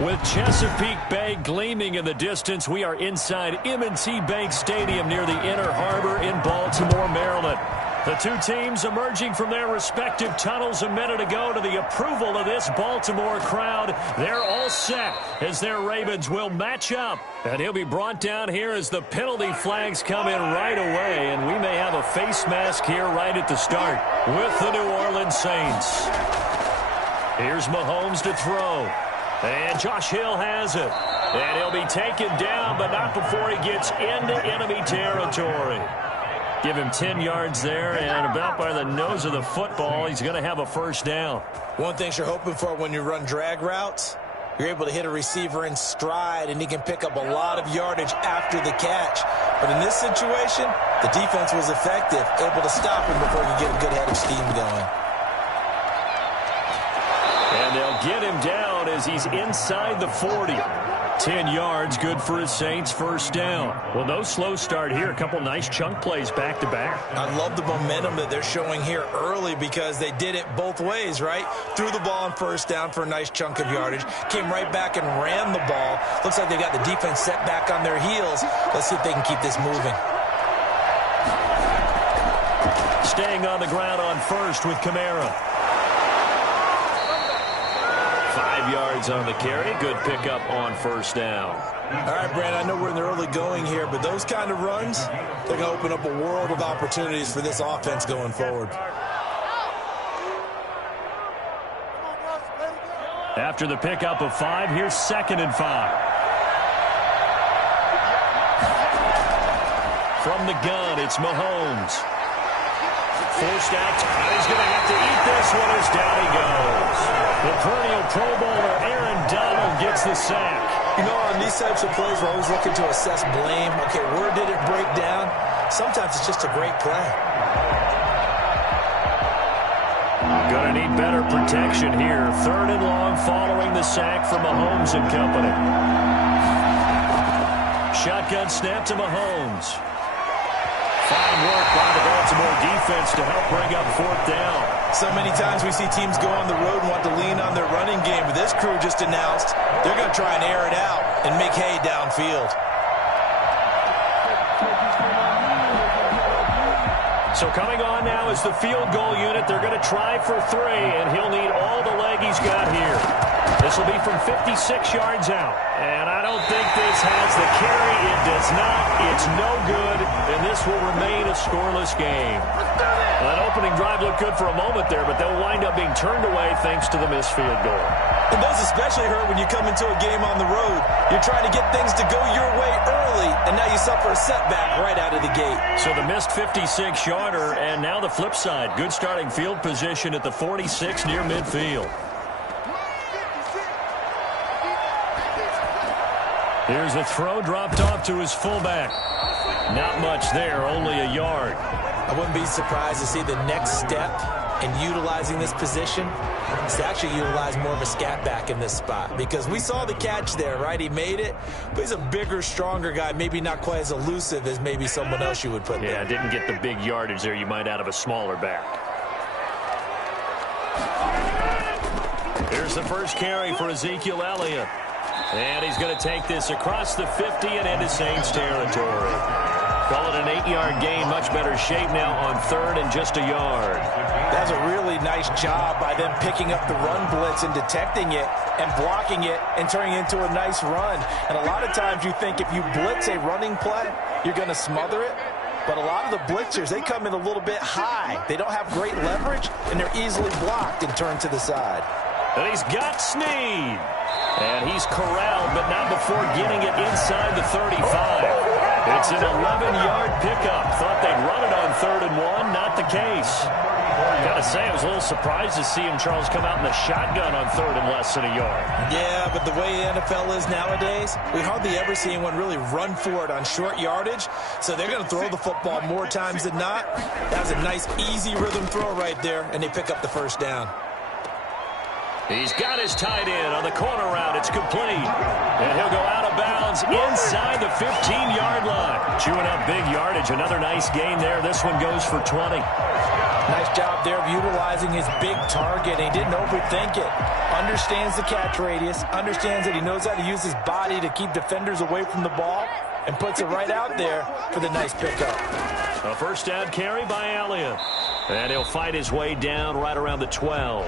With Chesapeake Bay gleaming in the distance, we are inside M&T Bank Stadium near the Inner Harbor in Baltimore, Maryland. The two teams emerging from their respective tunnels a minute ago to the approval of this Baltimore crowd. They're all set as their Ravens will match up. And he'll be brought down here as the penalty flags come in right away. And we may have a face mask here right at the start with the New Orleans Saints. Here's Mahomes to throw. And Josh Hill has it. And he'll be taken down, but not before he gets into enemy territory. Give him 10 yards there, and about by the nose of the football, he's going to have a first down. One thing you're hoping for when you run drag routes, you're able to hit a receiver in stride, and he can pick up a lot of yardage after the catch. But in this situation, the defense was effective, able to stop him before he could get a good head of steam going. And they'll get him down as he's inside the 40. 10 yards, good for his Saints, first down. Well, no slow start here. A couple nice chunk plays back-to-back. I love the momentum that they're showing here early because they did it both ways, right? Threw the ball on first down for a nice chunk of yardage. Came right back and ran the ball. Looks like they got the defense set back on their heels. Let's see if they can keep this moving. Staying on the ground on first with Kamara. 5 yards on the carry. Good pickup on first down. All right, Brandon, I know we're in the early going here, but those kind of runs, they're going to open up a world of opportunities for this offense going forward. After the pickup of 5, here's 2nd and 5. From the gun, it's Mahomes. Forced out, and he's going to have to eat this one as down he goes. The perennial Pro Bowler Aaron Donald gets the sack. You know, on these types of plays, we're always looking to assess blame. Okay, where did it break down? Sometimes it's just a great play. Going to need better protection here. 3rd and long following the sack from Mahomes and company. Shotgun snap to Mahomes. Fine work by the Baltimore defense to help bring up 4th down. So many times we see teams go on the road and want to lean on their running game, but this crew just announced they're going to try and air it out and make hay downfield. So coming on now is the field goal unit. They're going to try for 3, and he'll need all the leg he's got here. This will be from 56 yards out. And I don't think this has the carry. It does not. It's no good, and this will remain a scoreless game. Well, that opening drive looked good for a moment there, but they'll wind up being turned away thanks to the missed field goal. And those especially hurt when you come into a game on the road. You're trying to get things to go your way early, and now you suffer a setback right out of the gate. So the missed 56-yarder, and now the flip side. Good starting field position at the 46 near midfield. Here's a throw dropped off to his fullback. Not much there, only a yard. I wouldn't be surprised to see the next step in utilizing this position is to actually utilize more of a scat back in this spot. Because we saw the catch there, right? He made it, but he's a bigger, stronger guy, maybe not quite as elusive as maybe someone else you would put there. Yeah, didn't get the big yardage there you might out of a smaller back. Here's the first carry for Ezekiel Elliott. And he's going to take this across the 50 and into Saints territory. Call it an 8-yard gain. Much better shape now on 3rd and just a yard. That's a really nice job by them picking up the run blitz and detecting it and blocking it and turning it into a nice run. And a lot of times you think if you blitz a running play, you're going to smother it. But a lot of the blitzers, they come in a little bit high. They don't have great leverage, and they're easily blocked and turned to the side. And he's got Snead. And he's corralled, but not before getting it inside the 35. It's an 11-yard pickup. Thought they'd run it on 3rd and 1. Not the case. Gotta say, I was a little surprised to see him, Charles, come out in the shotgun on 3rd and less than a yard. Yeah, but the way the NFL is nowadays, we hardly ever see anyone really run for it on short yardage. So they're going to throw the football more times than not. That was a nice, easy rhythm throw right there, and they pick up the first down. He's got his tight end on the corner route. It's complete. And he'll go out of bounds inside the 15-yard line. Chewing up big yardage. Another nice gain there. This one goes for 20. Nice job there of utilizing his big target. He didn't overthink it. Understands the catch radius. Understands that he knows how to use his body to keep defenders away from the ball. And puts it right out there for the nice pickup. A first down carry by Elliott. And he'll fight his way down right around the 12.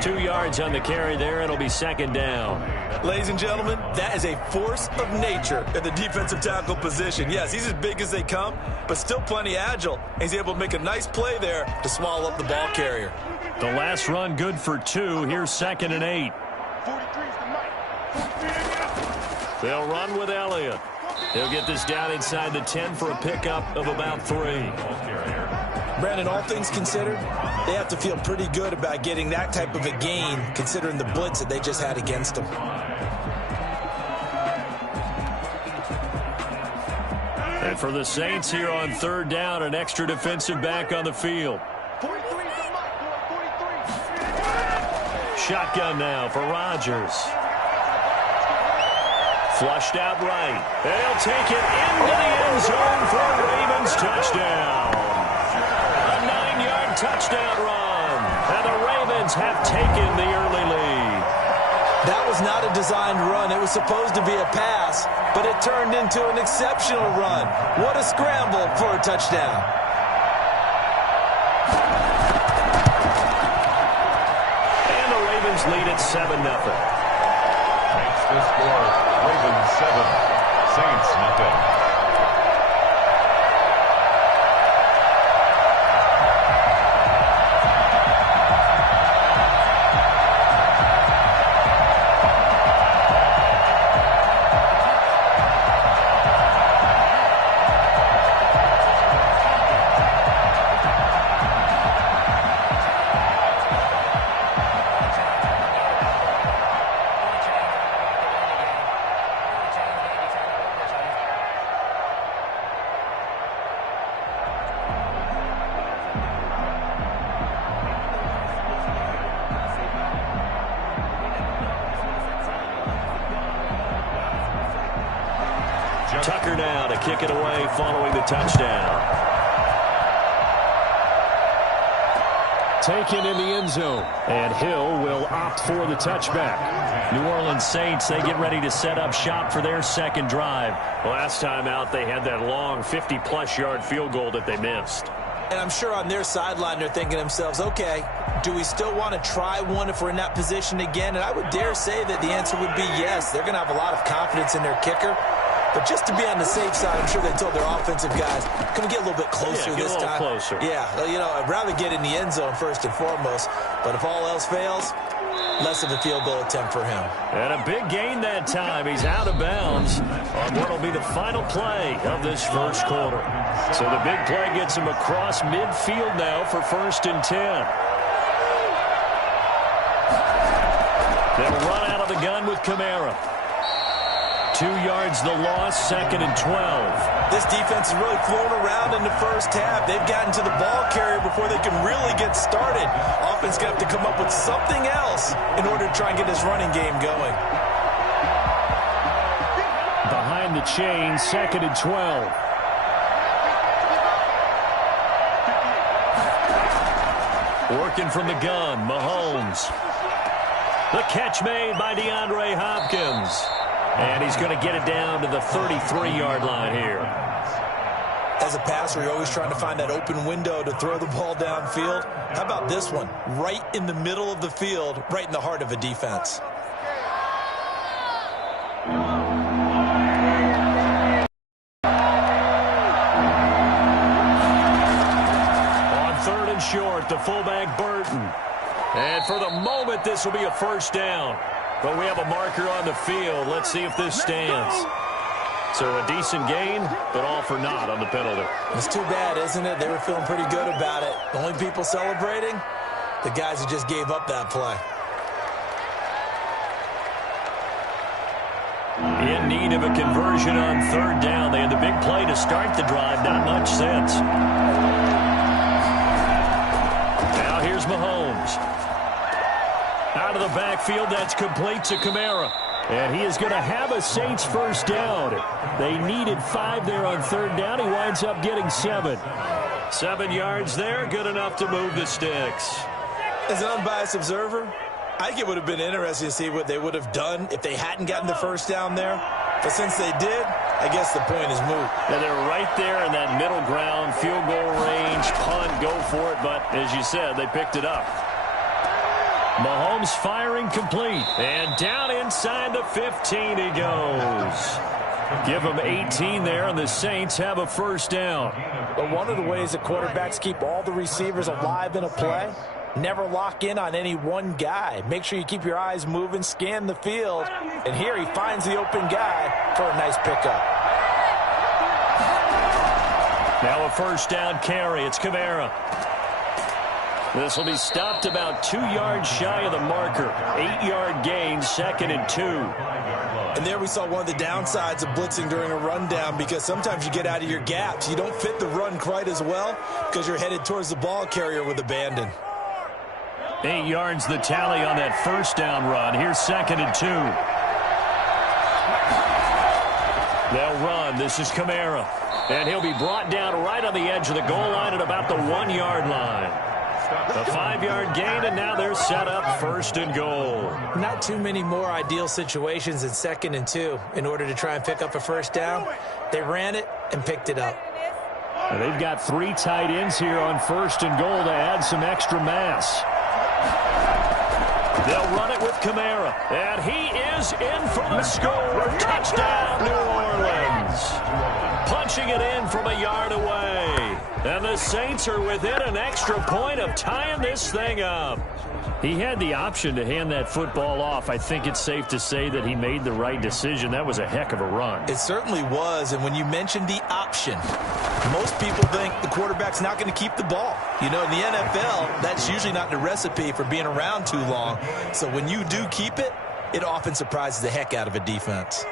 2 yards on the carry there. It'll be second down. Ladies and gentlemen, that is a force of nature at the defensive tackle position. Yes, he's as big as they come, but still plenty agile. He's able to make a nice play there to swallow up the ball carrier. The last run good for 2. Here's 2nd and 8. They'll run with Elliott. He'll get this down inside the 10 for a pickup of about 3. Brandon, all things considered, they have to feel pretty good about getting that type of a gain considering the blitz that they just had against them. And for the Saints here on 3rd down, an extra defensive back on the field. Shotgun now for Rodgers. Flushed out right. They'll take it into the end zone for a Ravens touchdown. A 9-yard touchdown run. And the Ravens have taken the early lead. That was not a designed run. It was supposed to be a pass, but it turned into an exceptional run. What a scramble for a touchdown. And the Ravens lead at 7-0. Makes the score Ravens 7, Saints nothing. Tucker now to kick it away following the touchdown. Taken in the end zone. And Hill will opt for the touchback. New Orleans Saints, they get ready to set up shop for their second drive. Last time out, they had that long 50-plus yard field goal that they missed. And I'm sure on their sideline they're thinking to themselves, okay, do we still want to try one if we're in that position again? And I would dare say that the answer would be yes. They're going to have a lot of confidence in their kicker. But just to be on the safe side, I'm sure they told their offensive guys, can we get a little bit closer this time? Closer. Yeah, you know, I'd rather get in the end zone first and foremost. But if all else fails, less of a field goal attempt for him. And a big gain that time. He's out of bounds on what will be the final play of this first quarter. So the big play gets him across midfield now for 1st and 10. They'll run out of the gun with Kamara. 2 yards the loss, 2nd and 12. This defense is really flown around in the first half. They've gotten to the ball carrier before they can really get started. Offense going to have to come up with something else in order to try and get this running game going. Behind the chain, 2nd and 12. Working from the gun, Mahomes. The catch made by DeAndre Hopkins. And he's going to get it down to the 33-yard line here. As a passer, you're always trying to find that open window to throw the ball downfield. How about this one? Right in the middle of the field, right in the heart of a defense. On 3rd and short, the fullback Burton. And for the moment, this will be a first down. But we have a marker on the field. Let's see if this stands. So a decent gain, but all for naught on the penalty. It's too bad, isn't it? They were feeling pretty good about it. The only people celebrating, the guys who just gave up that play. In need of a conversion on 3rd down. They had the big play to start the drive. Not much sense. Now here's Mahomes. Out of the backfield, that's complete to Kamara. And he is going to have a Saints first down. They needed 5 there on 3rd down. He winds up getting 7. 7 yards there, good enough to move the sticks. As an unbiased observer, I think it would have been interesting to see what they would have done if they hadn't gotten the first down there. But since they did, I guess the point is moot. Yeah, they're right there in that middle ground, field goal range, punt, go for it. But as you said, they picked it up. Mahomes firing complete. And down inside the 15 he goes. Give them 18 there, and the Saints have a first down. But one of the ways that quarterbacks keep all the receivers alive in a play, never lock in on any one guy. Make sure you keep your eyes moving, scan the field. And here he finds the open guy for a nice pickup. Now a first down carry. It's Kamara. This will be stopped about 2 yards shy of the marker. 8-yard gain, 2nd and 2. And there we saw one of the downsides of blitzing during a rundown, because sometimes you get out of your gaps. You don't fit the run quite as well because you're headed towards the ball carrier with abandon. 8 yards the tally on that first down run. Here's 2nd and 2. They'll run. This is Kamara. And he'll be brought down right on the edge of the goal line at about the 1-yard line. A 5-yard gain, and now they're set up 1st and goal. Not too many more ideal situations than 2nd and 2 in order to try and pick up a first down. They ran it and picked it up. And they've got 3 tight ends here on 1st and goal to add some extra mass. They'll run it with Kamara. And he is in for the score. Touchdown, New Orleans. Punching it in from a yard away. And the Saints are within an extra point of tying this thing up. He had the option to hand that football off. I think it's safe to say that he made the right decision. That was a heck of a run. It certainly was. And when you mentioned the option, most people think the quarterback's not going to keep the ball. You know, in the NFL, that's usually not the recipe for being around too long. So when you do keep it, it often surprises the heck out of a defense.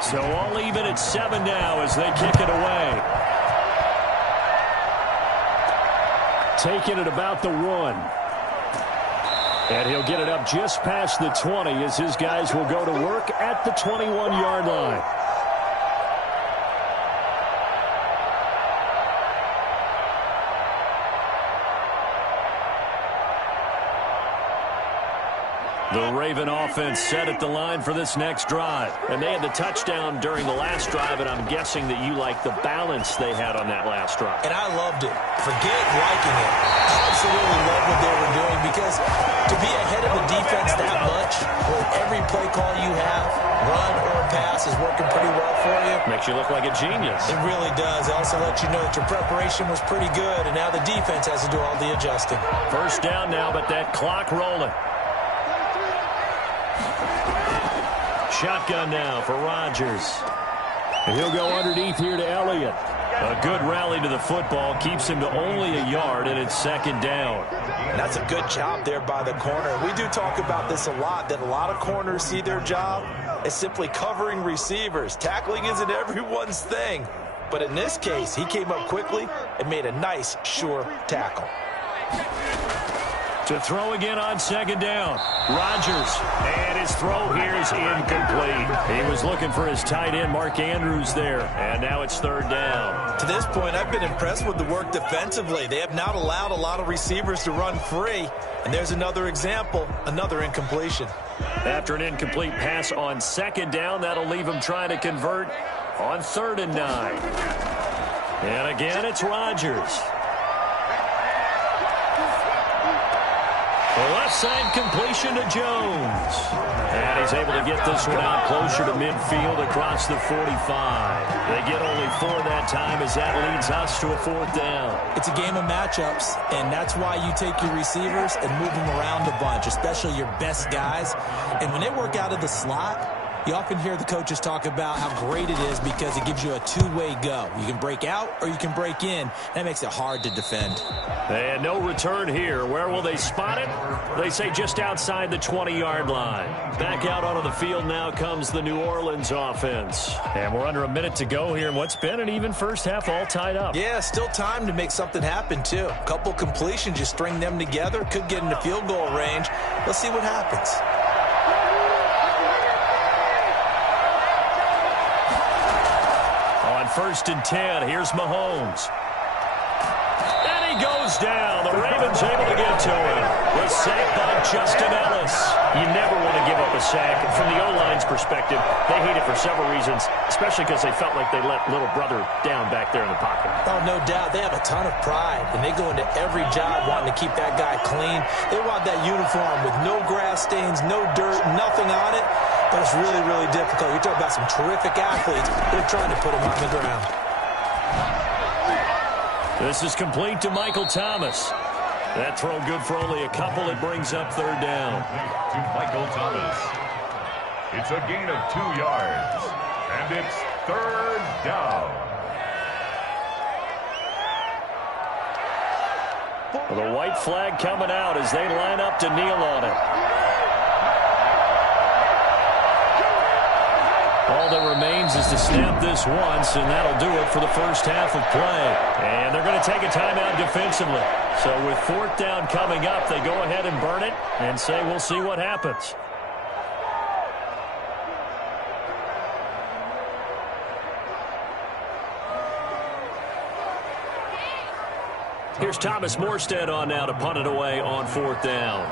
So all even at 7 now as they kick it away. Taking it about the 1. And he'll get it up just past the 20 as his guys will go to work at the 21-yard line. The Raven offense set at the line for this next drive. And they had the touchdown during the last drive, and I'm guessing that you like the balance they had on that last drive. And I loved it. Forget liking it. Absolutely love what they were doing, because to be ahead of a defense that much, where every play call you have, run or pass, is working pretty well for you. Makes you look like a genius. It really does. It also lets you know that your preparation was pretty good, and now the defense has to do all the adjusting. First down now, but that clock rolling. Shotgun now for Rodgers. And he'll go underneath here to Elliott. A good rally to the football keeps him to only a yard, and it's 2nd down. And that's a good job there by the corner. We do talk about this a lot, that a lot of corners see their job as simply covering receivers. Tackling isn't everyone's thing. But in this case, he came up quickly and made a nice, sure tackle. To throw again on 2nd down. Rodgers. And his throw here is incomplete. He was looking for his tight end, Mark Andrews, there. And now it's 3rd down. To this point, I've been impressed with the work defensively. They have not allowed a lot of receivers to run free. And there's another example, another incompletion. After an incomplete pass on 2nd down, that'll leave him trying to convert on 3rd and 9. And again, it's Rodgers. The left side completion to Jones. And he's able to get this one out closer to midfield across the 45. They get only 4 that time as that leads us to a 4th down. It's a game of matchups, and that's why you take your receivers and move them around a bunch, especially your best guys. And when they work out of the slot, you often hear the coaches talk about how great it is because it gives you a two-way go. You can break out or you can break in. That makes it hard to defend. And no return here. Where will they spot it? They say just outside the 20-yard line. Back out onto the field now comes the New Orleans offense. And we're under a minute to go here in what's been an even first half, all tied up. Yeah, still time to make something happen, too. A couple completions, you string them together, could get into field goal range. Let's see what happens. On 1st and 10, here's Mahomes. And he goes down. The Ravens able to get to him. The sack by Justin Ellis. You never want to give up a sack. From the O-line's perspective, they hate it for several reasons, especially because they felt like they let little brother down back there in the pocket. Oh, no doubt. They have a ton of pride, and they go into every job wanting to keep that guy clean. They want that uniform with no grass stains, no dirt, nothing on it. But it's really, really difficult. You're talking about some terrific athletes. They're trying to put him on the ground. This is complete to Michael Thomas. That throw good for only a couple. It brings up 3rd down. To Michael Thomas. It's a gain of 2 yards. And it's 3rd down. Well, the white flag coming out as they line up to kneel on it. All that remains is to snap this once, and that'll do it for the first half of play. And they're going to take a timeout defensively. So with 4th down coming up, they go ahead and burn it and say we'll see what happens. Here's Thomas Morstead on now to punt it away on 4th down.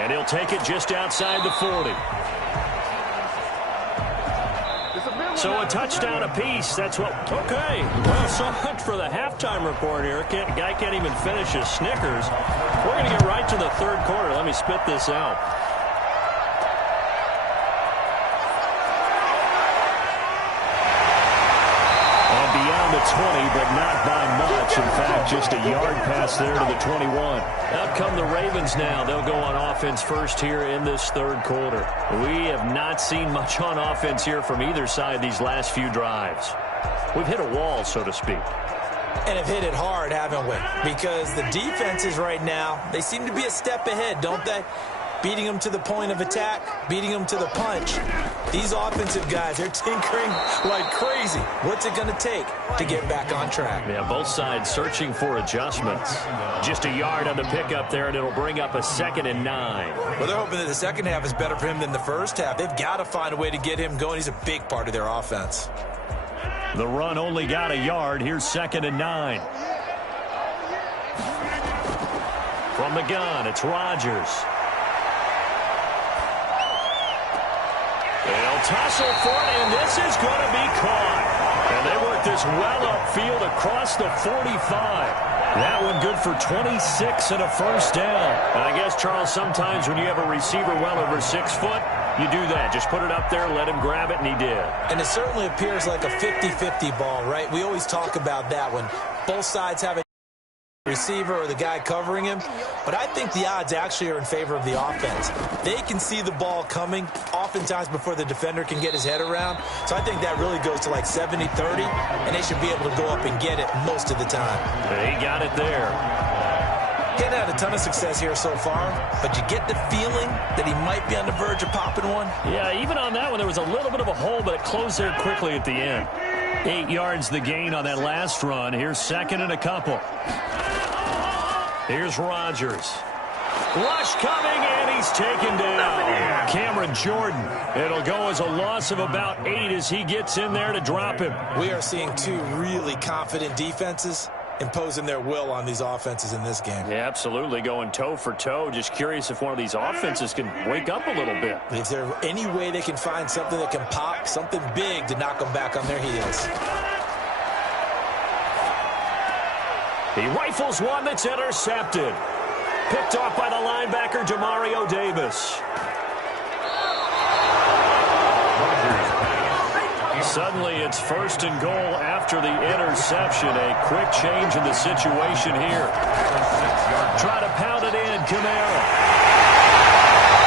And he'll take it just outside the 40. So a touchdown apiece. That's what. Okay. Well, so much for the halftime report here. Guy can't even finish his Snickers. We're going to get right to the 3rd quarter. Let me spit this out. Beyond the 20, but not by much. In fact, just a yard pass there to the 21. Out come the Ravens now. They'll go on offense first here in this 3rd quarter. We have not seen much on offense here from either side these last few drives. We've hit a wall, so to speak. And have hit it hard, haven't we? Because the defenses right now, they seem to be a step ahead, don't they? Beating them to the point of attack, beating them to the punch. These offensive guys, they're tinkering like crazy. What's it going to take to get back on track? Yeah, both sides searching for adjustments. Just a yard on the pickup there, and it'll bring up a 2nd and 9. Well, they're hoping that the second half is better for him than the first half. They've got to find a way to get him going. He's a big part of their offense. The run only got a yard. Here's 2nd and 9. From the gun, it's Rodgers. They'll tussle for it, and this is going to be caught. And they work this well upfield across the 45. That one good for 26 and a first down. And I guess, Charles, sometimes when you have a receiver well over 6 foot, you do that. Just put it up there, let him grab it, and he did. And it certainly appears like a 50-50 ball, right? We always talk about that when both sides have a receiver or the guy covering him, but I think the odds actually are in favor of the offense. They can see the ball coming oftentimes before the defender can get his head around, so I think that really goes to like 70-30, and they should be able to go up and get it most of the time. He got it there. He hadn't had a ton of success here so far, but you get the feeling that he might be on the verge of popping one. Yeah, even on that one, there was a little bit of a hole, but it closed there quickly at the end. 8 yards the gain on that last run. Here's 2nd and a couple. Here's Rodgers. Rush coming, and he's taken down. Cameron Jordan. It'll go as a loss of about 8 as he gets in there to drop him. We are seeing 2 really confident defenses imposing their will on these offenses in this game. Yeah, absolutely, going toe for toe. Just curious if one of these offenses can wake up a little bit. Is there any way they can find something that can pop, something big to knock them back on their heels? He rifles one that's intercepted. Picked off by the linebacker, Demario Davis. Suddenly, it's 1st and goal after the interception. A quick change in the situation here. Try to pound it in, Kamara.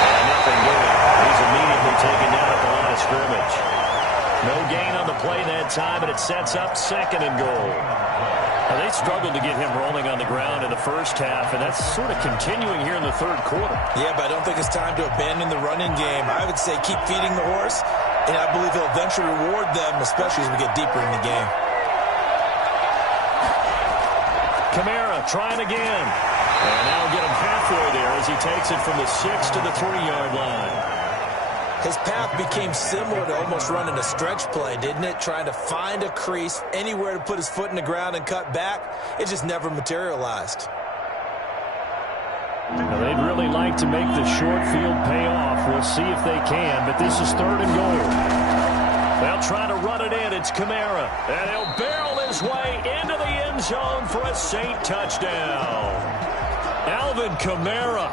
And nothing doing. He's immediately taken down at the line of scrimmage. No gain on the play that time, and it sets up 2nd and goal. Now, they struggled to get him rolling on the ground in the first half, and that's sort of continuing here in the 3rd quarter. Yeah, but I don't think it's time to abandon the running game. I would say keep feeding the horse, and I believe he'll eventually reward them, especially as we get deeper in the game. Kamara trying again. And now get him halfway there as he takes it from the 6 to the 3-yard line. His path became similar to almost running a stretch play, didn't it? Trying to find a crease, anywhere to put his foot in the ground and cut back. It just never materialized. Now, they'd really like to make the short field pay off. We'll see if they can, but this is 3rd and goal. They'll try to run it in. It's Kamara. And he'll barrel his way into the end zone for a Saint touchdown. Alvin Kamara,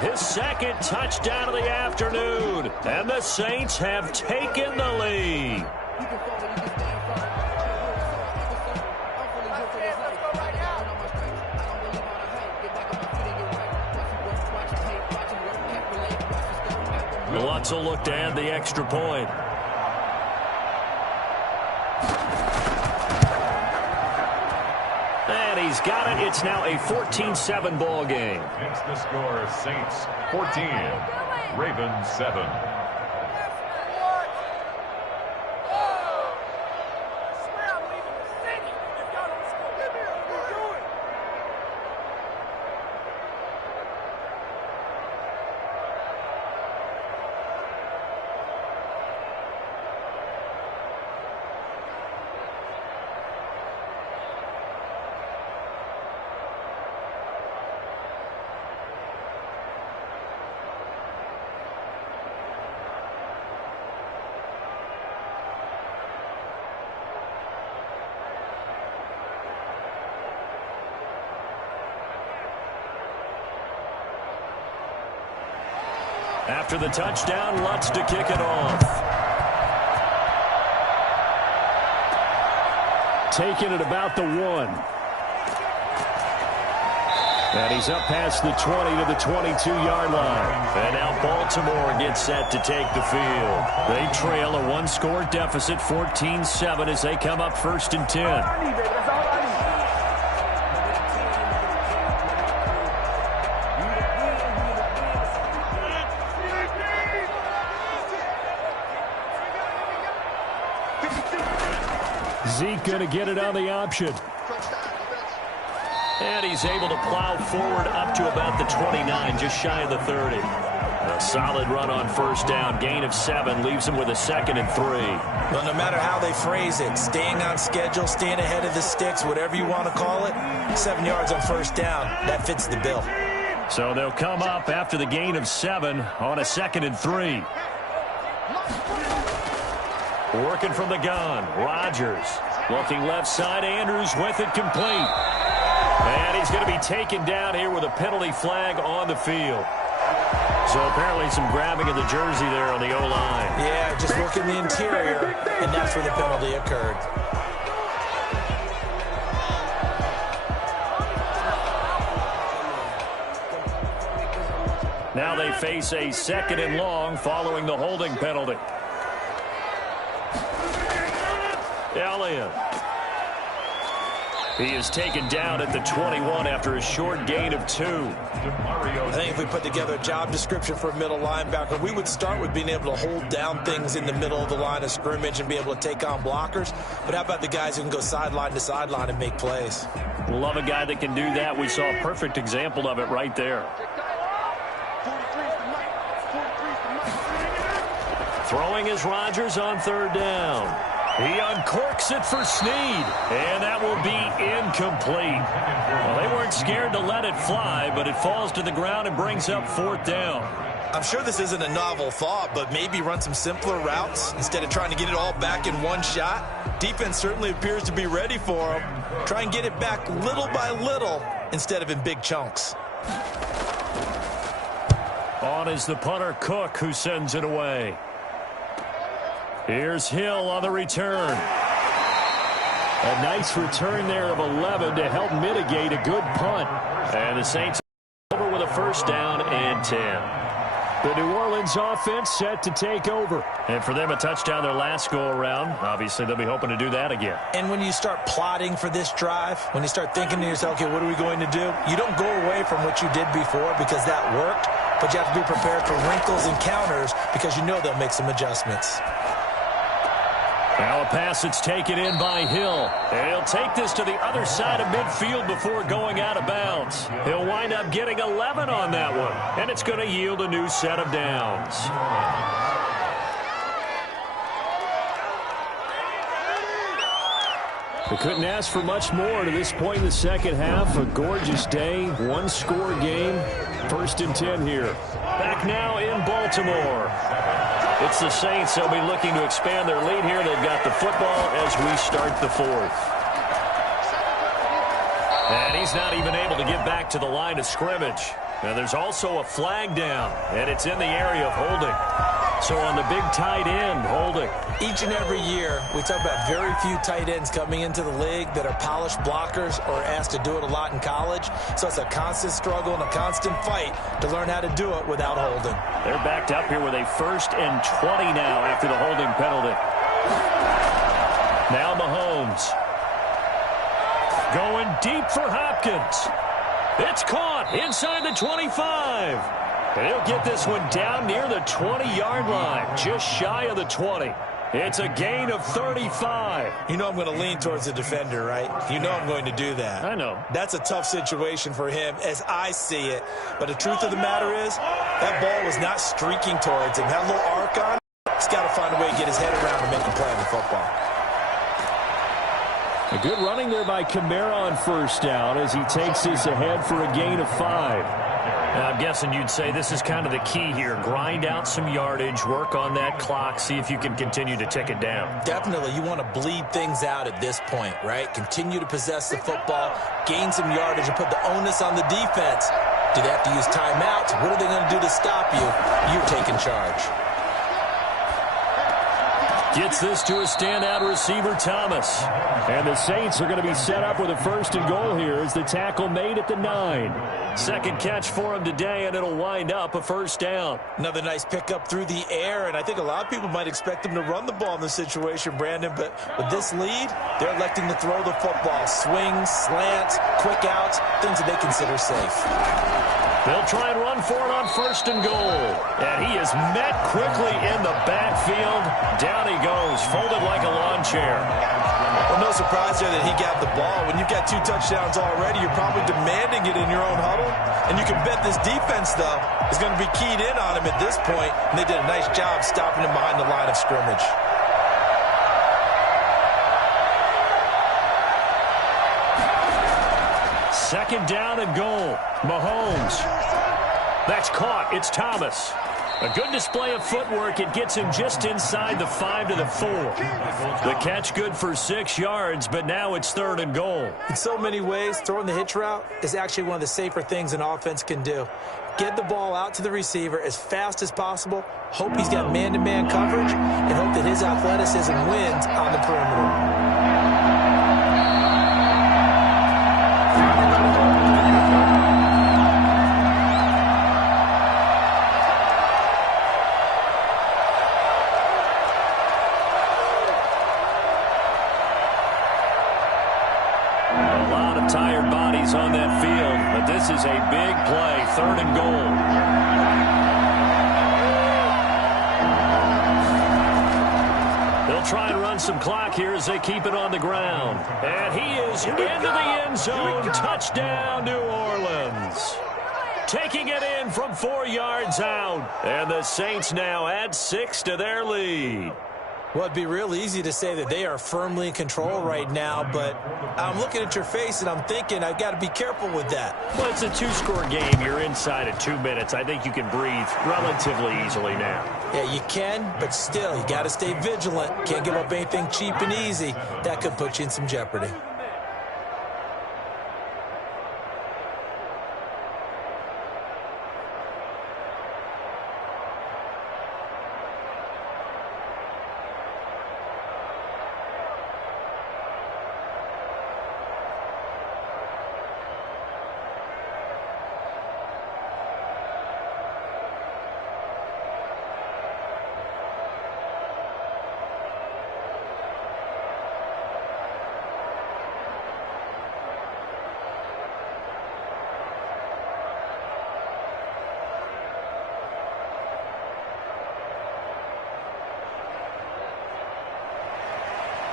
his 2nd touchdown of the afternoon. And the Saints have taken the lead. Lutz will look to add the extra point. And he's got it. It's now a 14-7 ball game. It's the score, Saints 14, Ravens 7. After the touchdown, Lutz to kick it off. Taking it about the 1. And he's up past the 20 to the 22-yard line. And now Baltimore gets set to take the field. They trail a 1-score deficit, 14-7, as they come up 1st and 10. Zeke going to get it on the option. And he's able to plow forward up to about the 29, just shy of the 30. A solid run on 1st down. Gain of 7 leaves him with a 2nd and 3. Well, no matter how they phrase it, staying on schedule, staying ahead of the sticks, whatever you want to call it, 7 yards on 1st down, that fits the bill. So they'll come up after the gain of 7 on a 2nd and 3. Working from the gun, Rodgers. Looking left side, Andrews with it complete. And he's going to be taken down here with a penalty flag on the field. So apparently some grabbing of the jersey there on the O-line. Yeah, just look in the interior, and that's where the penalty occurred. Now they face a 2nd and long following the holding penalty. Elliott. He is taken down at the 21 after a short gain of 2. I think if we put together a job description for a middle linebacker, we would start with being able to hold down things in the middle of the line of scrimmage and be able to take on blockers. But how about the guys who can go sideline to sideline and make plays? Love a guy that can do that. We saw a perfect example of it right there. Throwing is Rodgers on 3rd down. He uncorks it for Snead, and that will be incomplete. Well, they weren't scared to let it fly, but it falls to the ground and brings up 4th down. I'm sure this isn't a novel thought, but maybe run some simpler routes instead of trying to get it all back in one shot. Defense certainly appears to be ready for him. Try and get it back little by little instead of in big chunks. On is the punter, Cook, who sends it away. Here's Hill on the return. A nice return there of 11 to help mitigate a good punt. And the Saints over with a first down and 10. The New Orleans offense set to take over. And for them, a touchdown their last go-around. Obviously, they'll be hoping to do that again. And when you start plotting for this drive, when you start thinking to yourself, okay, what are we going to do? You don't go away from what you did before because that worked, but you have to be prepared for wrinkles and counters because you know they'll make some adjustments. Now a pass that's taken in by Hill. And he'll take this to the other side of midfield before going out of bounds. He'll wind up getting 11 on that one. And it's going to yield a new set of downs. They couldn't ask for much more to this point in the second half. A gorgeous day, one-score game. 1st and 10 here. Back now in Baltimore. It's the Saints. They'll be looking to expand their lead here. They've got the football as we start the 4th. And he's not even able to get back to the line of scrimmage. Now there's also a flag down, and it's in the area of holding. So on the big tight end, holding. Each and every year, we talk about very few tight ends coming into the league that are polished blockers or asked to do it a lot in college. So it's a constant struggle and a constant fight to learn how to do it without holding. They're backed up here with a 1st and 20 now after the holding penalty. Now Mahomes. Going deep for Hopkins. It's caught inside the 25. And he'll get this one down near the 20-yard line, just shy of the 20. It's a gain of 35. You know I'm going to lean towards the defender, right? You know I'm going to do that. I know. That's a tough situation for him as I see it. But the truth of the matter is, that ball was not streaking towards him. Had a little arc on it. He's got to find a way to get his head around and make a play on the football. A good running there by Kamara on 1st down as he takes this ahead for a gain of 5. Now, I'm guessing you'd say this is kind of the key here. Grind out some yardage, work on that clock, see if you can continue to tick it down. Definitely. You want to bleed things out at this point, right? Continue to possess the football, gain some yardage, and put the onus on the defense. Do they have to use timeouts? What are they going to do to stop you? You're taking charge. Gets this to a standout receiver, Thomas. And the Saints are going to be set up with a 1st and goal here as the tackle made at the 9. Second catch for him today, and it'll wind up a 1st down. Another nice pickup through the air, and I think a lot of people might expect him to run the ball in this situation, Brandon, but with this lead, they're electing to throw the football. Swings, slants, quick outs, things that they consider safe. They'll try and run for it on 1st and goal. And he is met quickly in the backfield. Down he goes, folded like a lawn chair. Well, no surprise there that he got the ball. When you've got 2 touchdowns already, you're probably demanding it in your own huddle. And you can bet this defense, though, is going to be keyed in on him at this point. And they did a nice job stopping him behind the line of scrimmage. Second down and goal. Mahomes. That's caught. It's Thomas. A good display of footwork. It gets him just inside the 5 to the 4. The catch good for 6 yards, but now it's 3rd and goal. In so many ways, throwing the hitch route is actually one of the safer things an offense can do. Get the ball out to the receiver as fast as possible, hope he's got man-to-man coverage, and hope that his athleticism wins on the perimeter. On that field, but this is a big play, 3rd and goal. They'll try and run some clock here as they keep it on the ground. And he is into the end zone. Touchdown, New Orleans. Taking it in from 4 yards out. And the Saints now add 6 to their lead. Well, it'd be real easy to say that they are firmly in control right now, but I'm looking at your face and I'm thinking I've got to be careful with that. Well, it's a two-score game. You're inside at 2 minutes. I think you can breathe relatively easily now. Yeah, you can, but still, you got to stay vigilant. Can't give up anything cheap and easy. That could put you in some jeopardy.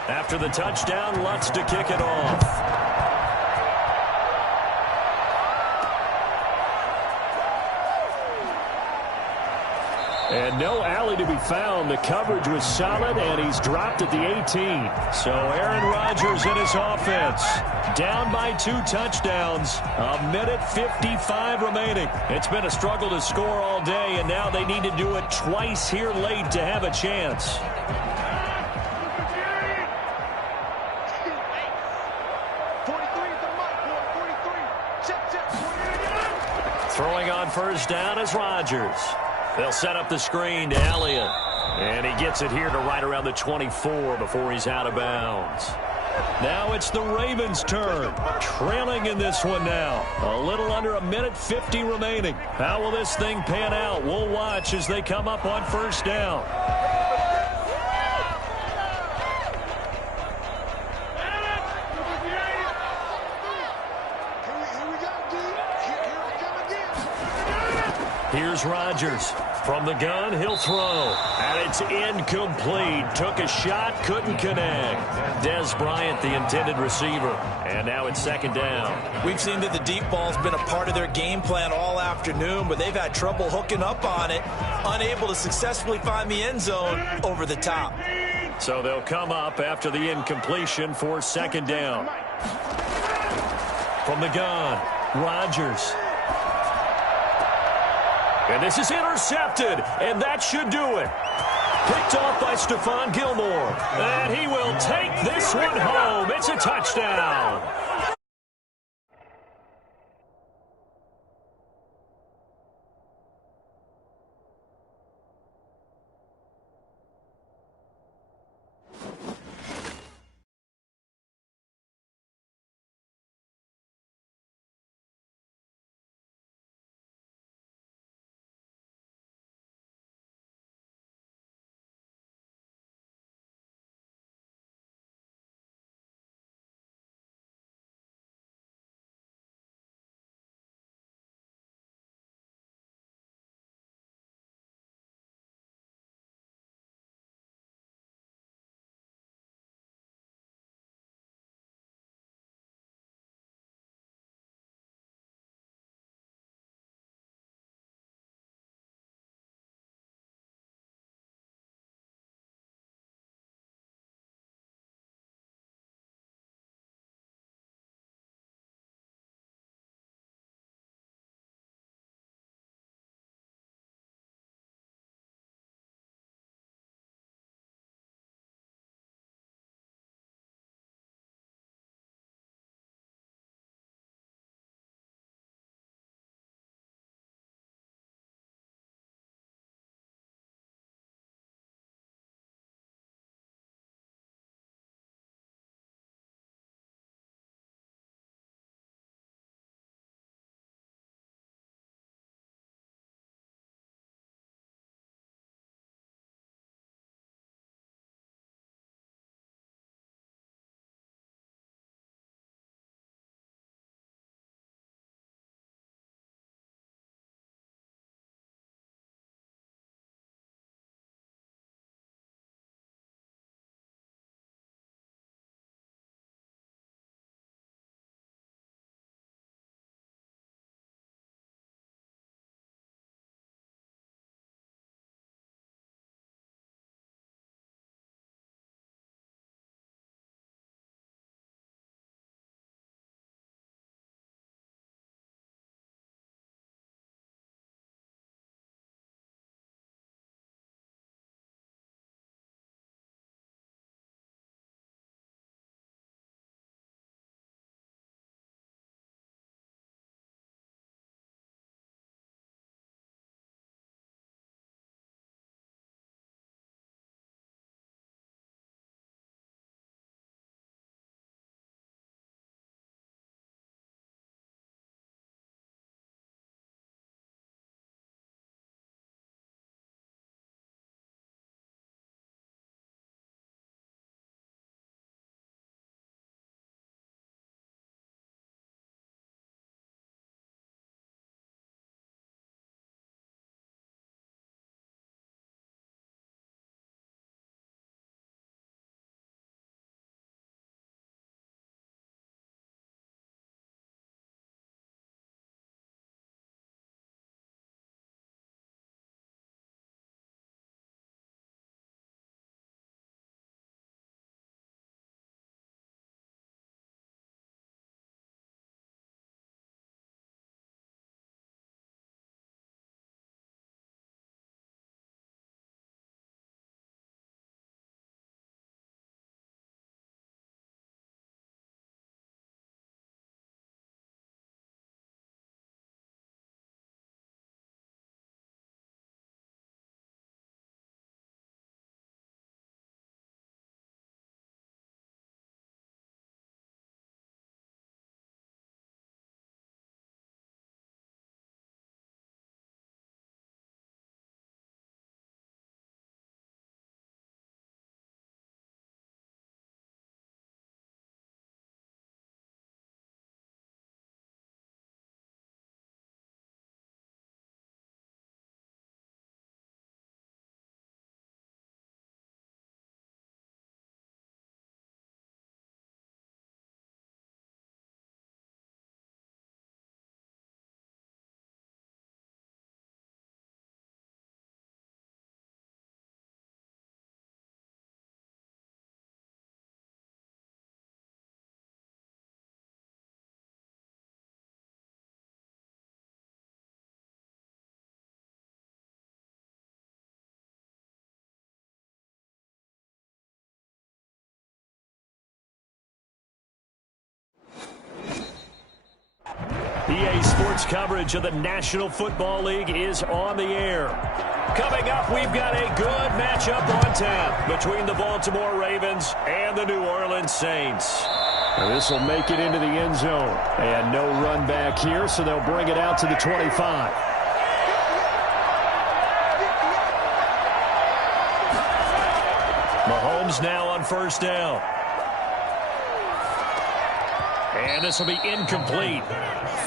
After the touchdown, Lutz to kick it off. And no alley to be found. The coverage was solid, and he's dropped at the 18. So Aaron Rodgers in his offense. Down by 2 touchdowns. 1:55 remaining. It's been a struggle to score all day, and now they need to do it twice here late to have a chance. Throwing on first down is Rodgers. They'll set up the screen to Elliott. And he gets it here to right around the 24 before he's out of bounds. Now it's the Ravens' turn. Trailing in this one now. A little under 1:50 remaining. How will this thing pan out? We'll watch as they come up on first down. Here's Rodgers. From the gun, he'll throw. And it's incomplete. Took a shot, couldn't connect. Dez Bryant, the intended receiver. And now it's second down. We've seen that the deep ball's been a part of their game plan all afternoon, but they've had trouble hooking up on it, unable to successfully find the end zone over the top. So they'll come up after the incompletion for second down. From the gun, Rodgers. And this is intercepted, and that should do it. Picked off by Stephon Gilmore. And he will take this one home. It's a touchdown. EA Sports coverage of the National Football League is on the air. Coming up, we've got a good matchup on tap between the Baltimore Ravens and the New Orleans Saints. This will make it into the end zone. And no run back here, so they'll bring it out to the 25. Mahomes now on first down. And this will be incomplete.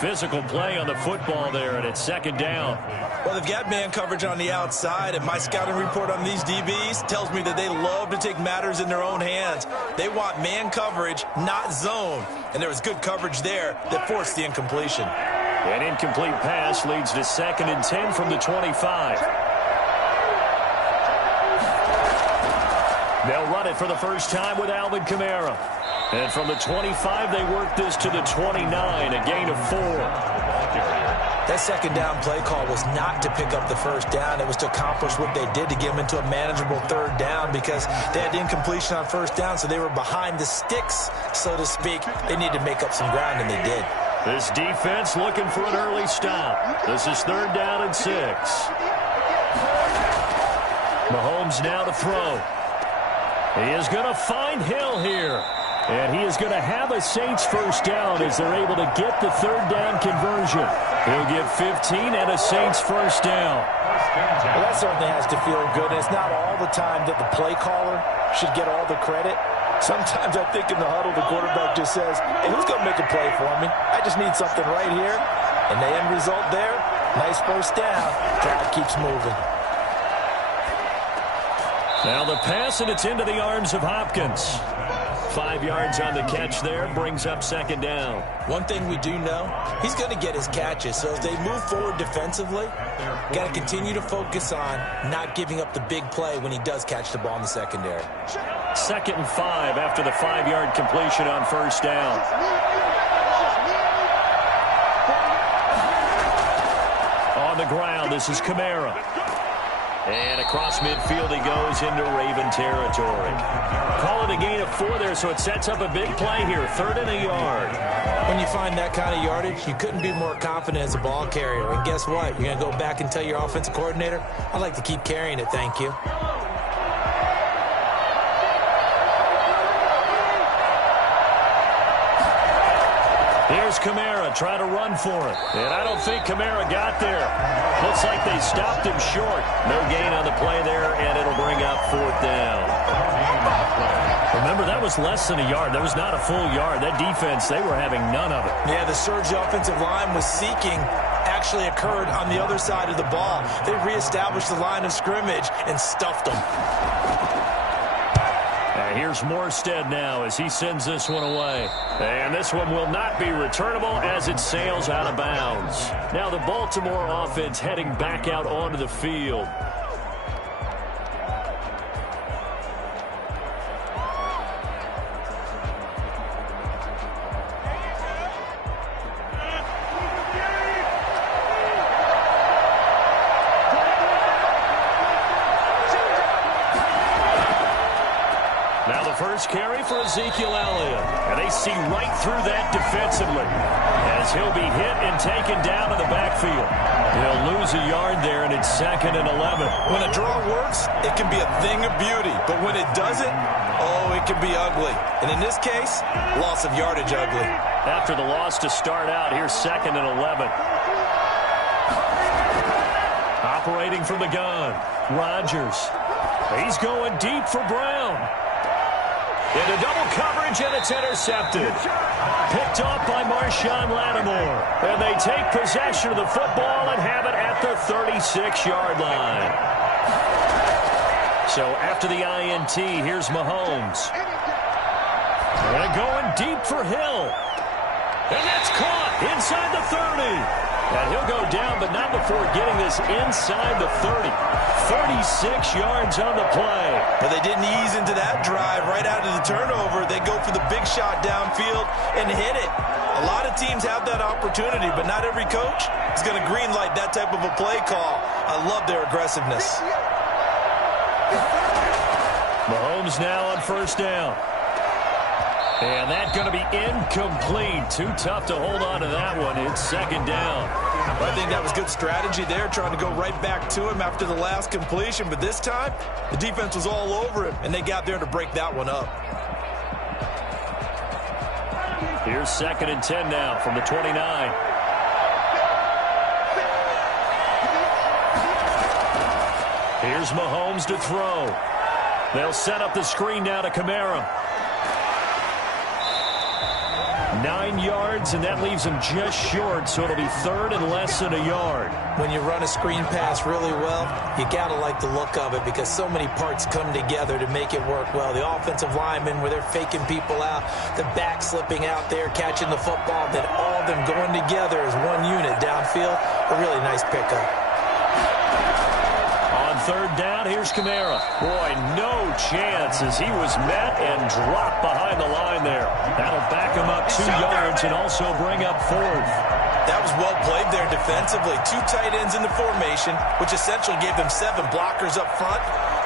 Physical play on the football there, and it's second down. Well, they've got man coverage on the outside, and my scouting report on these DBs tells me that they love to take matters in their own hands. They want man coverage, not zone. And there was good coverage there that forced the incompletion. An incomplete pass leads to 2nd and 10 from the 25. They'll run it for the first time with Alvin Kamara. And from the 25, they work this to the 29, a gain of 4. That second down play call was not to pick up the first down. It was to accomplish what they did to get them into a manageable third down because they had incompletion on first down, so they were behind the sticks, so to speak. They needed to make up some ground, and they did. This defense looking for an early stop. This is 3rd down and 6. Mahomes now to throw. He is going to find Hill here. And he is going to have a Saints first down as they're able to get the 3rd down conversion. He'll get 15 and a Saints first down. Well, that certainly has to feel good. And it's not all the time that the play caller should get all the credit. Sometimes I think in the huddle, the quarterback just says, hey, who's going to make a play for me? I just need something right here. And the end result there, nice first down. Drive keeps moving. Now the pass, and it's into the arms of Hopkins. 5 yards on the catch there, brings up 2nd down. One thing we do know, he's going to get his catches. So as they move forward defensively, got to continue to focus on not giving up the big play when he does catch the ball in the secondary. 2nd and 5 after the 5-yard completion on first down. On the ground, this is Kamara. And across midfield he goes into Raven territory. Call it a gain of 4 there, so it sets up a big play here. 3rd and a yard. When you find that kind of yardage, you couldn't be more confident as a ball carrier. And guess what? You're going to go back and tell your offensive coordinator, I'd like to keep carrying it, thank you. Here's Kamara trying to run for it. And I don't think Kamara got there. Looks like they stopped him short. No gain on the play there, and it'll bring up 4th down. Remember, that was less than a yard. That was not a full yard. That defense, they were having none of it. Yeah, the surge the offensive line was seeking actually occurred on the other side of the ball. They reestablished the line of scrimmage and stuffed them. Here's Morstead now as he sends this one away. And this one will not be returnable as it sails out of bounds. Now the Baltimore offense heading back out onto the field. First carry for Ezekiel Elliott. And they see right through that defensively as he'll be hit and taken down in the backfield. He'll lose a yard there, and it's 2nd and 11. When a draw works, it can be a thing of beauty. But when it doesn't, oh, it can be ugly. And in this case, loss of yardage ugly. After the loss to start out, here's 2nd and 11. Operating from the gun, Rodgers. He's going deep for Brown. Into double coverage, and it's intercepted. Picked off by Marshawn Lattimore. And they take possession of the football and have it at the 36-yard line. So after the INT, here's Mahomes. And going deep for Hill. And that's caught inside the 30. And he'll go down, but not before getting this inside the 30. 36 yards on the play. But they didn't ease into that drive right out of the turnover. They go for the big shot downfield and hit it. A lot of teams have that opportunity, but not every coach is going to green light that type of a play call. I love their aggressiveness. Mahomes now on first down. And that's going to be incomplete. Too tough to hold on to that one. It's second down. I think that was good strategy there, trying to go right back to him after the last completion. But this time, the defense was all over him, and they got there to break that one up. Here's second and 10 now from the 29. Here's Mahomes to throw. They'll set up the screen now to Kamara. 9 yards, and that leaves him just short, so it'll be third and less than a yard. When you run a screen pass really well, you got to like the look of it because so many parts come together to make it work well. The offensive linemen, where they're faking people out, the back slipping out there, catching the football, then all of them going together as one unit downfield. A really nice pickup. On third down, here's Kamara. Boy, no chance as he was met and dropped behind the line there. That'll back him up 2 yards and also bring up fourth. That was well played there defensively. 2 tight ends in the formation, which essentially gave them 7 blockers up front.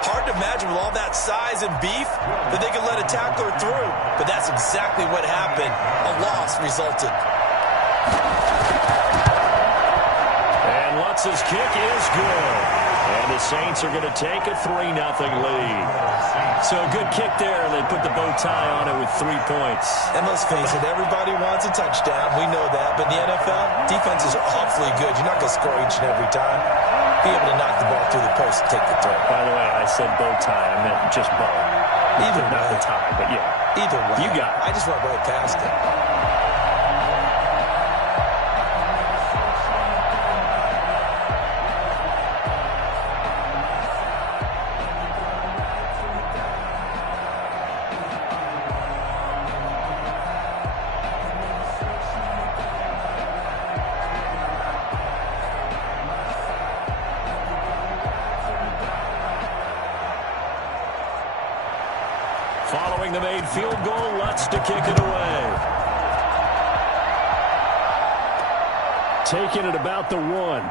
Hard to imagine with all that size and beef that they could let a tackler through. But that's exactly what happened. A loss resulted. And Lutz's kick is good. And the Saints are going to take a 3-0 lead. So a good kick there. They put the bow tie on it with 3 points. And let's face it, everybody wants a touchdown. We know that. But in the NFL, defenses are awfully good. You're not going to score each and every time. Be able to knock the ball through the post and take the throw. By the way, I said bow tie. I meant just bow. Either way. Not the tie, but yeah. Either way. You got it. I just went right past it. Following the made field goal, Lutz to kick it away. Taking it about the 1.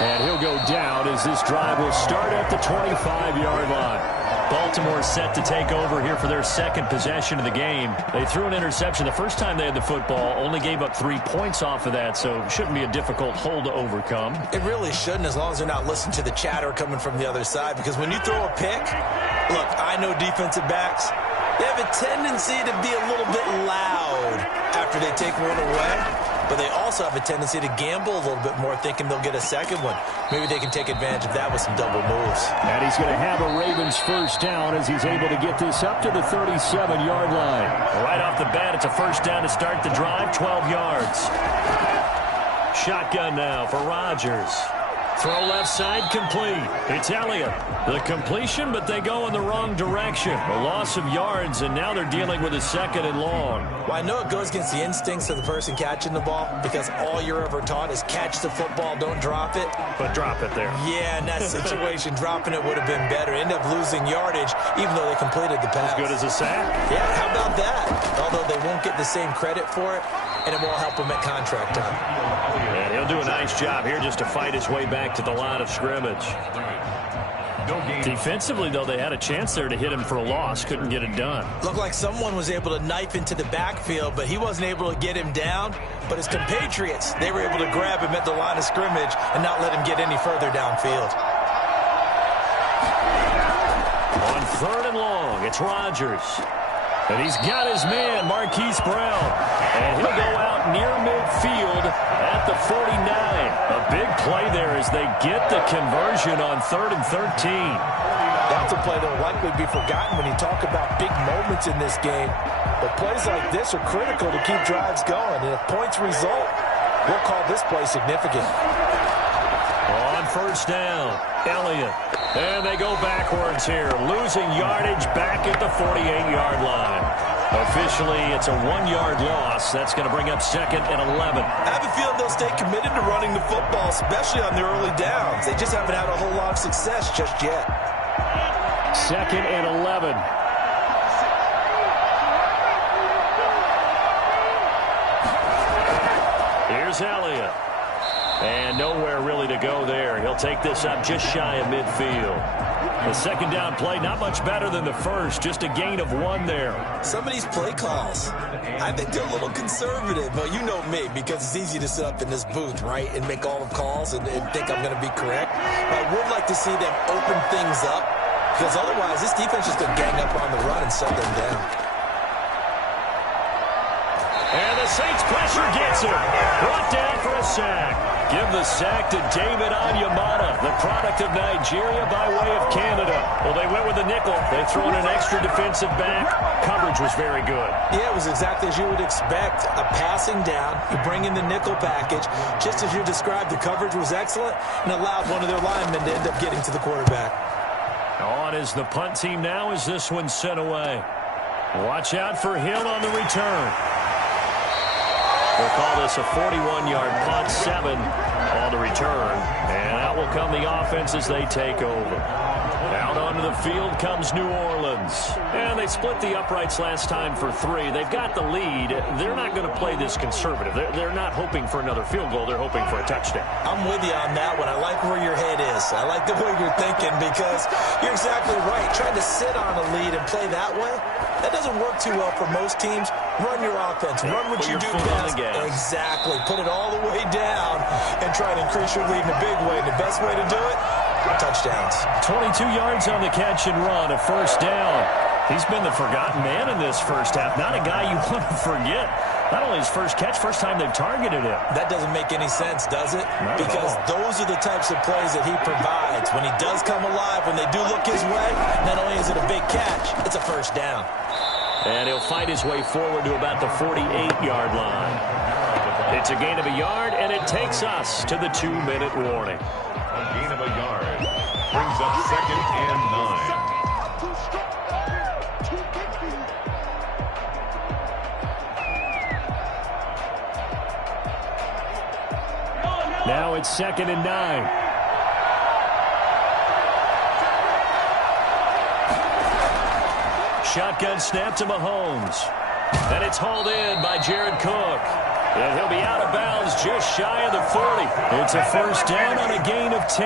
And he'll go down as this drive will start at the 25-yard line. Baltimore set to take over here for their second possession of the game. They threw an interception the first time they had the football, only gave up 3 points off of that, so it shouldn't be a difficult hole to overcome. It really shouldn't, as long as they're not listening to the chatter coming from the other side, because when you throw a pick, look, I know defensive backs, they have a tendency to be a little bit loud after they take one away. But they also have a tendency to gamble a little bit more, thinking they'll get a second one. Maybe they can take advantage of that with some double moves. And he's going to have a Ravens first down as he's able to get this up to the 37-yard line. Right off the bat, it's a first down to start the drive, 12 yards. Shotgun now for Rodgers. Throw left side, complete. It's Elliott. The completion, but they go in the wrong direction. A loss of yards, and now they're dealing with a second and long. Well, I know it goes against the instincts of the person catching the ball because all you're ever taught is catch the football, don't drop it. But drop it there. Yeah, in that situation, dropping it would have been better. End up losing yardage, even though they completed the pass. As good as a sack? Yeah, how about that? Although they won't get the same credit for it, and it won't help him at contract time. And he'll do a nice job here just to fight his way back to the line of scrimmage. Defensively, though, they had a chance there to hit him for a loss. Couldn't get it done. Looked like someone was able to knife into the backfield, but he wasn't able to get him down. But his compatriots, they were able to grab him at the line of scrimmage and not let him get any further downfield. On third and long, it's Rodgers. And he's got his man, Marquise Brown. And he'll go out near midfield at the 49. A big play there as they get the conversion on 3rd and 13. That's a play that will likely be forgotten when you talk about big moments in this game. But plays like this are critical to keep drives going. And if points result, we'll call this play significant. On first down, Elliott. And they go backwards here, losing yardage back at the 48-yard line. Officially, it's a 1-yard loss. That's going to bring up 2nd and 11. I have a feeling they'll stay committed to running the football, especially on the early downs. They just haven't had a whole lot of success just yet. 2nd and 11. Here's Elliott. And nowhere really to go there. He'll take this up just shy of midfield. The second down play, not much better than the first. Just a gain of 1 there. Some of these play calls, I think they're a little conservative. But you know me, because it's easy to sit up in this booth, right, and make all the calls and think I'm going to be correct. But I would like to see them open things up, because otherwise this defense is going to gang up on the run and shut them down. And the Saints pressure gets him. Brought down for a sack. Give the sack to David Onyemata, the product of Nigeria by way of Canada. Well, they went with a nickel. They threw in an extra defensive back. Coverage was very good. Yeah, it was exactly as you would expect. A passing down. You bring in the nickel package. Just as you described, the coverage was excellent and allowed one of their linemen to end up getting to the quarterback. On is the punt team now as this one's sent away. Watch out for Hill on the return. We'll call this a 41-yard punt, 7 on the return. And out will come the offense as they take over. Out onto the field comes New Orleans. And they split the uprights last time for 3. They've got the lead. They're not going to play this conservative. They're not hoping for another field goal. They're hoping for a touchdown. I'm with you on that one. I like where your head is. I like the way you're thinking, because you're exactly right. Trying to sit on a lead and play that way, that doesn't work too well for most teams. Run your offense. Run what you do best. Exactly. Put it all the way down and try to increase your lead in a big way. The best way to do it, touchdowns. 22 yards on the catch and run, a first down. He's been the forgotten man in this first half. Not a guy you want to forget. Not only his first catch, first time they've targeted him. That doesn't make any sense, does it? Not because those are the types of plays that he provides. When he does come alive, when they do look his way, not only is it a big catch, it's a first down. And he'll fight his way forward to about the 48-yard line. It's a gain of a yard, and it takes us to the 2-minute warning. A gain of a yard brings up 2nd and 9. Now it's 2nd and 9. Shotgun snap to Mahomes. And it's hauled in by Jared Cook. And he'll be out of bounds just shy of the 40. It's a first down on a gain of 10.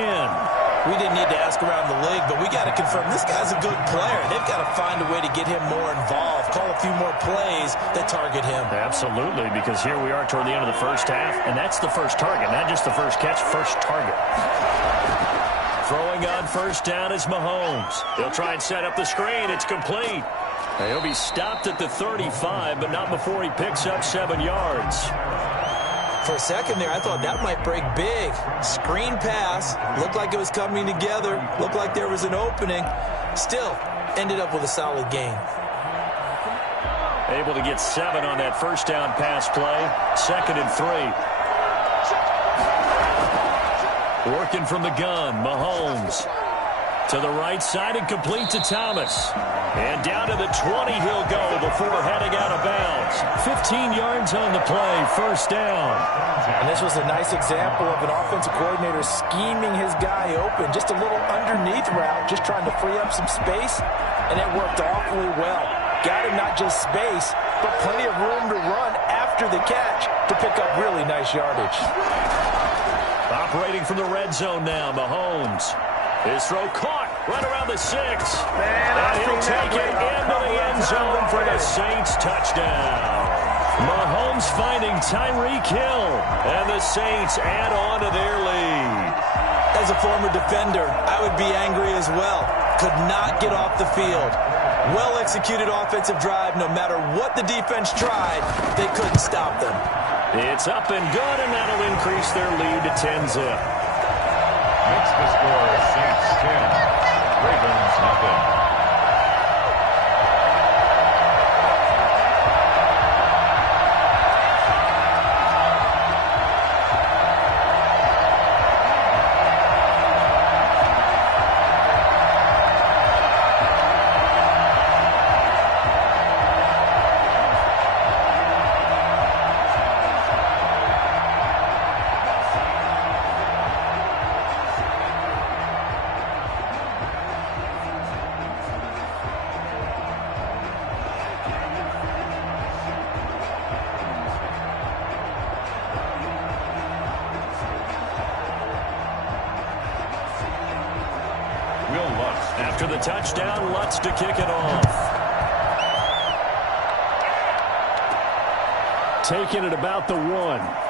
We didn't need to ask around the league, but we got to confirm this guy's a good player. They've got to find a way to get him more involved, call a few more plays that target him. Absolutely, because here we are toward the end of the first half, and that's the first target, not just the first catch, first target. Throwing on first down is Mahomes. He'll try and set up the screen. It's complete. And he'll be stopped at the 35, but not before he picks up 7 yards. For a second there, I thought that might break big. Screen pass. Looked like it was coming together. Looked like there was an opening. Still, ended up with a solid gain. Able to get 7 on that first down pass play. 2nd and 3. Working from the gun, Mahomes. To the right side and complete to Thomas. And down to the 20 he'll go before heading out of bounds. 15 yards on the play, first down. And this was a nice example of an offensive coordinator scheming his guy open. Just a little underneath route, just trying to free up some space. And it worked awfully well. Got him not just space, but plenty of room to run after the catch to pick up really nice yardage. Operating from the red zone now, Mahomes. His throw caught right around the 6. And he'll take it into the end zone for the Saints touchdown. Mahomes finding Tyreek Hill. And the Saints add on to their lead. As a former defender, I would be angry as well. Could not get off the field. Well-executed offensive drive. No matter what the defense tried, they couldn't stop them. It's up and good, and that'll increase their lead to 10-zip. Makes the score Saints 10, Ravens nothing. After the touchdown, Lutz to kick it off. Taking it about the 1.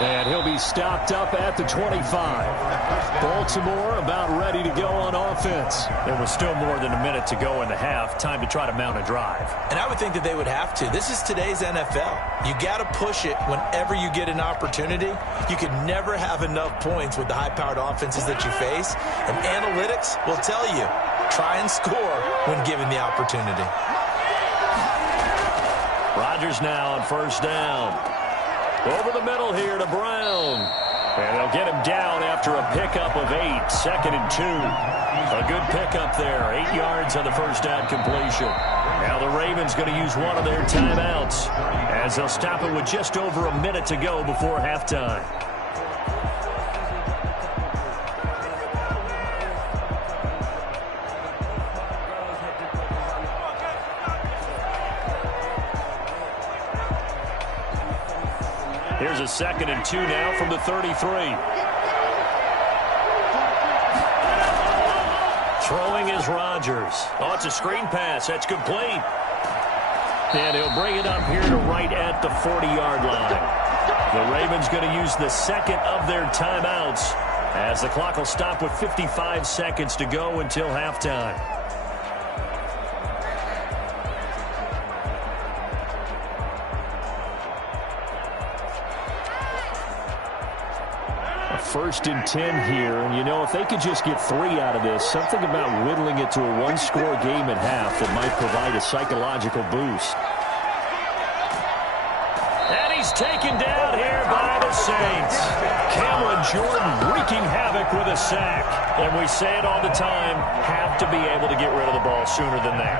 And he'll be stopped up at the 25. Baltimore about ready to go on offense. There was still more than a minute to go in the half. Time to try to mount a drive. And I would think that they would have to. This is today's NFL. You got to push it whenever you get an opportunity. You can never have enough points with the high-powered offenses that you face. And analytics will tell you, try and score when given the opportunity. Rodgers now on first down. Over the middle here to Brown. And they'll get him down after a pickup of 8. 2nd and 2. A good pickup there. 8 yards on the first down completion. Now the Ravens going to use one of their timeouts as they'll stop it with just over a minute to go before halftime. Here's a 2nd and 2 now from the 33. Throwing is Rodgers. Oh, it's a screen pass. That's complete. And he'll bring it up here to right at the 40-yard line. The Ravens going to use the second of their timeouts as the clock will stop with 55 seconds to go until halftime. First and 10 here, and you know, if they could just get 3 out of this, something about whittling it to a one-score game at half that might provide a psychological boost. And he's taken down here by the Saints. Cameron Jordan wreaking havoc with a sack. And we say it all the time, have to be able to get rid of the ball sooner than that.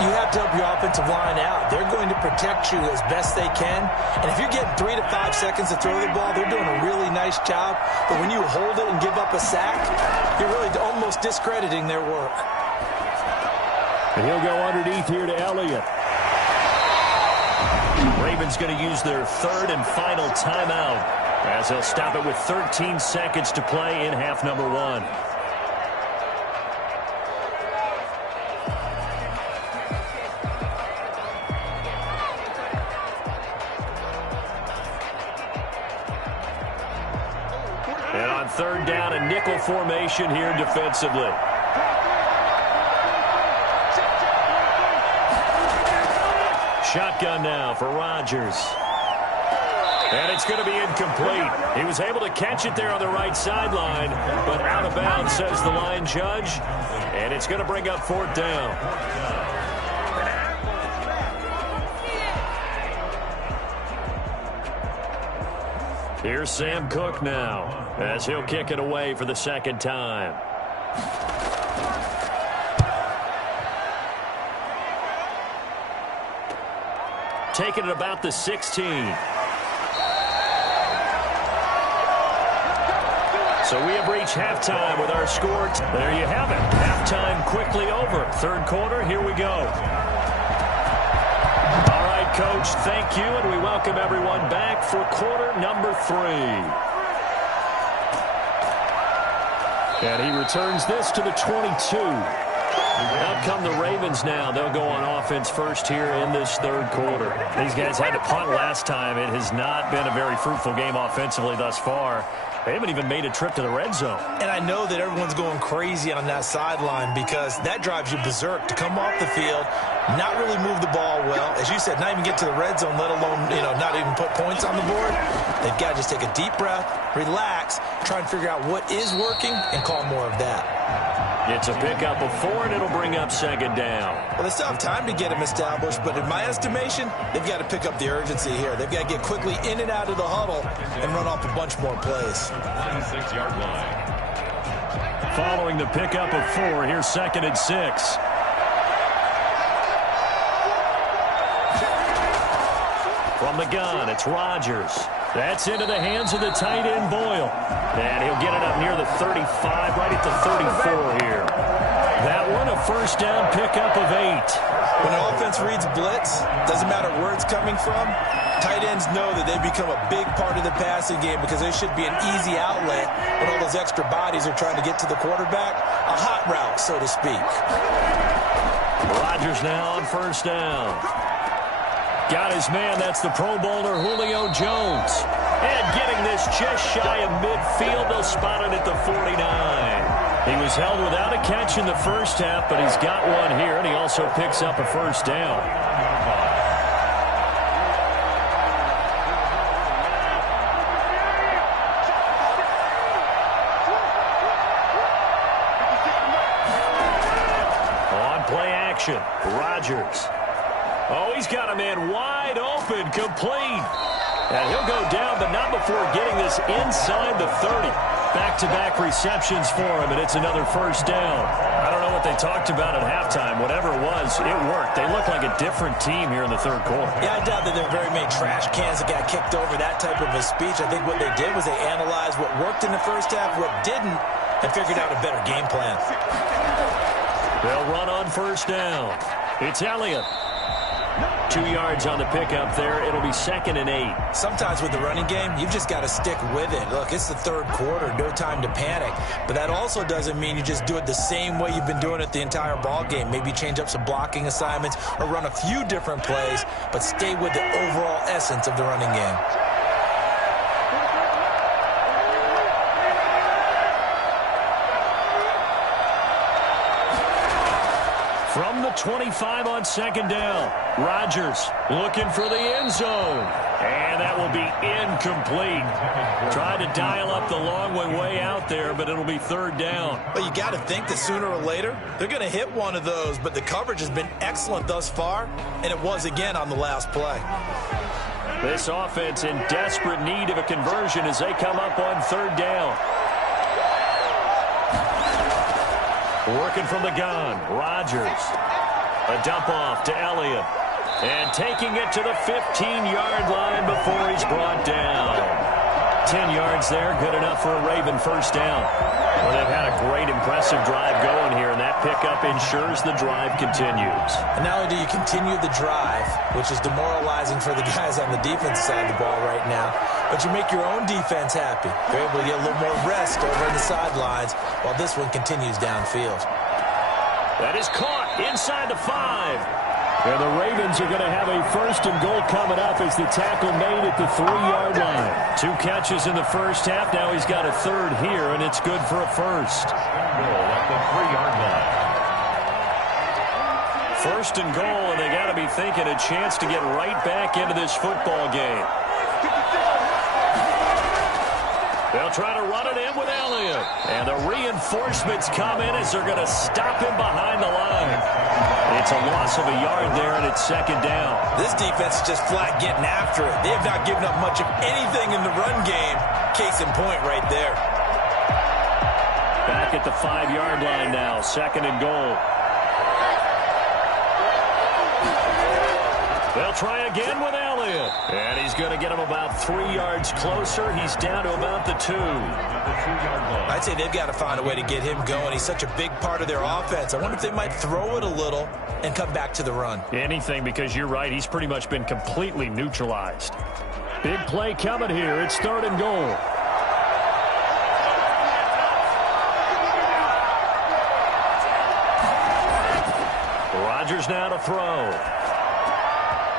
You have to help your offensive line out. They're going to protect you as best they can. And if you're getting 3 to 5 seconds to throw the ball, they're doing a really nice job. But when you hold it and give up a sack, you're really almost discrediting their work. And he'll go underneath here to Elliott. Ravens going to use their 3rd and final timeout as they'll stop it with 13 seconds to play in half number 1. And on 3rd down, a nickel formation here defensively. Shotgun now for Rodgers. And it's going to be incomplete. He was able to catch it there on the right sideline, but out of bounds, says the line judge. And it's going to bring up 4th down. Here's Sam Cook now as he'll kick it away for the 2nd time. Taking it about the 16. So we have reached halftime with our score. There you have it. Halftime quickly over. 3rd quarter, here we go. All right, Coach, thank you, and we welcome everyone back for quarter number 3. And he returns this to the 22. Out come the Ravens now. They'll go on offense first here in this 3rd quarter. These guys had to punt last time. It has not been a very fruitful game offensively thus far. They haven't even made a trip to the red zone. And I know that everyone's going crazy on that sideline because that drives you berserk to come off the field, not really move the ball well. As you said, not even get to the red zone, let alone, not even put points on the board. They've got to just take a deep breath, relax, try and figure out what is working, and call more of that. It's a pickup of 4, and it'll bring up 2nd down. Well, they still have time to get them established, but in my estimation, they've got to pick up the urgency here. They've got to get quickly in and out of the huddle and run off a bunch more plays. 6-yard line. Following the pickup of 4, here's 2nd and 6. From the gun, it's Rodgers. That's into the hands of the tight end, Boyle. And he'll get it up near the 35, right at the 34 here. That one, a first down pickup of 8. When an offense reads blitz, doesn't matter where it's coming from, tight ends know that they become a big part of the passing game because there should be an easy outlet when all those extra bodies are trying to get to the quarterback. A hot route, so to speak. Rodgers now on first down. Got his man, that's the Pro Bowler Julio Jones. And getting this just shy of midfield, they'll spot it at the 49. He was held without a catch in the first half, but he's got one here, and he also picks up a first down. On play action, Rodgers. Oh, he's got a man wide open, complete. And he'll go down, but not before getting this inside the 30. Back-to-back receptions for him, and it's another first down. I don't know what they talked about at halftime. Whatever it was, it worked. They look like a different team here in the third quarter. Yeah, I doubt that there were very many trash cans that got kicked over, that type of a speech. I think what they did was they analyzed what worked in the first half, what didn't, and figured out a better game plan. They'll run on first down. It's Elliott. 2 yards on the pickup there. It'll be 2nd and 8. Sometimes with the running game, you've just got to stick with it. Look, it's the third quarter, no time to panic. But that also doesn't mean you just do it the same way you've been doing it the entire ball game. Maybe change up some blocking assignments or run a few different plays, but stay with the overall essence of the running game. From the 25 on second down, Rodgers looking for the end zone. And that will be incomplete. Tried to dial up the long way out there, but it'll be third down. Well, you got to think that sooner or later, they're going to hit one of those, but the coverage has been excellent thus far, and it was again on the last play. This offense in desperate need of a conversion as they come up on third down. Working from the gun, Rodgers. A dump off to Elliott. And taking it to the 15-yard line before he's brought down. 10 yards there, good enough for a Raven first down. Well, they've had a great, impressive drive going here, and that pickup ensures the drive continues. And not only do you continue the drive, which is demoralizing for the guys on the defense side of the ball right now, but you make your own defense happy. They're able to get a little more rest over in the sidelines while this one continues downfield. That is caught inside the 5. And the Ravens are going to have a first and goal coming up as the tackle made at the 3-yard line. 2 catches in the first half. Now he's got a third here, and it's good for a first. Goal at the 3-yard line. First and goal, and they got to be thinking a chance to get right back into this football game. They'll try to run it in with Elliott. And the reinforcements come in as they're going to stop him behind the line. It's a loss of a yard there, and it's second down. This defense is just flat getting after it. They have not given up much of anything in the run game. Case in point right there. Back at the 5-yard line now, second and goal. They'll try again with Elliott. And he's going to get him about 3 yards closer. He's down to about the 2. I'd say they've got to find a way to get him going. He's such a big part of their offense. I wonder if they might throw it a little and come back to the run. Anything, because you're right. He's pretty much been completely neutralized. Big play coming here. It's third and goal. Rodgers now to throw.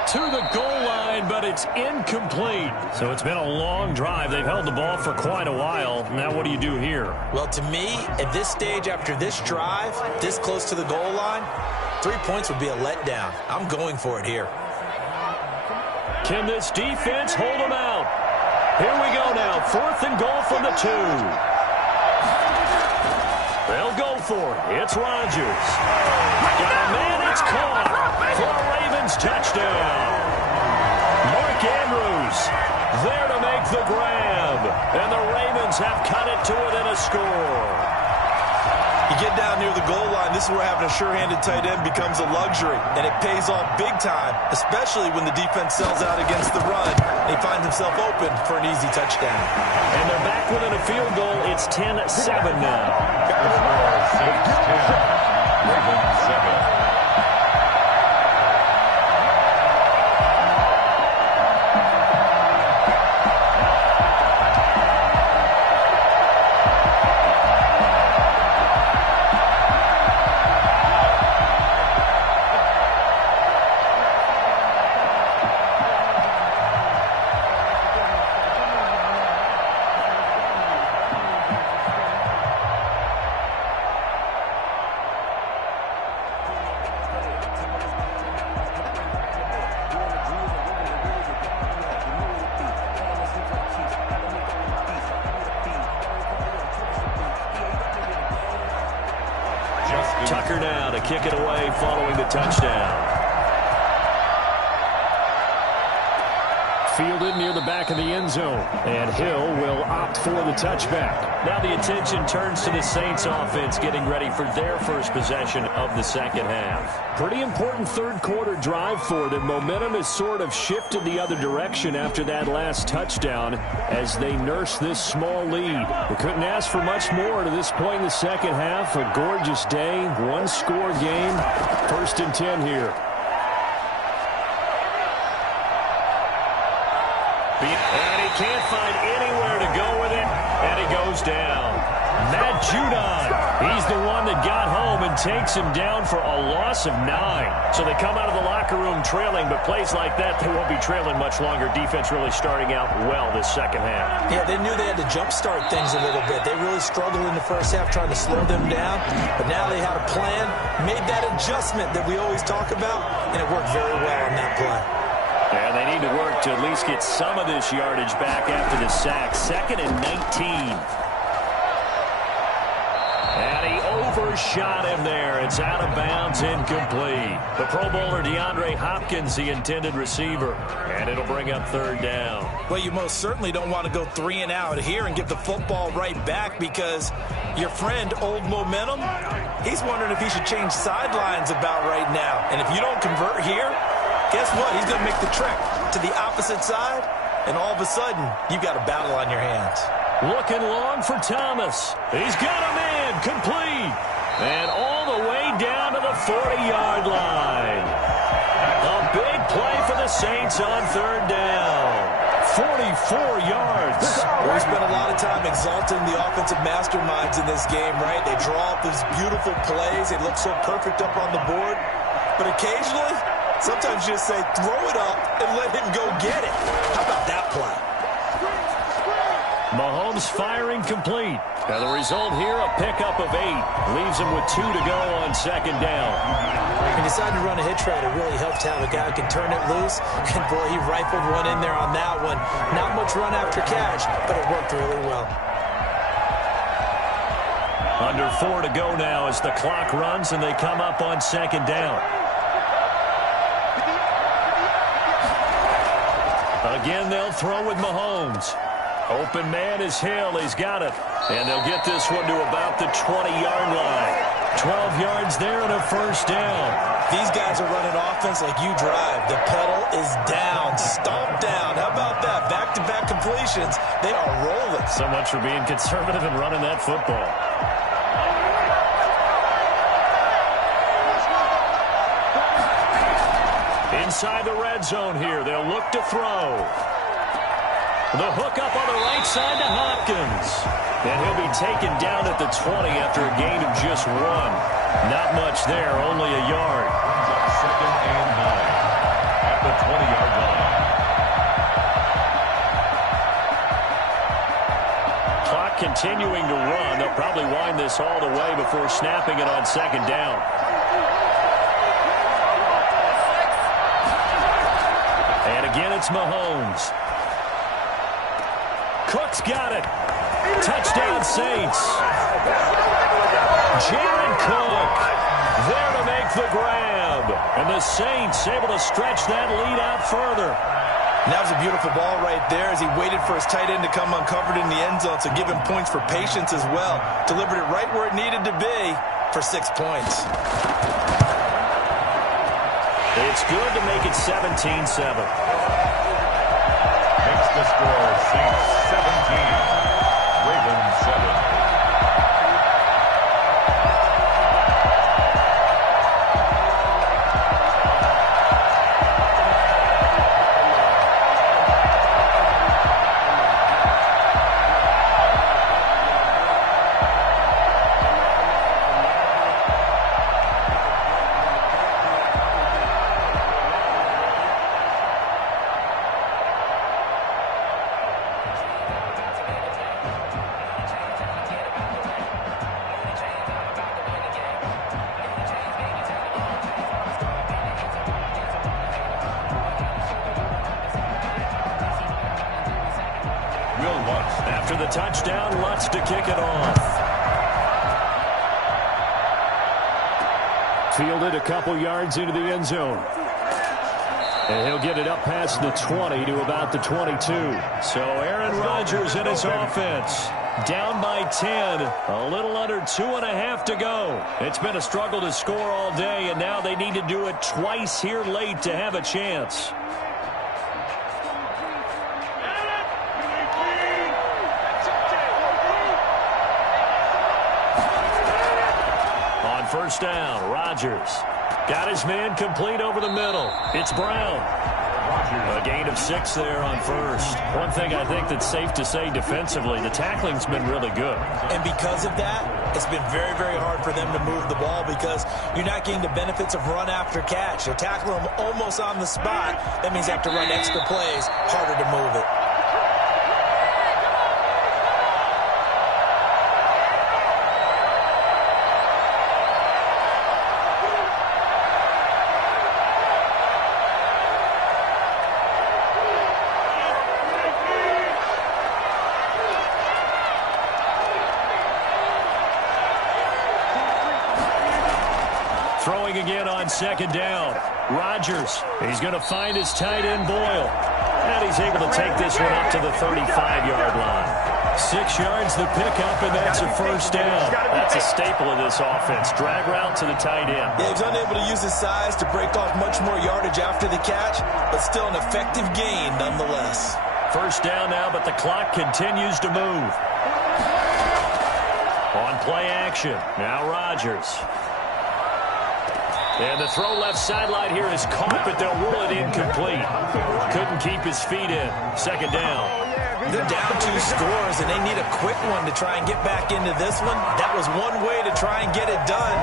To the goal line, but it's incomplete. So it's been a long drive. They've held the ball for quite a while. Now what do you do here? Well, to me, at this stage after this drive, this close to the goal line, 3 points would be a letdown. I'm going for it here. Can this defense hold them out? Here we go now. 4th and goal from the 2. They'll go for it. It's Rodgers. Got a man. It's caught for a Ravens touchdown. Mark Andrews there to make the grab. And the Ravens have cut it to within a score. You get down near the goal line, this is where having a sure-handed tight end becomes a luxury, and it pays off big time, especially when the defense sells out against the run, and he finds himself open for an easy touchdown. And they're back within a field goal. It's 10-7 now. Ravens 7. Tucker now to kick it away following the touchdown. Fielded near the back of the end zone. And Hill will opt for the touchback. Now the attention turns to the Saints offense getting ready for their first possession of the second half. Pretty important third quarter drive for them. Momentum has sort of shifted the other direction after that last touchdown as they nurse this small lead. They couldn't ask for much more to this point in the second half. A gorgeous day, one-score game. 1st and 10 here. And he can't find anywhere to go with it, and he goes down. Matt Judon, he's the one that got home and takes him down for a loss of 9. So they come out of the locker room trailing, but plays like that, they won't be trailing much longer. Defense really starting out well this second half. Yeah, they knew they had to jumpstart things a little bit. They really struggled in the first half trying to slow them down, but now they had a plan, made that adjustment that we always talk about, and it worked very well on that play. And they need to work to at least get some of this yardage back after the sack. 2nd and 19. And he overshot him there. It's out of bounds, incomplete. The Pro Bowler DeAndre Hopkins, the intended receiver. And it'll bring up 3rd down. Well, you most certainly don't want to go 3 and out here and give the football right back because your friend, Old Momentum, he's wondering if he should change sidelines about right now. And if you don't convert here, guess what? He's going to make the trek to the opposite side, and all of a sudden, you've got a battle on your hands. Looking long for Thomas. He's got a man complete. And all the way down to the 40-yard line. A big play for the Saints on 3rd down. 44 yards. We spent a lot of time exalting the offensive masterminds in this game, right? They draw up these beautiful plays. They look so perfect up on the board. But occasionally, sometimes you just say, throw it up and let him go get it. How about that play? Mahomes firing complete. And the result here, a pickup of 8. Leaves him with 2 to go on 2nd down. He decided to run a hitch route. It really helped to have a guy who can turn it loose. And, boy, he rifled one in there on that one. Not much run after catch, but it worked really well. Under 4 to go now as the clock runs and they come up on 2nd down. Again, they'll throw with Mahomes. Open man is Hill. He's got it. And they'll get this one to about the 20-yard line. 12 yards there and a 1st down. These guys are running offense like you drive. The pedal is down, stomp down. How about that? Back-to-back completions. They are rolling. So much for being conservative and running that football. Inside the red zone here. They'll look to throw. The hook up on the right side to Hopkins. And he'll be taken down at the 20 after a gain of just 1. Not much there, only a yard. 2nd and 9 at the 20-yard line. Clock continuing to run. They'll probably wind this all the way before snapping it on 2nd down. And again, it's Mahomes. Cook's got it. Touchdown, Saints. Jared Cook there to make the grab. And the Saints able to stretch that lead out further. And that was a beautiful ball right there as he waited for his tight end to come uncovered in the end zone, so give him points for patience as well. Delivered it right where it needed to be for 6 points. It's good to make it 17-7. Makes the score Saints 17, Ravens 7. After the touchdown, Lutz to kick it off. Fielded a couple yards into the end zone. And he'll get it up past the 20 to about the 22. So Aaron Rodgers and his offense down by 10. A little under 2.5 to go. It's been a struggle to score all day, and now they need to do it twice here late to have a chance. On first down, Rodgers got his man complete over the middle. It's Brown. A gain of 6 there on first. One thing I think that's safe to say defensively, the tackling's been really good. And because of that, it's been very, very hard for them to move the ball because you're not getting the benefits of run after catch. They're tackling them almost on the spot. That means they have to run extra plays, harder to move it. Throwing again on second down. Rodgers, he's going to find his tight end Boyle. And he's able to take this one up to the 35-yard line. 6 yards the pickup, and that's a first down. That's a staple of this offense. Drag route to the tight end. Yeah, he's unable to use his size to break off much more yardage after the catch, but still an effective gain nonetheless. First down now, but the clock continues to move. On play action, now Rodgers. And the throw left sideline here is caught, but they'll rule it incomplete. Couldn't keep his feet in. Second down. They're down 2 scores, and they need a quick one to try and get back into this one. That was one way to try and get it done.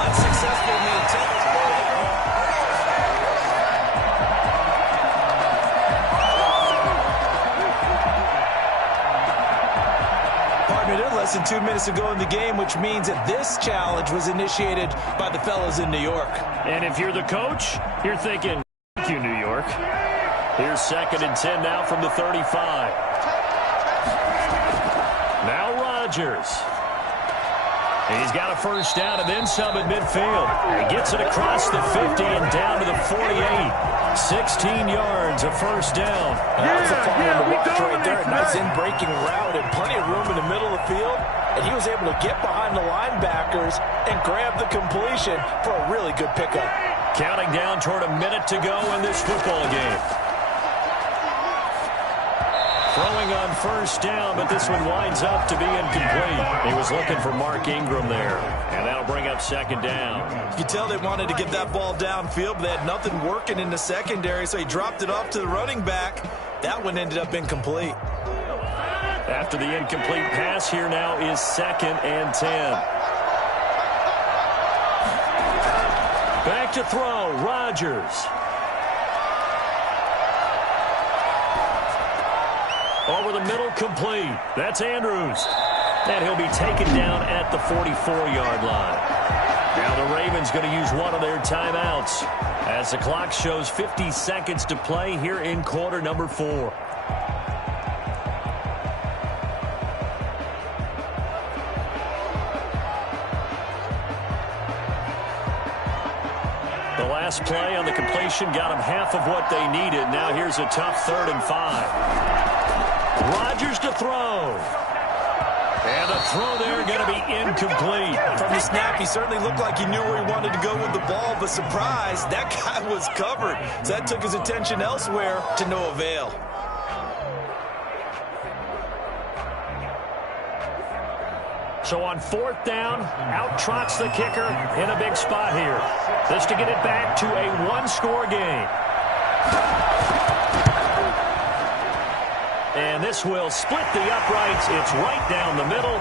Unsuccessful in the attempt. Less than 2 minutes ago in the game, which means that this challenge was initiated by the fellas in New York. And if you're the coach, you're thinking, thank you, New York. Here's 2nd and 10 now from the 35. Now Rodgers. He's got a first down and then some at midfield. He gets it across the 50 and down to the 48. 16 yards, a first down. That was a fun one to watch right there. Nice in-breaking route and plenty of room in the middle of the field. And he was able to get behind the linebackers and grab the completion for a really good pickup. Counting down toward a minute to go in this football game. Throwing on first down, but this one winds up to be incomplete. He was looking for Mark Ingram there, and that'll bring up second down. You can tell they wanted to get that ball downfield, but they had nothing working in the secondary, so he dropped it off to the running back. That one ended up incomplete. After the incomplete pass, here now is 2nd and 10. Back to throw, Rodgers. Over the middle, complete. That's Andrews. And he'll be taken down at the 44-yard line. Now the Ravens going to use one of their timeouts as the clock shows 50 seconds to play here in quarter number 4. The last play on the completion got them half of what they needed. Now here's a tough 3rd and 5. Rodgers to throw. And the throw there going to be incomplete. From the snap, he certainly looked like he knew where he wanted to go with the ball, but surprise, that guy was covered. So that took his attention elsewhere to no avail. So on 4th down, out trots the kicker in a big spot here. This to get it back to a 1-score game. And this will split the uprights. It's right down the middle.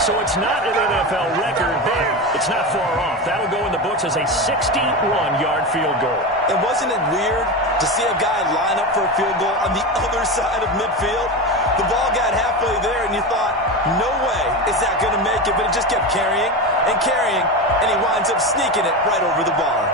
So it's not an NFL record, but it's not far off. That'll go in the books as a 61-yard field goal. And wasn't it weird to see a guy line up for a field goal on the other side of midfield? The ball got halfway there, and you thought, no way is that going to make it, but it just kept carrying and carrying, and he winds up sneaking it right over the bar.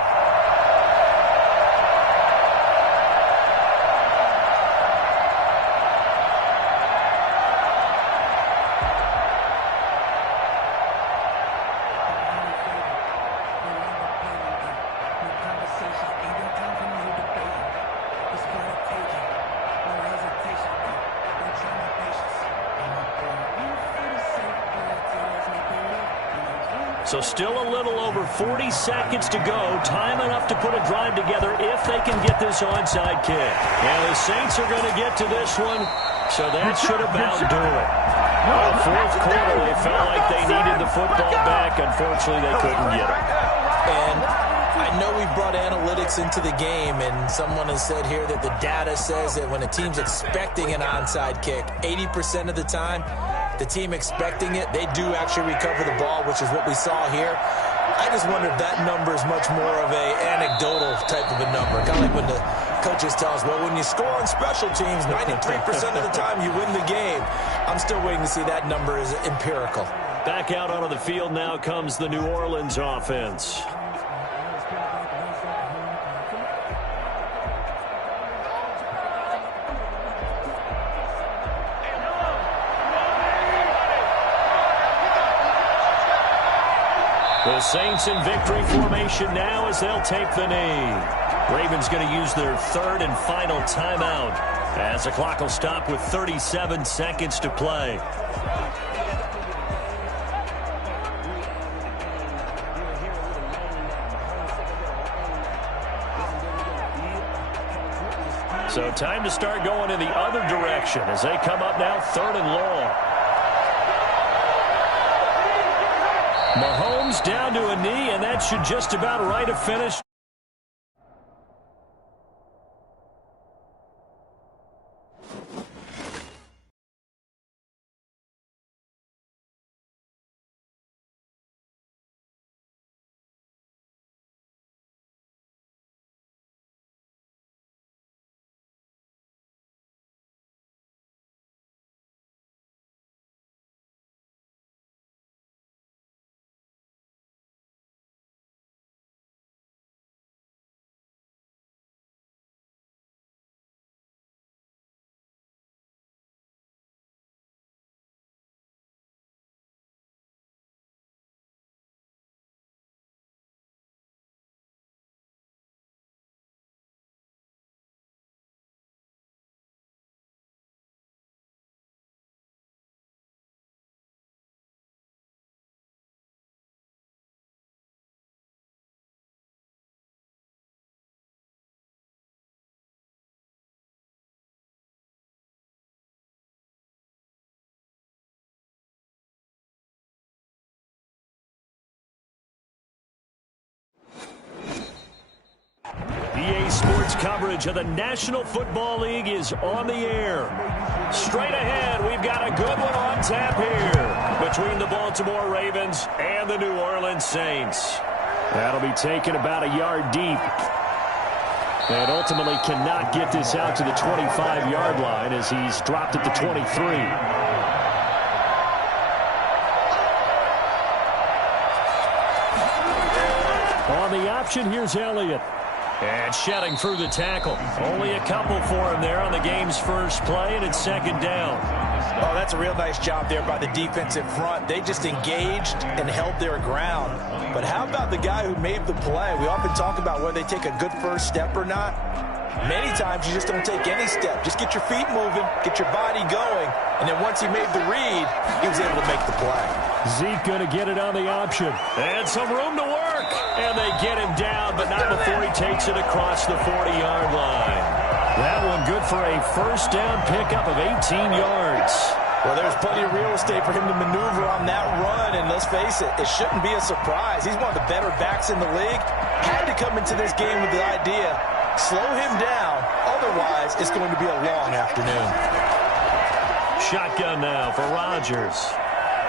So still a little over 40 seconds to go. Time enough to put a drive together if they can get this onside kick. And the Saints are going to get to this one, so that should about do it. Fourth quarter, they felt like they needed the football back. Unfortunately, they couldn't get it. And I know we brought analytics into the game, and someone has said here that the data says that when a team's expecting an onside kick, 80% of the time, the team expecting it, they do actually recover the ball, which is what we saw here. I just wonder if that number is much more of a anecdotal type of a number. Kind of like when the coaches tell us, well, when you score on special teams, 93% of the time you win the game. I'm still waiting to see that number is empirical. Back out onto the field now comes the New Orleans offense. The Saints in victory formation now as they'll take the knee. Ravens going to use their third and final timeout as the clock will stop with 37 seconds to play. So time to start going in the other direction as they come up now third and long. Mahomes down to a knee, and that should just about right a finish. EA Sports coverage of the National Football League is on the air. Straight ahead, we've got a good one on tap here between the Baltimore Ravens and the New Orleans Saints. That'll be taken about a yard deep. And ultimately cannot get this out to the 25-yard line as he's dropped at the 23. On the option, here's Elliott. And shedding through the tackle. Only a couple for him there on the game's first play, and it's second down. Oh, that's a real nice job there by the defensive front. They just engaged and held their ground. But how about the guy who made the play? We often talk about whether they take a good first step or not. Many times you just don't take any step. Just get your feet moving, get your body going, and then once he made the read, he was able to make the play. Zeke going to get it on the option. And some room to work. And they get him down, but not before he takes it across the 40-yard line. That one good for a first down pickup of 18 yards. Well, there's plenty of real estate for him to maneuver on that run, and let's face it, it shouldn't be a surprise. He's one of the better backs in the league. Had to come into this game with the idea, slow him down, otherwise it's going to be a long afternoon. Shotgun now for Rodgers.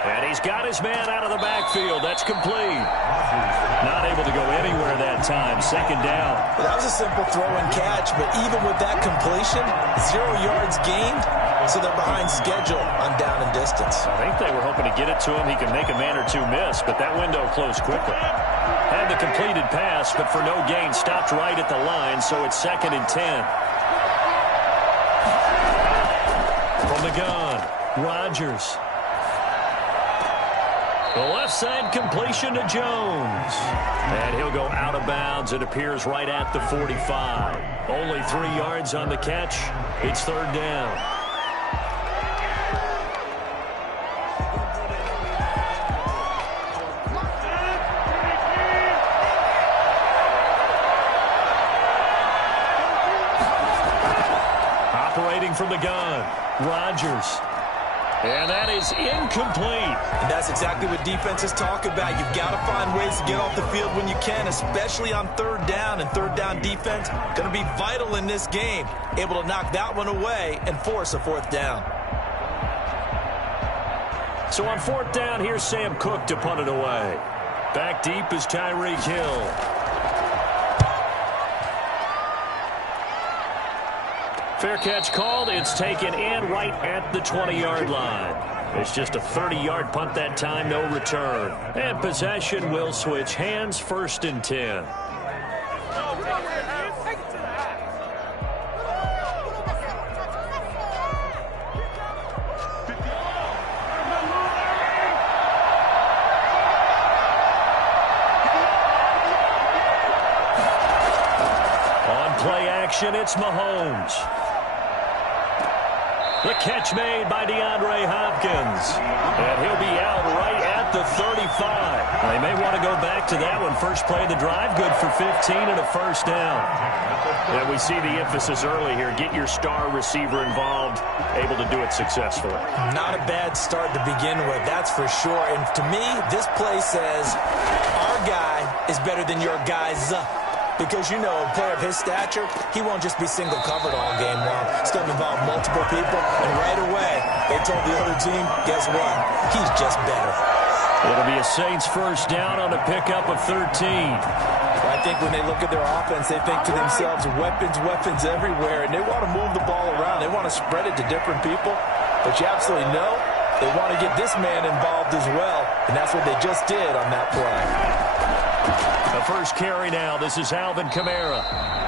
And he's got his man out of the backfield. That's complete. Not able to go anywhere that time. Second down. Well, that was a simple throw and catch, but even with that completion, 0 yards gained, so they're behind schedule on down and distance. I think they were hoping to get it to him. He can make a man or two miss, but that window closed quickly. Had the completed pass, but for no gain, stopped right at the line, so it's 2nd and 10. From the gun, Rodgers. The left side completion to Jones. And he'll go out of bounds. It appears right at the 45. Only 3 yards on the catch. It's third down. the gun. Rodgers. And that is incomplete. And that's exactly what defenses talk about. You've got to find ways to get off the field when you can, especially on third down. And third down defense going to be vital in this game. Able to knock that one away and force a fourth down. So on fourth down, here's Sam Cook to punt it away. Back deep is Tyreek Hill. Fair catch called. It's taken in right at the 20-yard line. It's just a 30-yard punt that time, no return. And possession will switch hands, 1st and 10. On play action, it's Mahomes. The catch made by DeAndre Hopkins. And he'll be out right at the 35. They may want to go back to that one. First play of the drive, good for 15 and a first down. And we see the emphasis early here. Get your star receiver involved, able to do it successfully. Not a bad start to begin with, that's for sure. And to me, this play says our guy is better than your guy's. Because, you know, a player of his stature, he won't just be single covered all game long. It's going to involve multiple people. And right away, they told the other team, guess what? He's just better. It'll be a Saints first down on a pickup of 13. I think when they look at their offense, they think to themselves, weapons everywhere. And they want to move the ball around. They want to spread it to different people. But you absolutely know they want to get this man involved as well. And that's what they just did on that play. The first carry now. This is Alvin Kamara.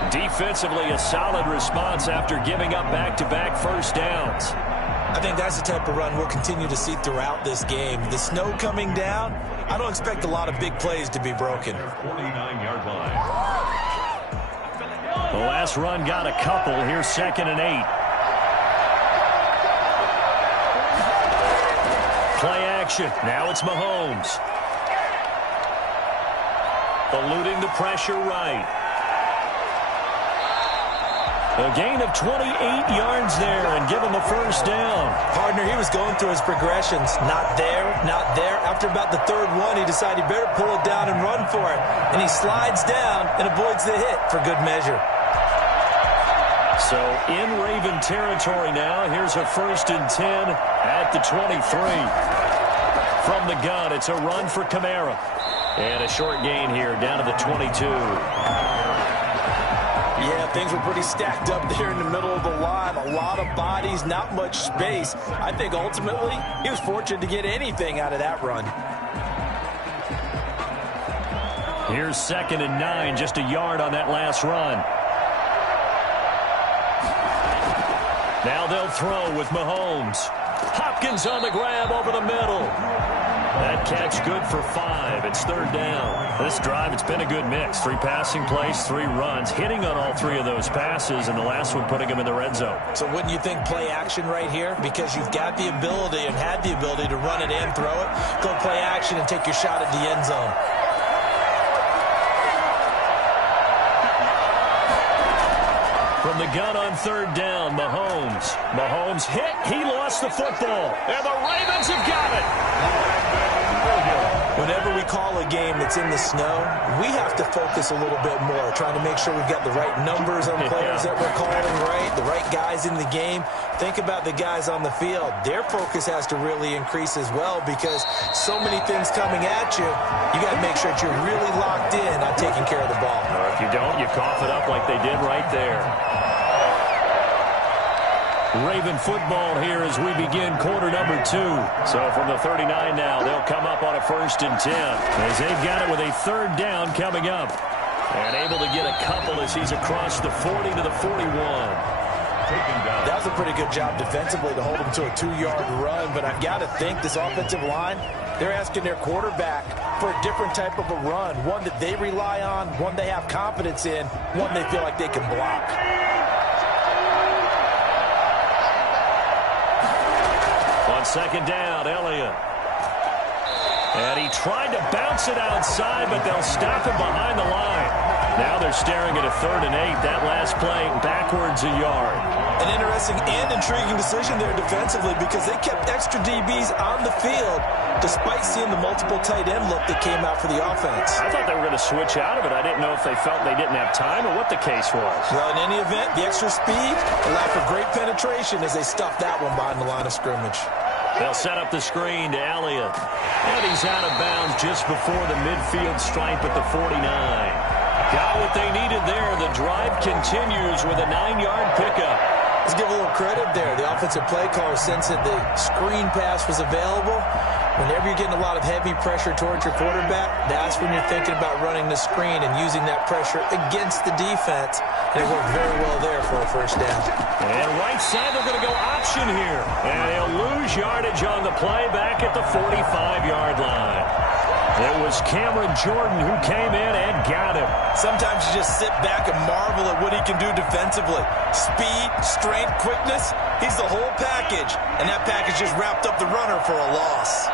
Defensively, a solid response after giving up back-to-back first downs. I think that's the type of run we'll continue to see throughout this game. The snow coming down, I don't expect a lot of big plays to be broken. 49-yard line. The last run got a couple. Here's 2nd and 8. Play action. Now it's Mahomes. Eluding the pressure right. A gain of 28 yards there and give him the first down. Partner, he was going through his progressions. Not there, not there. After about the third one, he decided he better pull it down and run for it. And he slides down and avoids the hit for good measure. So in Raven territory now. Here's a 1st and 10 at the 23. From the gun, it's a run for Kamara. And a short gain here down to the 22. Yeah, things were pretty stacked up there in the middle of the line. A lot of bodies, not much space. I think ultimately he was fortunate to get anything out of that run. Here's 2nd and 9, just a yard on that last run. Now they'll throw with Mahomes. Hopkins on the grab over the middle. That catch good for 5. It's 3rd down. This drive, it's been a good mix. 3 passing plays, 3 runs. Hitting on all 3 of those passes, and the last one putting them in the red zone. So wouldn't you think play action right here? Because you've got the ability and had the ability to run it and throw it. Go play action and take your shot at the end zone. From the gun on 3rd down, Mahomes. Mahomes hit. He lost the football. And the Ravens have got it. Whenever we call a game that's in the snow, we have to focus a little bit more, trying to make sure we've got the right numbers on players that we're calling right, the right guys in the game. Think about the guys on the field. Their focus has to really increase as well because so many things coming at you, you got to make sure that you're really locked in on taking care of the ball. Or if you don't, you cough it up like they did right there. Raven football here as we begin quarter number 2. So from the 39 now, they'll come up on a 1st and 10 as they've got it with a 3rd down coming up. And able to get a couple as he's across the 40 to the 41. That was a pretty good job defensively to hold him to a 2-yard run, but I've got to think this offensive line, they're asking their quarterback for a different type of a run, one that they rely on, one they have confidence in, one they feel like they can block. On 2nd down, Elliott. And he tried to bounce it outside, but they'll stop him behind the line. Now they're staring at a 3rd and 8. That last play backwards a yard. An interesting and intriguing decision there defensively because they kept extra DBs on the field despite seeing the multiple tight end look that came out for the offense. I thought they were going to switch out of it. I didn't know if they felt they didn't have time or what the case was. Well, in any event, the extra speed allowed for great penetration as they stuffed that one behind the line of scrimmage. They'll set up the screen to Elliott. And he's out of bounds just before the midfield stripe at the 49. Got what they needed there. The drive continues with a 9-yard pickup. Let's give a little credit there. The offensive play caller sensed that the screen pass was available. Whenever you're getting a lot of heavy pressure towards your quarterback, that's when you're thinking about running the screen and using that pressure against the defense. And it worked very well there for a first down. And right side, they're going to go option here. And they'll lose yardage on the play back at the 45-yard line. It was Cameron Jordan who came in and got him. Sometimes you just sit back and marvel at what he can do defensively. Speed, strength, quickness, he's the whole package. And that package just wrapped up the runner for a loss.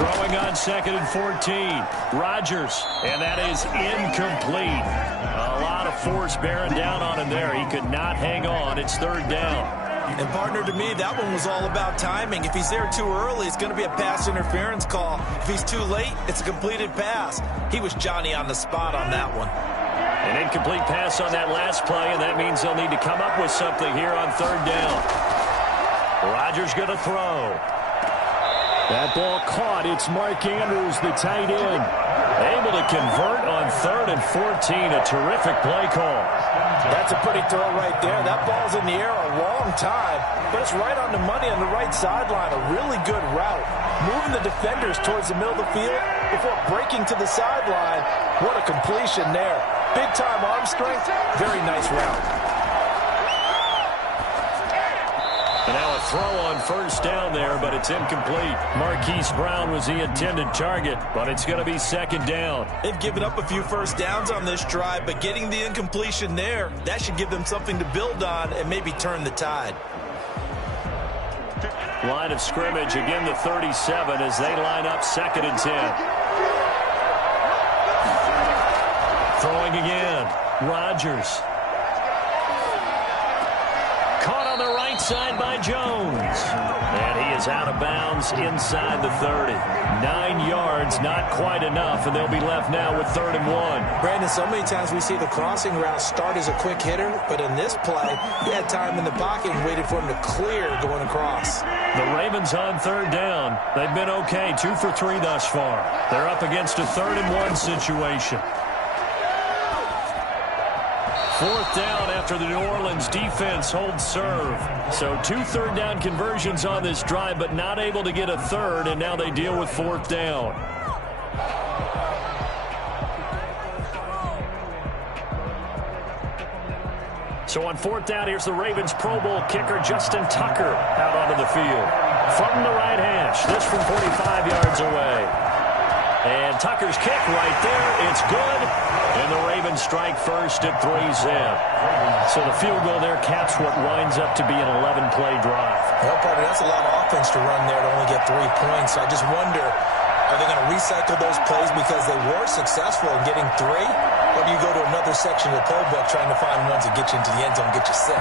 Throwing on 2nd and 14. Rodgers, and that is incomplete. A lot of force bearing down on him there. He could not hang on. It's 3rd down. And, partner, to me, that one was all about timing. If he's there too early, it's going to be a pass interference call. If he's too late, it's a completed pass. He was Johnny on the spot on that one. An incomplete pass on that last play, and that means they'll need to come up with something here on 3rd down. Rodgers going to throw. That ball caught. It's Mark Andrews, the tight end. Able to convert on 3rd and 14. A terrific play call. That's a pretty throw right there. That ball's in the air a long time, but it's right on the money on the right sideline. A really good route. Moving the defenders towards the middle of the field before breaking to the sideline. What a completion there. Big-time arm strength. Very nice route. And now a throw on 1st down there, but it's incomplete. Marquise Brown was the intended target, but it's going to be 2nd down. They've given up a few first downs on this drive, but getting the incompletion there, that should give them something to build on and maybe turn the tide. Line of scrimmage, again the 37 as they line up 2nd and 10. Throwing again, Rodgers. Caught on the right side by Jones. And he is out of bounds inside the 30. 9 yards, not quite enough, and they'll be left now with 3rd and 1. Brandon, so many times we see the crossing route start as a quick hitter, but in this play, he had time in the pocket and waited for him to clear going across. The Ravens on 3rd down. They've been okay, 2 for 3 thus far. They're up against a 3rd and 1 situation. 4th down after the New Orleans defense holds serve. So 2 3rd down conversions on this drive, but not able to get a 3rd, and now they deal with 4th down. So on 4th down, here's the Ravens Pro Bowl kicker Justin Tucker out onto the field. From the right hash, this from 45 yards away. And Tucker's kick right there, it's good. And the Ravens strike first at 3-zip. So the field goal there caps what winds up to be an 11-play drive. Well, partner, that's a lot of offense to run there to only get 3 points. So I just wonder, are they going to recycle those plays because they were successful in getting 3? Or do you go to another section of the playbook trying to find ones that get you into the end zone and get you 6?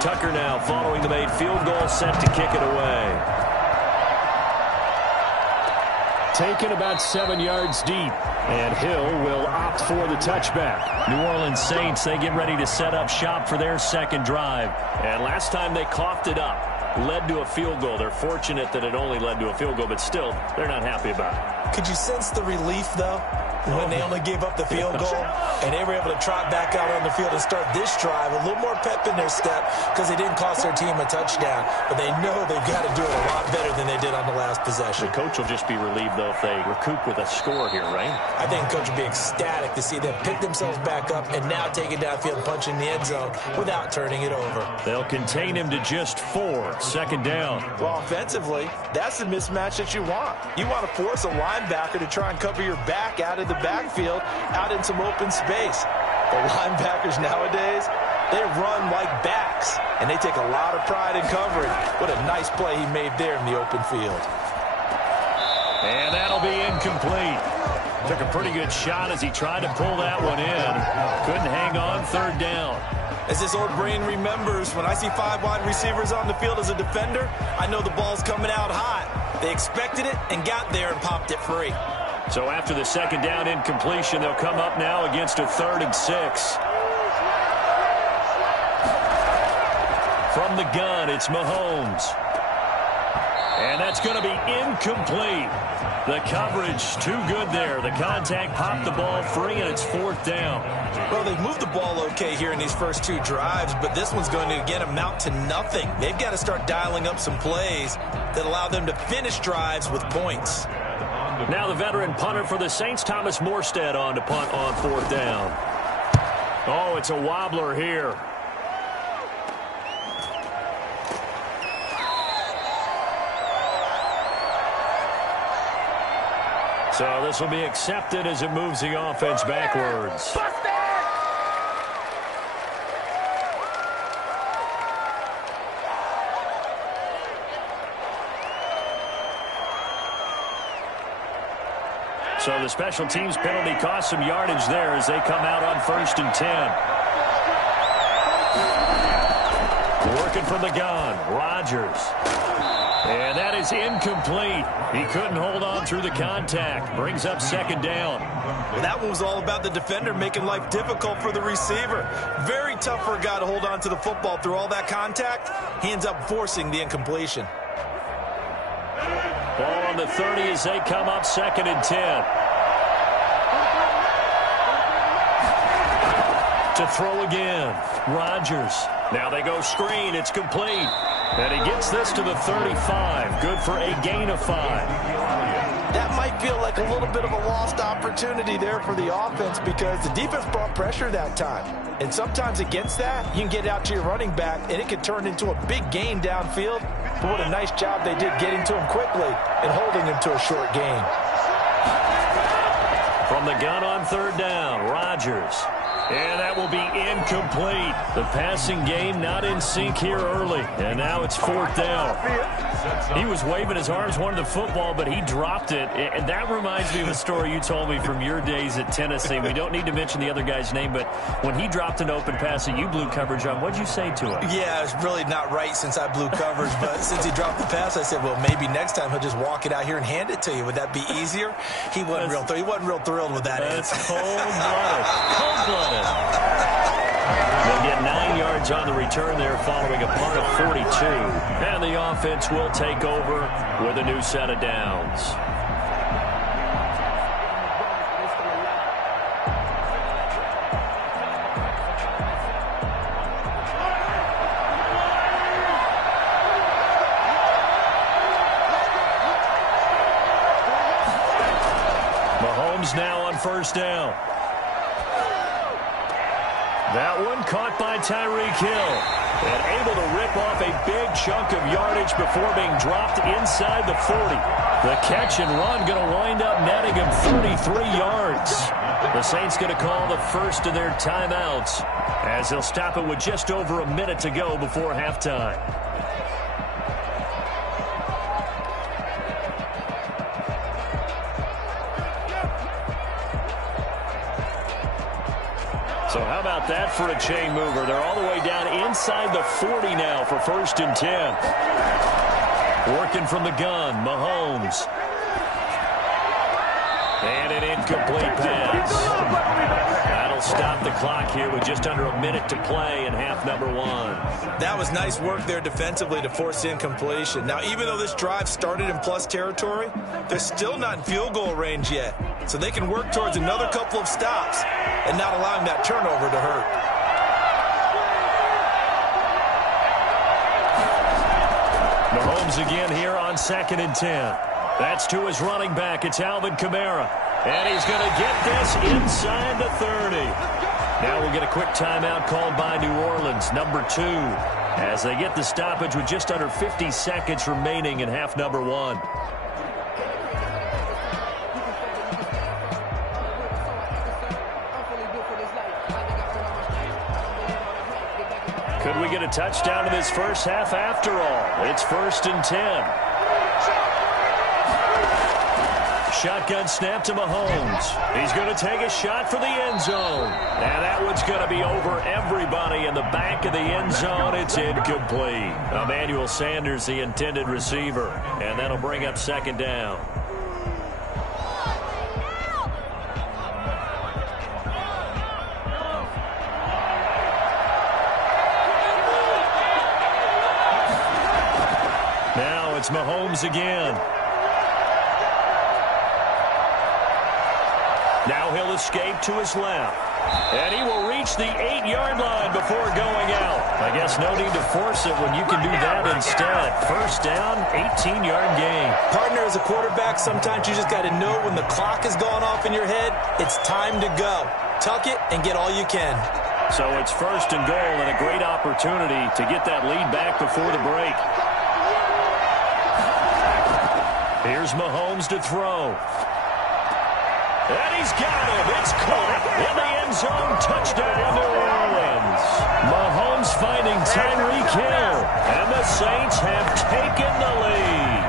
Tucker now following the made field goal, set to kick it away. Taken about 7 yards deep, and Hill will opt for the touchback. New Orleans Saints, they get ready to set up shop for their second drive. And last time they coughed it up. led to a field goal. They're fortunate that it only led to a field goal, but still, they're not happy about it. Could you sense the relief, though, when they only gave up the field goal and they were able to trot back out on the field and start this drive? A little more pep in their step because they didn't cost their team a touchdown, but they know they've got to do it a lot better than they did on the last possession. The coach will just be relieved, though, if they recoup with a score here, right? I think the coach will be ecstatic to see them pick themselves back up and now take it downfield and punch in the end zone without turning it over. They'll contain him to just 4. Second down. Well, offensively, that's the mismatch that you want. You want to force a linebacker to try and cover your back out of the backfield, out in some open space. The linebackers nowadays, they run like backs, and they take a lot of pride in covering. What a nice play he made there in the open field. And that'll be incomplete. Took a pretty good shot as he tried to pull that one in. Couldn't hang on. Third down. As this old brain remembers, when I see 5 wide receivers on the field as a defender, I know the ball's coming out hot. They expected it and got there and popped it free. So after the second down incompletion, they'll come up now against a 3rd and 6. From the gun, it's Mahomes. And that's going to be incomplete. The coverage too good there. The contact popped the ball free, and it's 4th down. Well, they've moved the ball okay here in these first 2 drives, but this one's going to, again, amount to nothing. They've got to start dialing up some plays that allow them to finish drives with points. Now the veteran punter for the Saints, Thomas Morstead, on to punt on 4th down. Oh, it's a wobbler here. So this will be accepted as it moves the offense backwards. So the special teams penalty cost some yardage there as they come out on 1st and 10. Working from the gun, Rodgers. And that is incomplete. He couldn't hold on through the contact. Brings up 2nd down. Well, that one was all about the defender making life difficult for the receiver. Very tough for a guy to hold on to the football through all that contact. He ends up forcing the incompletion. Ball on the 30 as they come up 2nd and 10. To throw again, Rodgers. Now they go screen. It's complete. And he gets this to the 35. Good for a gain of 5. That might feel like a little bit of a lost opportunity there for the offense because the defense brought pressure that time. And sometimes against that, you can get out to your running back, and it can turn into a big gain downfield. But what a nice job they did getting to him quickly and holding him to a short gain. From the gun on 3rd down, Rodgers. And that will be incomplete. The passing game not in sync here early. And now it's 4th down. He was waving his arms, wanted the football, but he dropped it. And that reminds me of a story you told me from your days at Tennessee. We don't need to mention the other guy's name, but when he dropped an open pass that you blew coverage on, what'd you say to him? Yeah, it's really not right since I blew coverage, but since he dropped the pass, I said, well, maybe next time he'll just walk it out here and hand it to you. Would that be easier? He wasn't real thrilled with that. That's cold-blooded. Cold-blooded. They'll get 9 yards on the return there following a punt of 42. And the offense will take over with a new set of downs. Mahomes now on 1st down. That one caught by Tyreek Hill and able to rip off a big chunk of yardage before being dropped inside the 40. The catch and run going to wind up netting him 33 yards. The Saints going to call the first of their timeouts as they'll stop it with just over a minute to go before halftime. So how about that for a chain mover? They're all the way down inside the 40 now for 1st and 10. Working from the gun, Mahomes. And an incomplete pass. That'll that'll stop the clock here with just under a minute to play in half number one. That was nice work there defensively to force the incompletion. Now, even though this drive started in plus territory, they're still not in field goal range yet. So they can work towards another couple of stops and not allowing that turnover to hurt. Mahomes again here on 2nd and 10. That's to his running back. It's Alvin Kamara. And he's going to get this inside the 30. Now we'll get a quick timeout called by New Orleans, number 2, as they get the stoppage with just under 50 seconds remaining in half number one. Could we get a touchdown in this first half after all? It's 1st and 10. Shotgun snap to Mahomes. He's going to take a shot for the end zone. And that one's going to be over everybody in the back of the end zone. It's incomplete. Emmanuel Sanders, the intended receiver. And that'll bring up 2nd down. Now it's Mahomes again. Now he'll escape to his left. And he will reach the 8-yard line before going out. I guess no need to force it when you can do that instead. 1st down, 18-yard gain. Partner, as a quarterback, sometimes you just got to know when the clock has gone off in your head, it's time to go. Tuck it and get all you can. So it's 1st and goal and a great opportunity to get that lead back before the break. Here's Mahomes to throw. And he's got him. It's caught in the end zone. Touchdown, New Orleans. Mahomes finding Tyreek Hill. And the Saints have taken the lead.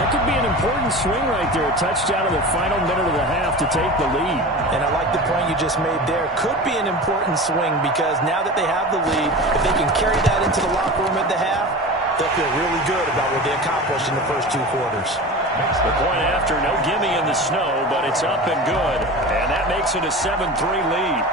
That could be an important swing right there. A touchdown in the final minute of the half to take the lead. And I like the point you just made there. Could be an important swing because now that they have the lead, if they can carry that into the locker room at the half, they'll feel really good about what they accomplished in the first 2 quarters. The point after, no gimme in the snow, but it's up and good. And that makes it a 7-3 lead.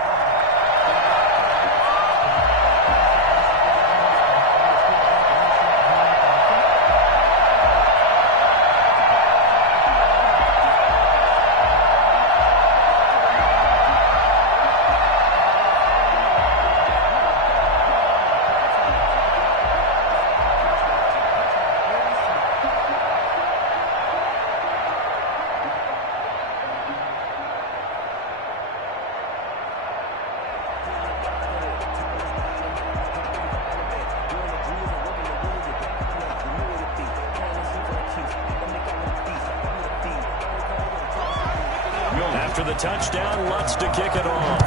After the touchdown, Lutz to kick it off.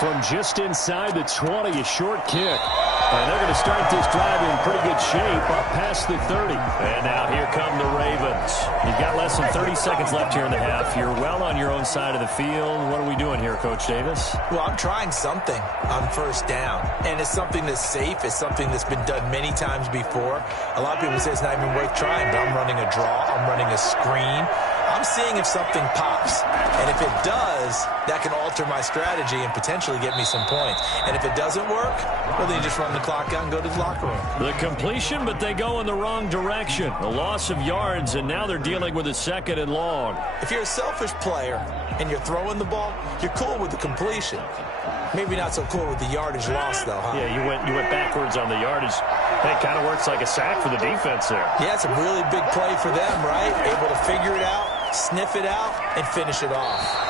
From just inside the 20, a short kick. And they're going to start this drive in pretty good shape up past the 30. And now here come the Ravens. You've got less than 30 seconds left here in the half. You're well on your own side of the field. What are we doing here, Coach Davis? Well, I'm trying something on 1st down. And it's something that's safe. It's something that's been done many times before. A lot of people say it's not even worth trying, but I'm running a draw. I'm running a screen. I'm seeing if something pops. And if it does, that can alter my strategy and potentially get me some points. And if it doesn't work, well, then you just run the clock out and go to the locker room. The completion, but they go in the wrong direction. A loss of yards, and now they're dealing with a 2nd and long. If you're a selfish player and you're throwing the ball, you're cool with the completion. Maybe not so cool with the yardage loss, though, huh? Yeah, you went backwards on the yardage. It kind of works like a sack for the defense there. Yeah, it's a really big play for them, right? Able to figure it out, sniff it out, and finish it off.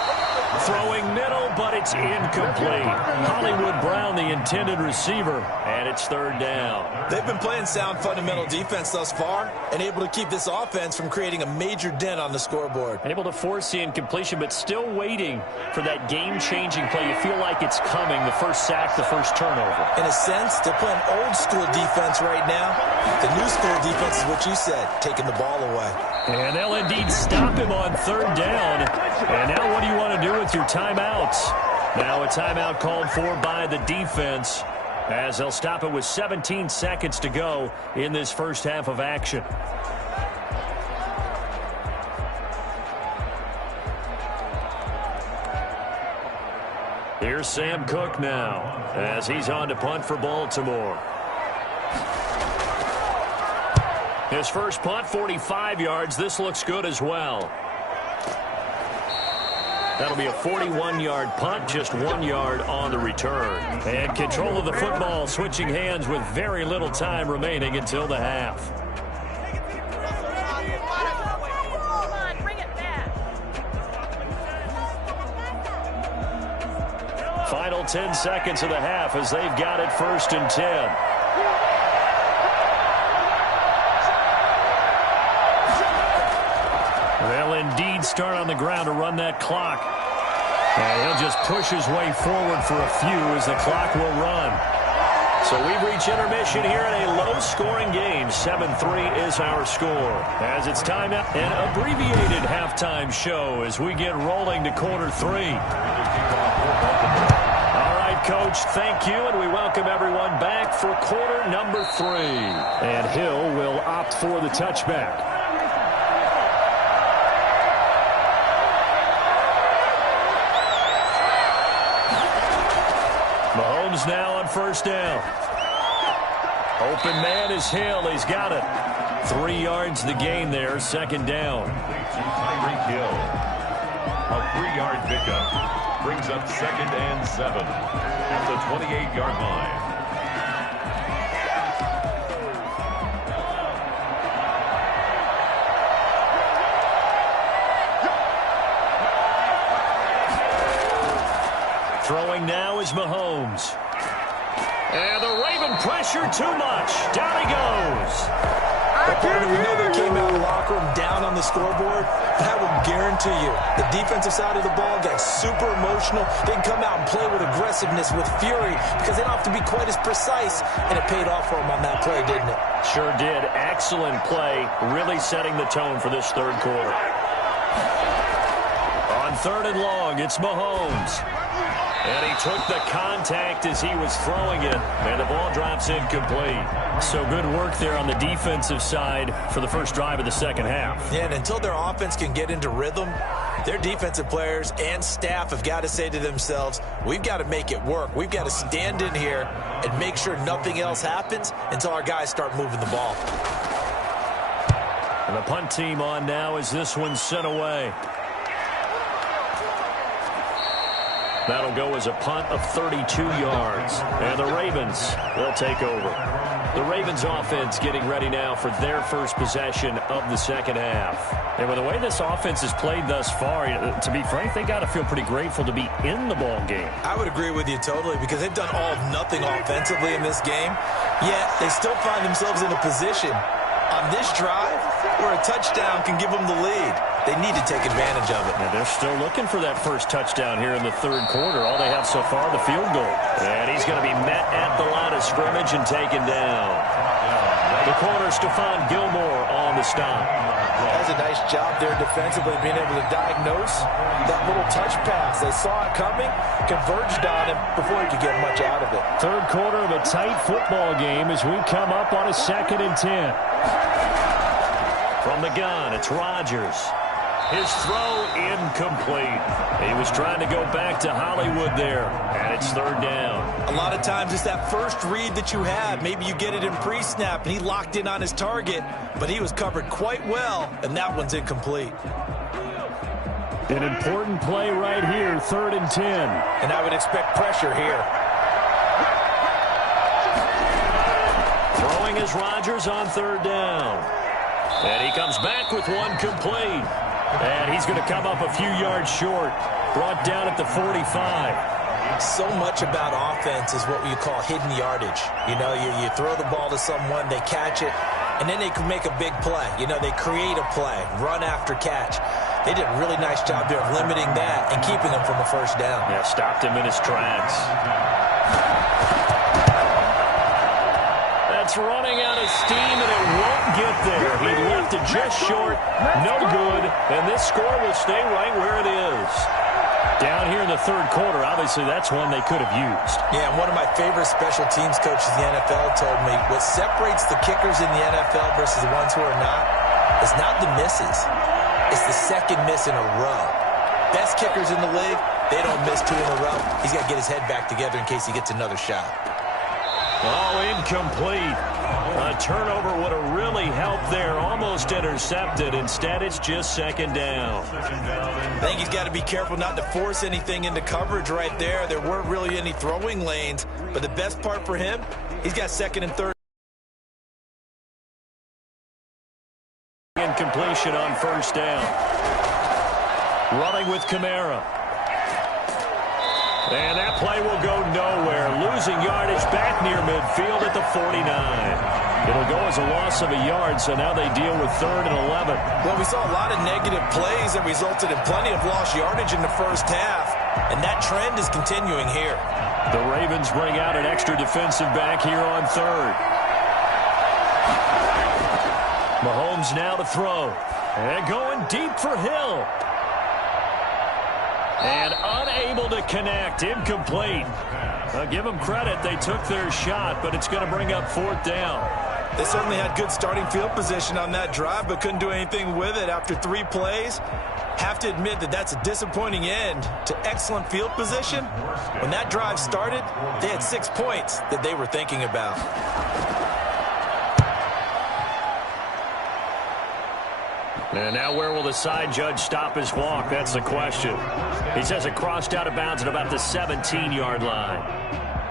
Throwing middle, but it's incomplete. Hollywood Brown, the intended receiver, and it's 3rd down. They've been playing sound fundamental defense thus far and able to keep this offense from creating a major dent on the scoreboard. Able to force the incompletion, but still waiting for that game-changing play. You feel like it's coming, the first sack, the first turnover. In a sense, they're playing old-school defense right now. The new-school defense is what you said, taking the ball away. And they'll indeed stop him on 3rd down. And now what do you want to do with your timeouts? Now a timeout called for by the defense as they'll stop it with 17 seconds to go in this first half of action. Here's Sam Cook now as he's on to punt for Baltimore. His first punt, 45 yards. This looks good as well. That'll be a 41-yard punt, just 1 yard on the return. And control of the football, switching hands with very little time remaining until the half. Final 10 seconds of the half as they've got it 1st and 10. They'll indeed start on the ground to run that clock. And he'll just push his way forward for a few as the clock will run. So we've reached intermission here in a low-scoring game. 7-3 is our score. As it's time out, an abbreviated halftime show as we get rolling to quarter 3. All right, Coach, thank you, and we welcome everyone back for quarter number 3. And Hill will opt for the touchback. Mahomes now on 1st down. Open man is Hill. He's got it. 3 yards the gain there. 2nd down. Tyreek Hill. A 3-yard pickup. Brings up 2nd and 7 at the 28-yard line. Throwing now is Mahomes. And the Raven pressure too much. Down he goes. We know they came out of the locker room down on the scoreboard. That will guarantee you the defensive side of the ball got super emotional. They can come out and play with aggressiveness, with fury, because they don't have to be quite as precise. And it paid off for them on that play, didn't it? Sure did. Excellent play. Really setting the tone for this 3rd quarter. On 3rd and long, it's Mahomes. And he took the contact as he was throwing it, and the ball drops incomplete. So good work there on the defensive side for the first drive of the 2nd half. Yeah, and until their offense can get into rhythm, their defensive players and staff have got to say to themselves, we've got to make it work. We've got to stand in here and make sure nothing else happens until our guys start moving the ball. And the punt team on now as this one's sent away. That'll go as a punt of 32 yards. And the Ravens will take over. The Ravens offense getting ready now for their first possession of the 2nd half. And with the way this offense has played thus far, to be frank, they got to feel pretty grateful to be in the ball game. I would agree with you totally, because they've done all of nothing offensively in this game. Yet they still find themselves in a position on this drive where a touchdown can give them the lead. They need to take advantage of it. And they're still looking for that first touchdown here in the 3rd quarter. All they have so far, the field goal. And he's going to be met at the line of scrimmage and taken down. The corner, Stephon Gilmore on the stop. That's a nice job there defensively, being able to diagnose that little touch pass. They saw it coming, converged on him before he could get much out of it. 3rd quarter of a tight football game as we come up on a 2nd and 10. From the gun, it's Rodgers. His throw incomplete. He was trying to go back to Hollywood there, and it's 3rd down. A lot of times it's that first read that you have. Maybe you get it in pre-snap, and he locked in on his target, but he was covered quite well, and that one's incomplete. An important play right here, 3rd and 10. And I would expect pressure here. Throwing is Rodgers on 3rd down. And he comes back with one complete. And he's going to come up a few yards short. Brought down at the 45. So much about offense is what you call hidden yardage. You know, you throw the ball to someone, they catch it, and then they can make a big play. You know, they create a play, run after catch. They did a really nice job there of limiting that and keeping him from a 1st down. Yeah, stopped him in his tracks. That's running out of steam, and it won't get there. He left it just short, no good, and this score will stay right where it is. Down here in the 3rd quarter, obviously that's one they could have used. Yeah, and one of my favorite special teams coaches in the NFL told me what separates the kickers in the NFL versus the ones who are not is not the misses. It's the 2nd miss in a row. Best kickers in the league, they don't miss 2 in a row, he's got to get his head back together in case he gets another shot. Oh, incomplete. A turnover would have really helped there. Almost intercepted. Instead, it's just second down. I think he's got to be careful not to force anything into coverage right there. There weren't really any throwing lanes. But the best part for him, he's got second and third. Incompletion on first down. Running with Kamara. And that play will go nowhere. Losing yardage back near midfield at the 49. It'll go as a loss of a yard, so now they deal with 3rd and 11. Well, we saw a lot of negative plays that resulted in plenty of lost yardage in the first half, and that trend is continuing here. The Ravens bring out an extra defensive back here on 3rd. Mahomes now to throw. And going deep for Hill. And unable to connect. Incomplete. I'll give them credit. They took their shot, but it's going to bring up 4th down. They certainly had good starting field position on that drive, but couldn't do anything with it after 3 plays. Have to admit that that's a disappointing end to excellent field position. When that drive started, they had 6 points that they were thinking about. And now where will the side judge stop his walk? That's the question. He says it crossed out of bounds at about the 17-yard line.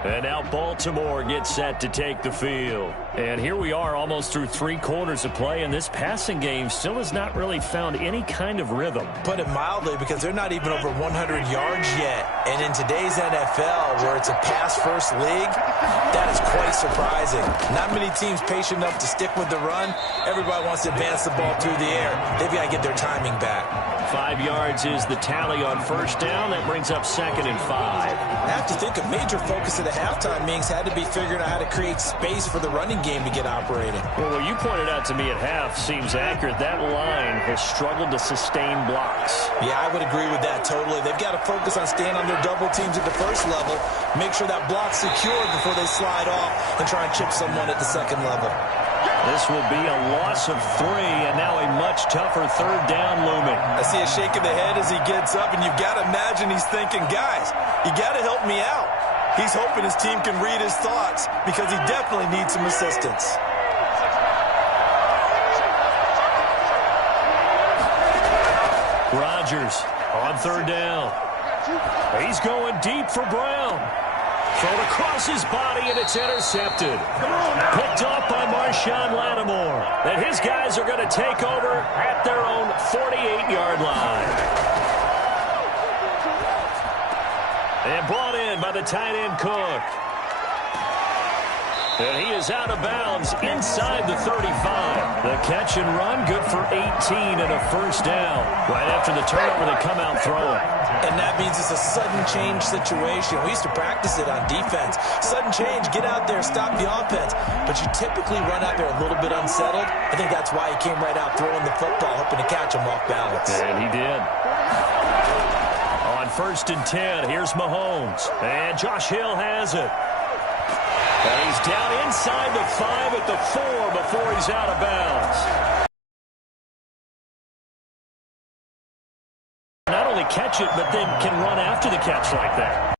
And now Baltimore gets set to take the field. And here we are almost through 3 quarters of play, and this passing game still has not really found any kind of rhythm. Put it mildly, because they're not even over 100 yards yet. And in today's NFL, where it's a pass-first league, that is quite surprising. Not many teams patient enough to stick with the run. Everybody wants to advance the ball through the air. They've got to get their timing back. 5 yards is the tally on first down. That brings up 2nd and 5. I have to think a major focus of the halftime meetings had to be figuring out how to create space for the running game to get operating. Well, what you pointed out to me at half seems accurate. That line has struggled to sustain blocks. Yeah, I would agree with that totally. They've got to focus on staying on their double teams at the first level, make sure that block's secured before they slide off and try and chip someone at the second level. This will be a loss of 3, and now a much tougher 3rd down looming. I see a shake of the head as he gets up, and you've got to imagine he's thinking, guys, you got to help me out. He's hoping his team can read his thoughts because he definitely needs some assistance. Rodgers on 3rd down. He's going deep for Brown. Thrown across his body, and it's intercepted. Picked off by Marshawn Lattimore. And his guys are going to take over at their own 48-yard line. And brought in by the tight end Cook. And he is out of bounds inside the 35. The catch and run, good for 18 and a first down. Right after the turnover, they come out throwing. And that means it's a sudden change situation. We used to practice it on defense. Sudden change, get out there, stop the offense. But you typically run out there a little bit unsettled. I think that's why he came right out throwing the football, hoping to catch him off balance. And he did. On 1st and 10, here's Mahomes. And Josh Hill has it. And he's down inside the 5 at the 4 before he's out of bounds. Not only catch it, but then can run after the catch like that.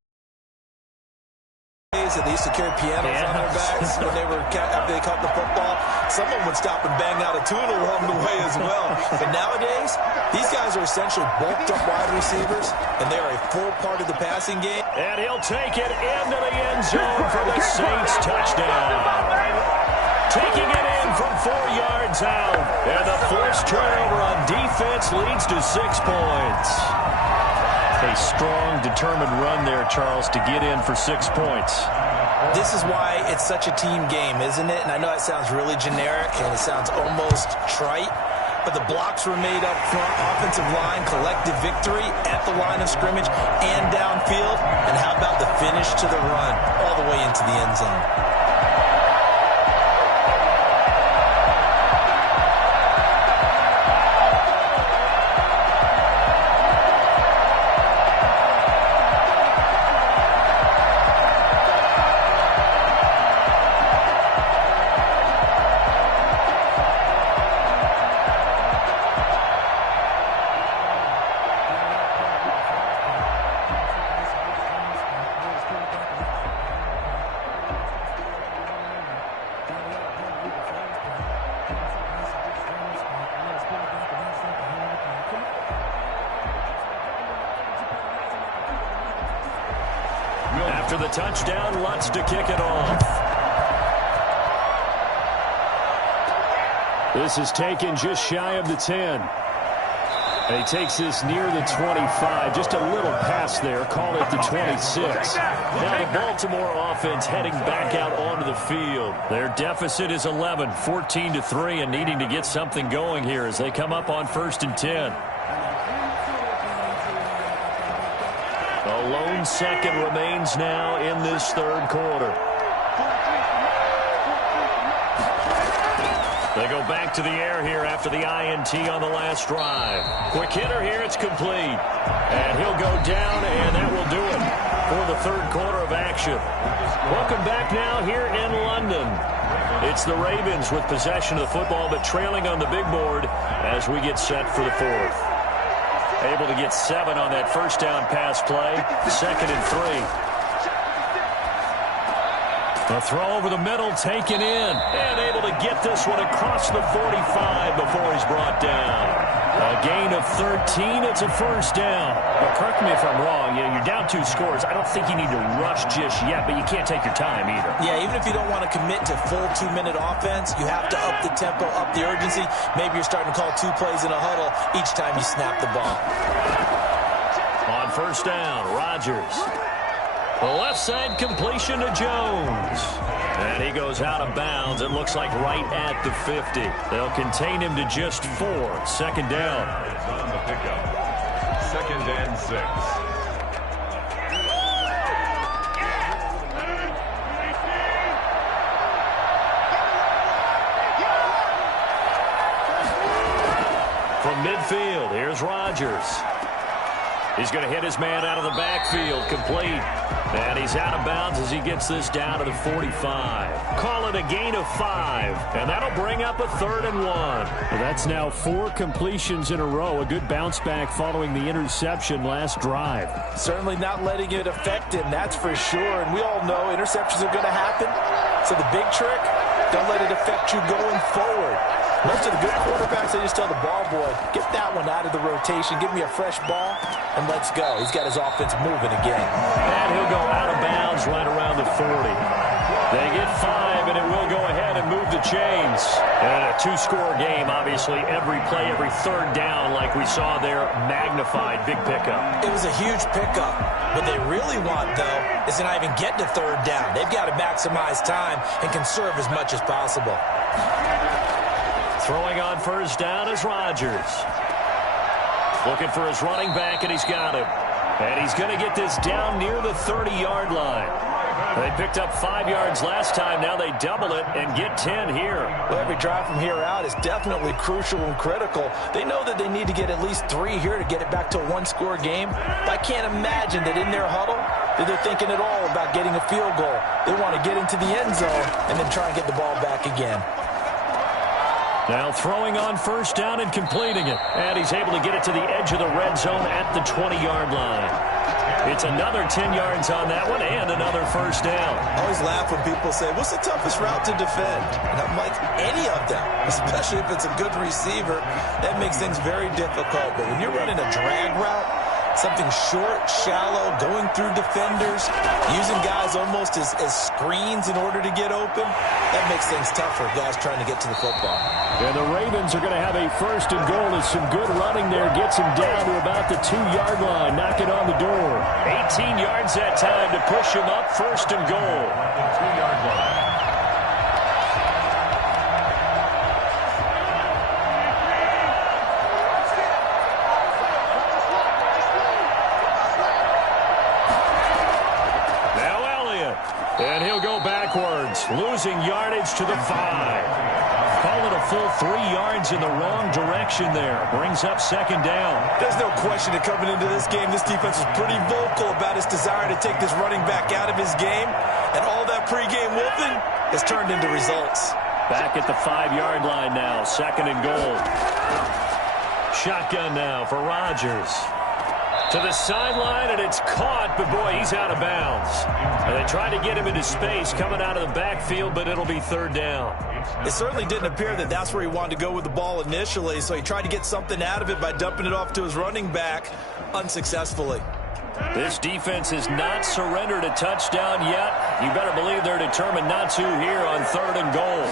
They used to carry pianos on their backs when they were after they caught the football. Someone would stop and bang out a tune along the way as well. But nowadays, these guys are essentially bulked up wide receivers, and they are a full part of the passing game. And he'll take it into the end zone for the Saints touchdown. Taking it in from 4 yards out. And the forced turnover on defense leads to 6 points. A strong, determined run there, Charles, to get in for 6 points. This is why it's such a team game, isn't it? And I know it sounds really generic and it sounds almost trite, but the blocks were made up front, offensive line, collective victory at the line of scrimmage and downfield. And how about the finish to the run all the way into the end zone? After the touchdown, Lutz to kick it off. This is taken just shy of the 10. And he takes this near the 25. Just a little pass there. Call it the 26. Now the Baltimore offense heading back out onto the field. Their deficit is 11, 14-3, and needing to get something going here as they come up on 1st and 10. A lone second remains now in this third quarter. They go back to the air here after the INT on the last drive. Quick hitter here, it's complete. And he'll go down, and that will do it for the third quarter of action. Welcome back now here in London. It's the Ravens with possession of the football, but trailing on the big board as we get set for the fourth. Able to get 7 on that first down pass play. 2nd and 3. The throw over the middle taken in. And able to get this one across the 45 before he's brought down. A gain of 13. It's a first down. But correct me if I'm wrong. You're down 2 scores. I don't think you need to rush just yet, but you can't take your time either. Yeah, even if you don't want to commit to full 2-minute offense, you have to up the tempo, up the urgency. Maybe you're starting to call 2 plays in a huddle each time you snap the ball. On first down, Rodgers. The left side completion to Jones. And he goes out of bounds. It looks like right at the 50. They'll contain him to just 4. 2nd down. On the pickup. 2nd and 6. From midfield, here's Rodgers. He's going to hit his man out of the backfield, complete. And he's out of bounds as he gets this down to the 45. Call it a gain of 5. And that'll bring up a 3rd and 1. Well, that's now 4 completions in a row. A good bounce back following the interception last drive. Certainly not letting it affect him, that's for sure. And we all know interceptions are going to happen. So the big trick, don't let it affect you going forward. Most of the good quarterbacks, they just tell the ball boy, get that one out of the rotation, give me a fresh ball, and let's go. He's got his offense moving again. And he'll go out of bounds right around the 40. They get 5, and it will go ahead and move the chains. And a 2-score game, obviously. Every play, every 3rd down, like we saw there, magnified. Big pickup. It was a huge pickup. What they really want, though, is to not even get to 3rd down. They've got to maximize time and conserve as much as possible. Throwing on first down is Rodgers. Looking for his running back, and he's got him. And he's going to get this down near the 30-yard line. They picked up 5 yards last time. Now they double it and get 10 here. Well, every drive from here out is definitely crucial and critical. They know that they need to get at least 3 here to get it back to a 1-score game. But I can't imagine that in their huddle that they're thinking at all about getting a field goal. They want to get into the end zone and then try and get the ball back again. Now throwing on first down and completing it. And he's able to get it to the edge of the red zone at the 20-yard line. It's another 10 yards on that one and another first down. I always laugh when people say, what's the toughest route to defend? And I'm like, any of them, especially if it's a good receiver. That makes things very difficult. But when you're running a drag route, something short, shallow, going through defenders, using guys almost as screens in order to get open, that makes things tough for guys trying to get to the football. And the Ravens are going to have a 1st and goal as some good running there gets him down to about the 2-yard line, knocking on the door. 18 yards that time to push him up, 1st and goal. 2-yard line. And he'll go backwards, losing yardage to the 5. Call it a full 3 yards in the wrong direction there. Brings up 2nd down. There's no question that coming into this game, this defense was pretty vocal about its desire to take this running back out of his game. And all that pregame wolfing has turned into results. Back at the 5-yard line now, 2nd and goal. Shotgun now for Rodgers. To the sideline, and it's caught, but boy, he's out of bounds. And they try to get him into space coming out of the backfield, but it'll be 3rd down. It certainly didn't appear that that's where he wanted to go with the ball initially, so he tried to get something out of it by dumping it off to his running back unsuccessfully. This defense has not surrendered a touchdown yet. You better believe they're determined not to here on 3rd and goal.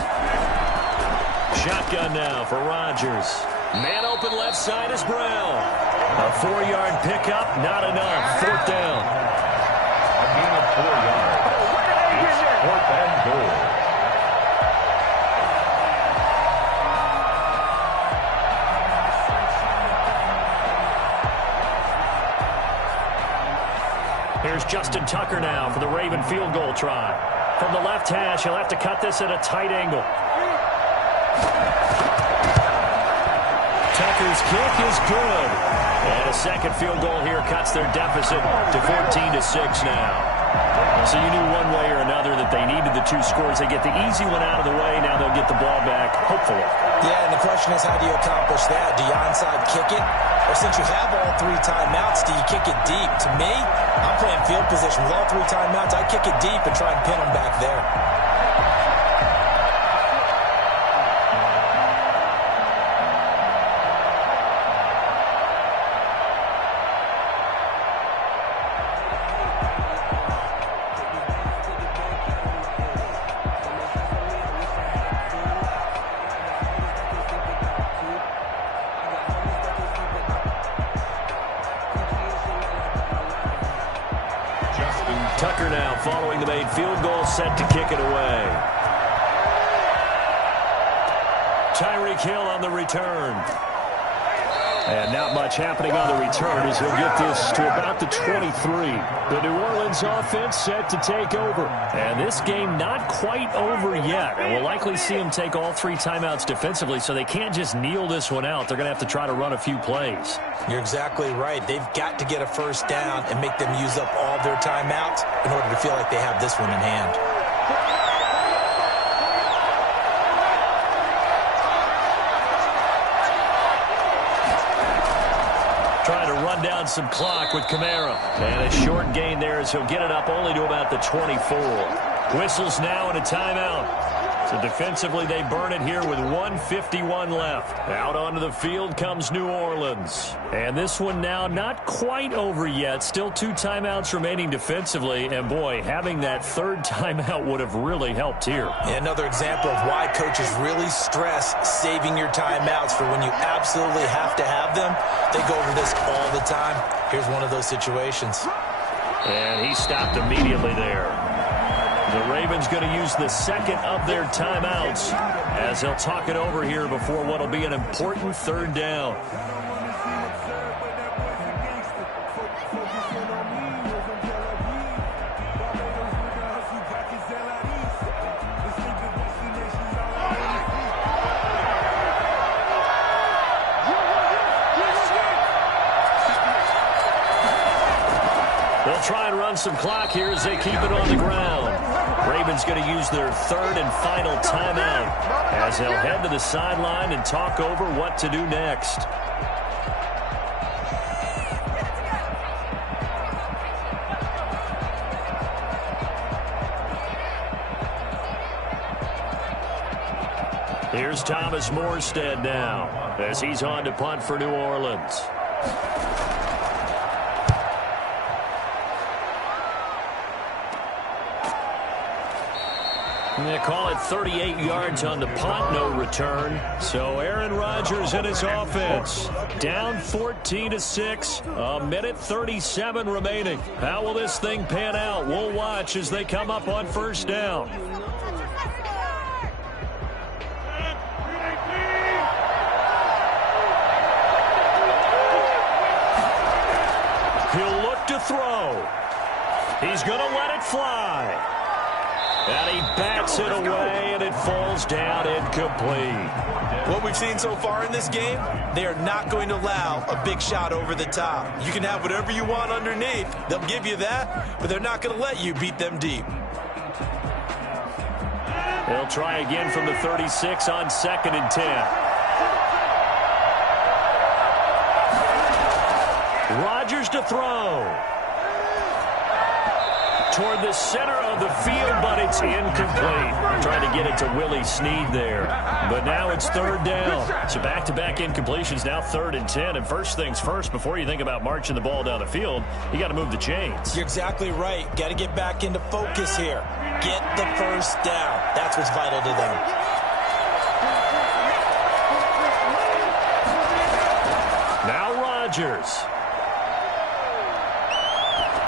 Shotgun now for Rodgers. Man open left side is Brown. A 4-yard pickup, not enough. 4th down. A gain of 4 yards. It's 4th and goal. Here's Justin Tucker now for the Raven field goal try. From the left hash, he'll have to cut this at a tight angle. Tucker's kick is good. And a second field goal here cuts their deficit to 14-6 now. So you knew one way or another that they needed the 2 scores. They get the easy one out of the way. Now they'll get the ball back, hopefully. Yeah, and the question is, how do you accomplish that? Do you onside kick it? Or since you have all 3 timeouts, do you kick it deep? To me, I'm playing field position with all 3 timeouts. I kick it deep and try and pin them back there. Tucker now following the made field goal, set to kick it away. Tyreek Hill on the return. And not much happening on the return as he'll get this to about the 23. The New Orleans offense set to take over. And this game not quite over yet. And we'll likely see them take all 3 timeouts defensively, so they can't just kneel this one out. They're going to have to try to run a few plays. You're exactly right. They've got to get a first down and make them use up all their timeouts in order to feel like they have this one in hand. Trying to run down some clock with Kamara. And a short gain there as he'll get it up only to about the 24. Whistles now and a timeout. So defensively they burn it here with 1:51 left. Out onto the field comes New Orleans. And this one now not quite over yet. Still 2 timeouts remaining defensively. And boy, having that 3rd timeout would have really helped here. Another example of why coaches really stress saving your timeouts for when you absolutely have to have them. They go over this all the time. Here's one of those situations. And he stopped immediately there. The Ravens going to use the second of their timeouts as they'll talk it over here before what will be an important 3rd down. They'll try and run some clock here as they keep it on the ground. Ravens going to use their 3rd and final timeout as they'll head to the sideline and talk over what to do next. Here's Thomas Morstead now as he's on to punt for New Orleans. They call it 38 yards on the punt, no return. So Aaron Rodgers and his offense down 14-6, a minute 37 remaining. How will this thing pan out? We'll watch as they come up on 1st down. He'll look to throw. He's going to let it fly. And he bats it away, and it falls down incomplete. What we've seen so far in this game, they are not going to allow a big shot over the top. You can have whatever you want underneath. They'll give you that, but they're not going to let you beat them deep. They'll try again from the 36 on 2nd and 10. Rodgers to throw. Toward the center of the field, but it's incomplete. Trying to get it to Willie Snead there. But now it's third down. So back-to-back incompletions, now 3rd and 10. And first things first, before you think about marching the ball down the field, you got to move the chains. You're exactly right. Got to get back into focus here. Get the first down. That's what's vital to them. Now Rodgers.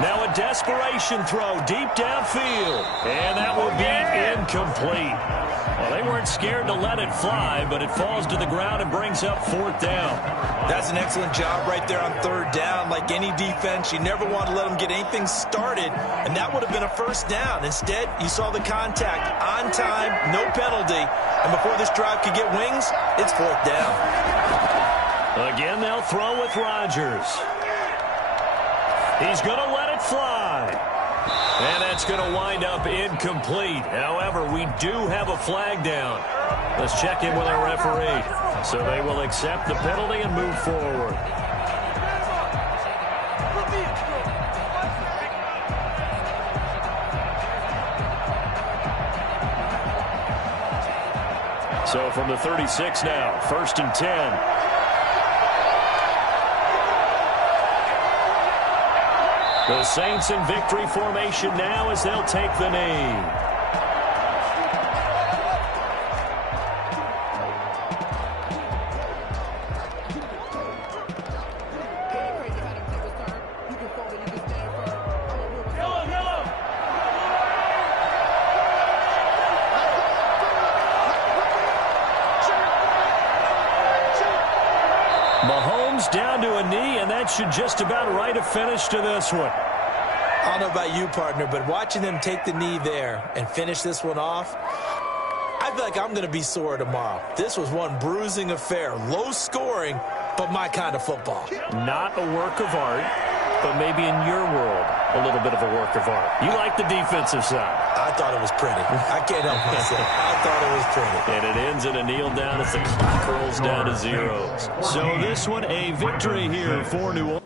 Now a desperation throw deep downfield. And that will be incomplete. Well, they weren't scared to let it fly, but it falls to the ground and brings up 4th down. That's an excellent job right there on 3rd down. Like any defense, you never want to let them get anything started, and that would have been a 1st down. Instead, you saw the contact on time, no penalty, and before this drive could get wings, it's 4th down. Again, they'll throw with Rodgers. He's going to let it fly. And that's going to wind up incomplete. However, we do have a flag down. Let's check in with our referee. So they will accept the penalty and move forward. So from the 36 now, 1st and 10. The Saints in victory formation now as they'll take the knee. Mahomes down to a knee, and that should just about write a finish to this one. I don't know about you, partner, but watching them take the knee there and finish this one off, I feel like I'm going to be sore tomorrow. This was one bruising affair. Low scoring, but my kind of football. Not a work of art, but maybe in your world, a little bit of a work of art. You like the defensive side. I thought it was pretty. I can't help myself. I thought it was pretty. And it ends in a kneel down as the clock rolls down to zeros. So this one, a victory here for New Orleans.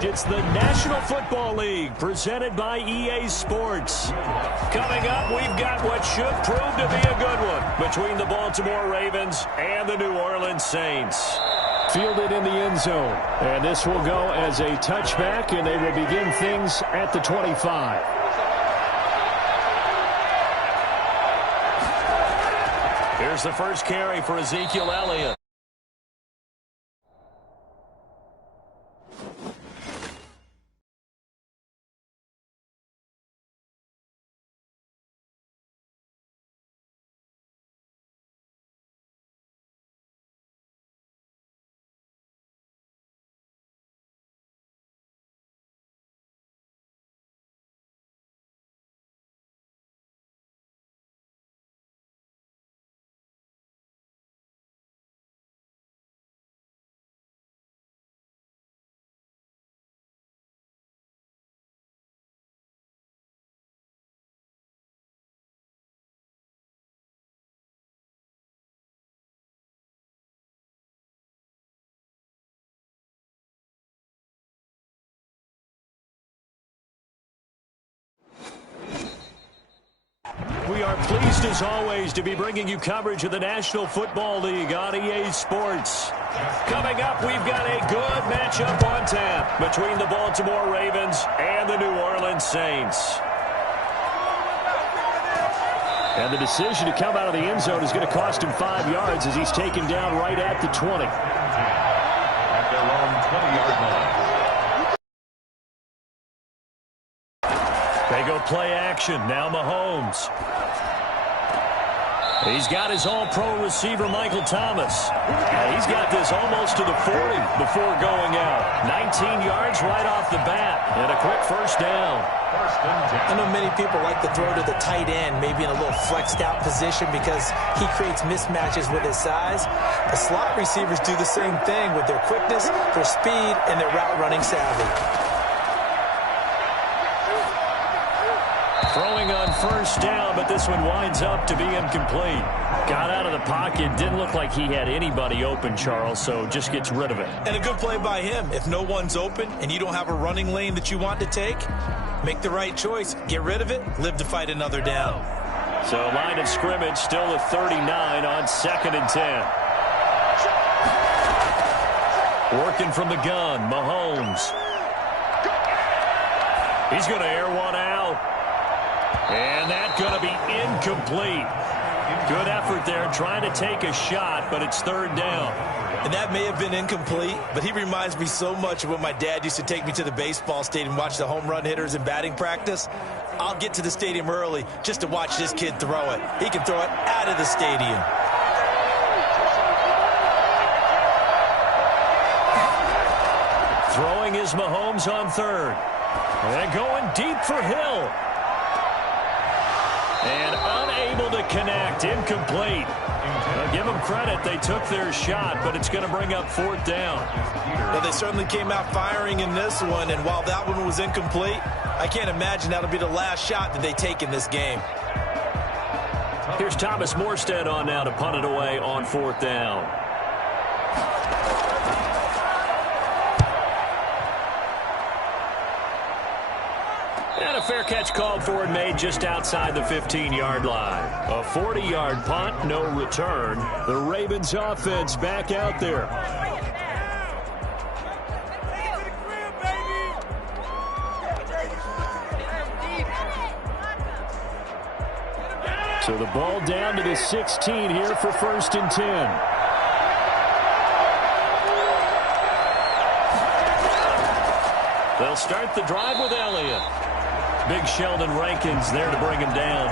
It's the National Football League presented by EA Sports. Coming up, we've got what should prove to be a good one between the Baltimore Ravens and the New Orleans Saints. Fielded in the end zone. And this will go as a touchback, and they will begin things at the 25. Here's the first carry for Ezekiel Elliott. are pleased as always to be bringing you coverage of the National Football League on EA Sports. Coming up, we've got a good matchup on tap between the Baltimore Ravens and the New Orleans Saints. And the decision to come out of the end zone is going to cost him 5 yards as he's taken down right at the 20. At their own 20-yard line. They go play action. Now Mahomes. He's got his all-pro receiver, Michael Thomas. And he's got this almost to the 40 before going out. 19 yards right off the bat. And a quick first down. I know many people like to throw to the tight end, maybe in a little flexed out position because he creates mismatches with his size. The slot receivers do the same thing with their quickness, their speed, and their route running savvy. Throwing on first down, but this one winds up to be incomplete. Got out of the pocket. Didn't look like he had anybody open, Charles, so just gets rid of it. And a good play by him. If no one's open and you don't have a running lane that you want to take, make the right choice. Get rid of it. Live to fight another down. So line of scrimmage still at 39 on 2nd and 10. Working from the gun, Mahomes. He's going to air one out. And that's going to be incomplete. Good effort there trying to take a shot, but it's 3rd down. And that may have been incomplete, but he reminds me so much of when my dad used to take me to the baseball stadium and watch the home run hitters in batting practice. I'll get to the stadium early just to watch this kid throw it. He can throw it out of the stadium. Throwing is Mahomes on 3rd. And going deep for Hill. And unable to connect. Incomplete. Now give them credit. They took their shot, but it's going to bring up 4th down. Well, they certainly came out firing in this one, and while that one was incomplete, I can't imagine that'll be the last shot that they take in this game. Here's Thomas Morstead on now to punt it away on 4th down. And a fair catch called for and made just outside the 15-yard line. A 40-yard punt, no return. The Ravens offense back out there. So the ball down to the 16 here for 1st and 10. They'll start the drive with Elliott. Big Sheldon Rankins there to bring him down.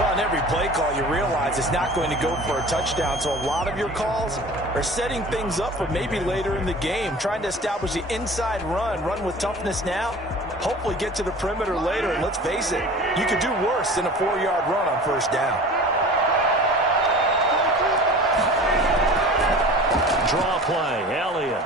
Well, on every play call, you realize it's not going to go for a touchdown, so a lot of your calls are setting things up for maybe later in the game, trying to establish the inside run with toughness now, hopefully get to the perimeter later, and let's face it, you could do worse than a 4-yard run on 1st down. Draw play, Elliott.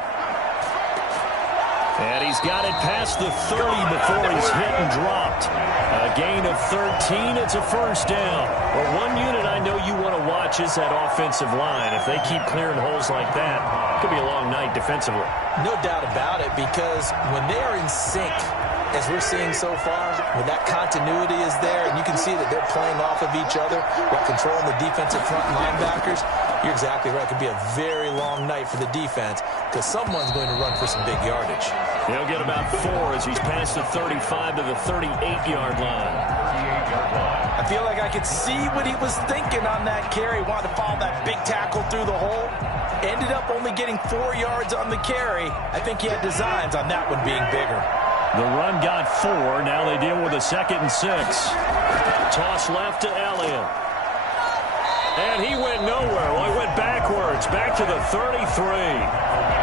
And he's got it past the 30 before he's hit and dropped. A gain of 13. It's a 1st down. Well, one unit I know you want to watch is that offensive line. If they keep clearing holes like that, it could be a long night defensively. No doubt about it, because when they are in sync, as we're seeing so far, when that continuity is there, and you can see that they're playing off of each other while controlling the defensive front linebackers, you're exactly right. It could be a very long night for the defense because someone's going to run for some big yardage. He'll get about 4 as he's past the 35 to the 38-yard line. I feel like I could see what he was thinking on that carry. Wanted to follow that big tackle through the hole. Ended up only getting 4 yards on the carry. I think he had designs on that one being bigger. The run got 4. Now they deal with a 2nd and 6. Toss left to Elliott. And he went nowhere. Well, he went backwards, back to the 33.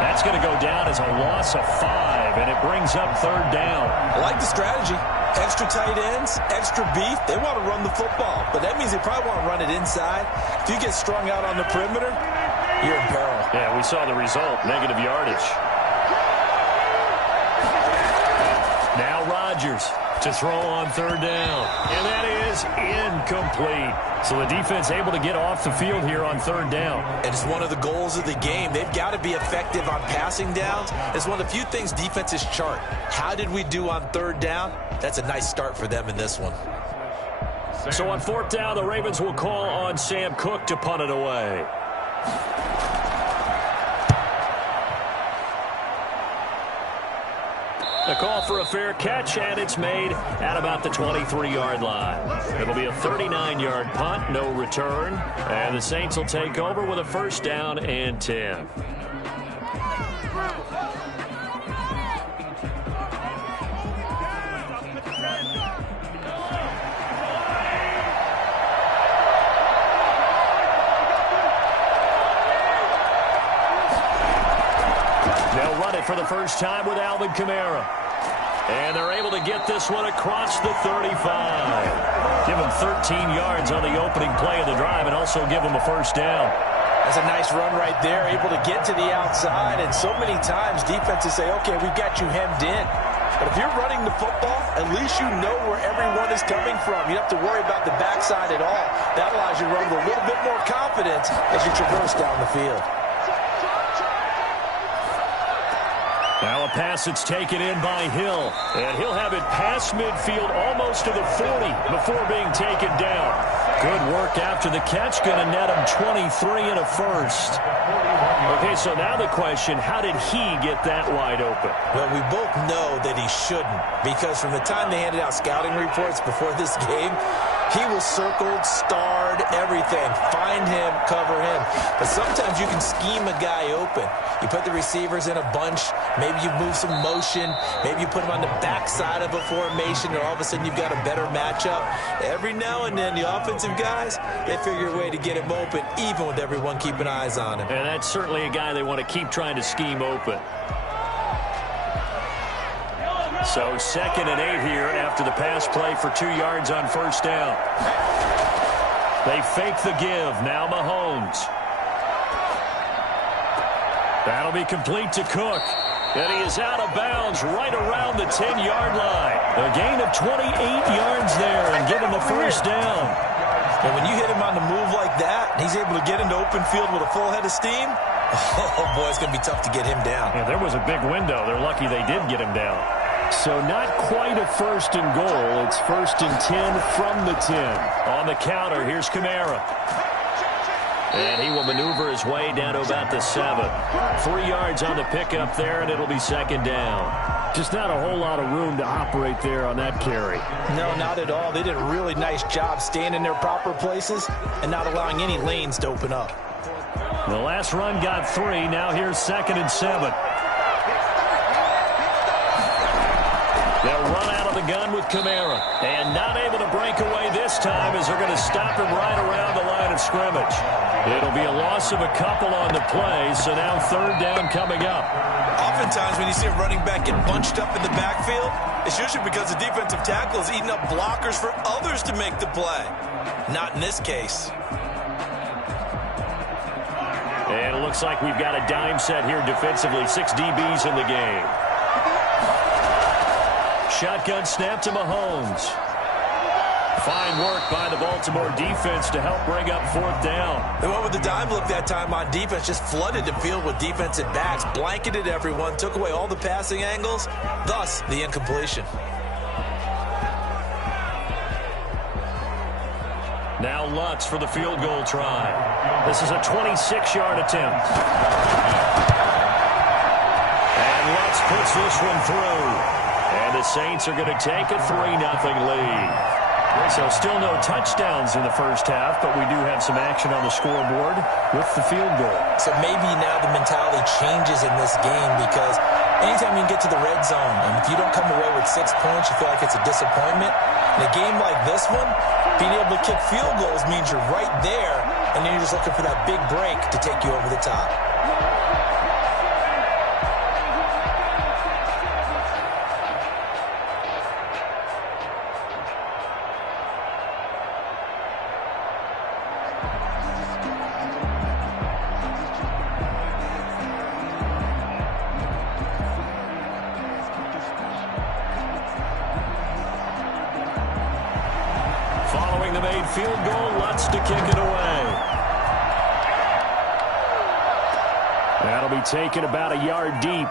That's going to go down as a loss of 5, and it brings up 3rd down. I like the strategy. Extra tight ends, extra beef. They want to run the football, but that means they probably want to run it inside. If you get strung out on the perimeter, you're in peril. Yeah, we saw the result, negative yardage. Now Rodgers to throw on 3rd down. And that is incomplete. So the defense able to get off the field here on 3rd down. And it's one of the goals of the game. They've got to be effective on passing downs. It's one of the few things defenses chart. How did we do on 3rd down? That's a nice start for them in this one. So on 4th down, the Ravens will call on Sam Cook to punt it away. A call for a fair catch, and it's made at about the 23-yard line. It'll be a 39-yard punt, no return, and the Saints will take over with a 1st down and 10. They'll run it for the first time with Alvin Kamara. And they're able to get this one across the 35. Give them 13 yards on the opening play of the drive and also give them a 1st down. That's a nice run right there, able to get to the outside. And so many times defenses say, okay, we've got you hemmed in. But if you're running the football, at least you know where everyone is coming from. You don't have to worry about the backside at all. That allows you to run with a little bit more confidence as you traverse down the field. Now a pass that's taken in by Hill. And he'll have it past midfield almost to the 40 before being taken down. Good work after the catch. Going to net him 23 and a 1st. Okay, so now the question, how did he get that wide open? Well, we both know that he shouldn't, because from the time they handed out scouting reports before this game, he was circled, starred, everything. Find him, cover him. But sometimes you can scheme a guy open. You put the receivers in a bunch. Maybe you move some motion. Maybe you put them on the backside of a formation, or all of a sudden you've got a better matchup. Every now and then, the offensive guys, they figure a way to get him open, even with everyone keeping eyes on him. And that's certainly a guy they want to keep trying to scheme open. So 2nd and 8 here after the pass play for 2 yards on 1st down. They fake the give. Now Mahomes. That'll be complete to Cook. And he is out of bounds right around the 10-yard line. A gain of 28 yards there and give him the 1st down. And when you hit him on the move like that, he's able to get into open field with a full head of steam, oh, boy, it's going to be tough to get him down. Yeah, there was a big window. They're lucky they did get him down. So not quite a 1st and goal. It's 1st and 10 from the 10. On the counter, here's Kamara. And he will maneuver his way down to about the 7. 3 yards on the pickup there, and it'll be 2nd down. Just not a whole lot of room to operate there on that carry. No, not at all. They did a really nice job staying in their proper places and not allowing any lanes to open up. The last run got 3. Now here's 2nd and 7. They'll run out of the gun with Kamara. And not able to break away this time as they're going to stop him right around the line of scrimmage. It'll be a loss of a couple on the play, so now 3rd down coming up. Oftentimes when you see a running back get bunched up in the backfield, it's usually because the defensive tackle is eating up blockers for others to make the play. Not in this case. And it looks like we've got a dime set here defensively. 6 DBs in the game. Shotgun snap to Mahomes. Fine work by the Baltimore defense to help bring up 4th down. They went with the dime look that time on defense, just flooded the field with defensive backs, blanketed everyone, took away all the passing angles, thus the incompletion. Now Lutz for the field goal try. This is a 26-yard attempt. And Lutz puts this one through. And the Saints are going to take a 3-0 lead. So still no touchdowns in the first half, but we do have some action on the scoreboard with the field goal. So maybe now the mentality changes in this game, because anytime you can get to the red zone, and if you don't come away with 6 points, you feel like it's a disappointment. In a game like this one, being able to kick field goals means you're right there, and then you're just looking for that big break to take you over the top. Following the made field goal, Lutz to kick it away. That'll be taken about a yard deep.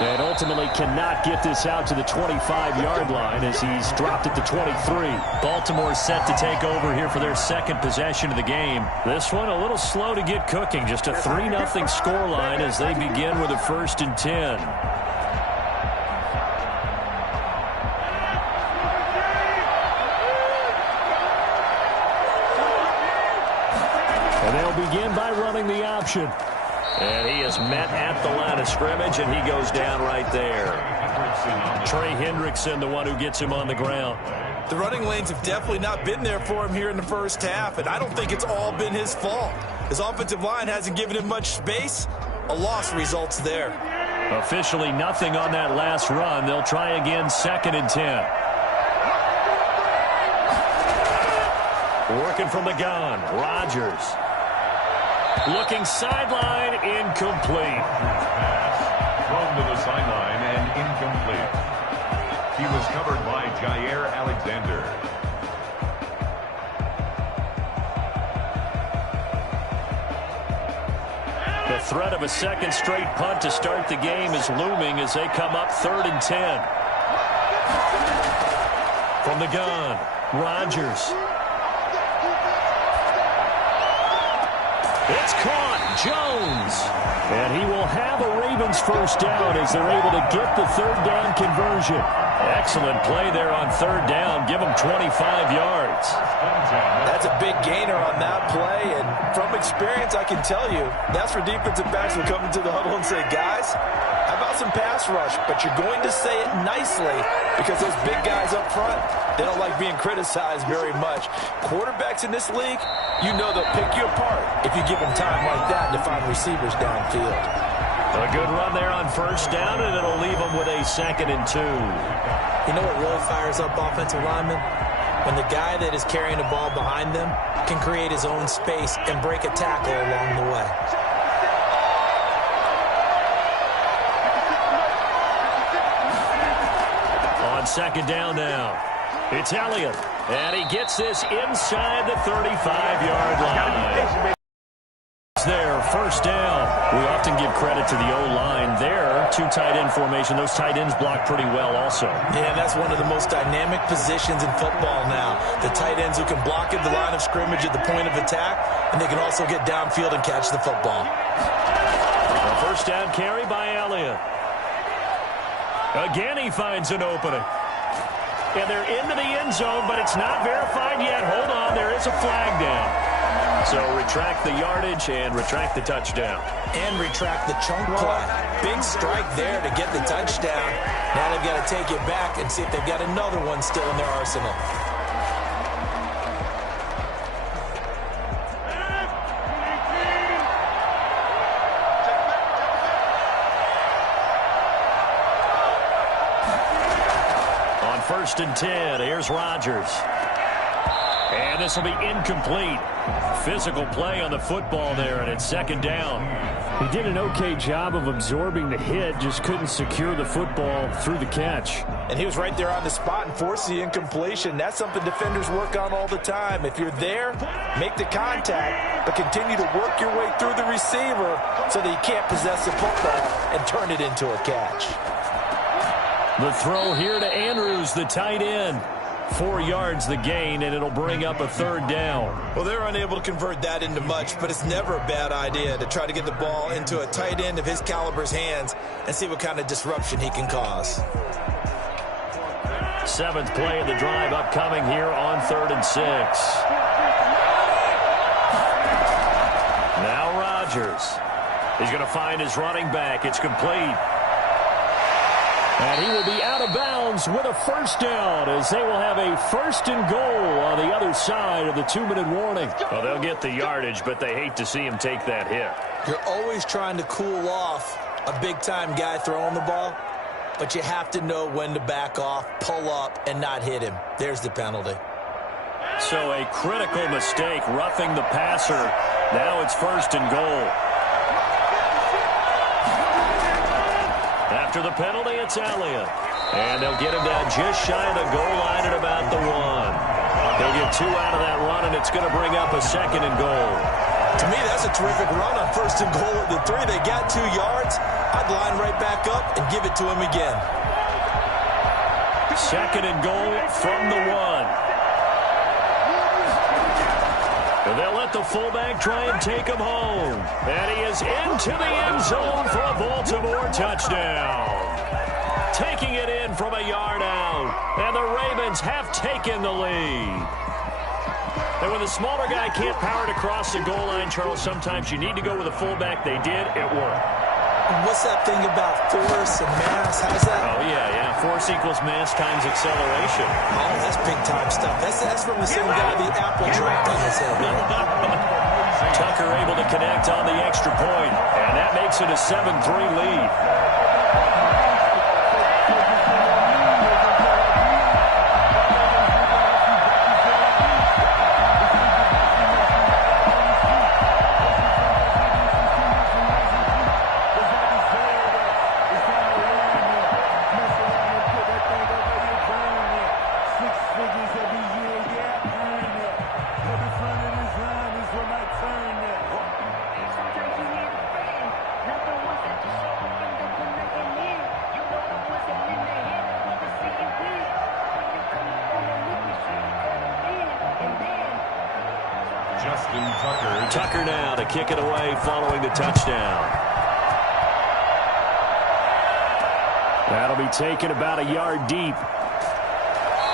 And ultimately cannot get this out to the 25-yard line as he's dropped it to 23. Baltimore set to take over here for their second possession of the game. This one a little slow to get cooking. Just a 3-0 scoreline as they begin with a 1st and 10. And they'll begin by running the option. And he is met at the line of scrimmage, and he goes down right there. Trey Hendrickson, the one who gets him on the ground. The running lanes have definitely not been there for him here in the first half, and I don't think it's all been his fault. His offensive line hasn't given him much space. A loss results there. Officially nothing on that last run. They'll try again, 2nd and 10. Working from the gun, Rodgers. Looking sideline, incomplete. Thrown to the sideline and incomplete. He was covered by Jair Alexander. The threat of a second straight punt to start the game is looming as they come up 3rd and 10. From the gun, Rodgers. It's caught. Jones. And he will have a Ravens first down as they're able to get the 3rd down conversion. Excellent play there on 3rd down. Give him 25 yards. That's a big gainer on that play, and from experience, I can tell you, that's where defensive backs will come into the huddle and say, guys, how about some pass rush? But you're going to say it nicely because those big guys up front, they don't like being criticized very much. Quarterbacks in this league, you know they'll pick you apart if you give them time like that to find receivers downfield. A good run there on 1st down, and it'll leave them with a 2nd and 2. You know what really fires up offensive linemen? When the guy that is carrying the ball behind them can create his own space and break a tackle along the way. On 2nd down now, it's Elliott, and he gets this inside the 35-yard line. There, 1st down. We often give credit to the O-line there. 2 tight end formation. Those tight ends block pretty well also. Yeah, that's one of the most dynamic positions in football now. The tight ends who can block at the line of scrimmage at the point of attack, and they can also get downfield and catch the football. A 1st down carry by Elliott. Again, he finds an opening. And they're into the end zone, but it's not verified yet. Hold on, there is a flag down. So retract the yardage and retract the touchdown. And retract the chunk play. Big strike there to get the touchdown. Now they've got to take it back and see if they've got another one still in their arsenal. On 1st and 10, here's Rodgers. And this will be incomplete. Physical play on the football there, and it's 2nd down. He did an okay job of absorbing the hit, just couldn't secure the football through the catch. And he was right there on the spot and forced the incompletion. That's something defenders work on all the time. If you're there, make the contact, but continue to work your way through the receiver so that you can't possess the football and turn it into a catch. The throw here to Andrews, the tight end. 4 yards the gain, and it'll bring up a 3rd down. Well, they're unable to convert that into much, but it's never a bad idea to try to get the ball into a tight end of his caliber's hands and see what kind of disruption he can cause. 7th play of the drive upcoming here on 3rd and 6. Now Rodgers. He's going to find his running back. It's complete. And he will be out of bounds with a 1st down as they will have a 1st and goal on the other side of the 2-minute warning. Well, they'll get the yardage, but they hate to see him take that hit. You're always trying to cool off a big-time guy throwing the ball, but you have to know when to back off, pull up, and not hit him. There's the penalty. So a critical mistake, roughing the passer. Now it's 1st and goal. After the penalty, it's Elliott. And they'll get him down just shy of the goal line at about the 1. They'll get 2 out of that run, and it's going to bring up a 2nd and goal. To me, that's a terrific run on 1st and goal at the 3. They got 2 yards. I'd line right back up and give it to him again. Second and goal from the 1. And they'll let the fullback try and take him home. And he is into the end zone for a Baltimore touchdown. Taking it in from a yard out. And the Ravens have taken the lead. And when the smaller guy can't power it across the goal line, Charles, sometimes you need to go with a fullback. They did. It worked. What's that thing about force and mass? How's that? Oh, yeah. Force equals mass times acceleration. Oh, that's big-time stuff. That's from the same guy the apple dropped on his head. Tucker able to connect on the extra point, and that makes it a 7-3 lead. Tucker now to kick it away following the touchdown. That'll be taken about a yard deep.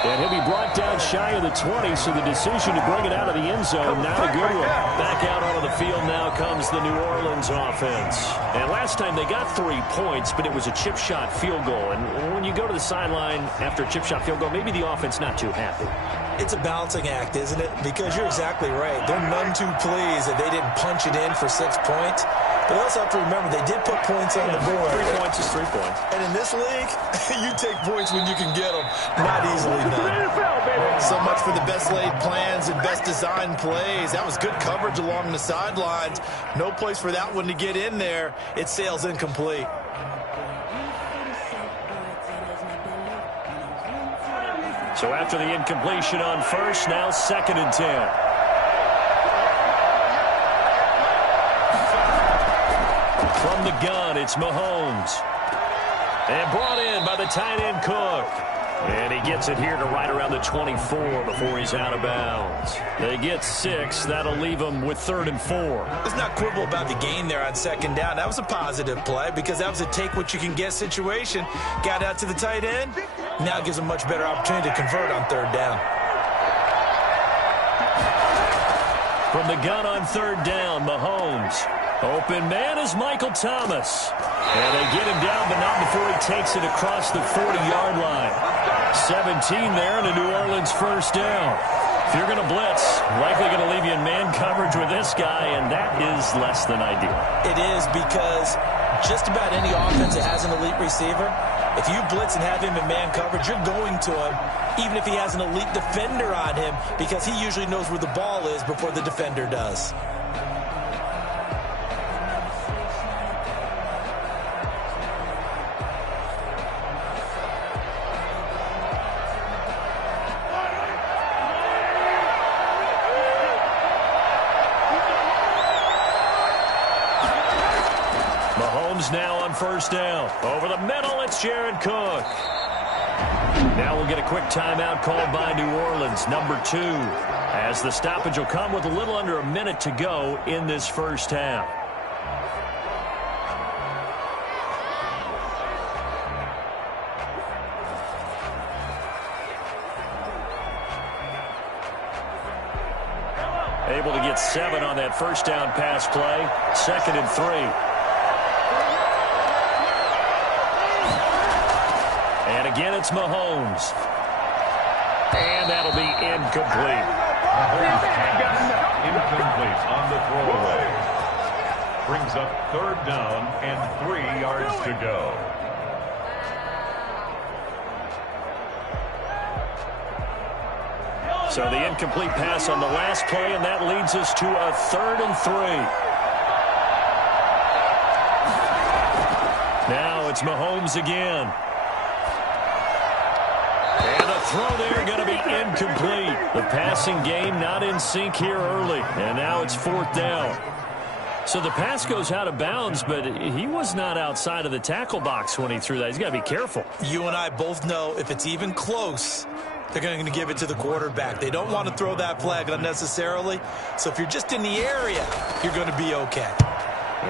And he'll be brought down shy of the 20, so the decision to bring it out of the end zone, not a good one. Back out onto the field now comes the New Orleans offense. And last time they got 3 points, but it was a chip shot field goal. And when you go to the sideline after a chip shot field goal, maybe the offense not too happy. It's a balancing act, isn't it? Because you're exactly right. They're none too pleased that they didn't punch it in for 6 points. But they also have to remember they did put points on the board. 3 points is 3 points. And in this league, you take points when you can get them. Not easily done. So much for the best laid plans and best designed plays. That was good coverage along the sidelines. No place for that one to get in there. It sails incomplete. So after the incompletion on first, now 2nd and 10. From the gun, it's Mahomes. And brought in by the tight end Cook. And he gets it here to right around the 24 before he's out of bounds. They get 6. That'll leave them with 3rd and 4. Let's not quibble about the gain there on 2nd down. That was a positive play because that was a take-what-you-can-get situation. Got out to the tight end. Now gives them much better opportunity to convert on 3rd down. From the gun on 3rd down, Mahomes. Open man is Michael Thomas. And they get him down, but not before he takes it across the 40-yard line. 17 there and a New Orleans 1st down. If you're going to blitz, likely going to leave you in man coverage with this guy, and that is less than ideal. It is because just about any offense that has an elite receiver, if you blitz and have him in man coverage, you're going to him, even if he has an elite defender on him, because he usually knows where the ball is before the defender does. Now on 1st down. Over the middle, it's Jared Cook. Now we'll get a quick timeout called by New Orleans, number 2, as the stoppage will come with a little under a minute to go in this first half. Able to get 7 on that 1st down pass play. 2nd and 3. And again, it's Mahomes. And that'll be incomplete. Incomplete on the throwaway. Brings up 3rd down and 3 yards to go. So the incomplete pass on the last play, and that leads us to a 3rd and 3. Now it's Mahomes again. And the throw there going to be incomplete. The passing game not in sync here early. And now it's 4th down. So the pass goes out of bounds, but he was not outside of the tackle box when he threw that. He's got to be careful. You and I both know if it's even close, they're going to give it to the quarterback. They don't want to throw that flag unnecessarily. So if you're just in the area, you're going to be okay.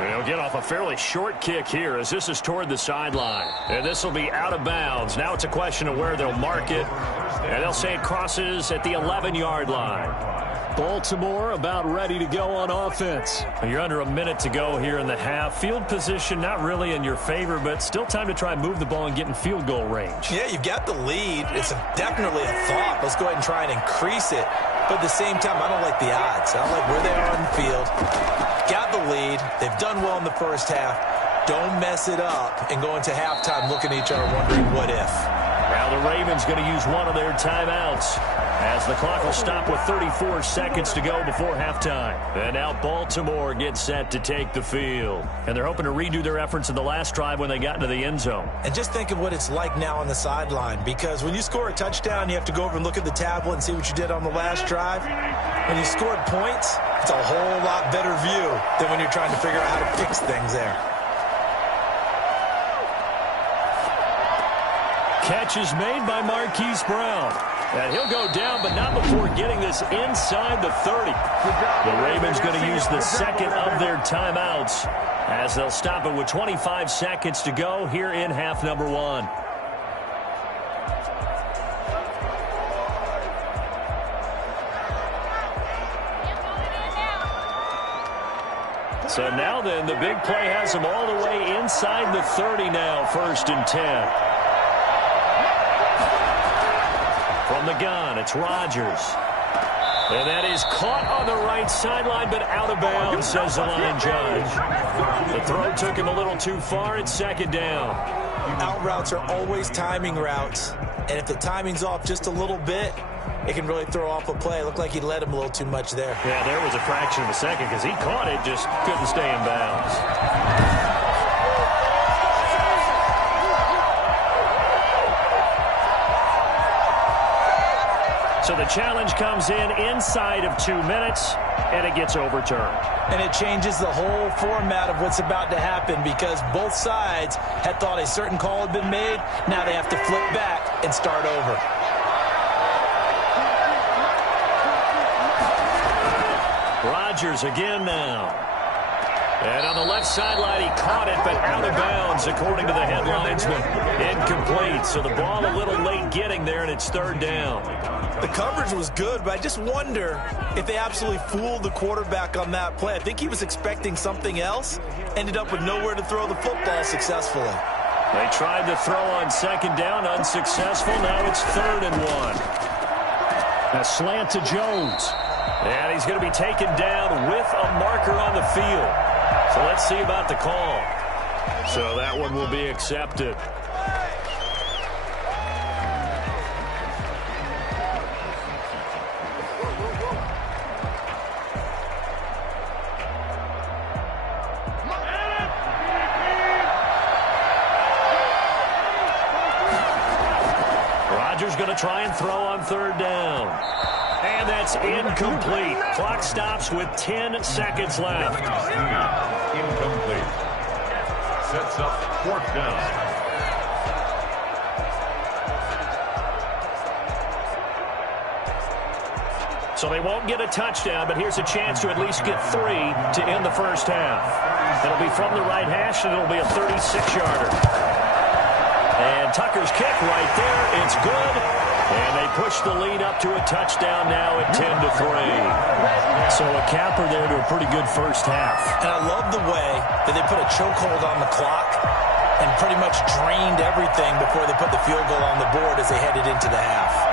He'll get off a fairly short kick here as this is toward the sideline. And this will be out of bounds. Now it's a question of where they'll mark it. And they'll say it crosses at the 11-yard line. Baltimore about ready to go on offense. You're under a minute to go here in the half. Field position not really in your favor, but still time to try and move the ball and get in field goal range. Yeah, you've got the lead. It's definitely a thought. Let's go ahead and try and increase it. But at the same time, I don't like the odds. I don't like where they are on the field. Got the lead. They've done well in the first half. Don't mess it up and go into halftime looking at each other wondering what if. Now the Ravens going to use one of their timeouts as the clock will stop with 34 seconds to go before halftime. And now Baltimore gets set to take the field. And they're hoping to redo their efforts in the last drive when they got into the end zone. And just think of what it's like now on the sideline, because when you score a touchdown, you have to go over and look at the tablet and see what you did on the last drive. When you scored points, it's a whole lot better view than when you're trying to figure out how to fix things there. Catch is made by Marquise Brown. And he'll go down, but not before getting this inside the 30. The Ravens going to use the second of their timeouts as they'll stop it with 25 seconds to go here in half number one. So now then, the big play has them all the way inside the 30 now, 1st and 10. From the gun, it's Rodgers. And that is caught on the right sideline, but out of bounds, says the line judge. The throw took him a little too far. It's 2nd down. Out routes are always timing routes. And if the timing's off just a little bit, it can really throw off a play. It looked like he led him a little too much there. Yeah, there was a fraction of a second because he caught it, just couldn't stay in bounds. So the challenge comes in inside of 2 minutes, and it gets overturned. And it changes the whole format of what's about to happen because both sides had thought a certain call had been made. Now they have to flip back and start over. Rodgers again now. And on the left sideline, he caught it, but out of bounds, according to the headlinesman. Incomplete, so the ball a little late getting there, and it's 3rd down. The coverage was good, but I just wonder if they absolutely fooled the quarterback on that play. I think he was expecting something else, ended up with nowhere to throw the football successfully. They tried to throw on 2nd down, unsuccessful. Now it's 3rd and 1. A slant to Jones. And he's going to be taken down with a marker on the field. So let's see about the call. So that one will be accepted. Rodgers going to try and throw on 3rd down. And that's incomplete. Clock stops with 10 seconds left. Incomplete. Sets up 4th down. So they won't get a touchdown, but here's a chance to at least get 3 to end the first half. It'll be from the right hash, and it'll be a 36-yarder. And Tucker's kick right there. It's good. And they push the lead up to a touchdown now at 10-3. So a capper there to a pretty good first half. And I love the way that they put a chokehold on the clock and pretty much drained everything before they put the field goal on the board as they headed into the half.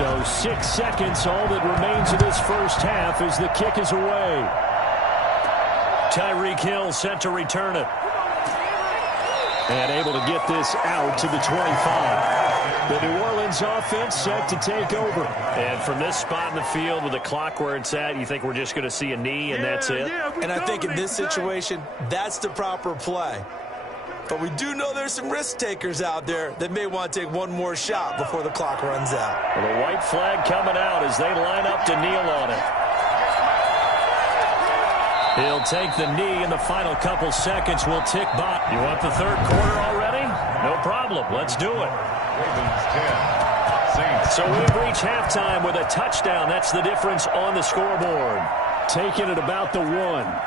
So 6 seconds, all that remains of this first half as the kick is away. Tyreek Hill set to return it. And able to get this out to the 25. The New Orleans offense set to take over. And from this spot in the field with the clock where it's at, you think we're just going to see a knee and that's it? And I think in this situation, that's the proper play. But we do know there's some risk takers out there that may want to take one more shot before the clock runs out. Well, the white flag coming out as they line up to kneel on it. He'll take the knee in the final couple seconds. Will tick by. You want the third quarter already? No problem. Let's do it. So we've reached halftime with a touchdown. That's the difference on the scoreboard. Taking it about the 1.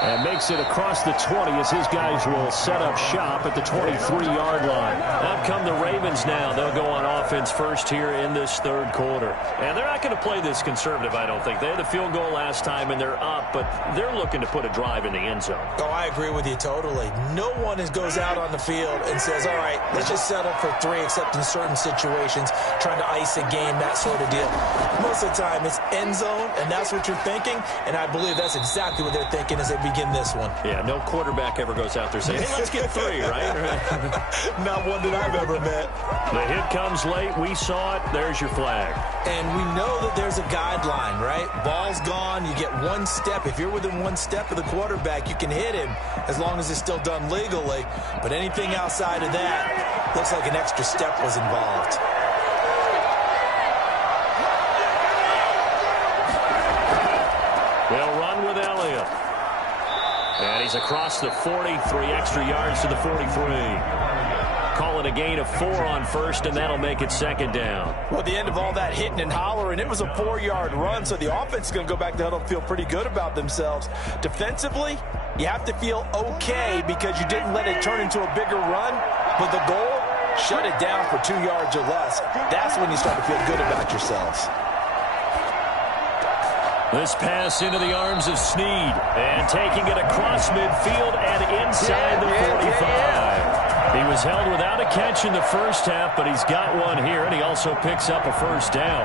And makes it across the 20 as his guys will set up shop at the 23-yard line. Out come the Ravens now. They'll go on offense first here in this third quarter. And they're not going to play this conservative, I don't think. They had the field goal last time, and they're up, but they're looking to put a drive in the end zone. Oh, I agree with you totally. No one goes out on the field and says, all right, let's just settle for 3, except in certain situations, trying to ice a game, that sort of deal. Most of the time, it's end zone, and that's what you're thinking, and I believe that's exactly what they're thinking as they begin this one. Yeah, no quarterback ever goes out there saying, hey, let's get 3, right? Not one that I've ever met. The hit comes late. We saw it. There's your flag. And we know that there's a guideline, right? Ball's gone. You get 1 step. If you're within 1 step of the quarterback, you can hit him as long as it's still done legally. But anything outside of that, looks like an extra step was involved. They'll run with Elliott. And he's across the 40, 3 extra yards to the 43. Call it a gain of 4 on first, and that'll make it second down. Well, at the end of all that hitting and hollering, it was a 4-yard run, so the offense is going to go back to huddle and feel pretty good about themselves. Defensively, you have to feel okay because you didn't let it turn into a bigger run, but the goal, shut it down for 2 yards or less. That's when you start to feel good about yourselves. This pass into the arms of Snead. And taking it across midfield and inside the 45. He was held without a catch in the first half, but he's got one here, and he also picks up a first down.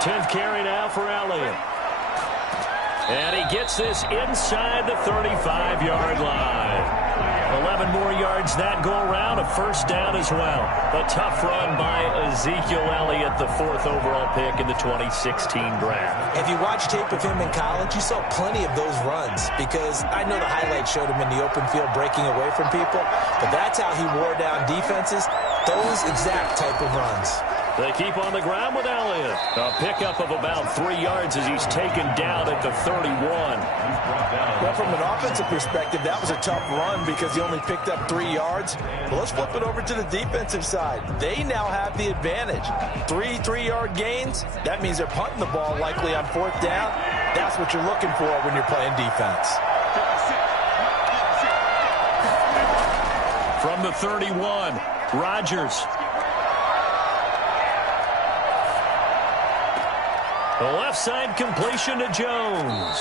Tenth carry now for Elliott. And he gets this inside the 35-yard line. 11 more yards that go around, a first down as well. A tough run by Ezekiel Elliott, the 4th overall pick in the 2016 draft. If you watch tape of him in college, you saw plenty of those runs because I know the highlights showed him in the open field breaking away from people, but that's how he wore down defenses, those exact type of runs. They keep on the ground with Elliott. A pickup of about 3 yards as he's taken down at the 31. Well, from an offensive perspective, that was a tough run because he only picked up 3 yards. But let's flip it over to the defensive side. They now have the advantage. 3 3-yard gains, that means they're punting the ball likely on 4th down. That's what you're looking for when you're playing defense. From the 31, Rodgers. The left side completion to Jones.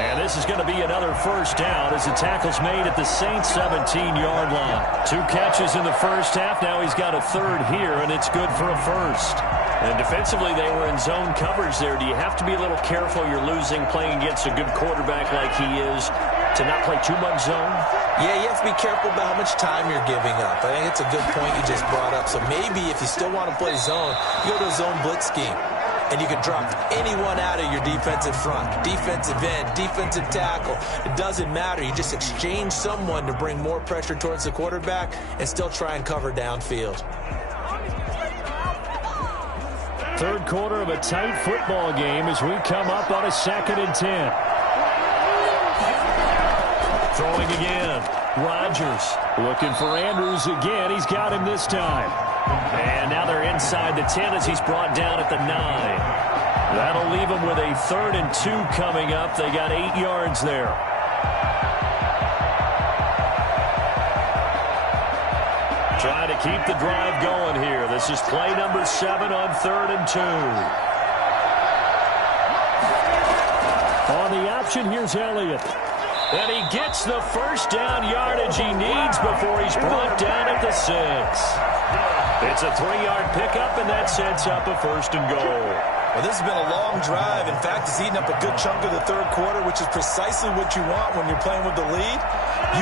And this is going to be another first down as the tackle's made at the Saints' 17-yard line. 2 catches in the first half. Now he's got a 3rd here, and it's good for a first. And defensively, they were in zone coverage there. Do you have to be a little careful? You're losing playing against a good quarterback like he is to not play too much zone? Yeah, you have to be careful about how much time you're giving up. I think it's a good point you just brought up. So maybe if you still want to play zone, you go to a zone blitz scheme. And you can drop anyone out of your defensive front, defensive end, defensive tackle. It doesn't matter. You just exchange someone to bring more pressure towards the quarterback and still try and cover downfield. Third quarter of a tight football game as we come up on a 2nd and 10. Throwing again. Rodgers. Looking for Andrews again. He's got him this time. And now they're inside the 10 as he's brought down at the 9. That'll leave them with a 3rd and 2 coming up. They got 8 yards there. Trying to keep the drive going here. This is play number 7 on 3rd and 2. the option, here's Elliott. And he gets the first down yardage he needs before he's brought down at the 6. It's a 3-yard pickup, and that sets up a 1st and goal. Well, this has been a long drive. In fact, it's eaten up a good chunk of the 3rd quarter, which is precisely what you want when you're playing with the lead.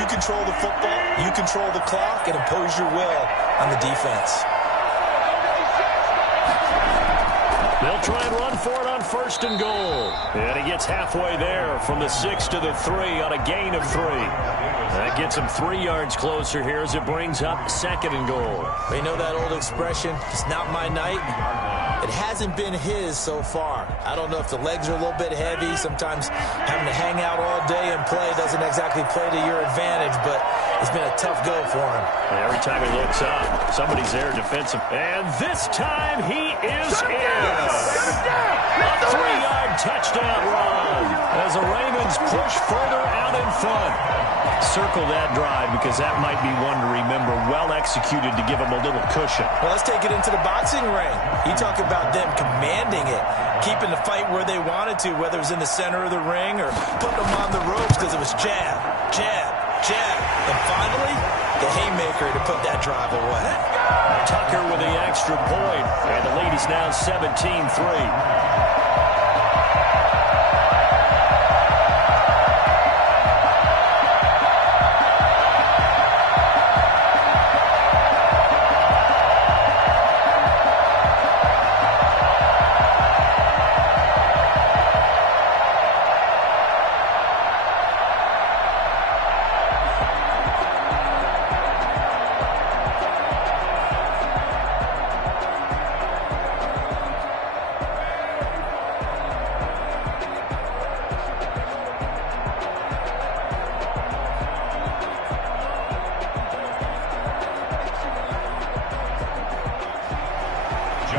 You control the football, you control the clock, and impose your will on the defense. They'll try and run for it on 1st and goal. And he gets halfway there from the 6 to the 3 on a gain of 3. That gets him 3 yards closer here as it brings up 2nd and goal. They know that old expression, it's not my night. It hasn't been his so far. I don't know if the legs are a little bit heavy. Sometimes having to hang out all day and play doesn't exactly play to your advantage, but it's been a tough go for him. Every time he looks up, somebody's there defensive. And this time he is in. A 3-yard touchdown run as the Ravens push further out in front. Circle that drive because that might be one to remember. Well executed to give him a little cushion. Well, let's take it into the boxing ring. You talk about them commanding it, keeping the fight where they wanted to, whether it was in the center of the ring or putting them on the ropes because it was jab, jab, jab. And finally, the haymaker to put that drive away. Tucker with the extra point, and the lead is now 17-3.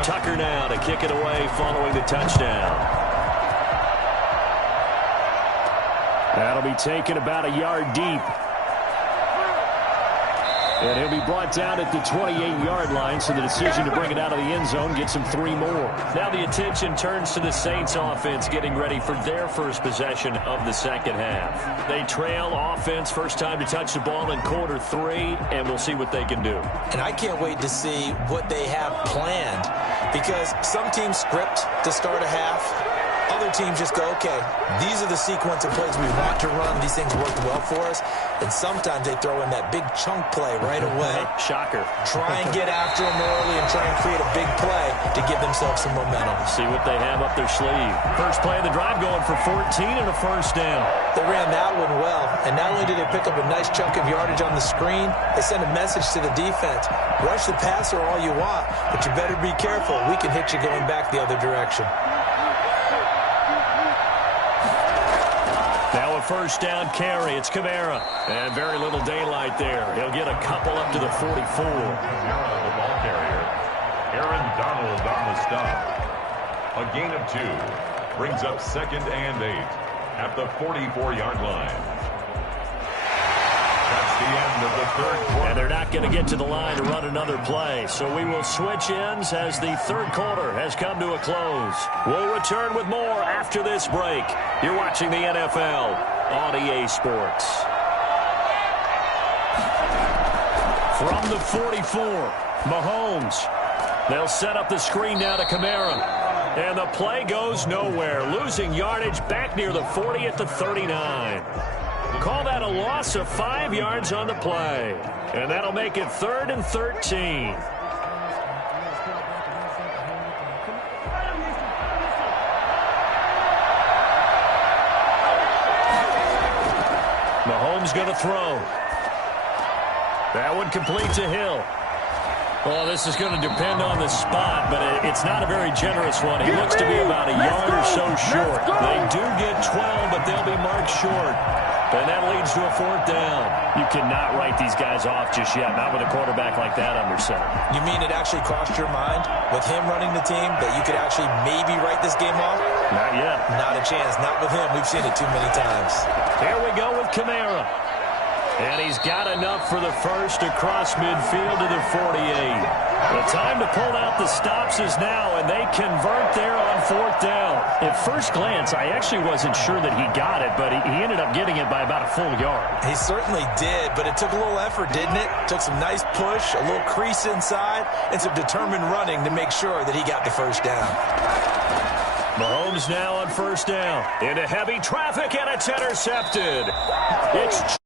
Tucker now to kick it away following the touchdown. That'll be taken about a yard deep. And he'll be brought down at the 28-yard line, so the decision to bring it out of the end zone gets him 3 more. Now the attention turns to the Saints offense getting ready for their first possession of the 2nd half. They trail offense, first time to touch the ball in quarter 3, and we'll see what they can do. And I can't wait to see what they have planned because some teams script to start a half. Other teams just go, okay, these are the sequence of plays we want to run. These things work well for us. And sometimes they throw in that big chunk play right away. Shocker. Try and get after them early and try and create a big play to give themselves some momentum. See what they have up their sleeve. First play of the drive going for 14 and a 1st down. They ran that one well. And not only did they pick up a nice chunk of yardage on the screen, they sent a message to the defense. Rush the passer all you want, but you better be careful. We can hit you going back the other direction. Now a 1st down carry. It's Kamara. And very little daylight there. He'll get a couple up to the 44. Kamara, the ball carrier. Aaron Donald on the stop. A gain of 2. Brings up 2nd and 8 at the 44-yard line. That's the end of the 3rd quarter. And they're not going to get to the line to run another play. So we will switch ends as the 3rd quarter has come to a close. We'll return with more after this break. You're watching the NFL on EA Sports. From the 44, Mahomes. They'll set up the screen now to Kamara. And the play goes nowhere. Losing yardage back near the 40 at the 39. Call that a loss of 5 yards on the play. And that'll make it 3rd and 13. Mahomes going to throw. That one complete to Hill. Well, this is going to depend on the spot, but it's not a very generous one. He looks to be about a yard or so short. They do get 12, but they'll be marked short. And that leads to a 4th down. You cannot write these guys off just yet, not with a quarterback like that under center. You mean it actually crossed your mind with him running the team that you could actually maybe write this game off? Not yet. Not a chance. Not with him. We've seen it too many times. Here we go with Kamara. And he's got enough for the first across midfield to the 48. The time to pull out the stops is now, and they convert there on 4th down. At first glance, I actually wasn't sure that he got it, but he ended up getting it by about a full yard. He certainly did, but it took a little effort, didn't it? Took some nice push, a little crease inside, and some determined running to make sure that he got the first down. Mahomes now on 1st down. Into heavy traffic, and it's intercepted. It's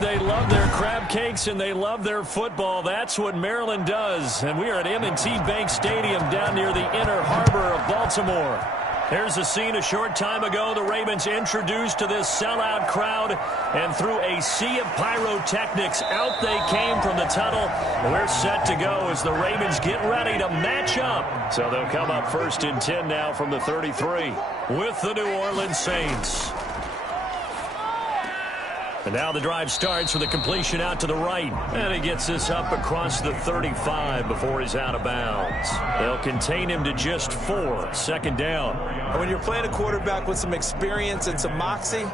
they love their crab cakes and they love their football. That's what Maryland does. And we are at M&T Bank Stadium down near the Inner Harbor of Baltimore. Here's a scene a short time ago. The Ravens introduced to this sellout crowd, and through a sea of pyrotechnics, out they came from the tunnel. We're set to go as the Ravens get ready to match up. So they'll come up 1st and 10 now from the 33 with the New Orleans Saints. And now the drive starts with a completion out to the right. And he gets this up across the 35 before he's out of bounds. They'll contain him to just 4, 2nd down. And when you're playing a quarterback with some experience and some moxie,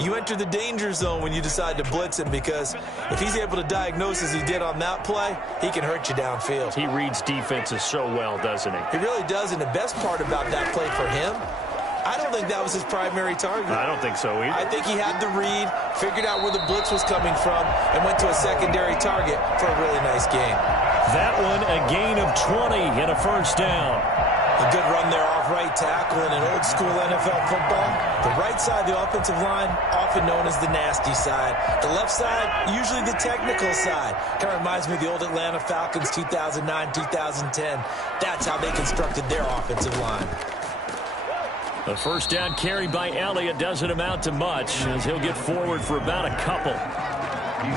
you enter the danger zone when you decide to blitz him, because if he's able to diagnose as he did on that play, he can hurt you downfield. He reads defenses so well, doesn't he? He really does, and the best part about that play for him, I don't think that was his primary target. I don't think so either. I think he had the read, figured out where the blitz was coming from, and went to a secondary target for a really nice gain. That one, a gain of 20 and a 1st down. A good run there off right tackle in an old-school NFL football. The right side of the offensive line, often known as the nasty side. The left side, usually the technical side. Kind of reminds me of the old Atlanta Falcons 2009, 2010. That's how they constructed their offensive line. The 1st down carry by Elliott doesn't amount to much, as he'll get forward for about a couple.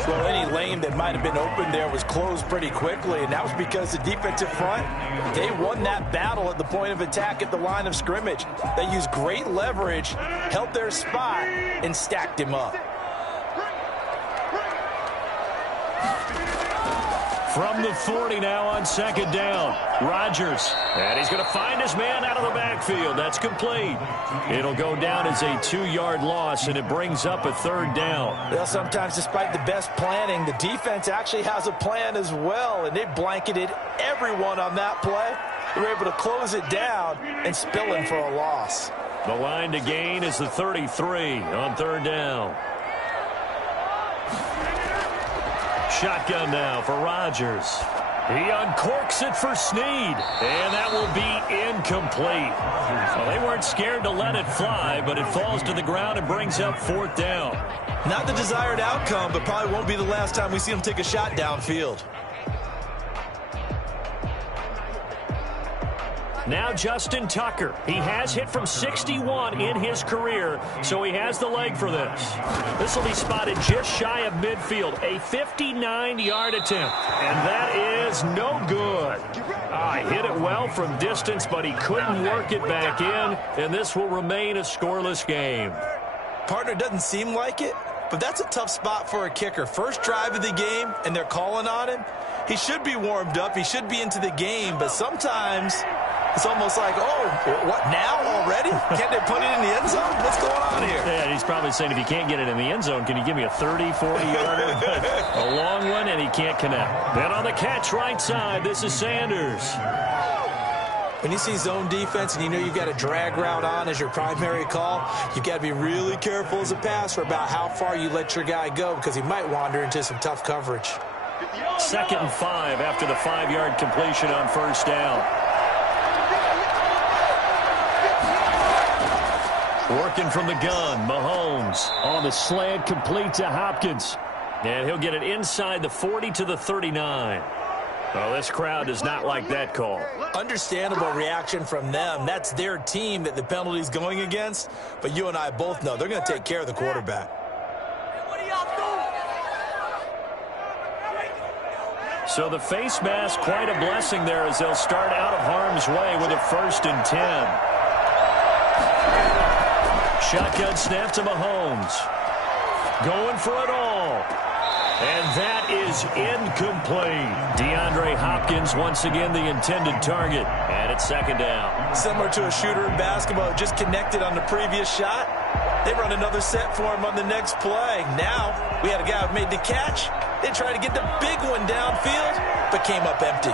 Well, any lane that might have been open there was closed pretty quickly, and that was because the defensive front, they won that battle at the point of attack at the line of scrimmage. They used great leverage, held their spot, and stacked him up. From the 40 now on 2nd down. Rodgers. And he's going to find his man out of the backfield. That's complete. It'll go down as a 2-yard loss, and it brings up a 3rd down. Well, sometimes despite the best planning, the defense actually has a plan as well, and they blanketed everyone on that play. They were able to close it down and spill in for a loss. The line to gain is the 33 on 3rd down. Shotgun now for Rodgers. He uncorks it for Snead, and that will be incomplete. Well, they weren't scared to let it fly, but it falls to the ground and brings up 4th down. Not the desired outcome, but probably won't be the last time we see him take a shot downfield. Now Justin Tucker. He has hit from 61 in his career, so he has the leg for this. This will be spotted just shy of midfield. A 59-yard attempt, and that is no good. Hit it well from distance, but he couldn't work it back in, and this will remain a scoreless game. Partner, doesn't seem like it, but that's a tough spot for a kicker. First drive of the game, and they're calling on him. He should be warmed up. He should be into the game, but sometimes it's almost like, oh, what, now already? Can't they put it in the end zone? What's going on here? Yeah, he's probably saying, if you can't get it in the end zone, can you give me a 30, 40-yarder? A long one, and he can't connect. Then on the catch right side, this is Sanders. When you see zone defense and you know you've got a drag route on as your primary call, you've got to be really careful as a passer about how far you let your guy go, because he might wander into some tough coverage. 2nd and 5 after the 5-yard completion on 1st down. Working from the gun, Mahomes on the slant, complete to Hopkins. And he'll get it inside the 40 to the 39. Well, this crowd does not like that call. Understandable reaction from them. That's their team that the penalty's going against. But you and I both know they're going to take care of the quarterback. So the face mask, quite a blessing there, as they'll start out of harm's way with a 1st and 10. Shotgun snap to Mahomes. Going for it all. And that is incomplete. DeAndre Hopkins, once again, the intended target. And it's 2nd down. Similar to a shooter in basketball, just connected on the previous shot. They run another set for him on the next play. Now, we had a guy who made the catch. They tried to get the big one downfield, but came up empty.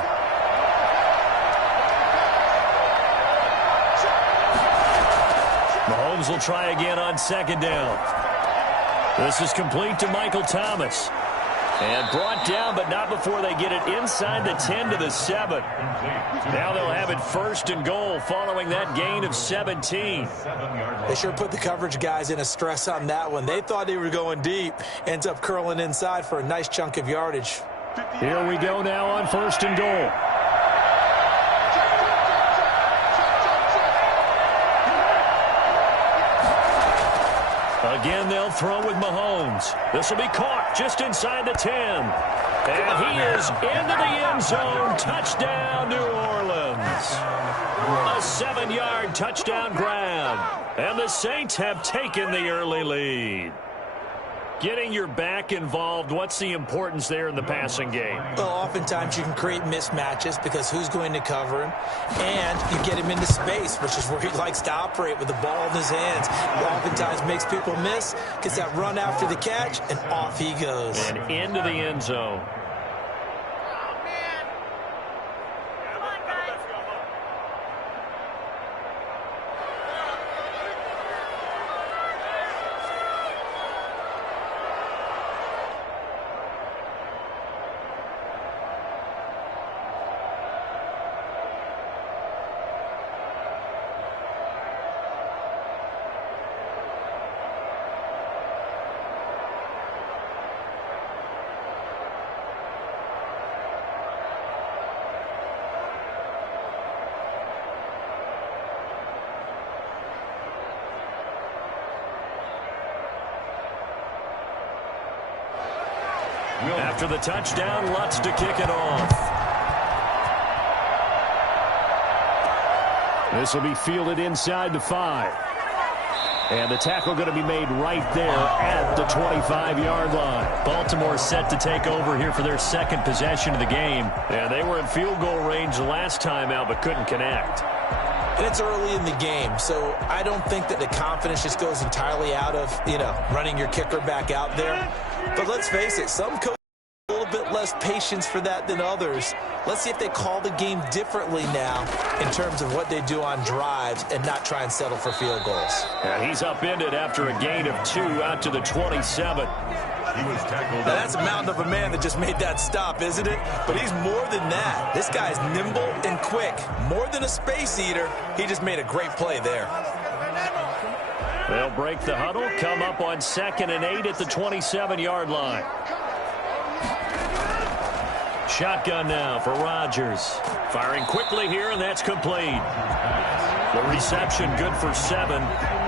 Mahomes will try again on 2nd down. This is complete to Michael Thomas. And brought down, but not before they get it inside the 10 to the 7. Now they'll have it 1st and goal following that gain of 17. They sure put the coverage guys in a stress on that one. They thought they were going deep. Ends up curling inside for a nice chunk of yardage. Here we go now on 1st and goal. Again, they'll throw with Mahomes. This will be caught just inside the 10. And he is into the end zone. Touchdown, New Orleans. A 7-yard touchdown grab. And the Saints have taken the early lead. Getting your back involved, what's the importance there in the passing game? Well, oftentimes you can create mismatches because who's going to cover him? And you get him into space, which is where he likes to operate with the ball in his hands. He oftentimes makes people miss, gets that run after the catch, and off he goes. And into the end zone. After the touchdown, Lutz to kick it off. This will be fielded inside the 5. And the tackle going to be made right there at the 25-yard line. Baltimore set to take over here for their 2nd possession of the game. And they were in field goal range last time out but couldn't connect. And it's early in the game, so I don't think that the confidence just goes entirely out of, running your kicker back out there. But let's face it, some coaches have a little bit less patience for that than others. Let's see if they call the game differently now in terms of what they do on drives and not try and settle for field goals. And he's upended after a gain of 2 out to the 27. He was tackled. Now that's a mountain of a man that just made that stop, isn't it? But he's more than that. This guy's nimble and quick. More than a space eater. He just made a great play there. They'll break the huddle, come up on 2nd and 8 at the 27-yard line. Shotgun now for Rodgers. Firing quickly here, and that's complete. The reception good for 7.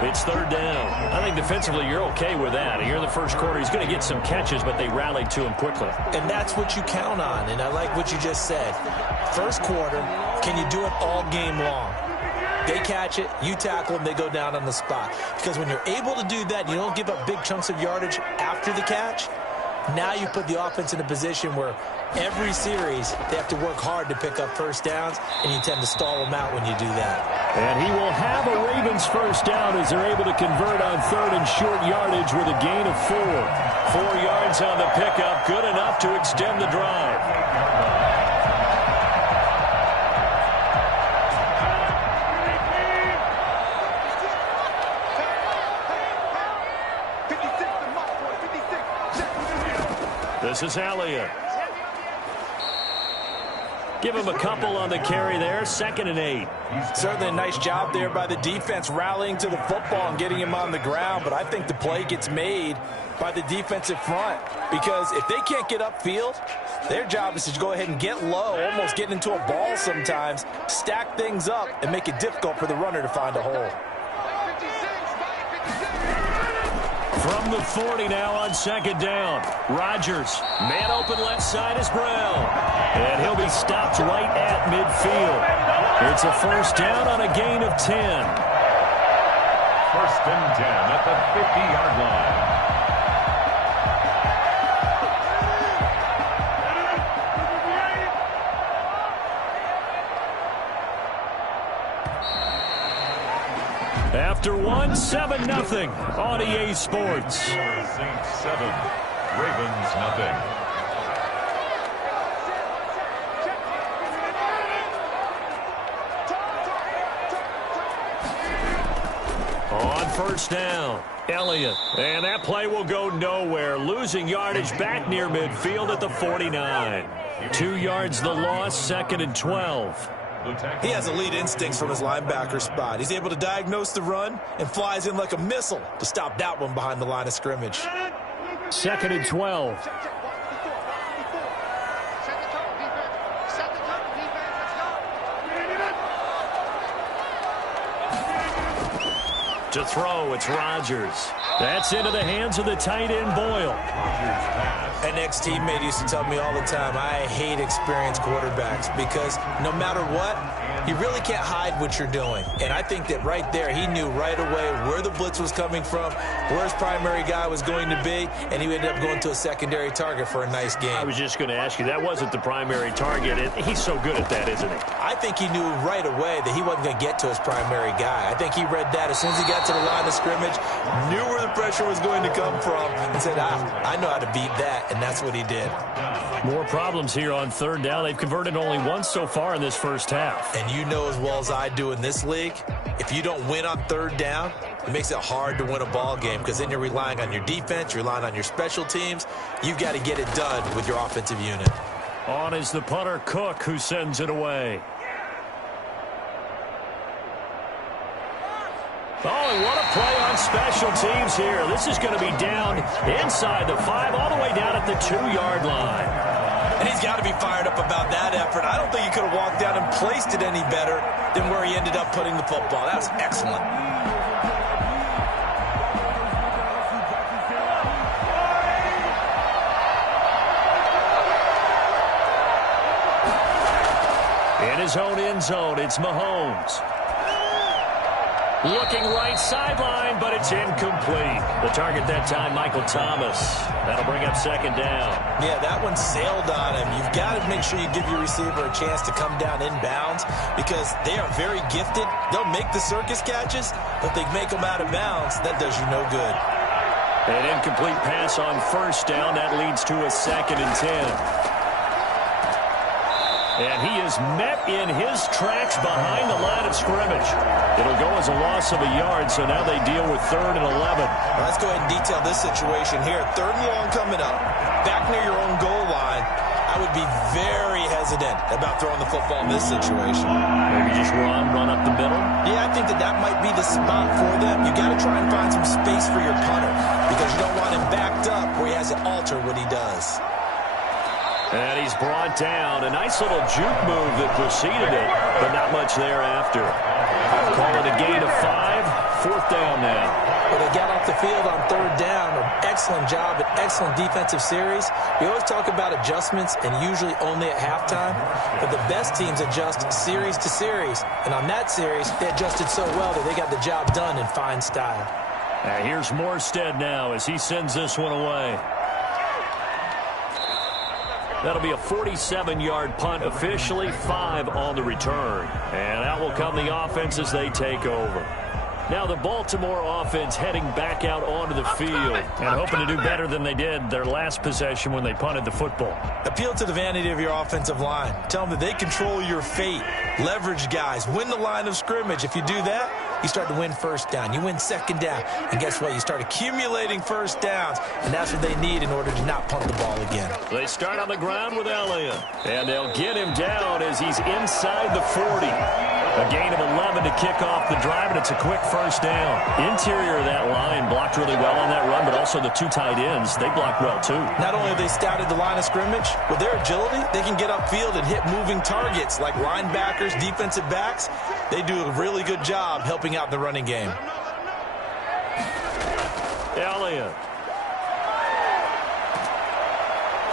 It's 3rd down. I think defensively you're okay with that. Here in the first quarter, he's going to get some catches, but they rallied to him quickly. And that's what you count on, and I like what you just said. First quarter, can you do it all game long? They catch it, you tackle them, they go down on the spot. Because when you're able to do that, you don't give up big chunks of yardage after the catch. Now you put the offense in a position where every series they have to work hard to pick up first downs, and you tend to stall them out when you do that. And he will have a Ravens first down as they're able to convert on 3rd and short yardage with a gain of 4. 4 yards on the pickup, good enough to extend the drive. This is Elliott. Give him a couple on the carry there. 2nd and 8. Certainly a nice job there by the defense rallying to the football and getting him on the ground. But I think the play gets made by the defensive front. Because if they can't get upfield, their job is to go ahead and get low, almost get into a ball sometimes, stack things up, and make it difficult for the runner to find a hole. From the 40 now on 2nd down. Rodgers, man open left side is Brown. And he'll be stopped right at midfield. It's a first down on a gain of 10. 1st and 10 at the 50-yard line. After 1, 7-0 on EA Sports. Saints 7, Ravens nothing. On first down. Elliott. And that play will go nowhere. Losing yardage back near midfield at the 49. 2 yards the loss, 2nd and 12. He has elite instincts from his linebacker spot. He's able to diagnose the run and flies in like a missile to stop that one behind the line of scrimmage. 2nd and 12. To throw, it's Rodgers. That's into the hands of the tight end, Boyle. An ex-teammate used to tell me all the time, I hate experienced quarterbacks because no matter what, you really can't hide what you're doing. And I think that right there, he knew right away where the blitz was coming from, where his primary guy was going to be, and he ended up going to a secondary target for a nice game. I was just going to ask you, that wasn't the primary target. He's so good at that, isn't he? I think he knew right away that he wasn't going to get to his primary guy. I think he read that as soon as he got to the line of scrimmage, knew where the pressure was going to come from, and said, I know how to beat that, and that's what he did. More problems here on 3rd down. They've converted only once so far in this first half. And you know as well as I do in this league, if you don't win on 3rd down, it makes it hard to win a ball game because then you're relying on your defense, you're relying on your special teams. You've got to get it done with your offensive unit. On is the punter, Cook, who sends it away. Oh, and what a play on special teams here. This is going to be down inside the 5, all the way down at the 2-yard line. And he's got to be fired up about that effort. I don't think he could have walked down and placed it any better than where he ended up putting the football. That was excellent. In his own end zone, it's Mahomes. Looking right sideline, but it's incomplete. The target that time, Michael Thomas. That'll bring up 2nd down. Yeah, that one sailed on him. You've got to make sure you give your receiver a chance to come down inbounds because they are very gifted. They'll make the circus catches, but if they make them out of bounds, that does you no good. An incomplete pass on 1st down. That leads to a 2nd and 10. And he is met in his tracks behind the line of scrimmage. It'll go as a loss of a yard, so now they deal with 3rd and 11. Well, let's go ahead and detail this situation here. 3rd and long coming up. Back near your own goal line. I would be very hesitant about throwing the football in this situation. Maybe just run up the middle? Yeah, I think that might be the spot for them. You got to try and find some space for your punter because you don't want him backed up where he has to alter what he does. And he's brought down. A nice little juke move that preceded it, but not much thereafter. Call it a gain of 5. 4th down now. Well, they got off the field on 3rd down. An excellent job, an excellent defensive series. We always talk about adjustments and usually only at halftime, but the best teams adjust series to series. And on that series, they adjusted so well that they got the job done in fine style. Here's Morstead now as he sends this one away. That'll be a 47-yard punt officially, 5 on the return. And out will come the offense as they take over. Now the Baltimore offense heading back out onto the field and hoping to do better than they did their last possession when they punted the football. Appeal to the vanity of your offensive line. Tell them that they control your fate. Leverage guys. Win the line of scrimmage. If you do that, you start to win 1st down. You win 2nd down. And guess what? You start accumulating 1st downs. And that's what they need in order to not punt the ball again. They start on the ground with Elliott. And they'll get him down as he's inside the 40. A gain of 11 to kick off the drive, and it's a quick 1st down. Interior of that line blocked really well on that run, but also the 2 tight ends, they blocked well too. Not only have they scouted the line of scrimmage, with their agility, they can get upfield and hit moving targets like linebackers, defensive backs. They do a really good job helping out the running game. Elliott.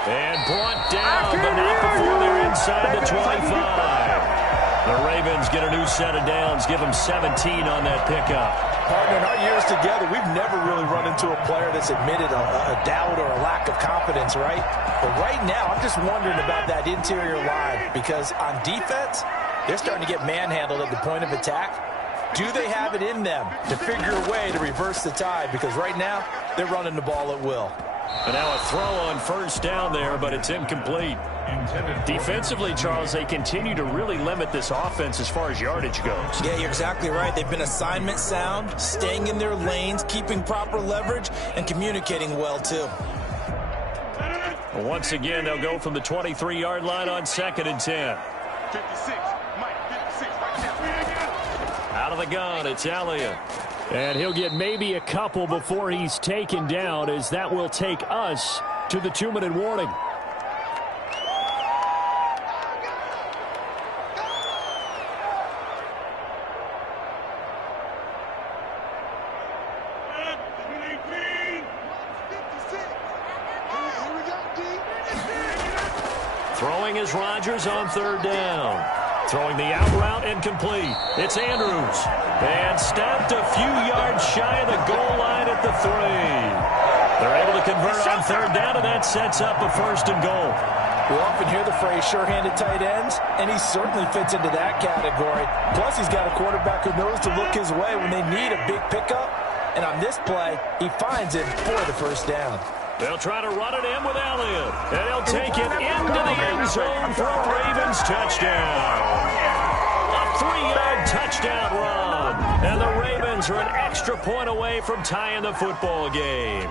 And brought down, but not before they're inside the 25. The Ravens get a new set of downs, give them 17 on that pickup. Partner, in our years together, we've never really run into a player that's admitted a doubt or a lack of confidence, right? But right now, I'm just wondering about that interior line because on defense, they're starting to get manhandled at the point of attack. Do they have it in them to figure a way to reverse the tide? Because right now, they're running the ball at will. And now a throw on first down there, but it's incomplete. Defensively, Charles, they continue to really limit this offense as far as yardage goes. Yeah, you're exactly right. They've been assignment sound, staying in their lanes, keeping proper leverage, and communicating well, too. Once again, they'll go from the 23-yard line on 2nd and 10. 56, Mike, 56, right there. Out of the gun, it's Elliott. And he'll get maybe a couple before he's taken down, as that will take us to the 2-minute warning. Throwing is Rodgers on 3rd down. Throwing the out route incomplete. It's Andrews. And stopped a few yards shy of the goal line at the 3. They're able to convert on 3rd down, and that sets up a 1st and goal. We often hear the phrase sure-handed tight ends, and he certainly fits into that category. Plus, he's got a quarterback who knows to look his way when they need a big pickup. And on this play, he finds it for the 1st down. They'll try to run it in with Elliott. And he'll take it into the end zone for a Ravens touchdown. A 3-yard touchdown run. And the Ravens are an extra point away from tying the football game.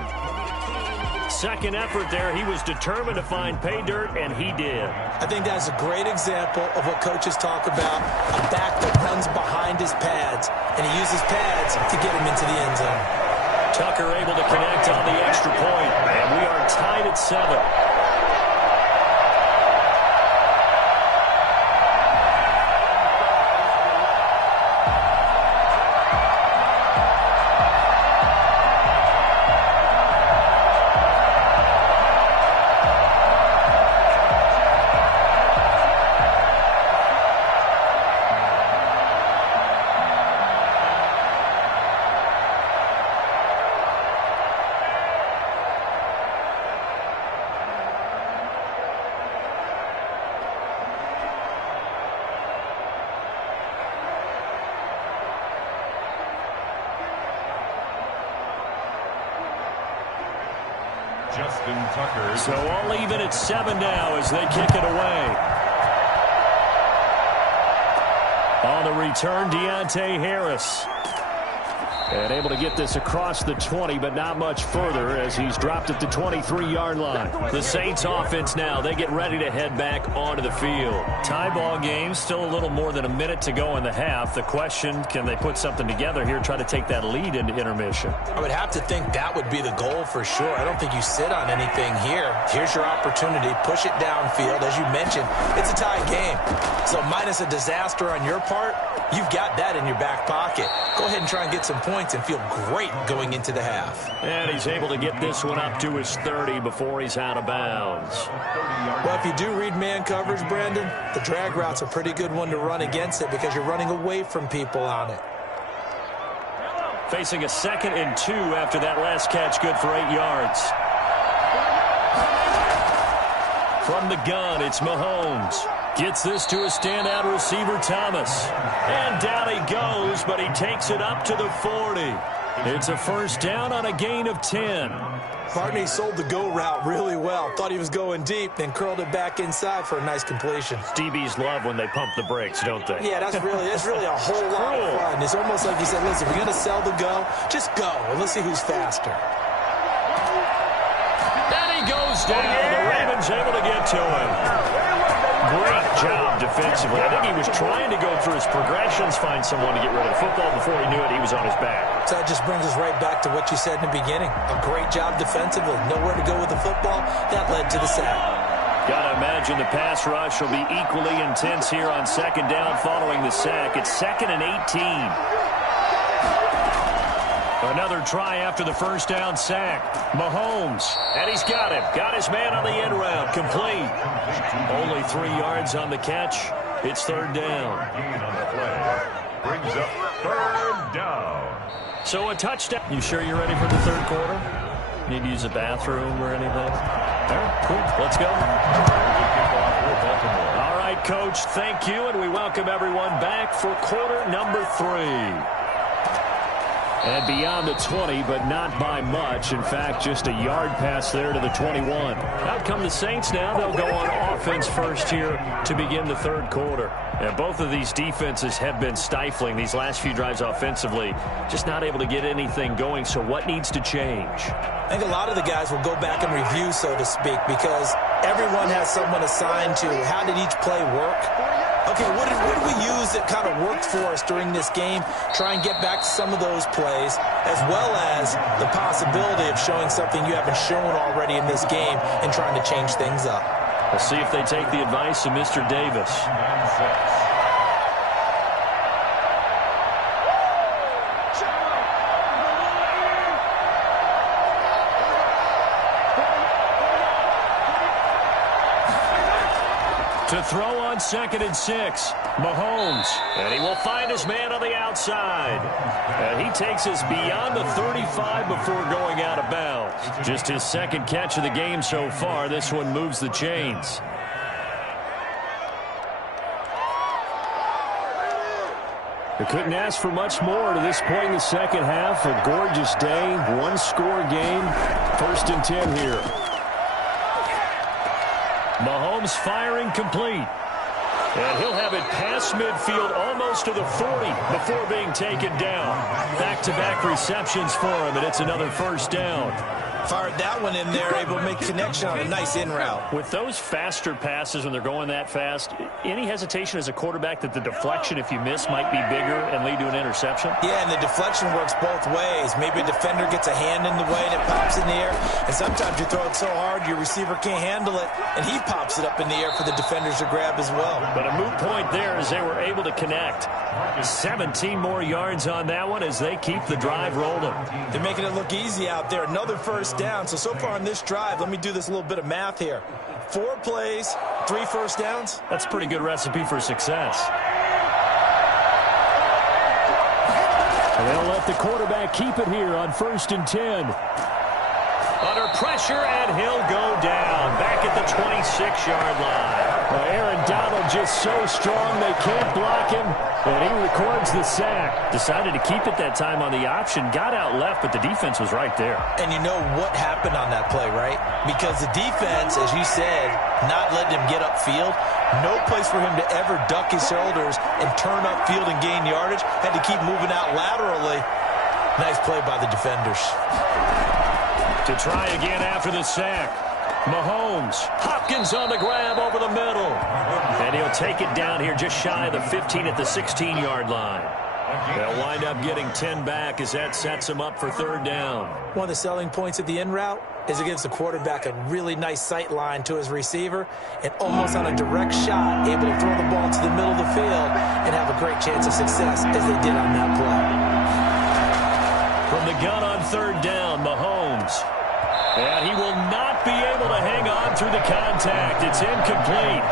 Second effort there, he was determined to find pay dirt, and he did. I think that's a great example of what coaches talk about, a back that runs behind his pads, and he uses pads to get him into the end zone. Tucker able to connect on the extra point, and we are tied at 7. Justin Tucker. So all even at 7 now as they kick it away. On the return, Deontay Harris. And able to get this across the 20, but not much further as he's dropped at the 23-yard line. The Saints offense now, they get ready to head back onto the field. Tie ball game, still a little more than a minute to go in the half. The question, can they put something together here, try to take that lead into intermission? I would have to think that would be the goal for sure. I don't think you sit on anything here. Here's your opportunity. Push it downfield. As you mentioned, it's a tie game. So minus a disaster on your part, you've got that in your back pocket. Go ahead and try and get some points and feel great going into the half. And he's able to get this one up to his 30 before he's out of bounds. Well, if you do read man coverage, Brandon, the drag route's a pretty good one to run against it because you're running away from people on it. Facing a 2nd and 2 after that last catch, good for 8 yards. From the gun, it's Mahomes. Gets this to a standout receiver, Thomas. And down he goes, but he takes it up to the 40. It's a 1st down on a gain of 10. Barney sold the go route really well. Thought he was going deep, then curled it back inside for a nice completion. DBs love when they pump the brakes, don't they? Yeah, that's really a whole lot of fun. It's almost like you said, listen, if you're going to sell the go, just go, and let's see who's faster. And he goes down. The Ravens able to get to him. Great job defensively. I think he was trying to go through his progressions, find someone to get rid of the football. Before he knew it, he was on his back. So that just brings us right back to what you said in the beginning. A great job defensively. Nowhere to go with the football. That led to the sack. Got to imagine the pass rush will be equally intense here on 2nd down following the sack. It's 2nd and 18. Another try after the 1st down sack. Mahomes, and he's got him. Got his man on the end route. Complete. Only 3 yards on the catch. It's 3rd down. Gain on the play. Brings up 3rd down. So a touchdown. You sure you're ready for the 3rd quarter? Need to use a bathroom or anything? All right, cool. Let's go. All right, Coach, thank you, and we welcome everyone back for quarter number 3. And beyond the 20, but not by much. In fact, just a yard pass there to the 21. Out come the Saints now. They'll go on offense first here to begin the third quarter. And both of these defenses have been stifling these last few drives offensively. Just not able to get anything going. So what needs to change? I think a lot of the guys will go back and review, so to speak, because everyone has someone assigned to how did each play work. Okay, what did we use that kind of worked for us during this game? Try and get back to some of those plays, as well as the possibility of showing something you haven't shown already in this game and trying to change things up. We'll see if they take the advice of Mr. Davis. To throw on 2nd and 6, Mahomes. And he will find his man on the outside. And he takes us beyond the 35 before going out of bounds. Just his second catch of the game so far. This one moves the chains. They couldn't ask for much more to this point in the second half. A gorgeous day, one-score game. 1st and 10 here. Mahomes firing complete. And he'll have it past midfield almost to the 40 before being taken down. Back-to-back receptions for him, and it's another first down. Fired that one in there, able to make connection on a nice in route. With those faster passes when they're going that fast, any hesitation as a quarterback that the deflection, if you miss, might be bigger and lead to an interception? Yeah, and the deflection works both ways. Maybe a defender gets a hand in the way and it pops in the air. And sometimes you throw it so hard your receiver can't handle it, and he pops it up in the air for the defenders to grab as well. But a moot point there as they were able to connect. 17 more yards on that one as they keep the drive rolling. They're making it look easy out there. Another first down. So far on this drive, let me do this little bit of math here. 4 plays, 3 first downs. That's a pretty good recipe for success. And they'll let the quarterback keep it here on 1st and 10. Under pressure, and he'll go down. Back at the 26-yard line. Well, Aaron Donald just so strong they can't block him, and he records the sack. Decided to keep it that time on the option. Got out left, but the defense was right there. And you know what happened on that play, right? Because the defense, as you said, not letting him get upfield. No place for him to ever duck his shoulders and turn upfield and gain yardage. Had to keep moving out laterally. Nice play by the defenders. To try again after the sack. Mahomes. Hopkins on the grab over the middle. And he'll take it down here just shy of the 15 at the 16-yard line. They'll wind up getting 10 back as that sets him up for 3rd down. One of the selling points of the in route is it gives the quarterback a really nice sight line to his receiver and almost on a direct shot able to throw the ball to the middle of the field and have a great chance of success as they did on that play. From the gun on 3rd down, Mahomes. And he will not be able to hang on through the contact. It's incomplete.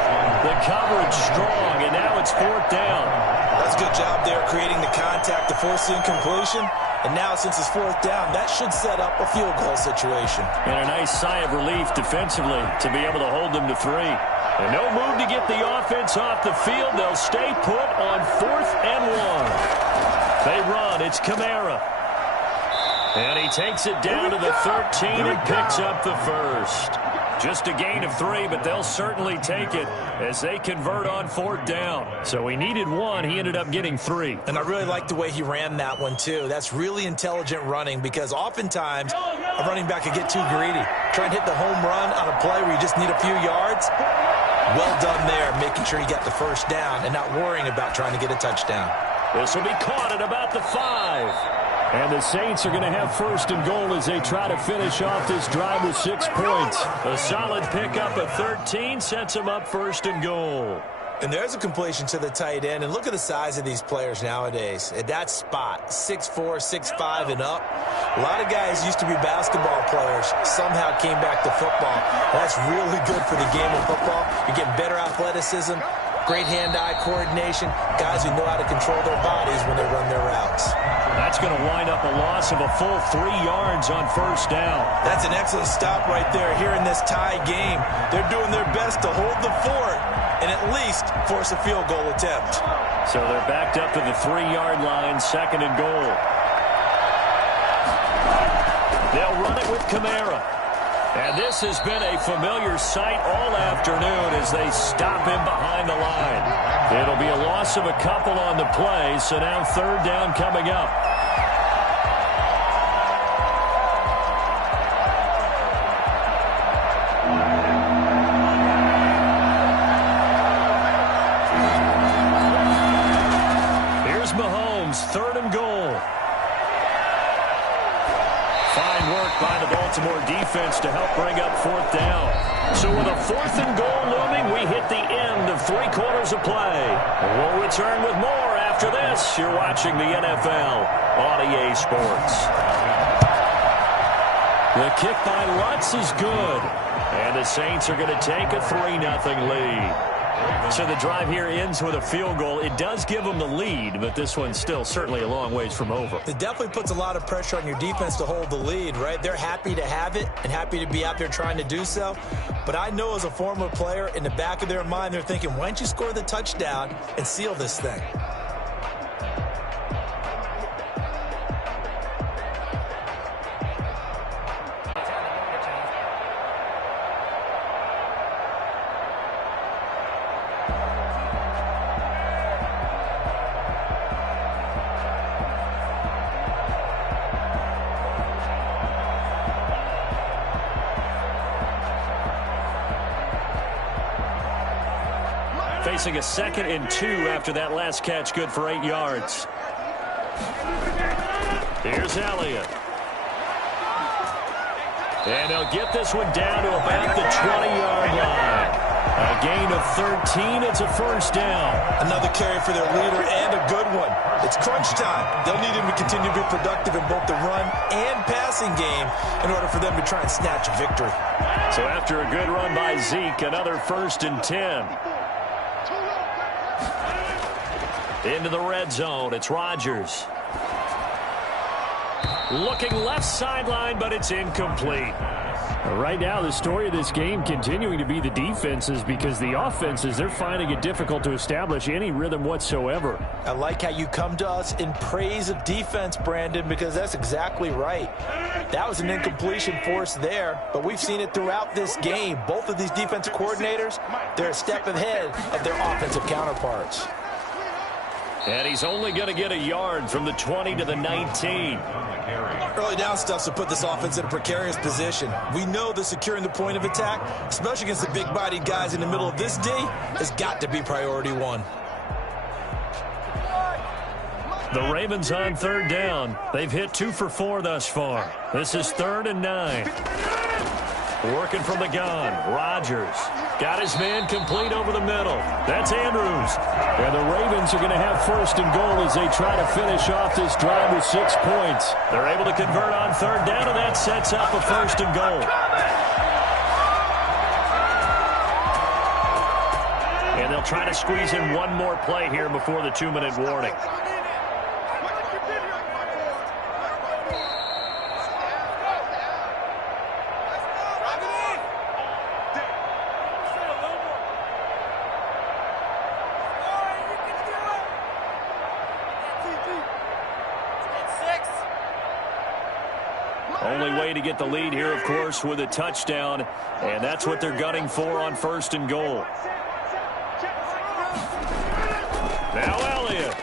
The coverage strong, and now it's 4th down. That's a good job there creating the contact to force the incompletion. And now since it's 4th down, that should set up a field goal situation. And a nice sigh of relief defensively to be able to hold them to 3. And no move to get the offense off the field. They'll stay put on 4th and 1. They run. It's Kamara. And he takes it down to the 13 and picks up the first. Just a gain of 3, but they'll certainly take it as they convert on 4th down. So he needed 1. He ended up getting 3. And I really like the way he ran that one, too. That's really intelligent running because oftentimes a running back could get too greedy. Try and hit the home run on a play where you just need a few yards. Well done there, making sure you got the first down and not worrying about trying to get a touchdown. This will be caught at about the 5. And the Saints are going to have 1st and goal as they try to finish off this drive with 6 points. A solid pickup of 13 sets them up 1st and goal. And there's a completion to the tight end. And look at the size of these players nowadays. At that spot, 6'4", 6'5", and up. A lot of guys used to be basketball players. Somehow came back to football. That's really good for the game of football. You're getting better athleticism, great hand-eye coordination, guys who know how to control their bodies when they run their routes. That's going to wind up a loss of a full 3 yards on 1st down. That's an excellent stop right there here in this tie game. They're doing their best to hold the fort and at least force a field goal attempt. So they're backed up to the 3-yard line, 2nd and goal. with Kamara. And this has been a familiar sight all afternoon as they stop him behind the line. It'll be a loss of a couple on the play, so now third down coming up. Here's Mahomes, third and goal. Fine work by the Baltimore defense to help bring up fourth down. So with a fourth and goal looming, we hit the end of 3 quarters of play. We'll return with more after this. You're watching the NFL on EA Sports. The kick by Lutz is good. And the Saints are going to take a 3-0 lead. So the drive here ends with a field goal. It does give them the lead, but this one's still certainly a long ways from over. It definitely puts a lot of pressure on your defense to hold the lead, right? They're happy to have it and happy to be out there trying to do so. But I know as a former player, in the back of their mind, they're thinking, why don't you score the touchdown and seal this thing? Facing a 2nd and 2 after that last catch, good for 8 yards. Here's Elliott. And they'll get this one down to about the 20-yard line. A gain of 13. It's a first down. Another carry for their leader and a good one. It's crunch time. They'll need him to continue to be productive in both the run and passing game in order for them to try and snatch a victory. So after a good run by Zeke, another 1st and 10. Into the red zone. It's Rodgers. Looking left sideline, but it's incomplete. Right now, the story of this game continuing to be the defenses, because the offenses, they're finding it difficult to establish any rhythm whatsoever. I like how you come to us in praise of defense, Brandon, because that's exactly right. That was an incompletion force there, but we've seen it throughout this game. Both of these defensive coordinators, they're a step ahead of their offensive counterparts. And he's only going to get a yard from the 20 to the 19. Early down stuff to put this offense in a precarious position. We know that securing the point of attack, especially against the big-bodied guys in the middle of this D, has got to be priority one. The Ravens on third down. They've hit 2 for 4 thus far. This is 3rd and 9. Working from the gun. Rodgers got his man complete over the middle. That's Andrews. And the Ravens are going to have 1st and goal as they try to finish off this drive with 6 points. They're able to convert on third down, and that sets up a 1st and goal. And they'll try to squeeze in one more play here before the 2-minute warning. Only way to get the lead here, of course, with a touchdown, and that's what they're gunning for on 1st and goal. Now Elliott.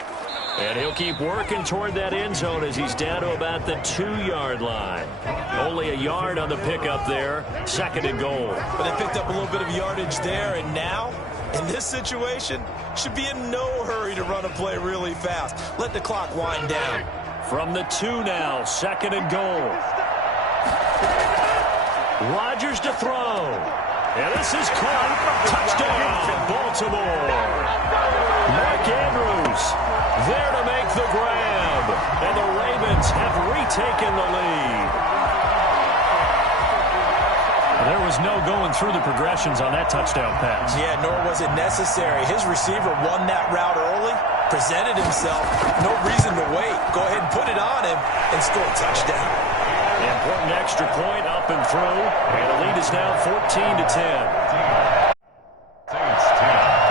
And he'll keep working toward that end zone as he's down to about the 2-yard line. Only a yard on the pickup there. 2nd and goal. But they picked up a little bit of yardage there, and now, in this situation, should be in no hurry to run a play really fast. Let the clock wind down. From the 2 now, 2nd and goal. Rodgers to throw. And this is caught. Touchdown, Baltimore. Mark Andrews there to make the grab. And the Ravens have retaken the lead. There was no going through the progressions on that touchdown pass. Yeah, nor was it necessary. His receiver won that route early, presented himself. No reason to wait. Go ahead and put it on him and score a touchdown. Important extra point up and through. And the lead is now 14-10. Saints 10.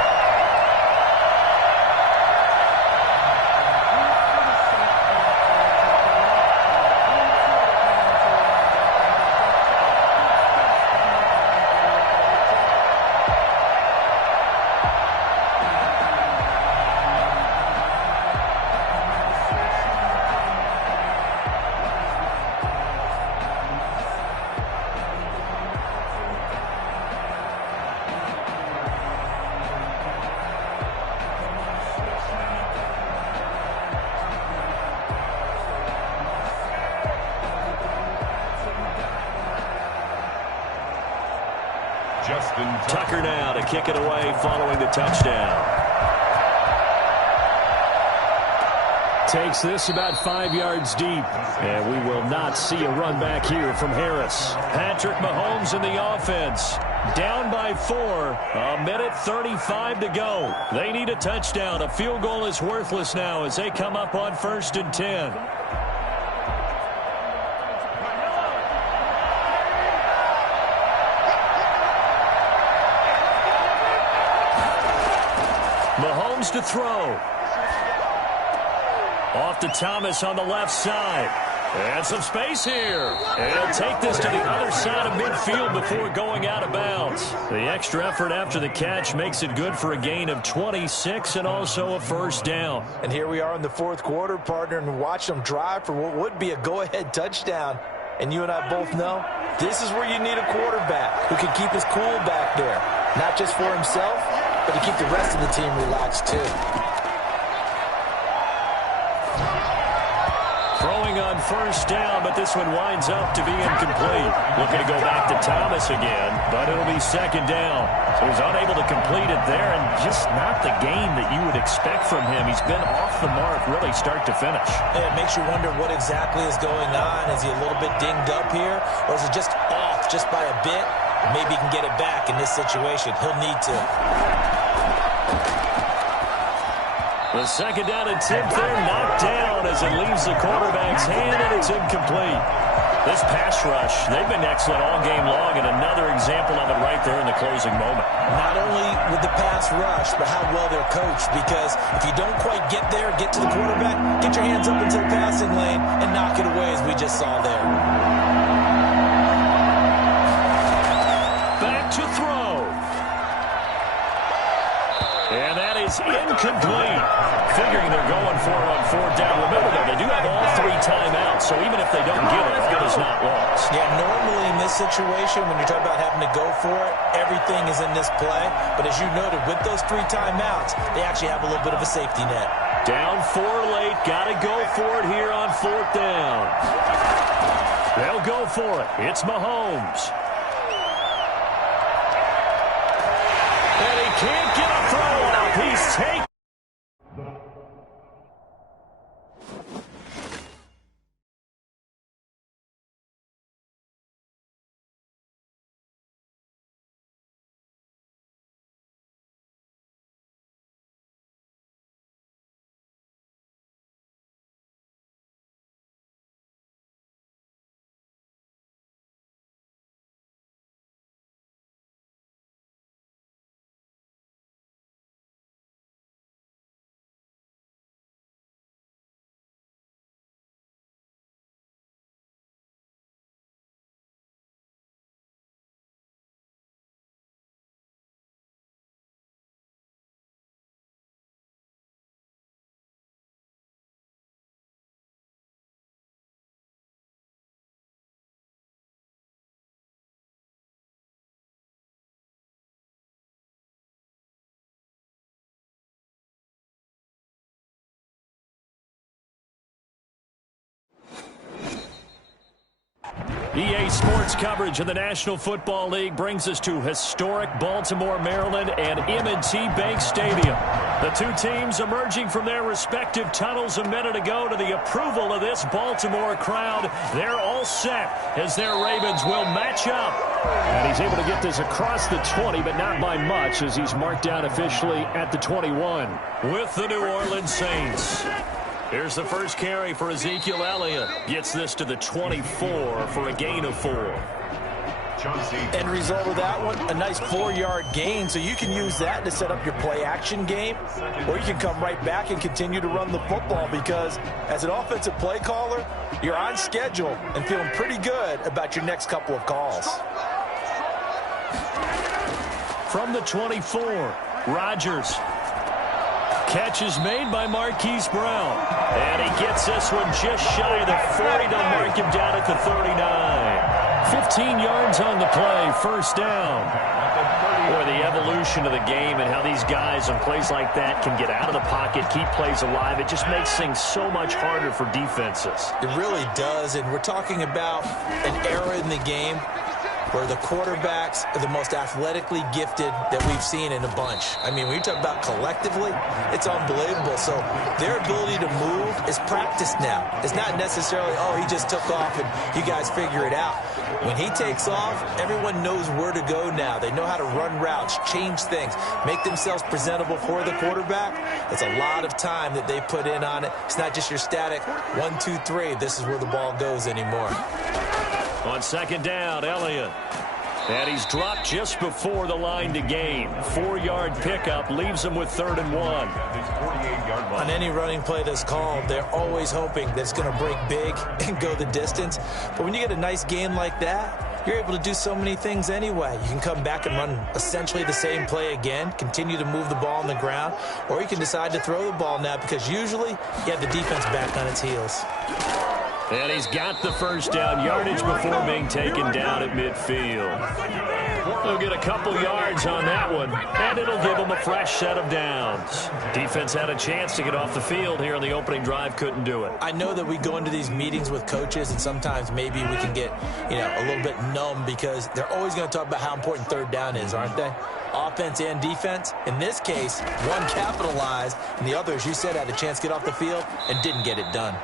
Justin Tucker now to kick it away following the touchdown. Takes this about 5 yards deep. And we will not see a run back here from Harris. Patrick Mahomes in the offense. Down by 4. 1:35 to go. They need a touchdown. A field goal is worthless now as they come up on 1st and 10. Mahomes to throw. Off to Thomas on the left side. And some space here. And he'll take this to the other side of midfield before going out of bounds. The extra effort after the catch makes it good for a gain of 26 and also a first down. And here we are in the 4th quarter, partner, and watch them drive for what would be a go-ahead touchdown. And you and I both know this is where you need a quarterback who can keep his cool back there. Not just for himself, but to keep the rest of the team relaxed too. Throwing on first down, but this one winds up to be incomplete. Looking to go back to Thomas again, but it'll be 2nd down. So he's unable to complete it there, and just not the game that you would expect from him. He's been off the mark really start to finish. And it makes you wonder what exactly is going on. Is he a little bit dinged up here, or is it just off just by a bit? Maybe he can get it back in this situation. He'll need to. The 2nd down attempt there knocked down as it leaves the quarterback's hand, and it's incomplete. This pass rush, they've been excellent all game long, and another example of it right there in the closing moment. Not only with the pass rush, but how well they're coached, because if you don't quite get there, get to the quarterback, get your hands up into the passing lane and knock it away as we just saw there. Back to throw. And that is incomplete. Figuring they're going for it on 4th down. Remember, though, they do have all 3 timeouts, so even if they don't get it, all is not lost. Yeah, normally in this situation, when you're talking about having to go for it, everything is in this play. But as you noted, with those 3 timeouts, they actually have a little bit of a safety net. Down 4 late. Got to go for it here on 4th down. They'll go for it. It's Mahomes. And he can't get a throw up. He's taken. EA Sports coverage of the National Football League brings us to historic Baltimore, Maryland, and M&T Bank Stadium. The 2 teams emerging from their respective tunnels a minute ago to the approval of this Baltimore crowd. They're all set as their Ravens will match up. And he's able to get this across the 20, but not by much, as he's marked down officially at the 21 with the New Orleans Saints. Here's the first carry for Ezekiel Elliott. Gets this to the 24 for a gain of 4. End result of that one, a nice 4-yard gain, so you can use that to set up your play-action game, or you can come right back and continue to run the football, because as an offensive play caller, you're on schedule and feeling pretty good about your next couple of calls. From the 24, Rodgers. Catch is made by Marquise Brown. And he gets this one just shy of the 40 to mark him down at the 39. 15 yards on the play, first down. Boy, the evolution of the game and how these guys on plays like that can get out of the pocket, keep plays alive, it just makes things so much harder for defenses. It really does, and we're talking about an era in the game where the quarterbacks are the most athletically gifted that we've seen in a bunch. I mean, when you talk about collectively, it's unbelievable. So their ability to move is practiced now. It's not necessarily, oh, he just took off and you guys figure it out. When he takes off, everyone knows where to go now. They know how to run routes, change things, make themselves presentable for the quarterback. That's a lot of time that they put in on it. It's not just your static 1, 2, 3. This is where the ball goes anymore. On second down, Elliott. And he's dropped just before the line to gain. 4-yard pickup leaves him with 3rd and 1. On any running play that's called, they're always hoping that it's going to break big and go the distance. But when you get a nice game like that, you're able to do so many things anyway. You can come back and run essentially the same play again, continue to move the ball on the ground, or you can decide to throw the ball now because usually you have the defense back on its heels. And he's got the first down yardage before being taken down at midfield. He'll get a couple yards on that one, and it'll give him a fresh set of downs. Defense had a chance to get off the field here on the opening drive, couldn't do it. I know that we go into these meetings with coaches, and sometimes maybe we can get, a little bit numb because they're always going to talk about how important 3rd down is, aren't they? Offense and defense. In this case, one capitalized, and the other, as you said, had a chance to get off the field and didn't get it done.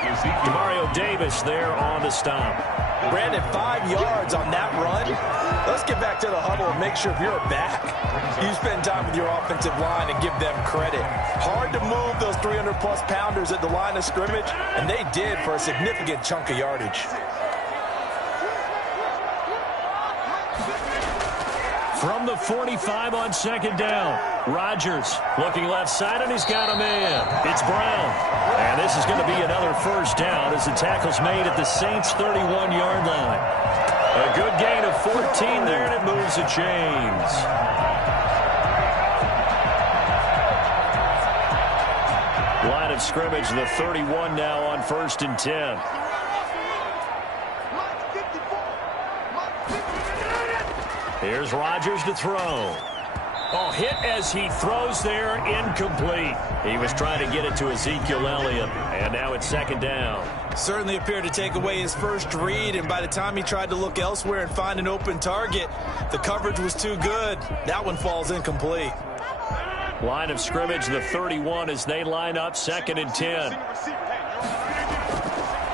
Demario Davis there on the stop. Brandon, 5 yards on that run. Let's get back to the huddle and make sure if you're back, you spend time with your offensive line and give them credit. Hard to move those 300-plus pounders at the line of scrimmage, and they did for a significant chunk of yardage. From the 45 on second down, Rodgers looking left side, and he's got a man. It's Brown. And this is going to be another first down as the tackle's made at the Saints' 31-yard line. A good gain of 14 there, and it moves the chains. Line of scrimmage, the 31 now on 1st and 10. Here's Rodgers to throw. Oh, hit as he throws there, incomplete. He was trying to get it to Ezekiel Elliott, and now it's 2nd down. Certainly appeared to take away his first read, and by the time he tried to look elsewhere and find an open target, the coverage was too good. That one falls incomplete. Line of scrimmage, the 31 as they line up, 2nd and 10.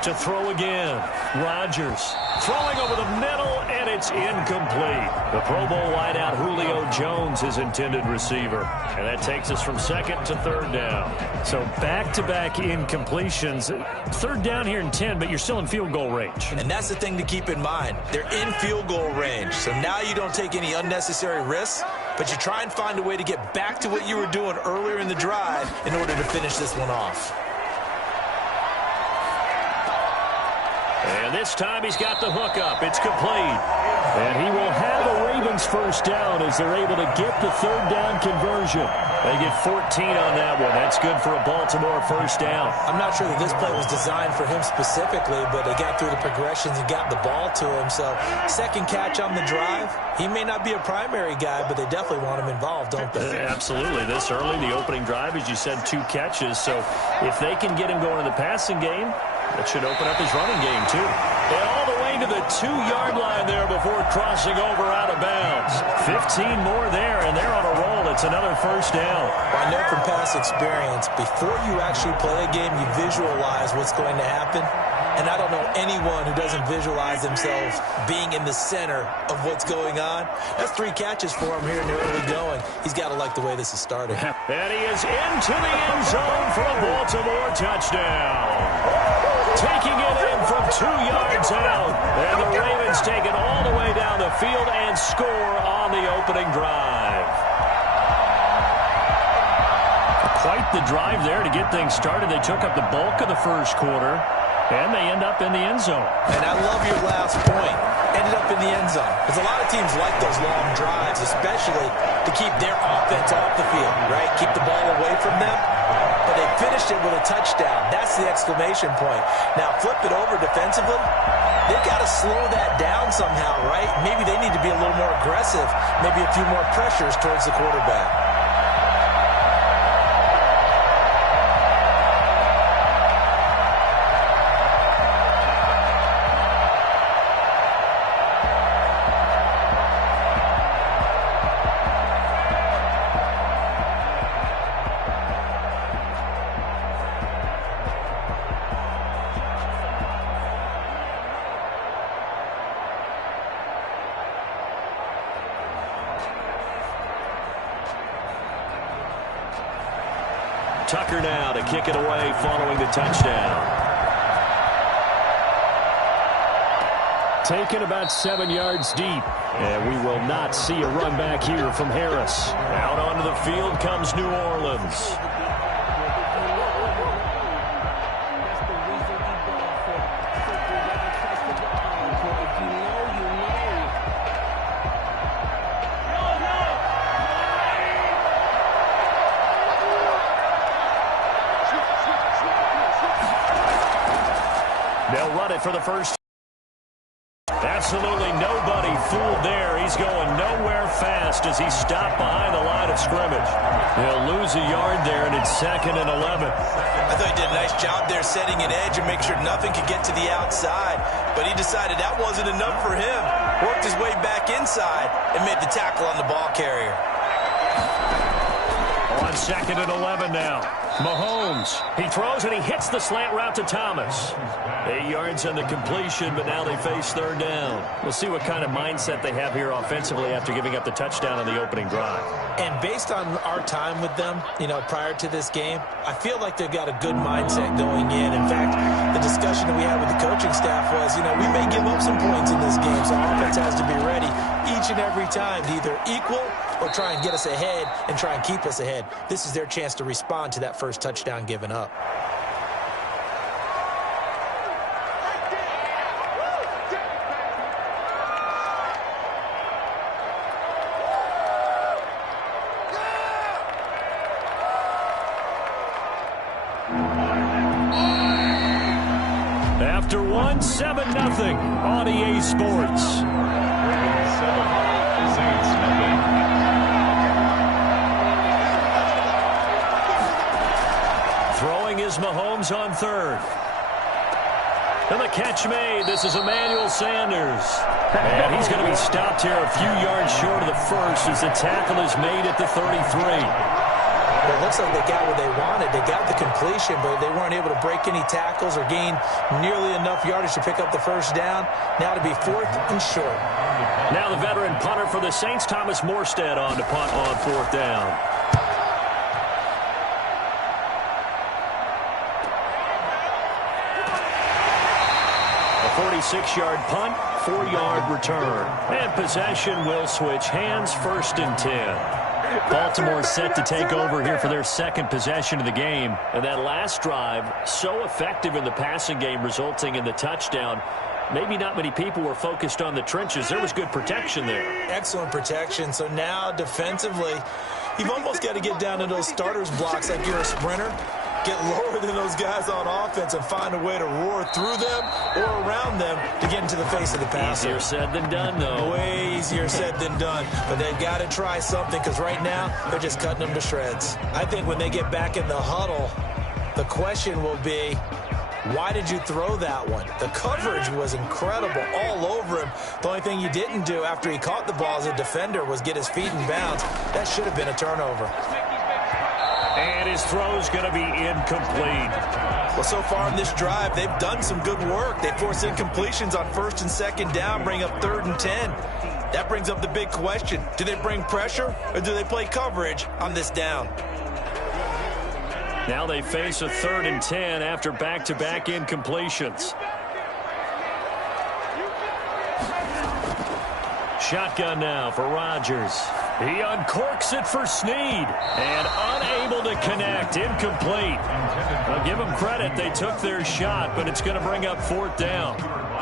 To throw again, Rodgers throwing over the middle, and it's incomplete. The Pro Bowl wideout Julio Jones, his intended receiver. And that takes us from 2nd to 3rd down. So back-to-back incompletions. 3rd down here in 10, but you're still in field goal range. And that's the thing to keep in mind. They're in field goal range. So now you don't take any unnecessary risks, but you try and find a way to get back to what you were doing earlier in the drive in order to finish this one off. And this time he's got the hook up. It's complete. And he will have the Ravens first down as they're able to get the 3rd down conversion. They get 14 on that one. That's good for a Baltimore first down. I'm not sure that this play was designed for him specifically, but they got through the progressions and got the ball to him. So 2nd catch on the drive. He may not be a primary guy, but they definitely want him involved, don't they? Absolutely. This early, the opening drive, as you said, 2 catches. So if they can get him going in the passing game, that should open up his running game, too. And all the way to the 2-yard line there before crossing over out of bounds. 15 more there, and they're on a roll. It's another first down. Well, I know from past experience, before you actually play a game, you visualize what's going to happen. And I don't know anyone who doesn't visualize themselves being in the center of what's going on. That's 3 catches for him here in the early going. He's got to like the way this is starting. And he is into the end zone for a Baltimore touchdown. Taking it in from 2 yards out. And the Ravens take it all the way down the field and score on the opening drive. Quite the drive there to get things started. They took up the bulk of the first quarter. And they end up in the end zone. And I love your last point. Ended up in the end zone. Because a lot of teams like those long drives, especially to keep their offense off the field, right? Keep the ball away from them. But they finished it with a touchdown. That's the exclamation point. Now, flip it over defensively. They've got to slow that down somehow, right? Maybe they need to be a little more aggressive. Maybe a few more pressures towards the quarterback. Tucker now to kick it away following the touchdown. Taken about 7 yards deep. And we will not see a run back here from Harris. Out onto the field comes New Orleans. They'll run it for the first. Absolutely nobody fooled there. He's going nowhere fast as he stopped behind the line of scrimmage. They'll lose a yard there, and it's 2nd and 11. I thought he did a nice job there setting an edge and make sure nothing could get to the outside. But he decided that wasn't enough for him. Worked his way back inside and made the tackle on the ball carrier. On 2nd and 11 now. Mahomes. He throws and he hits the slant route to Thomas. 8 yards on the completion, but now they face 3rd down. We'll see what kind of mindset they have here offensively after giving up the touchdown on the opening drive. And based on our time with them, prior to this game, I feel like they've got a good mindset going in. In fact, the discussion that we had with the coaching staff was, we may give up some points in this game, so our offense has to be ready each and every time to either equal or try and get us ahead and try and keep us ahead. This is their chance to respond to that first touchdown given up. After 1, 7-0 on EA Sports. Throwing is Mahomes on 3rd. And the catch made. This is Emmanuel Sanders. And he's going to be stopped here a few yards short of the first as the tackle is made at the 33. Well, it looks like they got what they wanted. They got the completion, but they weren't able to break any tackles or gain nearly enough yardage to pick up the first down. Now to be 4th and short. Now the veteran punter for the Saints, Thomas Morstead, on to punt on 4th down. A 46-yard punt, 4-yard return. And possession will switch hands, 1st and 10. Baltimore set to take over here for their 2nd possession of the game. And that last drive, so effective in the passing game, resulting in the touchdown. Maybe not many people were focused on the trenches. There was good protection there. Excellent protection. So now defensively, you've almost got to get down to those starters blocks like you're a sprinter. Get lower than those guys on offense and find a way to roar through them or around them to get into the face of the passer. Easier said than done, though. Way easier said than done. But they've got to try something because right now they're just cutting them to shreds. I think when they get back in the huddle, the question will be, why did you throw that one? The coverage was incredible all over him. The only thing you didn't do after he caught the ball as a defender was get his feet in bounds. That should have been a turnover. And his throw's going to be incomplete. Well, so far in this drive, they've done some good work. They force incompletions on 1st and 2nd down, bring up 3rd and 10. That brings up the big question. Do they bring pressure or do they play coverage on this down? Now they face a 3rd and 10 after back-to-back incompletions. Shotgun now for Rodgers. He uncorks it for Snead. And unable to connect. Incomplete. I'll give them credit. They took their shot, but it's going to bring up 4th down.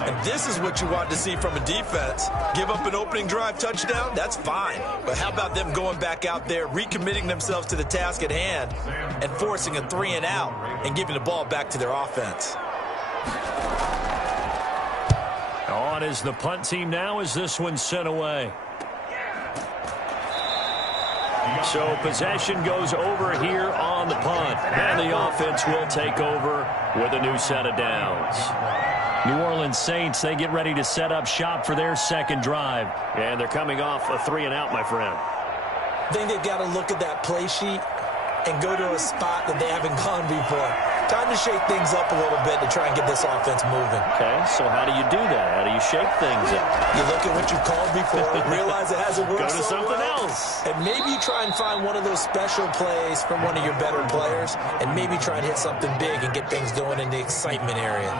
And this is what you want to see from a defense. Give up an opening drive touchdown, that's fine. But how about them going back out there, recommitting themselves to the task at hand, and forcing a 3-and-out and giving the ball back to their offense. On is the punt team now as this one's sent away. So possession goes over here on the punt. And the offense will take over with a new set of downs. New Orleans Saints, they get ready to set up shop for their 2nd drive. And they're coming off a 3-and-out, my friend. I think they've got to look at that play sheet and go to a spot that they haven't gone before. Time to shake things up a little bit to try and get this offense moving. Okay, so how do you do that? How do you shake things up? You look at what you've called before, realize it hasn't worked. Go to so something well, else. and maybe you try and find one of those special plays from one of your better players, and maybe try and hit something big and get things going in the excitement area.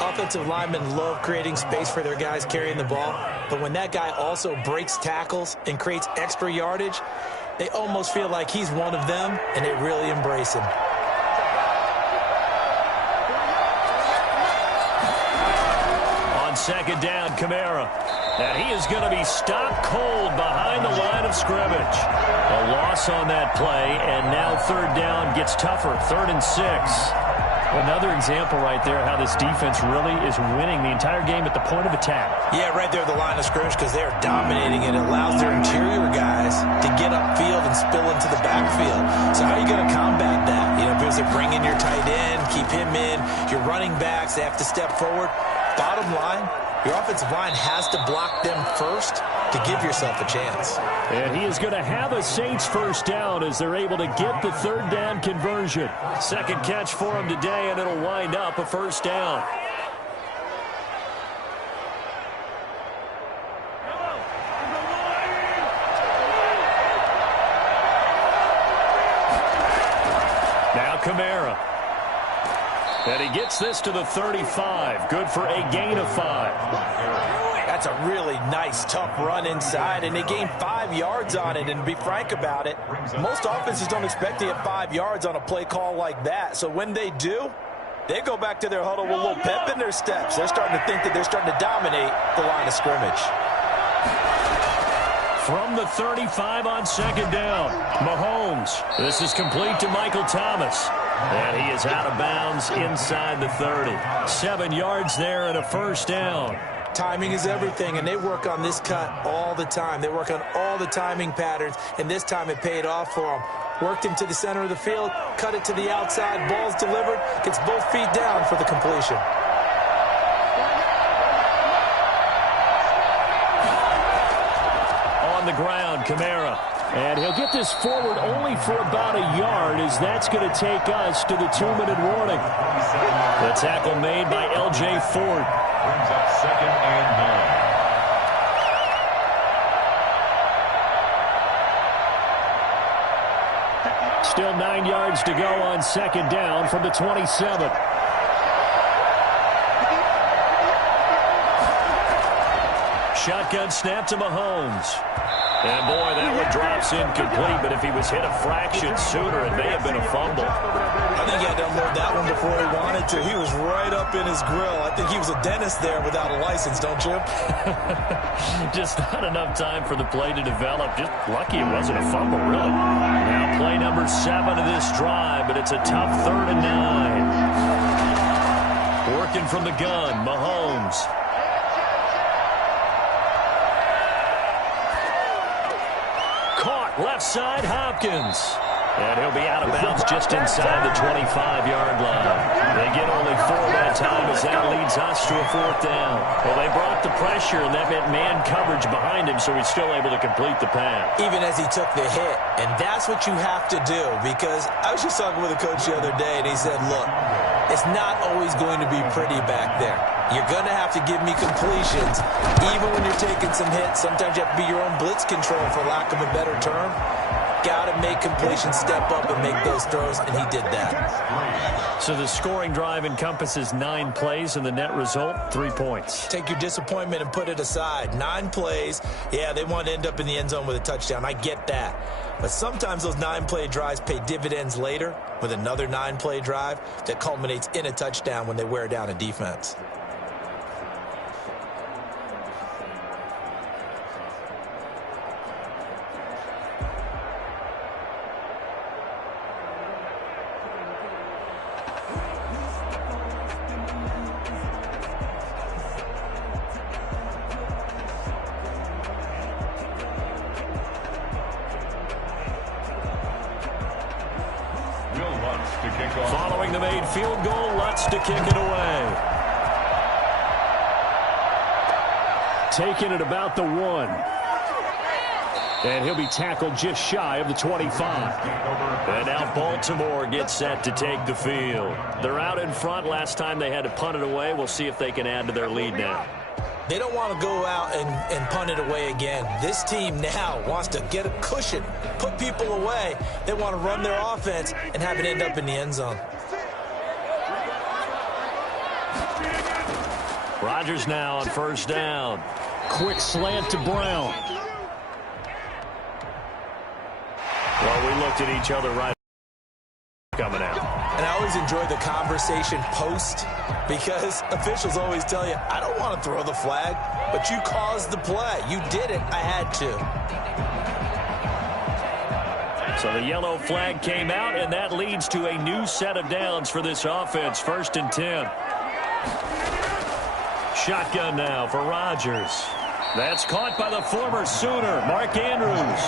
Offensive linemen love creating space for their guys carrying the ball, but when that guy also breaks tackles and creates extra yardage, they almost feel like he's one of them, and they really embrace him. On second down, Kamara. And he is going to be stopped cold behind the line of scrimmage. A loss on that play, and now third down gets tougher. 3rd and 6. Another example right there how this defense really is winning the entire game at the point of attack. Yeah, right there at the line of scrimmage because they're dominating it. It allows their interior guys to get upfield and spill into the backfield. So how are you going to combat that? You know, because they bring in your tight end, keep him in. Your running backs, they have to step forward. Bottom line, your offensive line has to block them first to give yourself a chance. And he is going to have a Saints first down as they're able to get the third down conversion. Second catch for him today, and it'll wind up a first down. Now Kamara. And he gets this to the 35. Good for a gain of 5. That's a really nice, tough run inside, and they gained 5 yards on it. And to be frank about it, most offenses don't expect to get 5 yards on a play call like that. So when they do, they go back to their huddle with a little pep in their steps. They're starting to think that they're starting to dominate the line of scrimmage. From the 35 on second down, Mahomes. This is complete to Michael Thomas. And he is out of bounds inside the 30. 7 yards there and a first down. Timing is everything, and they work on this cut all the time. They work on all the timing patterns, and this time it paid off for them. Worked him to the center of the field, cut it to the outside, ball's delivered, gets both feet down for the completion. On the ground, Kamara. And he'll get this forward only for about a yard, as that's going to take us to the 2-minute warning. The tackle made by L.J. Ford. Brings up 2nd and 9. Still 9 yards to go on second down from the 27. Shotgun snap to Mahomes. And boy, that one drops incomplete, but if he was hit a fraction sooner, it may have been a fumble. I think he had to unload that one before he wanted to. He was right up in his grill. I think he was a dentist there without a license, don't you? Just not enough time for the play to develop. Just lucky it wasn't a fumble, really. Now play number 7 of this drive, but it's a tough 3rd and 9. Working from the gun, Mahomes. Caught left side, Hopkins. And he'll be out of bounds just inside the 25-yard line. They get only 4 that time as that leads us to a 4th down. Well, they brought the pressure, and that meant man coverage behind him, so he's still able to complete the pass. Even as he took the hit. And that's what you have to do, because I was just talking with a coach the other day, and he said, look, it's not always going to be pretty back there. You're going to have to give me completions, even when you're taking some hits. Sometimes you have to be your own blitz control, for lack of a better term. Got to make completions, step up and make those throws, and he did that. So the scoring drive encompasses 9 plays, and the net result, 3 points. Take your disappointment and put it aside. 9 plays. Yeah, they want to end up in the end zone with a touchdown. I get that. But sometimes those 9-play drives pay dividends later with another 9-play drive that culminates in a touchdown when they wear down a defense. Following the made field goal, Lutz to kick it away. Taking it about the 1. And he'll be tackled just shy of the 25. And now Baltimore gets set to take the field. They're out in front. Last time they had to punt it away. We'll see if they can add to their lead now. They don't want to go out and punt it away again. This team now wants to get a cushion, put people away. They want to run their offense and have it end up in the end zone. Rodgers now on first down. Quick slant to Brown. Well, we looked at each other right coming out. And I always enjoy the conversation post because officials always tell you, I don't want to throw the flag, but you caused the play. You did it. I had to. So the yellow flag came out, and that leads to a new set of downs for this offense. 1st and 10. Shotgun now for Rodgers. That's caught by the former Sooner, Mark Andrews.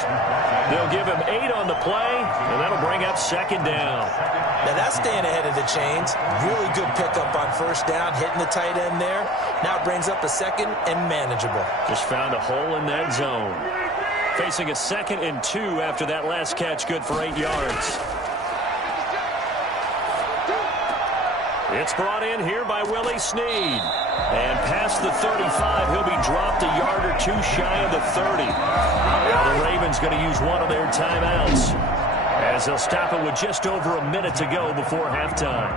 They'll give him 8 on the play, and that'll bring up 2nd down. Now that's staying ahead of the chains. Really good pickup on first down, hitting the tight end there. Now it brings up a 2nd and manageable. Just found a hole in that zone. Facing a 2nd and 2 after that last catch, good for 8 yards. It's brought in here by Willie Snead. And past the 35, he'll be dropped a yard or 2 shy of the 30. Now the Ravens going to use one of their timeouts, as they'll stop it with just over a minute to go before halftime.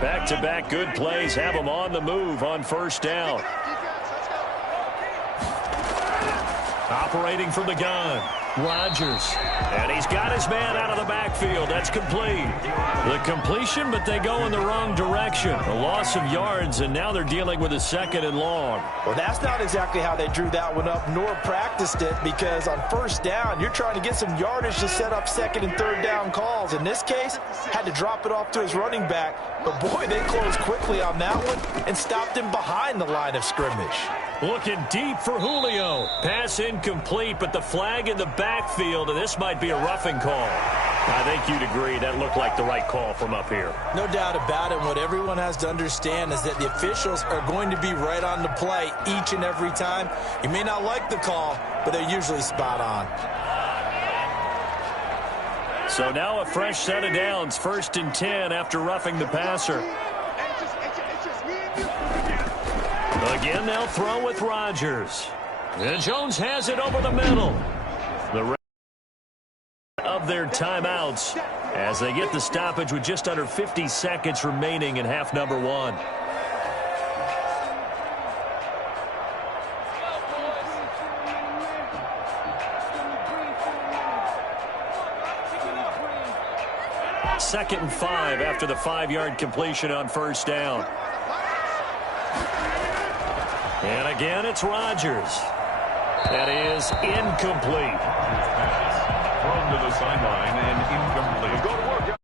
Back-to-back good plays have them on the move on first down. Operating from the gun, Rodgers. And he's got his man out of the backfield. That's complete. The completion, but they go in the wrong direction. A loss of yards, and now they're dealing with a 2nd and long. Well, that's not exactly how they drew that one up, nor practiced it, because on first down, you're trying to get some yardage to set up 2nd and 3rd down calls. In this case, had to drop it off to his running back. But, boy, they closed quickly on that one and stopped him behind the line of scrimmage. Looking deep for Julio. Pass incomplete, but the flag in the backfield, and this might be a roughing call. I think you'd agree that looked like the right call from up here. No doubt about it. What everyone has to understand is that the officials are going to be right on the play each and every time. You may not like the call, but they're usually spot on. So now a fresh set of downs, 1st and 10 after roughing the passer. Again, they'll throw with Rodgers. And Jones has it over the middle. The rest of their timeouts as they get the stoppage with just under 50 seconds remaining in half number 1. Second and 5 after the 5-yard completion on first down. And again, it's Rodgers. That is incomplete. Thrown to the sideline and incomplete. Go to work.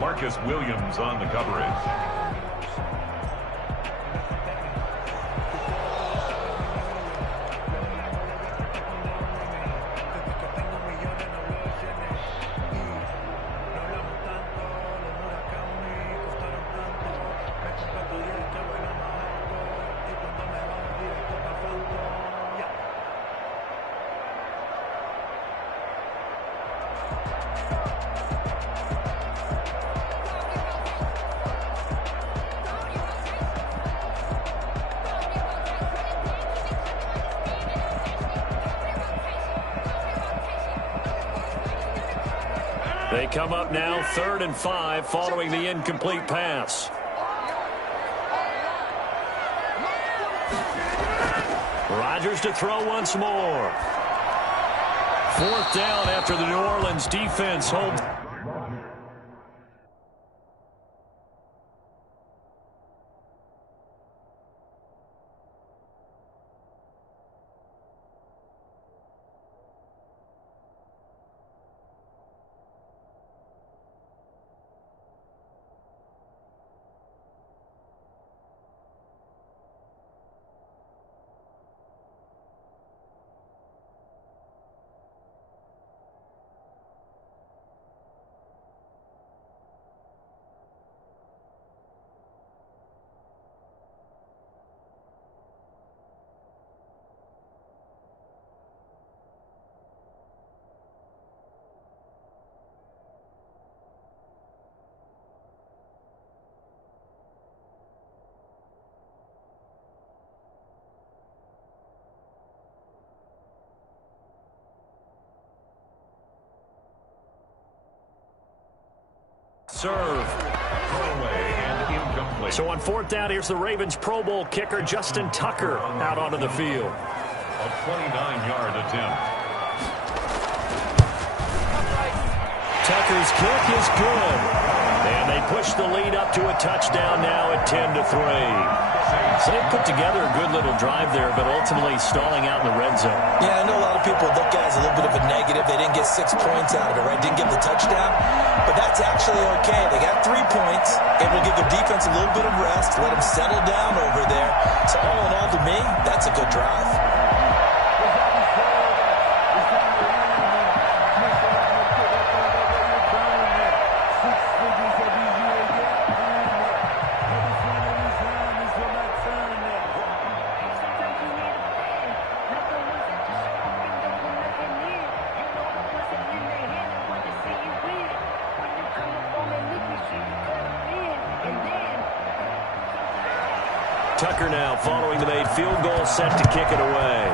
Marcus Williams on the coverage. They come up now 3rd and 5 following the incomplete pass. Rodgers to throw once more. 4th down after the New Orleans defense holds. serve. Throwaway and incomplete. So on fourth down, here's the Ravens Pro Bowl kicker, Justin Tucker, out onto the field. A 29-yard attempt. Tucker's kick is good. And they push the lead up to a touchdown now at 10-3. So they put together a good little drive there, but ultimately stalling out in the red zone. Yeah, I know a lot of people look at it as a little bit of a negative. They didn't get 6 points out of it, right? Didn't get the touchdown. But that's actually okay. They got 3 points. Able to give their defense a little bit of rest, let them settle down over there. So all in all, to me, that's a good drive. Tucker now following the made field goal, set to kick it away.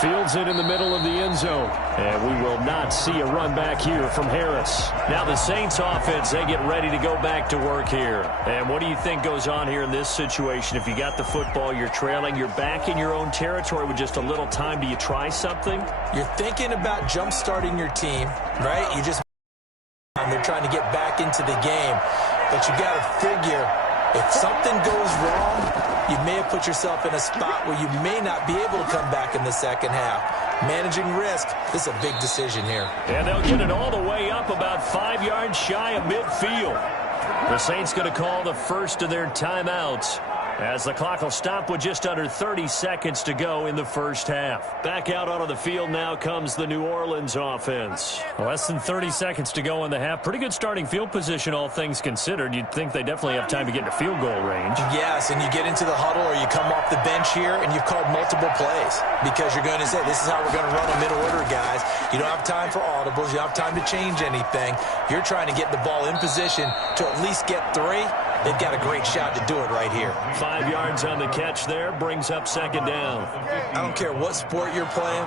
Fields it in the middle of the end zone. And we will not see a run back here from Harris. Now the Saints offense, they get ready to go back to work here. And what do you think goes on here in this situation? If you got the football, you're trailing, you're back in your own territory with just a little time. Do you try something? You're thinking about jump-starting your team, right? You just they're trying to get back into the game. But you got to figure, if something goes wrong, you may have put yourself in a spot where you may not be able to come back in the second half. Managing risk, this is a big decision here. And they'll get it all the way up about 5 yards shy of midfield. The Saints going to call the first of their timeouts as the clock will stop with just under 30 seconds to go in the first half. Back out onto the field now comes the New Orleans offense. Less than 30 seconds to go in the half. Pretty good starting field position, all things considered. You'd think they definitely have time to get into field goal range. Yes, and you get into the huddle or you come off the bench here and you've called multiple plays because you're going to say, this is how we're going to run them in order, guys. You don't have time for audibles. You don't have time to change anything. You're trying to get the ball in position to at least get 3. They've got a great shot to do it right here. 5 yards on the catch there, brings up second down. I don't care what sport you're playing.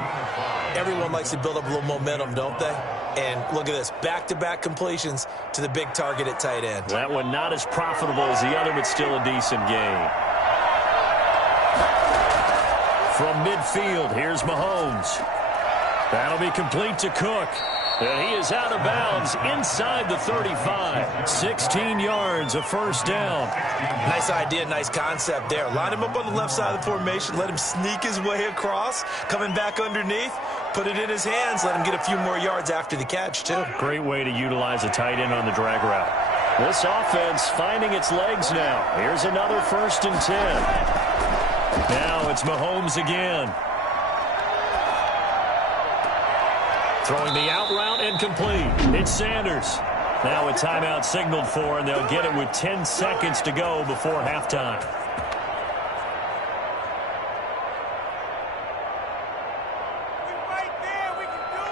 Everyone likes to build up a little momentum, don't they? And look at this, back-to-back completions to the big target at tight end. That one not as profitable as the other, but still a decent gain. From midfield, here's Mahomes. That'll be complete to Cook. And he is out of bounds inside the 35. 16 yards, a first down. Nice idea, nice concept there. Line him up on the left side of the formation. Let him sneak his way across. Coming back underneath. Put it in his hands. Let him get a few more yards after the catch, too. Great way to utilize a tight end on the drag route. This offense finding its legs now. Here's another 1st and 10. Now it's Mahomes again. Throwing the out route incomplete. It's Sanders. Now a timeout signaled for, and they'll get it with 10 seconds to go before halftime. We're right there. We can do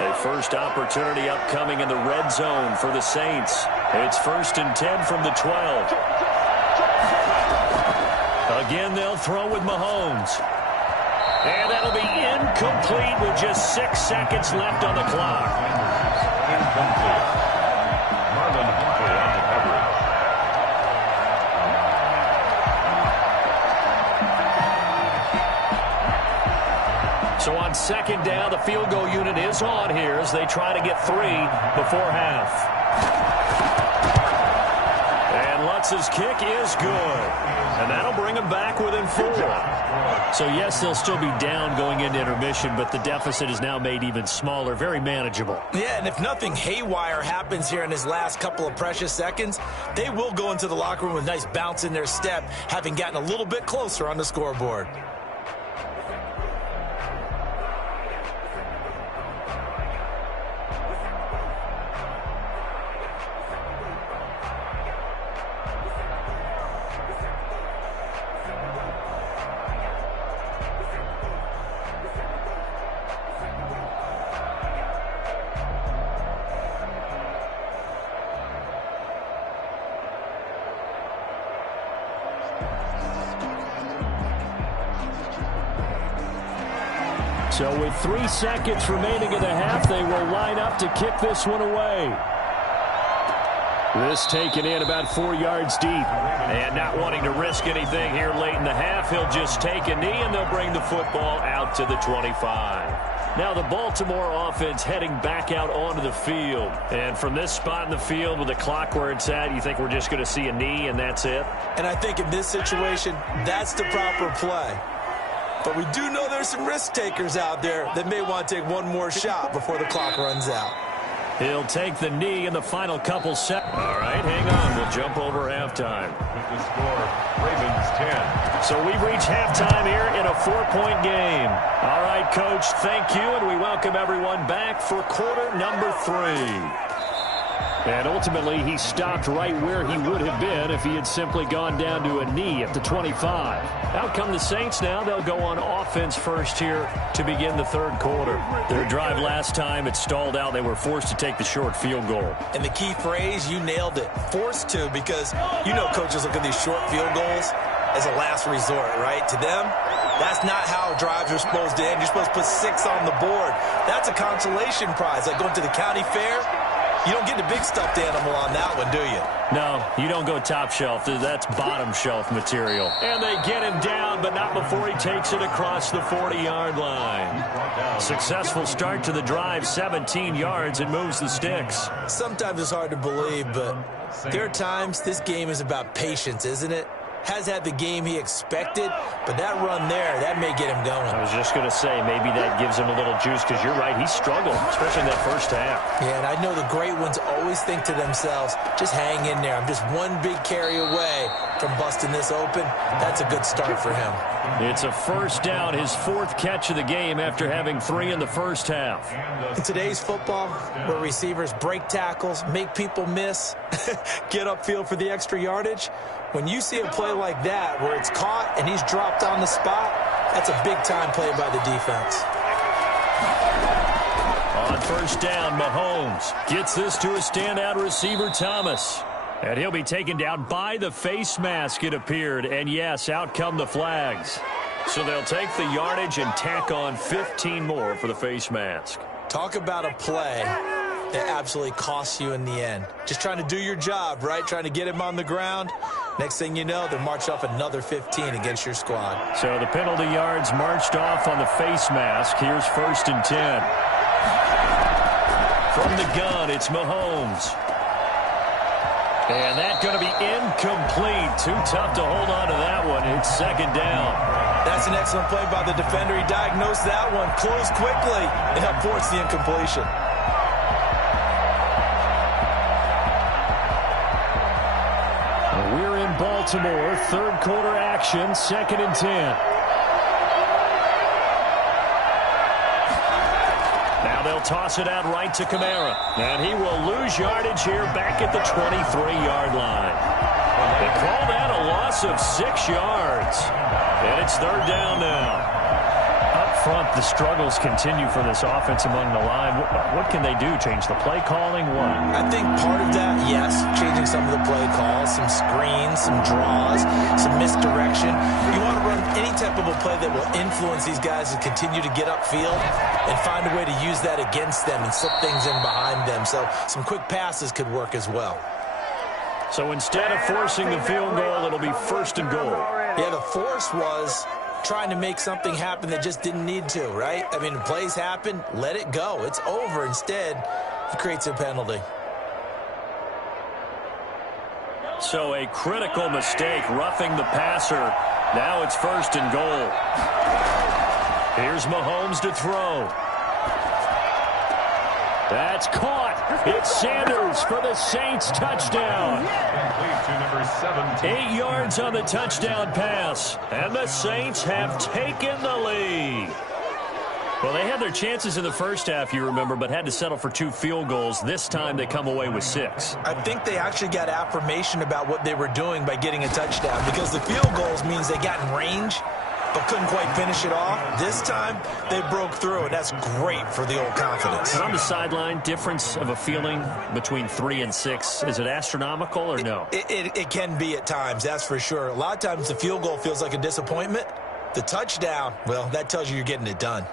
it. A first opportunity upcoming in the red zone for the Saints. It's 1st and 10 from the 12. Again, they'll throw with Mahomes. And that'll be incomplete with just 6 seconds left on the clock. Incomplete. Marlon Humphrey on the coverage. So on second down, the field goal unit is on here as they try to get 3 before half. And Lutz's kick is good. And that'll bring them back within 4. So, yes, they'll still be down going into intermission, but the deficit is now made even smaller, very manageable. Yeah, and if nothing haywire happens here in his last couple of precious seconds, they will go into the locker room with a nice bounce in their step, having gotten a little bit closer on the scoreboard. So with 3 seconds remaining in the half, they will line up to kick this one away. This taken in about 4 yards deep. And not wanting to risk anything here late in the half, he'll just take a knee, and they'll bring the football out to the 25. Now the Baltimore offense heading back out onto the field. And from this spot in the field with the clock where it's at, you think we're just going to see a knee and that's it? And I think in this situation, that's the proper play. But we do know there's some risk takers out there that may want to take one more shot before the clock runs out. He'll take the knee in the final couple seconds. All right, hang on. We'll jump over halftime. With the score, Ravens 10. So we reach halftime here in a 4-point game. All right, Coach, thank you, and we welcome everyone back for quarter number 3. And ultimately, he stopped right where he would have been if he had simply gone down to a knee at the 25. Out come the Saints now. They'll go on offense first here to begin the third quarter. Their drive last time, it stalled out. They were forced to take the short field goal. And the key phrase, you nailed it, forced to, because you know coaches look at these short field goals as a last resort, right? To them, that's not how drives are supposed to end. You're supposed to put 6 on the board. That's a consolation prize, like going to the county fair. You don't get the big stuffed animal on that one, do you? No, you don't go top shelf. That's bottom shelf material. And they get him down, but not before he takes it across the 40-yard line. Successful start to the drive, 17 yards, and moves the sticks. Sometimes it's hard to believe, but there are times this game is about patience, isn't it? Has had the game he expected, but that run there, that may get him going. I was just going to say, maybe that gives him a little juice, because you're right, he struggled, especially in that first half. Yeah, and I know the great ones always think to themselves, just hang in there. I'm just one big carry away from busting this open. That's a good start for him. It's a first down, his 4th catch of the game after having 3 in the first half. In today's football, where receivers break tackles, make people miss, get upfield for the extra yardage, when you see a play like that where it's caught and he's dropped on the spot, that's a big-time play by the defense. On first down, Mahomes gets this to a standout receiver, Thomas. And he'll be taken down by the face mask, it appeared. And, yes, out come the flags. So they'll take the yardage and tack on 15 more for the face mask. Talk about a play that absolutely costs you in the end. Just trying to do your job, right? Trying to get him on the ground. Next thing you know, they'll march off another 15 against your squad. So the penalty yards marched off on the face mask. Here's 1st and 10. From the gun, it's Mahomes. And that's going to be incomplete. Too tough to hold on to that one. It's 2nd down. That's an excellent play by the defender. He diagnosed that one, closed quickly, and helped force the incompletion. We're in Baltimore. 3rd quarter action, 2nd and 10. They'll toss it out right to Kamara. And he will lose yardage here back at the 23-yard line. They call that a loss of 6 yards. And it's 3rd down now. Up front, the struggles continue for this offense among the line. What can they do? Change the play calling? What? I think part of that, yes, changing some of the play calls, some screens, some draws, some misdirection. You want to run any type of a play that will influence these guys to continue to get upfield and find a way to use that against them and slip things in behind them. So some quick passes could work as well. So instead of forcing the field goal, it'll be 1st and goal. Yeah, the force was trying to make something happen that just didn't need to, right? I mean, plays happen, let it go. It's over. Instead, he creates a penalty. So a critical mistake, roughing the passer. Now it's 1st and goal. Here's Mahomes to throw. That's caught. It's Sanders for the Saints touchdown. 8 yards on the touchdown pass. And the Saints have taken the lead. Well, they had their chances in the first half, you remember, but had to settle for 2 field goals. This time they come away with 6. I think they actually got affirmation about what they were doing by getting a touchdown, because the field goals means they got in range but couldn't quite finish it off. This time, they broke through, and that's great for the old confidence. And on the sideline, difference of a feeling between 3 and 6, is it astronomical or no? It can be at times, that's for sure. A lot of times the field goal feels like a disappointment. The touchdown, well, that tells you you're getting it done.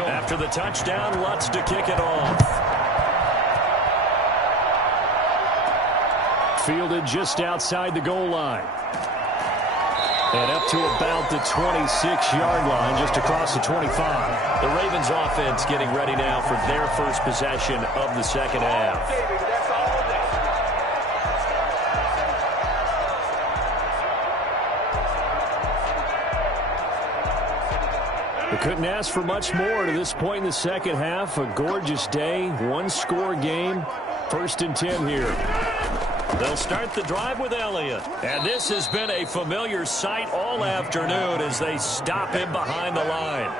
After the touchdown, Lutz to kick it off. Fielded just outside the goal line. And up to about the 26-yard line, just across the 25. The Ravens offense getting ready now for their first possession of the second half. We couldn't ask for much more to this point in the second half. A gorgeous day, one-score game, 1st and 10 here. They'll start the drive with Elliott. And this has been a familiar sight all afternoon as they stop him behind the line.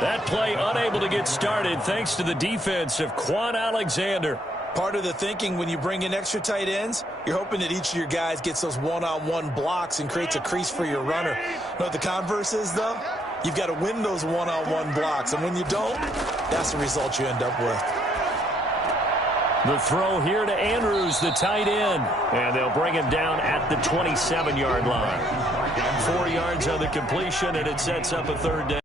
That play unable to get started thanks to the defense of Quan Alexander. Part of the thinking when you bring in extra tight ends, you're hoping that each of your guys gets those one-on-one blocks and creates a crease for your runner. You know what the converse is, though? You've got to win those one-on-one blocks, and when you don't, that's the result you end up with. The throw here to Andrews, the tight end. And they'll bring him down at the 27-yard line. 4 yards on the completion, and it sets up a third down.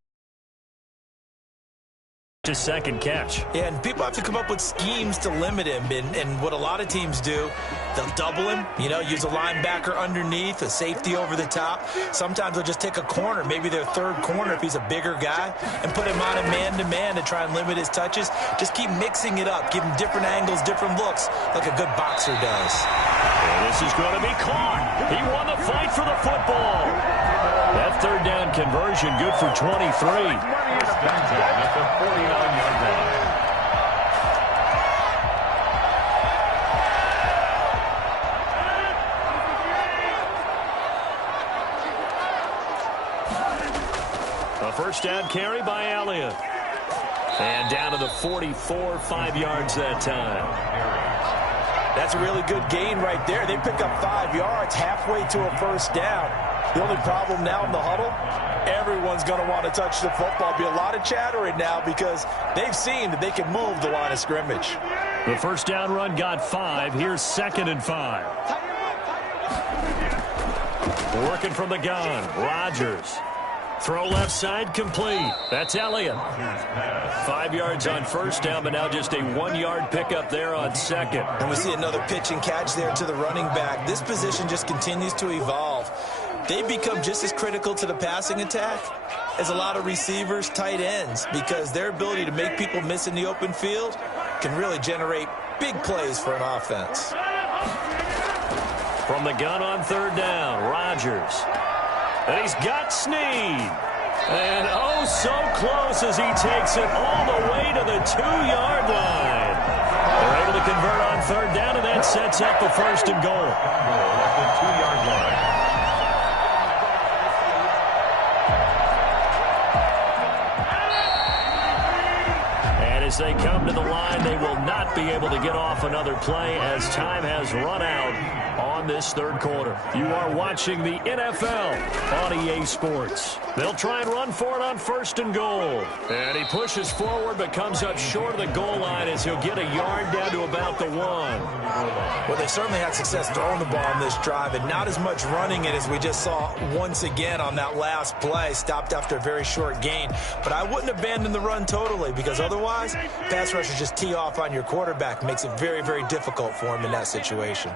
To second catch. Yeah, and people have to come up with schemes to limit him. And what a lot of teams do, they'll double him, use a linebacker underneath, a safety over the top. Sometimes they'll just take a corner, maybe their third corner if he's a bigger guy, and put him on a man-to-man to try and limit his touches. Just keep mixing it up, give him different angles, different looks, like a good boxer does. And this is going to be caught. He won the fight for the football. That third down conversion good for 23. At the 49-yard line. A first down carry by Elliott. And down to the 44, 5 yards that time. That's a really good gain right there. They pick up 5 yards halfway to a first down. The only problem now in the huddle, everyone's going to want to touch the football. Be a lot of chattering now because they've seen that they can move the line of scrimmage. The first down run got 5. Here's 2nd and 5. Working from the gun, Rodgers. Throw left side, complete. That's Elliott. 5 yards on first down, but now just a 1-yard pickup there on second. And we see another pitch and catch there to the running back. This position just continues to evolve. They've become just as critical to the passing attack as a lot of receivers, tight ends, because their ability to make people miss in the open field can really generate big plays for an offense. From the gun on third down, Rodgers. And he's got Snead. And oh, so close as he takes it all the way to the 2-yard line. They're able to convert on third down, and that sets up the 1st and goal. At the 2-yard line. And as they come to the line, they will not be able to get off another play as time has run out on this third quarter. You are watching the NFL on EA Sports. They'll try and run for it on 1st and goal. And he pushes forward but comes up short of the goal line as he'll get a yard down to about the 1. Well, they certainly had success throwing the ball on this drive and not as much running it as we just saw once again on that last play. Stopped after a very short gain. But I wouldn't abandon the run totally because otherwise, pass rushers just tee off on your quarterback. Makes it very, very difficult for him in that situation.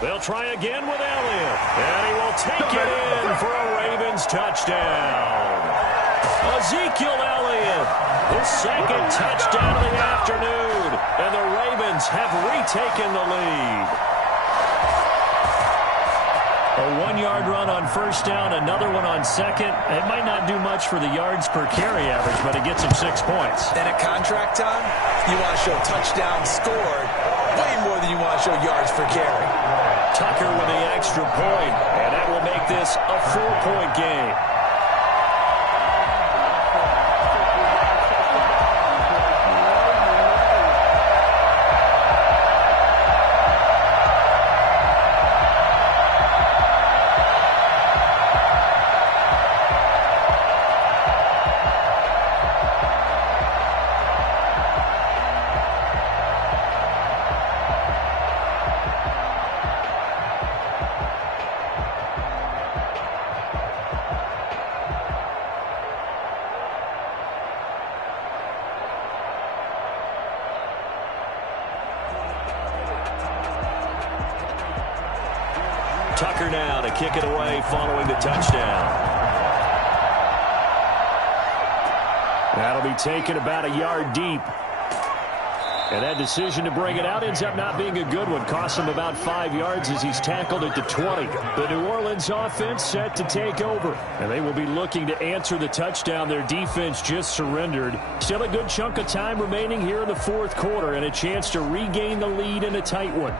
They'll try again with Elliott. And he will take it in for a Ravens touchdown. Ezekiel Elliott, his 2nd touchdown of the afternoon. And the Ravens have retaken the lead. A 1-yard run on first down, another one on second. It might not do much for the yards per carry average, but it gets him 6 points. And at contract time, you want to show touchdowns scored way more than you want to show yards per carry. Tucker with the extra point, and that will make this a 4-point game. Tucker now to kick it away following the touchdown. That'll be taken about a yard deep. And that decision to bring it out ends up not being a good one. Costs him about 5 yards as he's tackled at the 20. The New Orleans offense set to take over. And they will be looking to answer the touchdown their defense just surrendered. Still a good chunk of time remaining here in the fourth quarter and a chance to regain the lead in a tight one.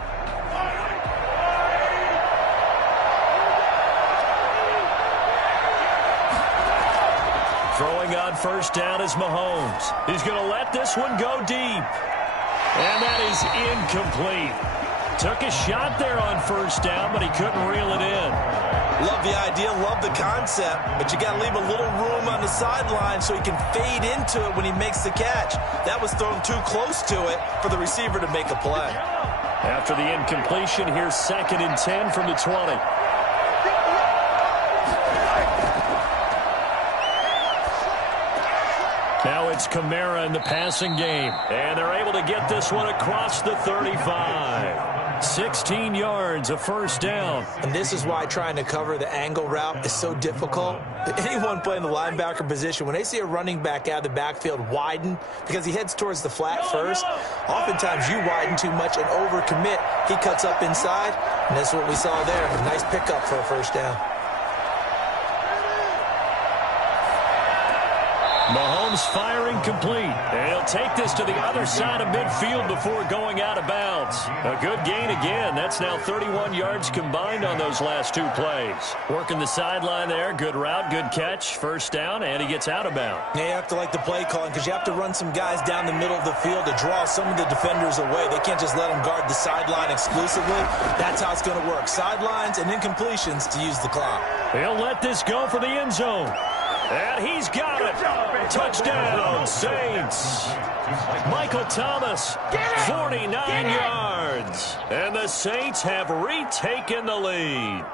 Throwing on first down is Mahomes. He's going to let this one go deep. And that is incomplete. Took a shot there on first down, but he couldn't reel it in. Love the idea, love the concept, but you got to leave a little room on the sideline so he can fade into it when he makes the catch. That was thrown too close to it for the receiver to make a play. After the incompletion, here's 2nd and 10 from the 20. Now it's Kamara in the passing game. And they're able to get this one across the 35. 16 yards, a first down. And this is why trying to cover the angle route is so difficult. Anyone playing the linebacker position, when they see a running back out of the backfield widen, because he heads towards the flat first, oftentimes you widen too much and overcommit. He cuts up inside, and that's what we saw there. A nice pickup for a first down. Mahomes firing complete. And he'll take this to the other side of midfield before going out of bounds. A good gain again. That's now 31 yards combined on those last 2 plays. Working the sideline there. Good route, good catch. First down, and he gets out of bounds. Yeah, you have to like the play calling because you have to run some guys down the middle of the field to draw some of the defenders away. They can't just let them guard the sideline exclusively. That's how it's going to work. Sidelines and incompletions to use the clock. He'll let this go for the end zone. And he's got it. Touchdown, Saints. Michael Thomas, 49 yards. And the Saints have retaken the lead.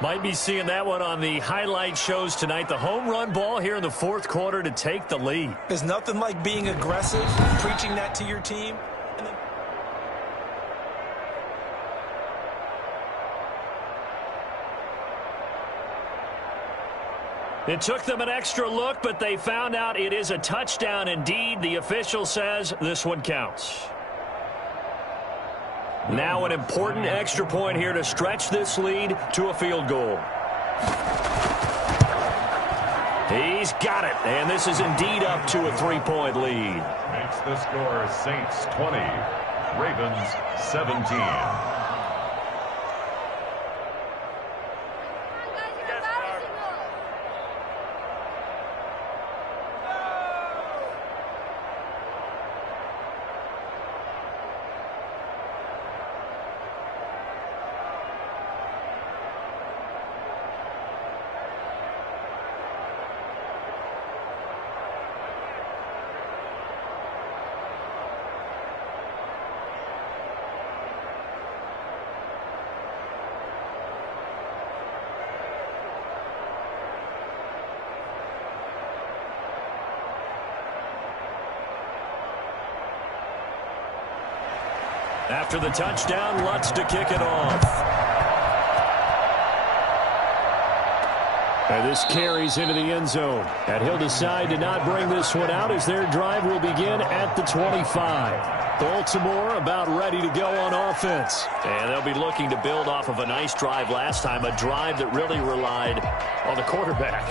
Might be seeing that one on the highlight shows tonight. The home run ball here in the fourth quarter to take the lead. There's nothing like being aggressive, preaching that to your team. It took them an extra look, but they found out it is a touchdown indeed. The official says this one counts. Now an important extra point here to stretch this lead to a field goal. He's got it, and this is indeed up to a 3-point lead. Makes the score Saints 20, Ravens 17. After the touchdown, Lutz to kick it off. And this carries into the end zone. And he'll decide to not bring this one out as their drive will begin at the 25. Baltimore about ready to go on offense. And they'll be looking to build off of a nice drive last time, a drive that really relied on the quarterback.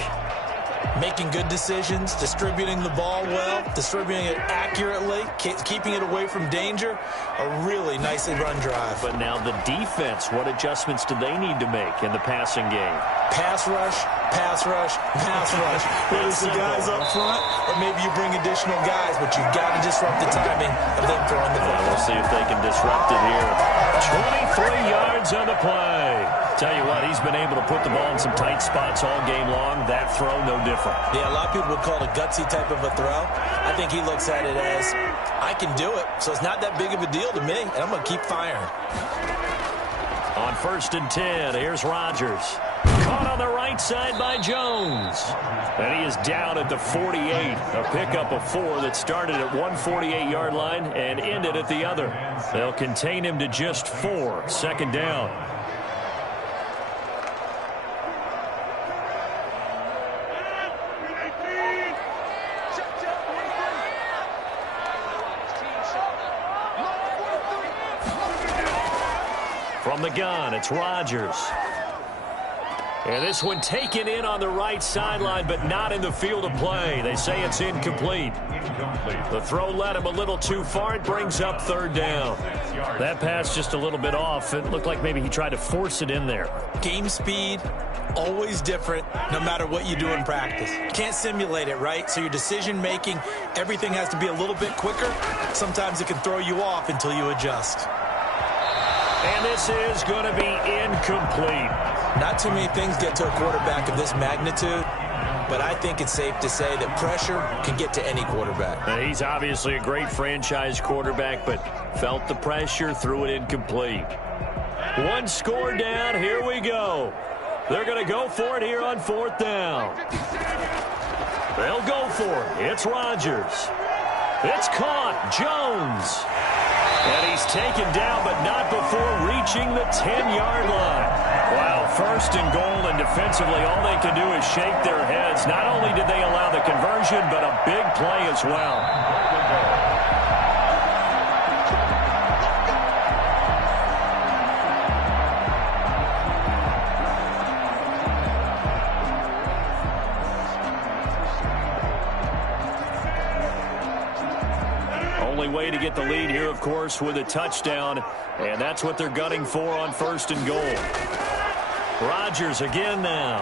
Making good decisions, distributing the ball well, distributing it accurately, keeping it away from danger. A really nicely run drive. But now the defense, what adjustments do they need to make in the passing game? Pass rush, pass rush, pass rush. Whether it's the guys up front or maybe you bring additional guys, but you've got to disrupt the timing of them throwing the ball. We'll see if they can disrupt it here. 23 yards on the play. Tell you what, he's been able to put the ball in some tight spots all game long. That throw, no different. Yeah, a lot of people would call it a gutsy type of a throw. I think he looks at it as, I can do it, so it's not that big of a deal to me, and I'm going to keep firing. On 1st and 10, here's Rodgers. Caught on the right side by Jones. And he is down at the 48. A pickup of 4 that started at 148-yard line and ended at the other. They'll contain him to just 4. 2nd down. From the gun, it's Rodgers. And this one taken in on the right sideline, but not in the field of play. They say it's incomplete. The throw led him a little too far. It brings up third down. That pass just a little bit off. It looked like maybe he tried to force it in there. Game speed, always different no matter what you do in practice. Can't simulate it, right? So your decision-making, everything has to be a little bit quicker. Sometimes it can throw you off until you adjust. And this is going to be incomplete. Not too many things get to a quarterback of this magnitude, but I think it's safe to say that pressure can get to any quarterback. He's obviously a great franchise quarterback, but felt the pressure, threw it incomplete. One score down, here we go. They're going to go for it here on fourth down. They'll go for it. It's Rodgers. It's caught. Jones. And he's taken down, but not before reaching the 10-yard line. Wow, first and goal, and defensively, all they can do is shake their heads. Not only did they allow the conversion, but a big play as well. Only way to get the lead here, of course, with a touchdown, and that's what they're gunning for on first and goal. Rodgers again now.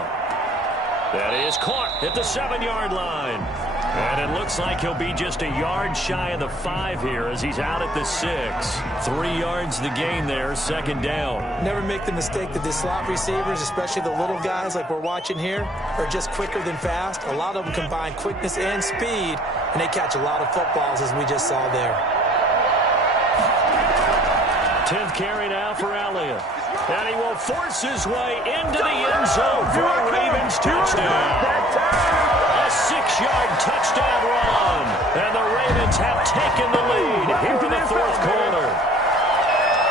That is caught at the 7-yard line. And it looks like he'll be just a yard shy of the 5 here as he's out at the 6. 3 yards the gain there, second down. Never make the mistake that the slot receivers, especially the little guys like we're watching here, are just quicker than fast. A lot of them combine quickness and speed, and they catch a lot of footballs as we just saw there. 10th carry now for Elliott. And he will force his way into the end zone for a Ravens touchdown. A 6-yard touchdown run. And the Ravens have taken the lead here in the fourth quarter.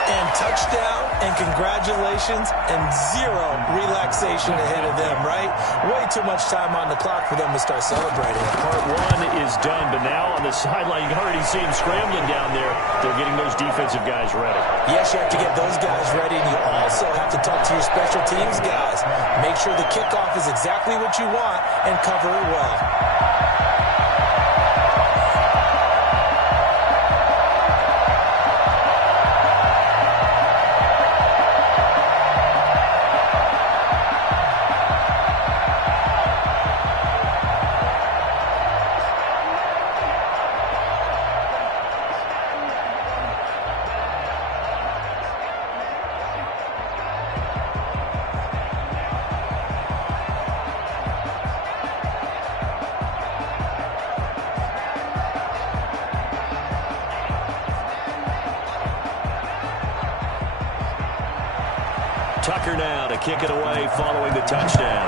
And touchdown and congratulations and zero relaxation ahead of them, right? Way too much time on the clock for them to start celebrating. Part one is done, but now on the sideline, you can already see him scrambling down there. They're getting those defensive guys ready. Yes, you have to get those guys ready, and you also have to talk to your special teams guys. Make sure the kickoff is exactly what you want and cover it well. Tucker now to kick it away following the touchdown.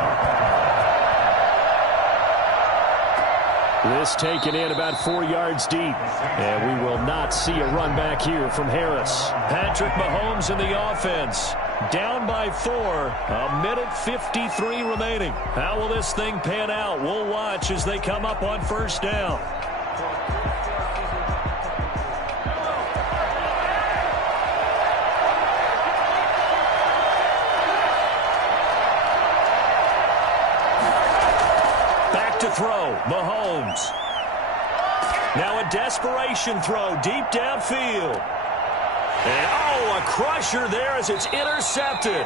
This taken in about 4 yards deep. And we will not see a run back here from Harris. Patrick Mahomes in the offense. Down by 4. A minute 53 remaining. How will this thing pan out? We'll watch as they come up on first down. To throw, Mahomes. Now a desperation throw deep downfield. And, a crusher there as it's intercepted.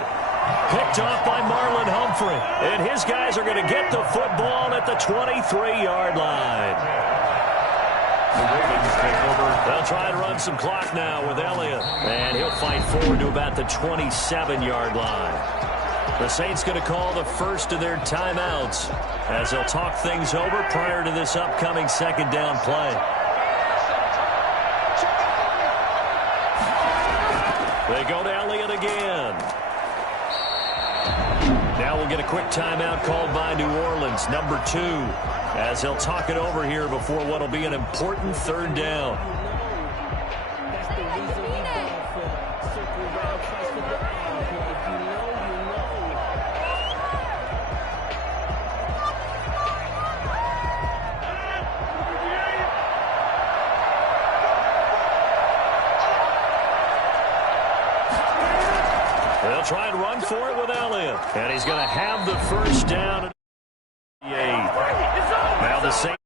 Picked off by Marlon Humphrey. And his guys are going to get the football at the 23-yard line. The Ravens take over. They'll try and run some clock now with Elliott. And he'll fight forward to about the 27-yard line. The Saints going to call the first of their timeouts as they'll talk things over prior to this upcoming second down play. They go to Elliott again. Now we'll get a quick timeout called by New Orleans, number 2, as they'll talk it over here before what will be an important third down. run for it with Elliott. And he's going to have the first down. Now the Saints.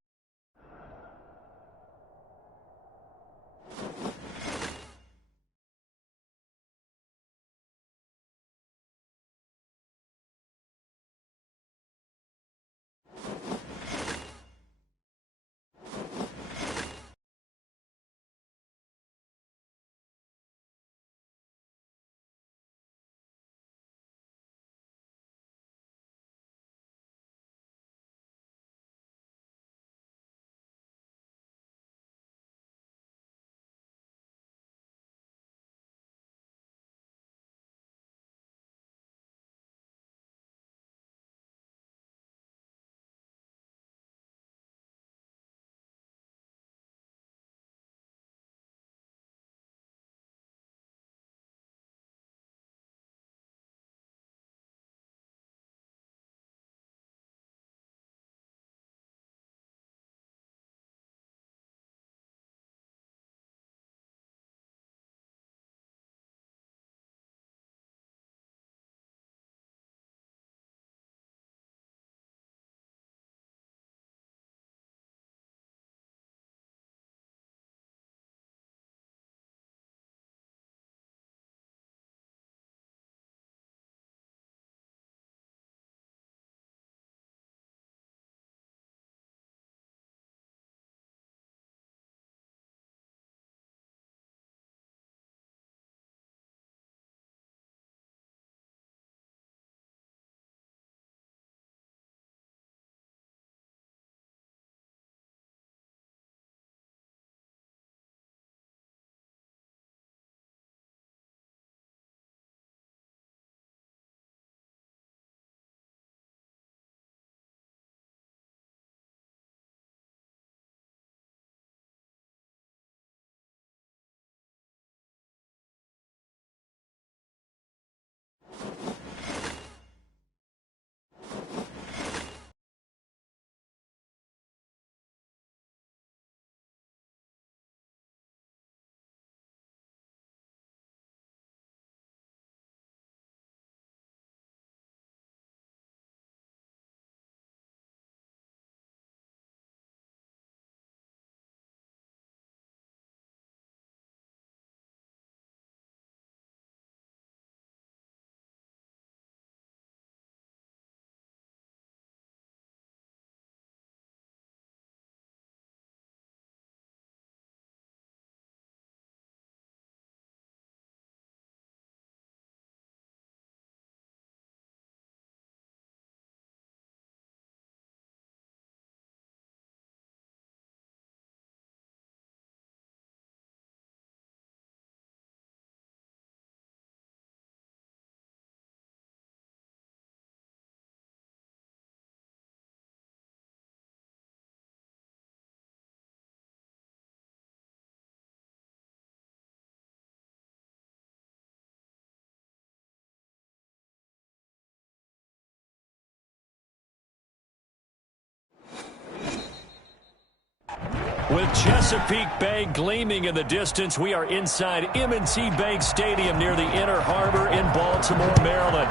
With Chesapeake Bay gleaming in the distance, we are inside M&T Bank Stadium near the Inner Harbor in Baltimore, Maryland.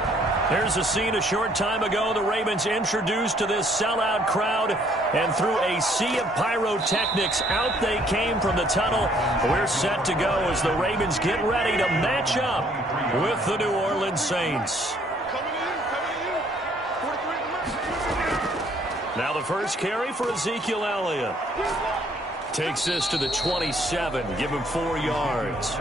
There's a scene a short time ago the Ravens introduced to this sellout crowd, and through a sea of pyrotechnics, out they came from the tunnel. We're set to go as the Ravens get ready to match up with the New Orleans Saints. Now the first carry for Ezekiel Elliott. Takes this to the 27, give him 4 yards.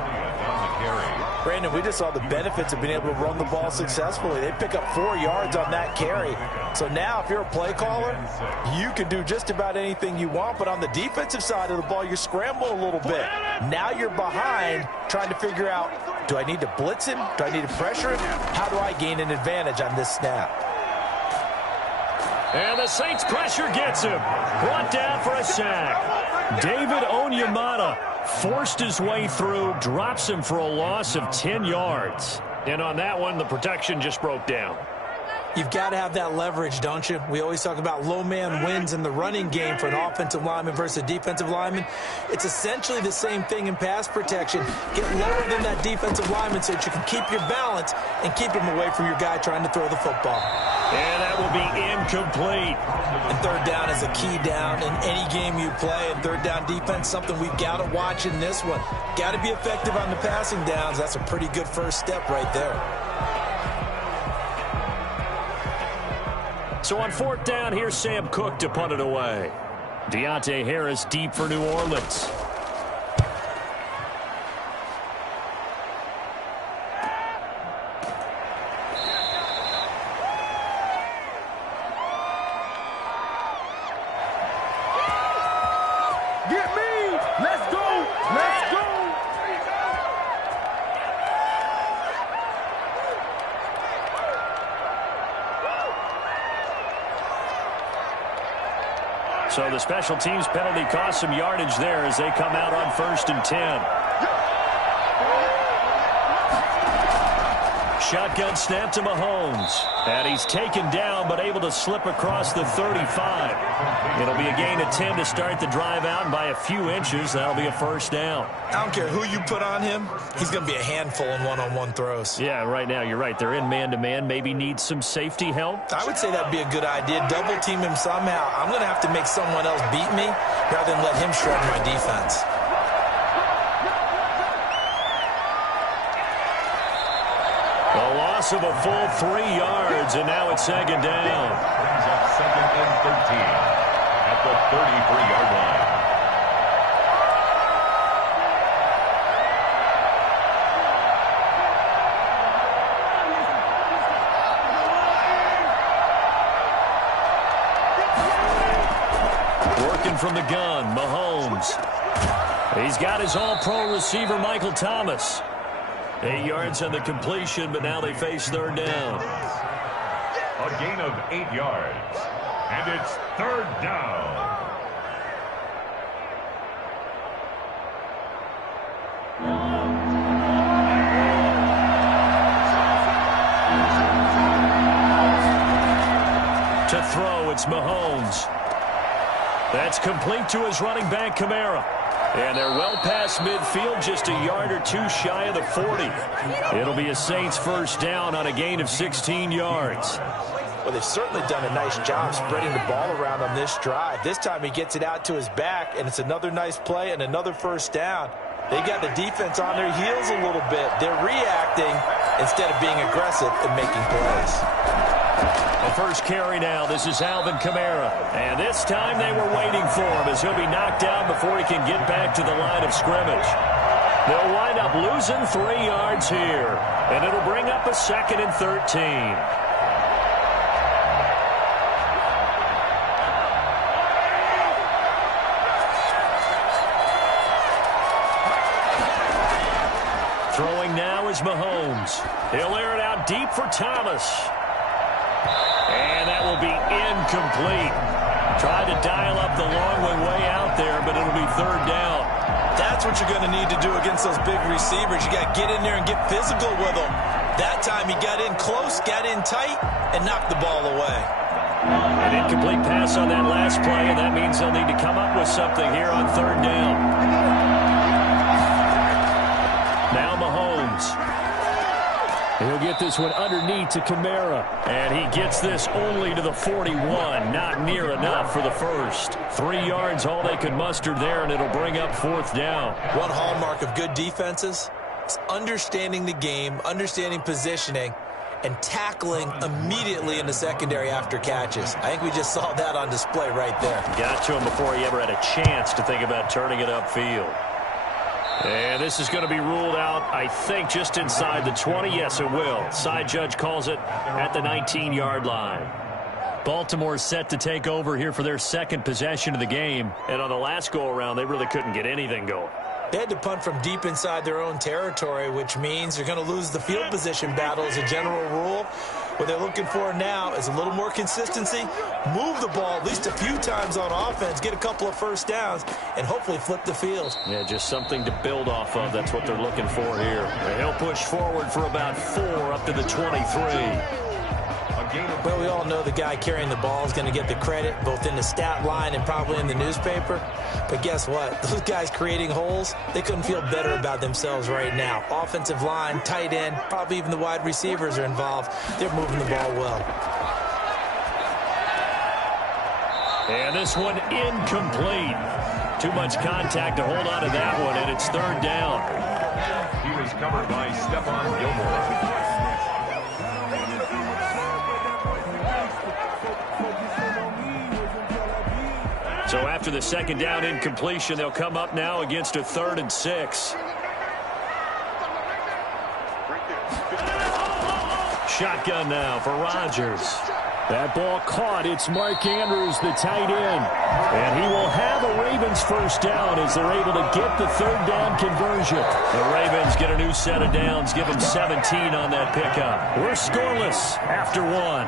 Brandon, we just saw the benefits of being able to run the ball successfully. They pick up 4 yards on that carry. So now if you're a play caller, you can do just about anything you want. But on the defensive side of the ball, you scramble a little bit. Now you're behind trying to figure out, do I need to blitz him? Do I need to pressure him? How do I gain an advantage on this snap? And the Saints pressure gets him. Brought down for a sack. David Onyemata forced his way through, drops him for a loss of 10 yards. And on that one, the protection just broke down. You've got to have that leverage, don't you? We always talk about low man wins in the running game for an offensive lineman versus a defensive lineman. It's essentially the same thing in pass protection. Get lower than that defensive lineman so that you can keep your balance and keep him away from your guy trying to throw the football. And that will be incomplete. And third down is a key down in any game you play. And third down defense, something we've got to watch in this one. Got to be effective on the passing downs. That's a pretty good first step right there. So on fourth down, here's Sam Cook to punt it away. Deontay Harris deep for New Orleans. Get me! Let's go! Let's go! So the special teams penalty cost some yardage there as they come out on 1st and 10. Shotgun snap to Mahomes. And he's taken down but able to slip across the 35. It'll be a gain of 10 to start the drive out, and by a few inches, that'll be a first down. I don't care who you put on him. He's going to be a handful in one-on-one throws. Yeah, right now, you're right. They're in man-to-man. Maybe need some safety help. I would say that'd be a good idea. Double team him somehow. I'm going to have to make someone else beat me rather than let him shred my defense. A loss of a full 3 yards, and now it's second down. Brings up second and 13 at the 33-yard line. Working from the gun, Mahomes. He's got his all-pro receiver, Michael Thomas. 8 yards on the completion, but now they face third down. A gain of 8 yards. And it's third down. To throw, it's Mahomes. That's complete to his running back, Kamara. And they're well past midfield, just a yard or two shy of the 40. It'll be a Saints first down on a gain of 16 yards. Well, they've certainly done a nice job spreading the ball around on this drive. This time he gets it out to his back, and it's another nice play and another first down. They got the defense on their heels a little bit. They're reacting instead of being aggressive and making plays. The first carry now. This is Alvin Kamara. And this time they were waiting for him as he'll be knocked down before he can get back to the line of scrimmage. They'll wind up losing 3 yards here. And it'll bring up a 2nd and 13. Throwing now is Mahomes. He'll air it out deep for Thomas. And that will be incomplete. Tried to dial up the long way out there, but it'll be third down. That's what you're going to need to do against those big receivers. You got to get in there and get physical with them. That time he got in close, got in tight, and knocked the ball away. An incomplete pass on that last play, and that means they'll need to come up with something here on third down. Now Mahomes. He'll get this one underneath to Kamara. And he gets this only to the 41. Not near enough for the first. 3 yards, all they could muster there, and it'll bring up fourth down. One hallmark of good defenses is understanding the game, understanding positioning, and tackling immediately in the secondary after catches. I think we just saw that on display right there. Got to him before he ever had a chance to think about turning it upfield. And this is going to be ruled out, I think, just inside the 20. Yes, it will. Side judge calls it at the 19-yard line. Baltimore set to take over here for their second possession of the game. And on the last go-around, they really couldn't get anything going. They had to punt from deep inside their own territory, which means they're going to lose the field position battle as a general rule. What they're looking for now is a little more consistency, move the ball at least a few times on offense, get a couple of first downs, and hopefully flip the field. Yeah, just something to build off of. That's what they're looking for here. And he'll push forward for about 4 up to the 23. A Well, we all know the guy carrying the ball is going to get the credit, both in the stat line and probably in the newspaper. But guess what? Those guys creating holes, they couldn't feel better about themselves right now. Offensive line, tight end, probably even the wide receivers are involved. They're moving the ball well. And this one incomplete. Too much contact to hold on to that one, and it's third down. He was covered by Stephon Gilmore. So after the second down incompletion, they'll come up now against a 3rd and 6. Shotgun now for Rodgers. That ball caught. It's Mark Andrews, the tight end. And he will have a Ravens first down as they're able to get the 3rd down conversion. The Ravens get a new set of downs, give them 17 on that pickup. We're scoreless after 1.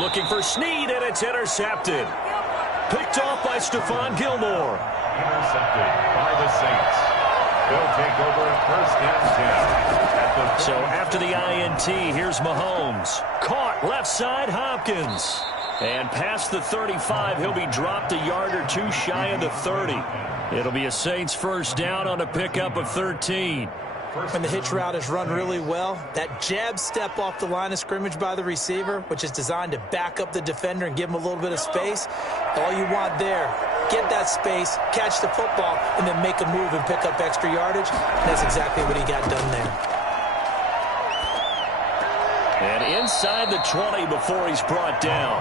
Looking for Snead, and it's intercepted. Picked off by Stephon Gilmore. Intercepted by the Saints. They'll take over 1st and 10. So after the INT, here's Mahomes. Caught left side, Hopkins. And past the 35, he'll be dropped a yard or two shy of the 30. It'll be a Saints first down on a pickup of 13. When the hitch route is run really well, that jab step off the line of scrimmage by the receiver, which is designed to back up the defender and give him a little bit of space, all you want there, get that space, catch the football, and then make a move and pick up extra yardage. And that's exactly what he got done there. And inside the 20 before he's brought down.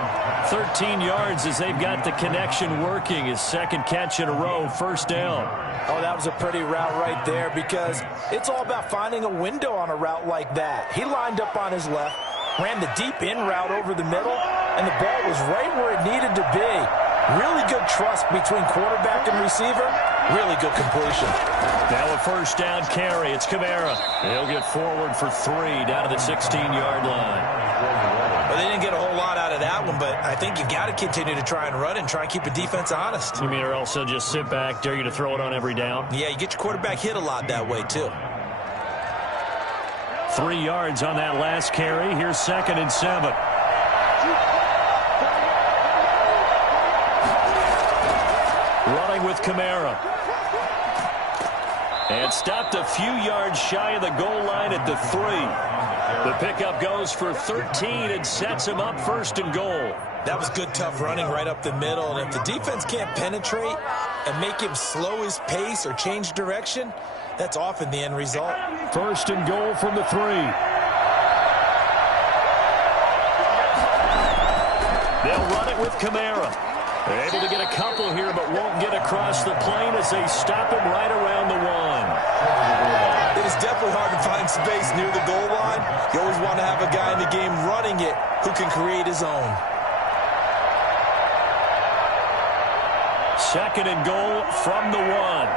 13 yards as they've got the connection working. His second catch in a row, first down. Oh, that was a pretty route right there because it's all about finding a window on a route like that. He lined up on his left, ran the deep in route over the middle, and the ball was right where it needed to be. Really good trust between quarterback and receiver. Really good completion. Now a first down carry. It's Kamara. He'll get forward for 3 down to the 16-yard line. Well, they didn't get a whole lot out of that one, but I think you've got to continue to try and run and try and keep the defense honest. You mean or else they'll just sit back, dare you to throw it on every down? Yeah, you get your quarterback hit a lot that way, too. 3 yards on that last carry. Here's 2nd and 7. Running with Kamara. And stopped a few yards shy of the goal line at the 3. The pickup goes for 13 and sets him up 1st and goal. That was good, tough running right up the middle. And if the defense can't penetrate and make him slow his pace or change direction, that's often the end result. 1st and goal from the 3. They'll run it with Kamara. They're able to get a couple here, but won't get across the plane as they stop him right around the 1. It is definitely hard to find space near the goal line. You always want to have a guy in the game running it who can create his own. 2nd and goal from the 1.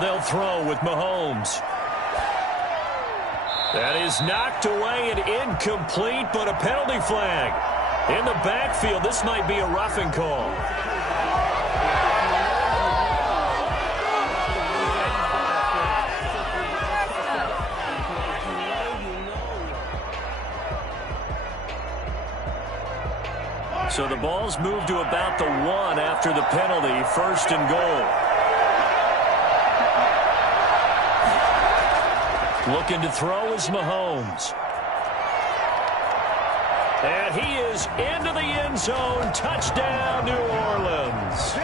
They'll throw with Mahomes. That is knocked away and incomplete, but a penalty flag. In the backfield, this might be a roughing call. So the ball's moved to about the 1 after the penalty, 1st and goal. Looking to throw is Mahomes. And he is into the end zone. Touchdown, New Orleans.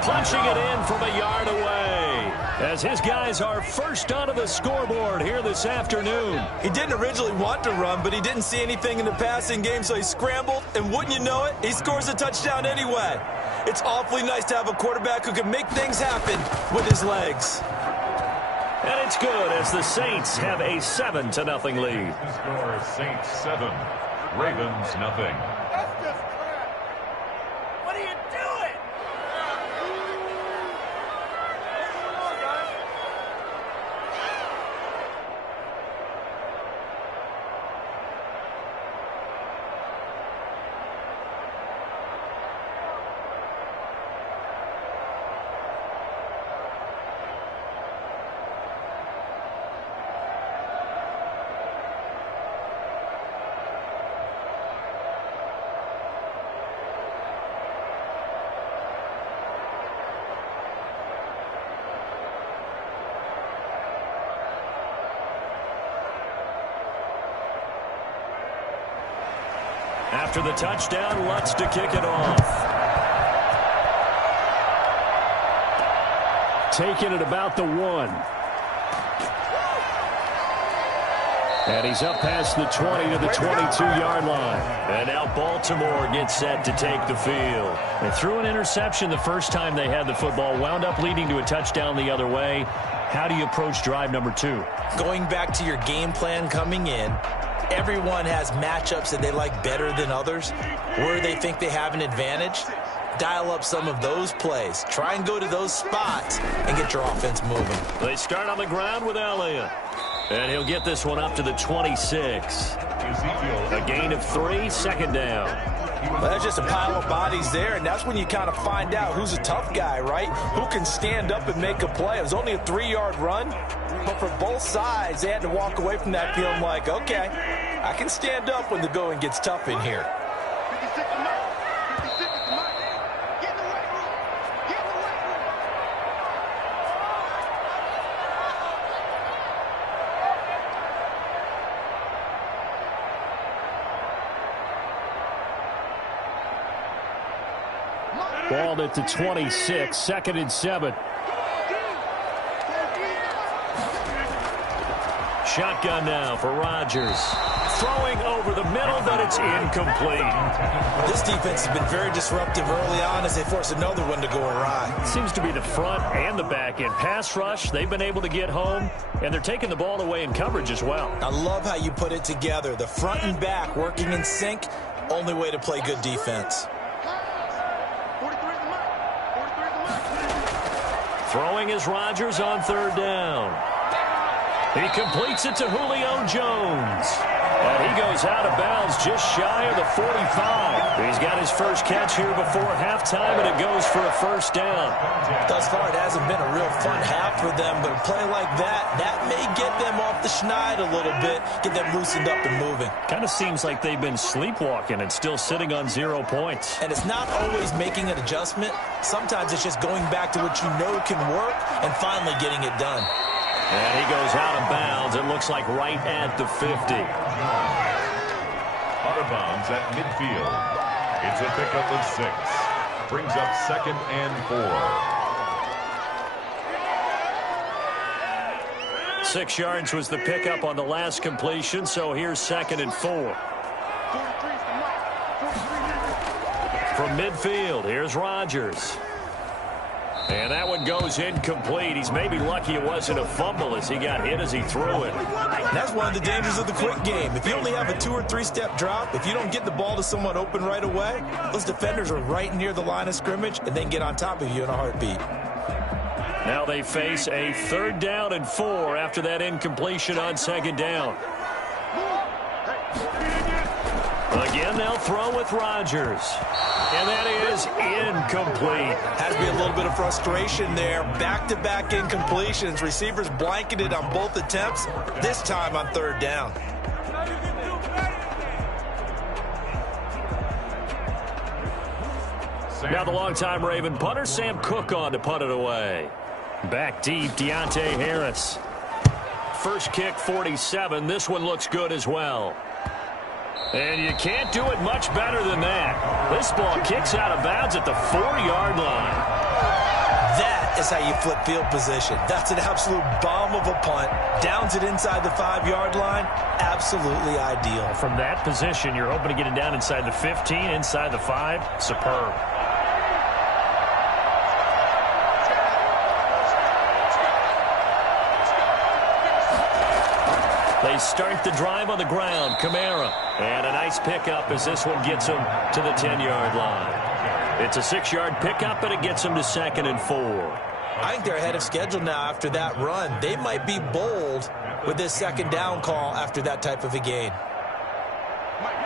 Punching it in from a yard away as his guys are first onto the scoreboard here this afternoon. He didn't originally want to run, but he didn't see anything in the passing game, so he scrambled, and wouldn't you know it, he scores a touchdown anyway. It's awfully nice to have a quarterback who can make things happen with his legs. And it's good as the Saints have a 7-0 lead. The score is Saints 7, Ravens nothing. What are you doing? After the touchdown, Lutz to kick it off. Taking it about the 1. And he's up past the 20 to the 22-yard line. And now Baltimore gets set to take the field. They threw an interception the first time they had the football, wound up leading to a touchdown the other way. How do you approach drive number 2? Going back to your game plan coming in, everyone has matchups that they like better than others, where they think they have an advantage. Dial up some of those plays. Try and go to those spots and get your offense moving. They start on the ground with Elliott. And he'll get this one up to the 26. A gain of 3, second down. Well, that's just a pile of bodies there, and that's when you kind of find out who's a tough guy, right? Who can stand up and make a play. It was only a 3-yard run, but for both sides, they had to walk away from that feeling like, okay, I can stand up when the going gets tough in here. Ball at the 26, 2nd and 7. Shotgun now for Rodgers. Throwing over the middle, but it's incomplete. This defense has been very disruptive early on as they force another one to go awry. Seems to be the front and the back end. Pass rush, they've been able to get home, and they're taking the ball away in coverage as well. I love how you put it together. The front and back working in sync, only way to play good defense. Throwing is Rodgers on 3rd down. He completes it to Julio Jones. And he goes out of bounds just shy of the 45. He's got his first catch here before halftime, and it goes for a first down. Thus far, it hasn't been a real fun half for them, but a play like that may get them off the schneid a little bit, get them loosened up and moving. Kind of seems like they've been sleepwalking and still sitting on 0 points. And it's not always making an adjustment. Sometimes it's just going back to what you know can work and finally getting it done. And he goes out of bounds. It looks like right at the 50. Out of bounds at midfield. It's a pickup of 6. Brings up 2nd and 4. 6 yards was the pickup on the last completion, so here's 2nd and 4. From midfield, here's Rodgers. And that one goes incomplete. He's maybe lucky it wasn't a fumble as he got hit as he threw it. And that's one of the dangers of the quick game. If you only have a 2- or 3-step drop, if you don't get the ball to someone open right away, those defenders are right near the line of scrimmage and they can get on top of you in a heartbeat. Now they face a 3rd down and 4 after that incompletion on 2nd down. Again, they'll throw with Rodgers. And that is incomplete. Has to be a little bit of frustration there. Back-to-back incompletions. Receivers blanketed on both attempts, this time on 3rd down. Now the longtime Raven punter, Sam Cook, on to punt it away. Back deep, Deontay Harris. First kick, 47. This one looks good as well. And you can't do it much better than that. This ball kicks out of bounds at the 4-yard line. That is how you flip field position. That's an absolute bomb of a punt. Downs it inside the 5-yard line. Absolutely ideal. From that position, you're hoping to get it down inside the 15, inside the 5. Superb. They start the drive on the ground. Kamara. And a nice pickup as this one gets them to the 10-yard line. It's a 6-yard pickup, and it gets them to 2nd and 4. I think they're ahead of schedule now after that run. They might be bold with this 2nd down call after that type of a gain.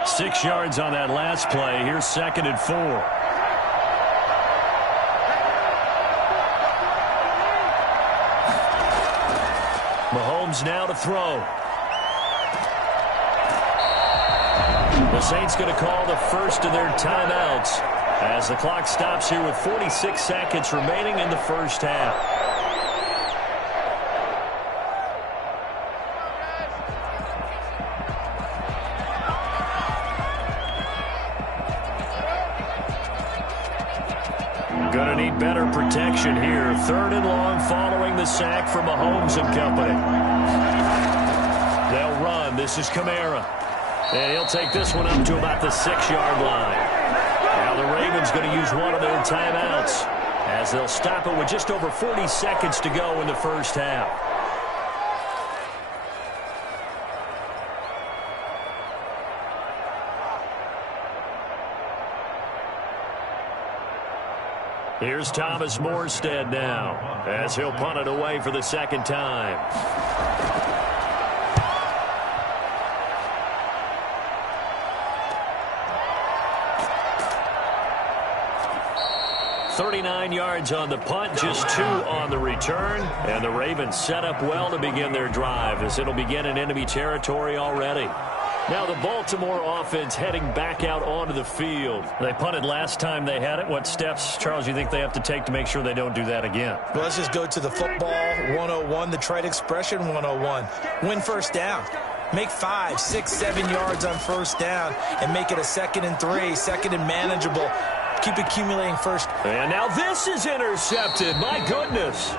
6 yards on that last play. Here's 2nd and 4. Mahomes now to throw. The Saints going to call the first of their timeouts as the clock stops here with 46 seconds remaining in the first half. Going to need better protection here. 3rd and long following the sack from Mahomes and company. They'll run. This is Kamara. And he'll take this one up to about the 6-yard line. Now the Ravens going to use one of their timeouts as they'll stop it with just over 40 seconds to go in the first half. Here's Thomas Morstead now as he'll punt it away for the 2nd time. $39 yards on the punt, just 2 on the return. And the Ravens set up well to begin their drive as it'll begin in enemy territory already. Now the Baltimore offense heading back out onto the field. They punted last time they had it. What steps, Charles, you think they have to take to make sure they don't do that again? Well, let's just go to the football 101, the trade expression 101. Win first down. Make 5, 6, 7 yards on first down and make it a 2nd and 3, 2nd and manageable. Keep accumulating first. And now this is intercepted. My goodness.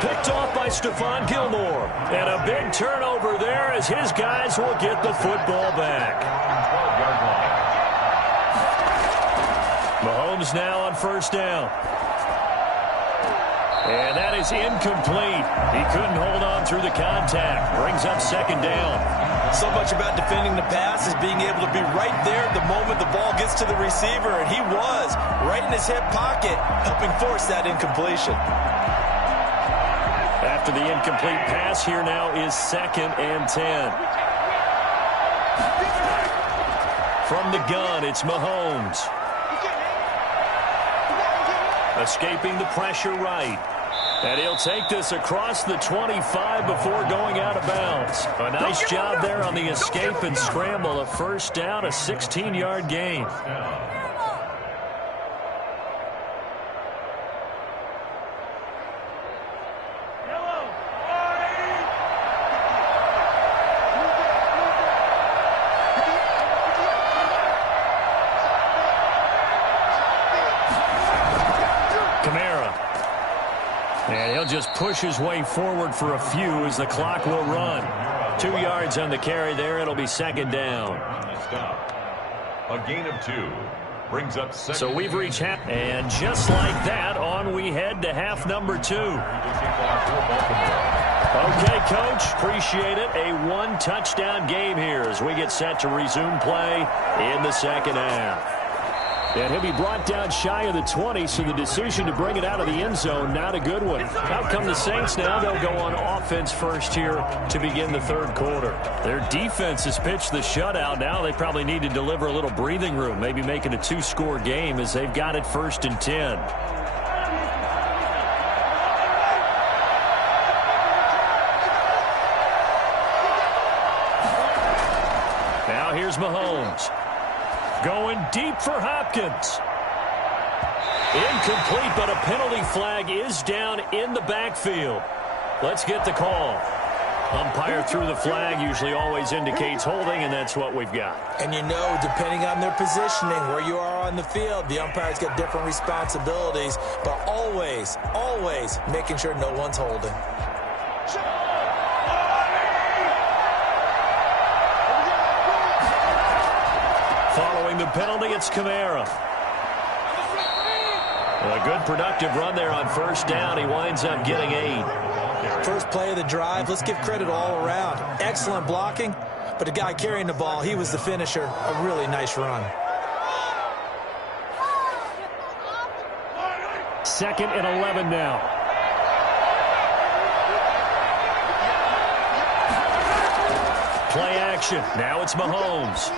Picked off by Stephon Gilmore. And a big turnover there as his guys will get the football back. Mahomes now on first down. And that is incomplete. He couldn't hold on through the contact. Brings up 2nd down. So much about defending the pass is being able to be right there the moment the ball gets to the receiver, and he was right in his hip pocket, helping force that incompletion. After the incomplete pass, here now is 2nd and 10. From the gun, it's Mahomes. Escaping the pressure right. And he'll take this across the 25 before going out of bounds. A nice job there on the escape and scramble. A first down, a 16-yard gain. And he'll just push his way forward for a few as the clock will run. 2 yards on the carry there. It'll be 2nd down. A gain of 2 brings up 2nd. So we've reached half. And just like that, on we head to half number 2. Okay, Coach, appreciate it. A 1-touchdown game here as we get set to resume play in the 2nd half. And he'll be brought down shy of the 20, so the decision to bring it out of the end zone, not a good one. Out come the Saints now. They'll go on offense first here to begin the 3rd quarter. Their defense has pitched the shutout. Now they probably need to deliver a little breathing room, maybe make it a 2-score game as they've got it 1st and 10. Now here's Mahomes. Going deep for Hopkins. Incomplete, but a penalty flag is down in the backfield. Let's get the call. Umpire threw the flag, usually always indicates holding, and that's what we've got. And you know, depending on their positioning, where you are on the field, the umpire's got different responsibilities, but always, always making sure no one's holding. Following the penalty, it's Kamara. A good productive run there on first down. He winds up getting 8. First play of the drive, let's give credit all around. Excellent blocking, but the guy carrying the ball, he was the finisher. A really nice run. 2nd and 11 now. Play action. Now it's Mahomes.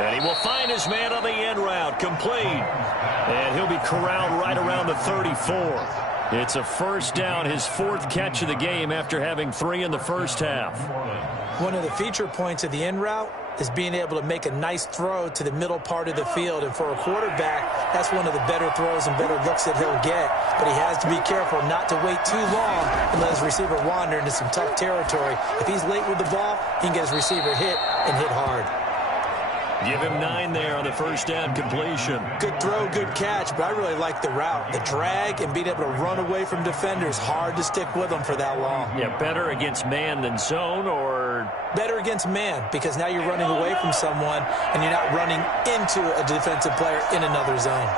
And he will find his man on the end route. Complete. And he'll be corralled right around the 34. It's a first down, his 4th catch of the game after having 3 in the first half. One of the feature points of the end route is being able to make a nice throw to the middle part of the field. And for a quarterback, that's one of the better throws and better looks that he'll get. But he has to be careful not to wait too long and let his receiver wander into some tough territory. If he's late with the ball, he can get his receiver hit and hit hard. Give him 9 there on the first down completion. Good throw, good catch, but I really like the route. The drag and being able to run away from defenders, hard to stick with them for that long. Yeah, better against man than zone, or? Better against man, because now you're running away from someone and you're not running into a defensive player in another zone.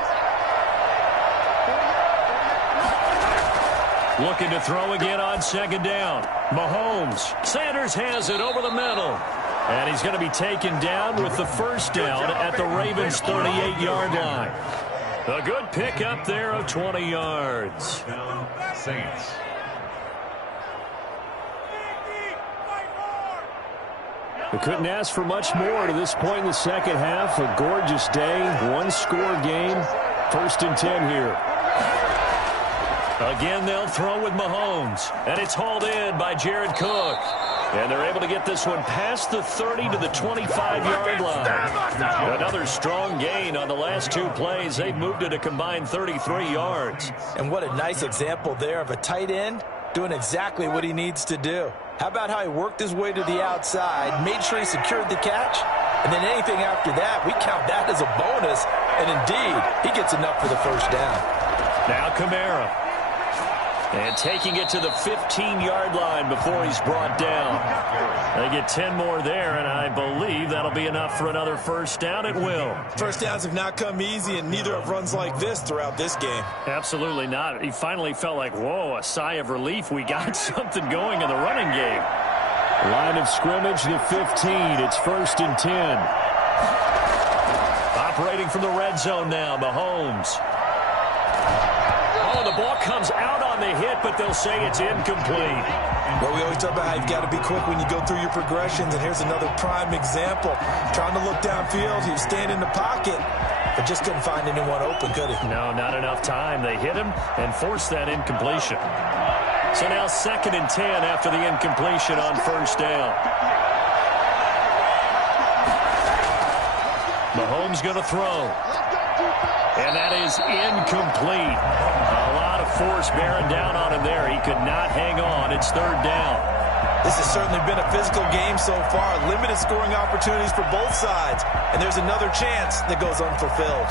Looking to throw again on second down. Mahomes. Sanders has it over the middle. And he's going to be taken down with the first down at the Ravens' 38-yard line. A good pickup there of 20 yards. Saints. We couldn't ask for much more to this point in the second half. A gorgeous day, one-score game. 1st and 10 here. Again, they'll throw with Mahomes. And it's hauled in by Jared Cook. And they're able to get this one past the 30 to the 25-yard line. Another strong gain on the last 2 plays. They've moved it a combined 33 yards. And what a nice example there of a tight end doing exactly what he needs to do. How about how he worked his way to the outside, made sure he secured the catch, and then anything after that, we count that as a bonus. And indeed, he gets enough for the first down. Now Kamara. And taking it to the 15-yard line before he's brought down. They get 10 more there, and I believe that'll be enough for another first down at will. First downs have not come easy, and neither have runs like this throughout this game. Absolutely not. He finally felt like, whoa, a sigh of relief. We got something going in the running game. Line of scrimmage, the 15. It's 1st and 10. Operating from the red zone now, Mahomes. Oh, the ball comes out on the hit, but they'll say it's incomplete. Well, we always talk about how you've got to be quick when you go through your progressions, and here's another prime example. Trying to look downfield, he was staying in the pocket, but just couldn't find anyone open, could he? No, not enough time. They hit him and forced that incompletion. So now 2nd and 10 after the incompletion on first down. Mahomes going to throw. And that is incomplete. A lot of force bearing down on him there. He could not hang on. It's 3rd down. This has certainly been a physical game so far. Limited scoring opportunities for both sides. And there's another chance that goes unfulfilled.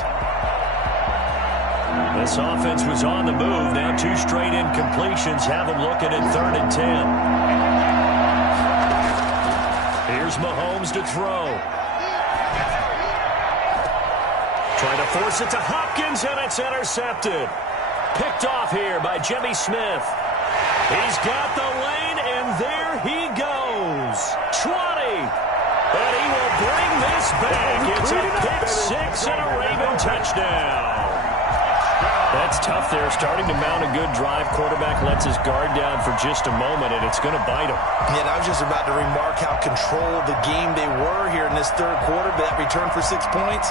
This offense was on the move. Now 2 straight incompletions have them looking at 3rd and 10. Here's Mahomes to throw. Trying to force it to Hopkins, and it's intercepted. Picked off here by Jimmy Smith. He's got the lane, and there he goes. 20. And he will bring this back. It's a pick 6 and a Raven touchdown. That's tough there. Starting to mount a good drive. Quarterback lets his guard down for just a moment, and it's going to bite him. Yeah, and I was just about to remark how controlled the game they were here in this 3rd quarter, but that return for 6 points,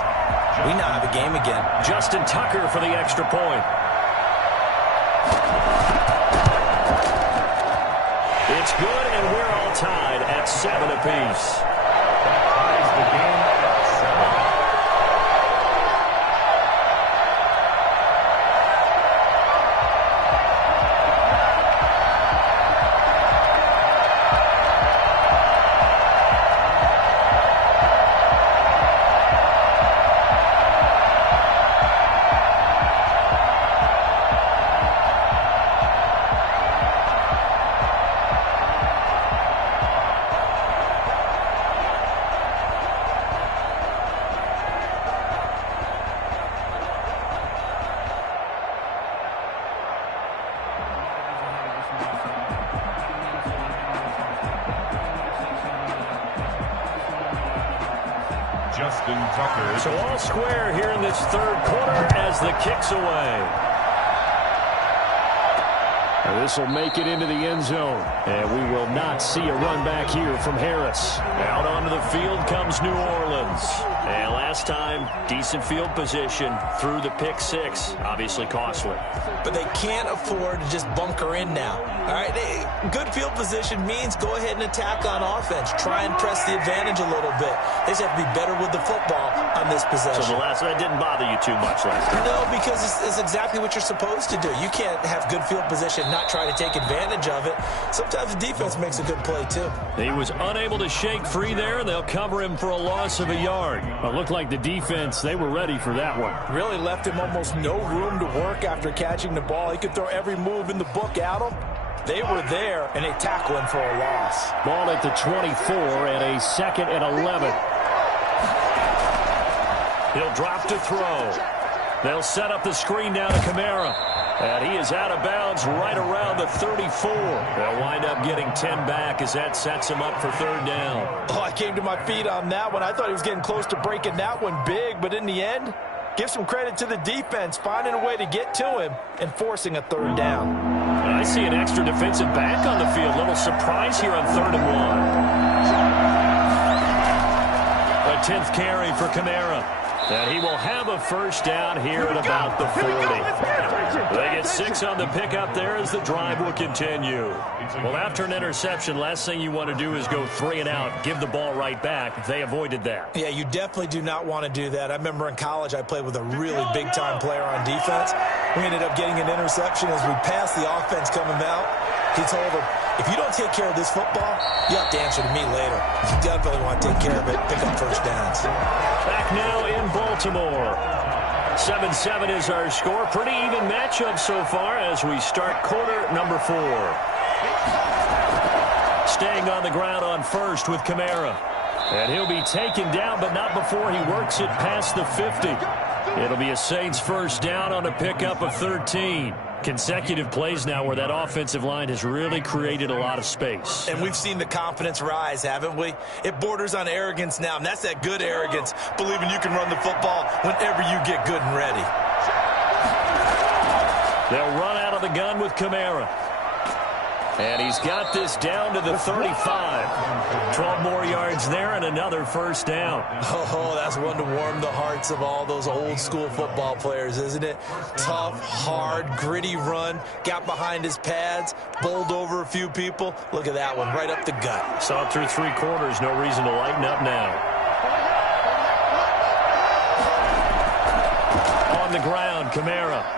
we now have a game again. Justin Tucker for the extra point. It's good, and we're all tied at 7 apiece. That ties the game at 7. Justin Tucker. So all square here in this 3rd quarter as the kick's away. This will make it into the end zone. And we will not see a run back here from Harris. Out onto the field comes New Orleans. And last time, decent field position through the pick 6. Obviously costly. But they can't afford to just bunker in now. All right, good field position means go ahead and attack on offense. Try and press the advantage a little bit. They just have to be better with the football on this possession. So that didn't bother you too much last time? No, because it's exactly what you're supposed to do. You can't have good field position, not try to take advantage of it. Sometimes the defense makes a good play, too. He was unable to shake free there, and they'll cover him for a loss of a yard. It looked like the defense, they were ready for that one. Really left him almost no room to work after catching the ball. He could throw every move in the book at him. They were there, and they tackle him for a loss. Ball at the 24 and a 2nd and 11. He'll drop to throw. They'll set up the screen down to Kamara. And he is out of bounds right around the 34. They'll wind up getting 10 back as that sets him up for 3rd down. Oh, I came to my feet on that one. I thought he was getting close to breaking that one big, but in the end, give some credit to the defense, finding a way to get to him and forcing a 3rd down. And I see an extra defensive back on the field. Little surprise here on 3rd and 1. A 10th carry for Kamara. And he will have a 1st down here at about the 40. They get 6 on the pickup there as the drive will continue. Well, after an interception, last thing you want to do is go 3 and out, give the ball right back. They avoided that. Yeah, you definitely do not want to do that. I remember in college I played with a really big-time player on defense. We ended up getting an interception as we passed the offense coming out. He told him, if you don't take care of this football, you have to answer to me later. You definitely want to take care of it, pick up 1st downs. Back now in Baltimore. 7-7 is our score. Pretty even matchup so far as we start quarter number 4. Staying on the ground on 1st with Kamara. And he'll be taken down, but not before he works it past the 50. It'll be a Saints 1st down on a pickup of 13. Consecutive plays now where that offensive line has really created a lot of space. And we've seen the confidence rise, haven't we? It borders on arrogance now, and that's that good arrogance, believing you can run the football whenever you get good and ready. They'll run out of the gun with Kamara. And he's got this down to the 35. 12 more yards there and another 1st down. Oh, that's one to warm the hearts of all those old-school football players, isn't it? Tough, hard, gritty run. Got behind his pads, bowled over a few people. Look at that one, right up the gut. Saw it through 3 quarters. No reason to lighten up now. On the ground, Kamara.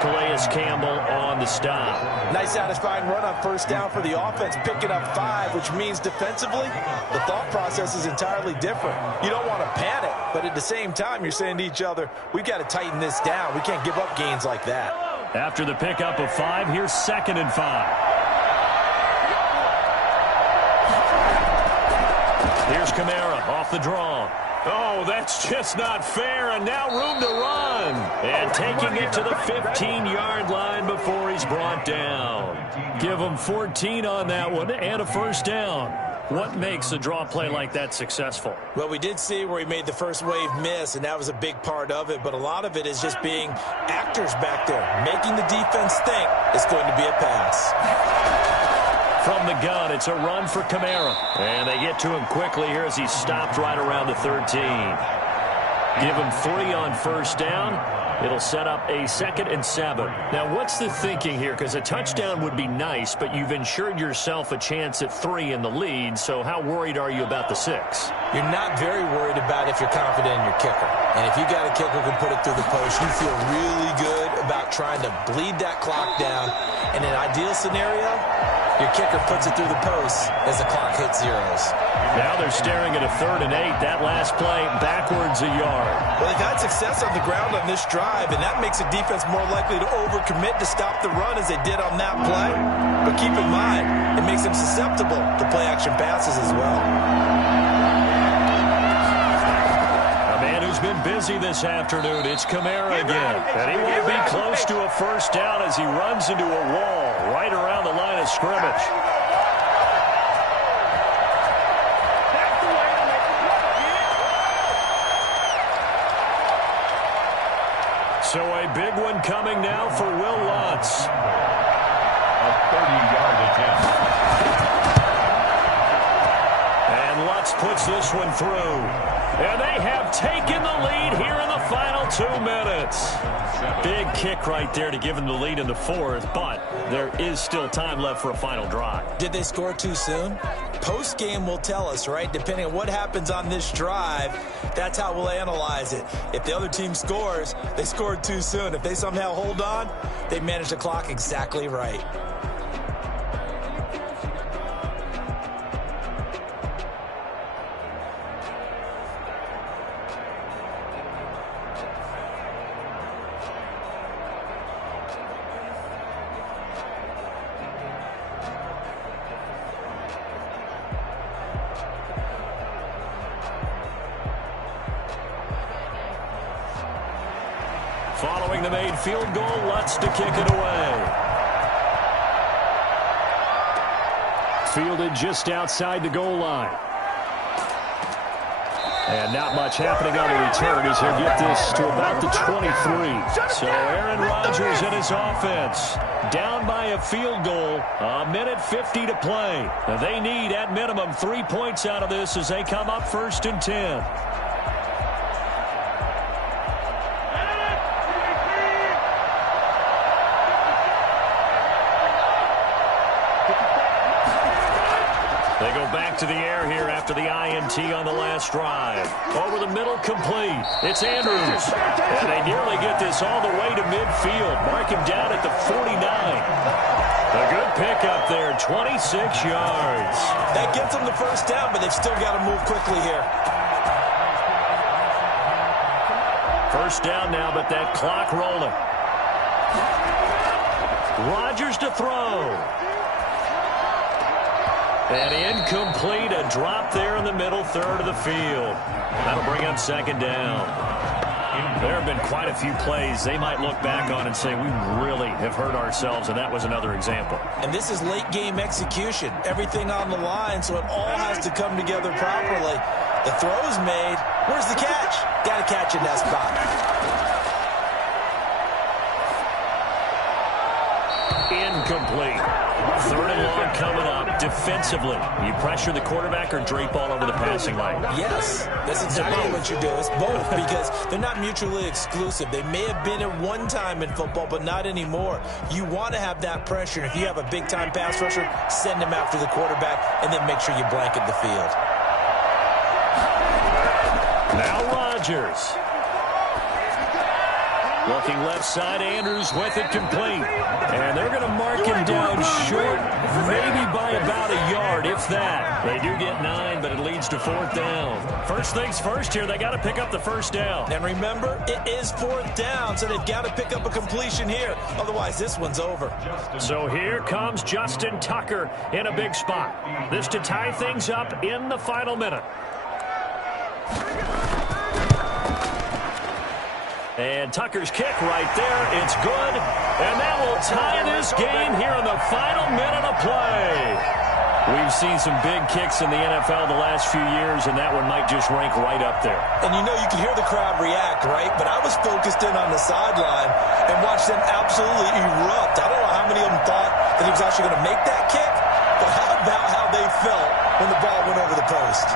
Calais Campbell on the stop. Nice satisfying run on 1st down for the offense, picking up 5, which means defensively, the thought process is entirely different. You don't want to panic, but at the same time, you're saying to each other, we've got to tighten this down. We can't give up gains like that. After the pickup of 5, here's 2nd and 5. Here's Kamara off the draw. Oh, that's just not fair, and now room to run. And taking it to the 15-yard line before he's brought down. Give him 14 on that one and a 1st down. What makes a draw play like that successful? Well, we did see where he made the first wave miss, and that was a big part of it, but a lot of it is just being actors back there, making the defense think it's going to be a pass. From the gun, it's a run for Kamara. And they get to him quickly here as he's stopped right around the 13. Give him 3 on 1st down. It'll set up a 2nd and 7. Now, what's the thinking here? Because a touchdown would be nice, but you've ensured yourself a chance at 3 in the lead, so how worried are you about the 6? You're not very worried about if you're confident in your kicker. And if you got a kicker who can put it through the post, you feel really good about trying to bleed that clock down. In an ideal scenario, your kicker puts it through the post as the clock hits zeros. Now they're staring at a 3rd and 8. That last play, backwards a yard. Well, they've had success on the ground on this drive, and that makes the defense more likely to overcommit to stop the run as they did on that play. But keep in mind, it makes them susceptible to play-action passes as well. A man who's been busy this afternoon, it's Kamara again. And he won't be close to a 1st down as he runs into a wall right around the line of scrimmage. So a big one coming now for Will Lutz. A 30-yard attempt. And Lutz puts this one through. And they have taken the lead here in the final 2 minutes. Big kick right there to give them the lead in the 4th, but there is still time left for a final drive. Did they score too soon? Post-game will tell us, right? Depending on what happens on this drive, that's how we'll analyze it. If the other team scores, they scored too soon. If they somehow hold on, they managed the clock exactly right. Following the made field goal, Lutz to kick it away. Fielded just outside the goal line. And not much happening on the return as he'll get this to about the 23. So Aaron Rodgers and his offense down by a field goal. A minute 50 to play. They need at minimum 3 points out of this as they come up 1st and 10. They go back to the air here after the INT on the last drive. Over the middle, complete. It's Andrews. And they nearly get this all the way to midfield. Mark him down at the 49. A good pickup there, 26 yards. That gets them the first down, but they've still got to move quickly here. First down now, but that clock rolling. Rodgers to throw. And incomplete, a drop there in the middle third of the field. That'll bring up 2nd down. There have been quite a few plays they might look back on and say, we really have hurt ourselves, and that was another example. And this is late game execution. Everything on the line, so it all has to come together properly. The throw's made. Where's the catch? Got to catch in that spot. Incomplete. 3rd and long coming up. Defensively, you pressure the quarterback or drape all over the passing line? Yes, that's exactly what you do. It's both because they're not mutually exclusive. They may have been at one time in football, but not anymore. You want to have that pressure. If you have a big-time pass rusher, send him after the quarterback and then make sure you blanket the field. Now Rodgers. Looking left side, Andrews with it complete. And they're going to mark him down short, maybe by about a yard, if that. They do get 9, but it leads to 4th down. First things first here, they got to pick up the first down. And remember, it is 4th down, so they've got to pick up a completion here. Otherwise, this one's over. So here comes Justin Tucker in a big spot. This to tie things up in the final minute. And Tucker's kick right there. It's good. And that will tie this game here in the final minute of play. We've seen some big kicks in the NFL the last few years, and that one might just rank right up there. And you know, you can hear the crowd react, right? But I was focused in on the sideline and watched them absolutely erupt. I don't know how many of them thought that he was actually going to make that kick, but how about how they felt when the ball went over the post?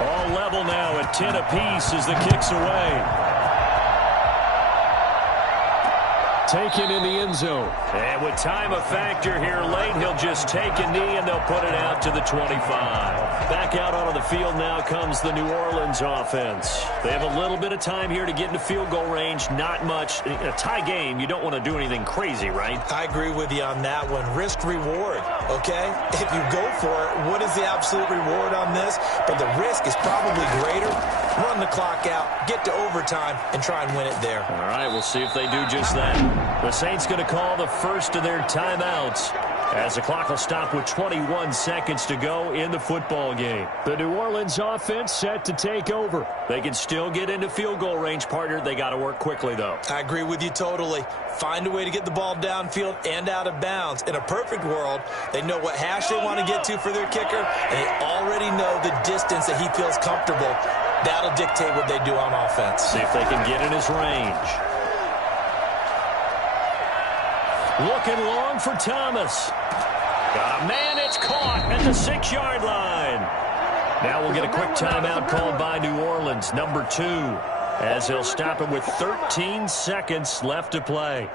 All level now at 10 apiece as the kick's away. Taken in the end zone. And with time a factor here late, he'll just take a knee and they'll put it out to the 25. Back out onto the field now comes the New Orleans offense. They have a little bit of time here to get into field goal range. Not much. In a tie game, you don't want to do anything crazy, right? I agree with you on that one. Risk reward, okay? If you go for it, what is the absolute reward on this? But the risk is probably greater. Run the clock out, get to overtime, and try and win it there. All right, we'll see if they do just that. The Saints going to call the first of their timeouts as the clock will stop with 21 seconds to go in the football game. The New Orleans offense set to take over. They can still get into field goal range, partner. They got to work quickly, though. I agree with you totally. Find a way to get the ball downfield and out of bounds. In a perfect world, they know what hash they want to get to for their kicker, and they already know the distance that he feels comfortable. That'll dictate what they do on offense. See if they can get in his range. Looking long for Thomas. Got a man, it's caught at the 6-yard line. Now we'll get a quick timeout called by New Orleans, number 2, as he'll stop it with 13 seconds left to play.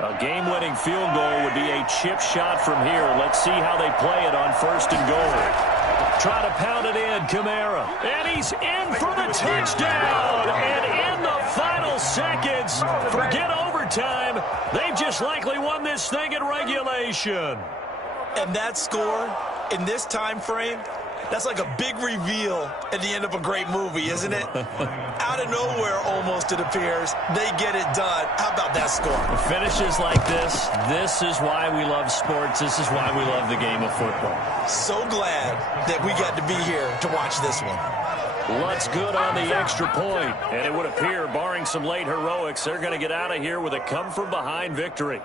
A game-winning field goal would be a chip shot from here. Let's see how they play it on 1st and goal. Try to pound it in, Kamara. And he's in for the touchdown. And in the final seconds, forget overtime. They've just likely won this thing in regulation. And that score in this time frame, that's like a big reveal at the end of a great movie, isn't it? Out of nowhere, almost, it appears, they get it done. How about that score? Finishes like this is why we love sports. This is why we love the game of football. So glad that we got to be here to watch this one. Lutz good on the extra point. And it would appear, barring some late heroics, they're going to get out of here with a come-from-behind victory.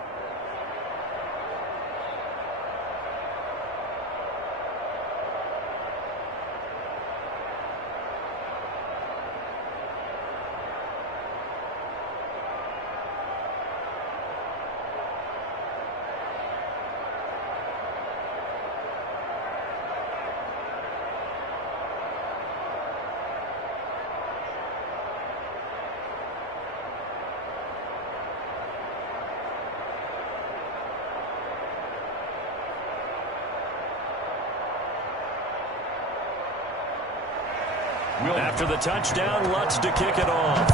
After the touchdown, Lutz to kick it off.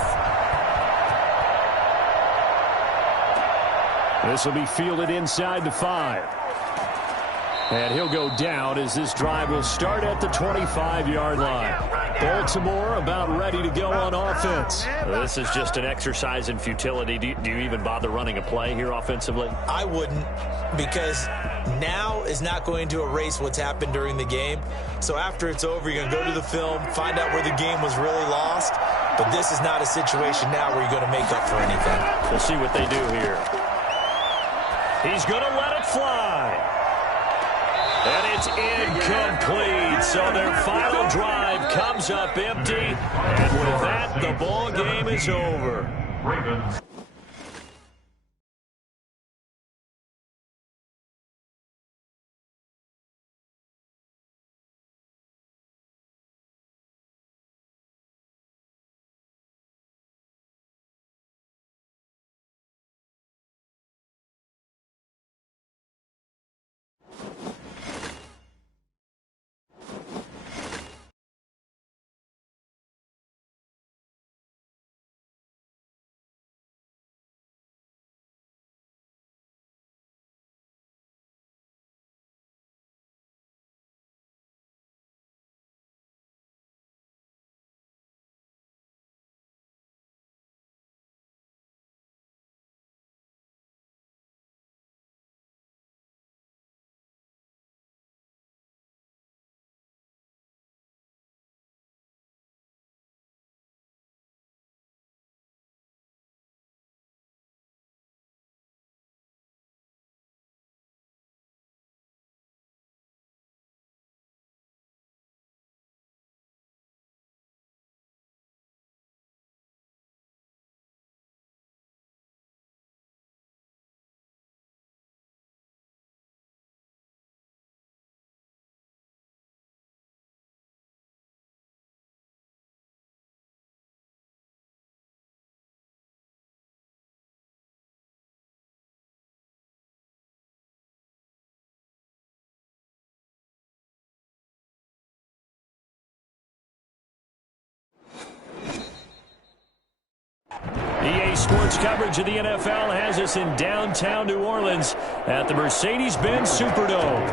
This will be fielded inside the 5. And he'll go down as this drive will start at the 25-yard line. Baltimore about ready to go on offense. This is just an exercise in futility. Do you even bother running a play here offensively? I wouldn't, because now is not going to erase what's happened during the game. So after it's over, you're going to go to the film, find out where the game was really lost. But this is not a situation now where you're going to make up for anything. We'll see what they do here. He's going to let it fly. And it's incomplete. So their final drive comes up empty. And with that, the ball game is over. Ravens. EA Sports coverage of the NFL has us in downtown New Orleans at the Mercedes-Benz Superdome.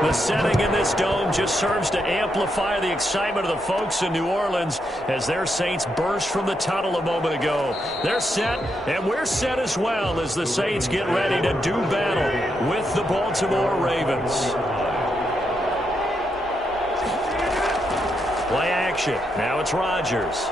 The setting in this dome just serves to amplify the excitement of the folks in New Orleans as their Saints burst from the tunnel a moment ago. They're set, and we're set as well as the Saints get ready to do battle with the Baltimore Ravens. Play action. Now it's Rodgers.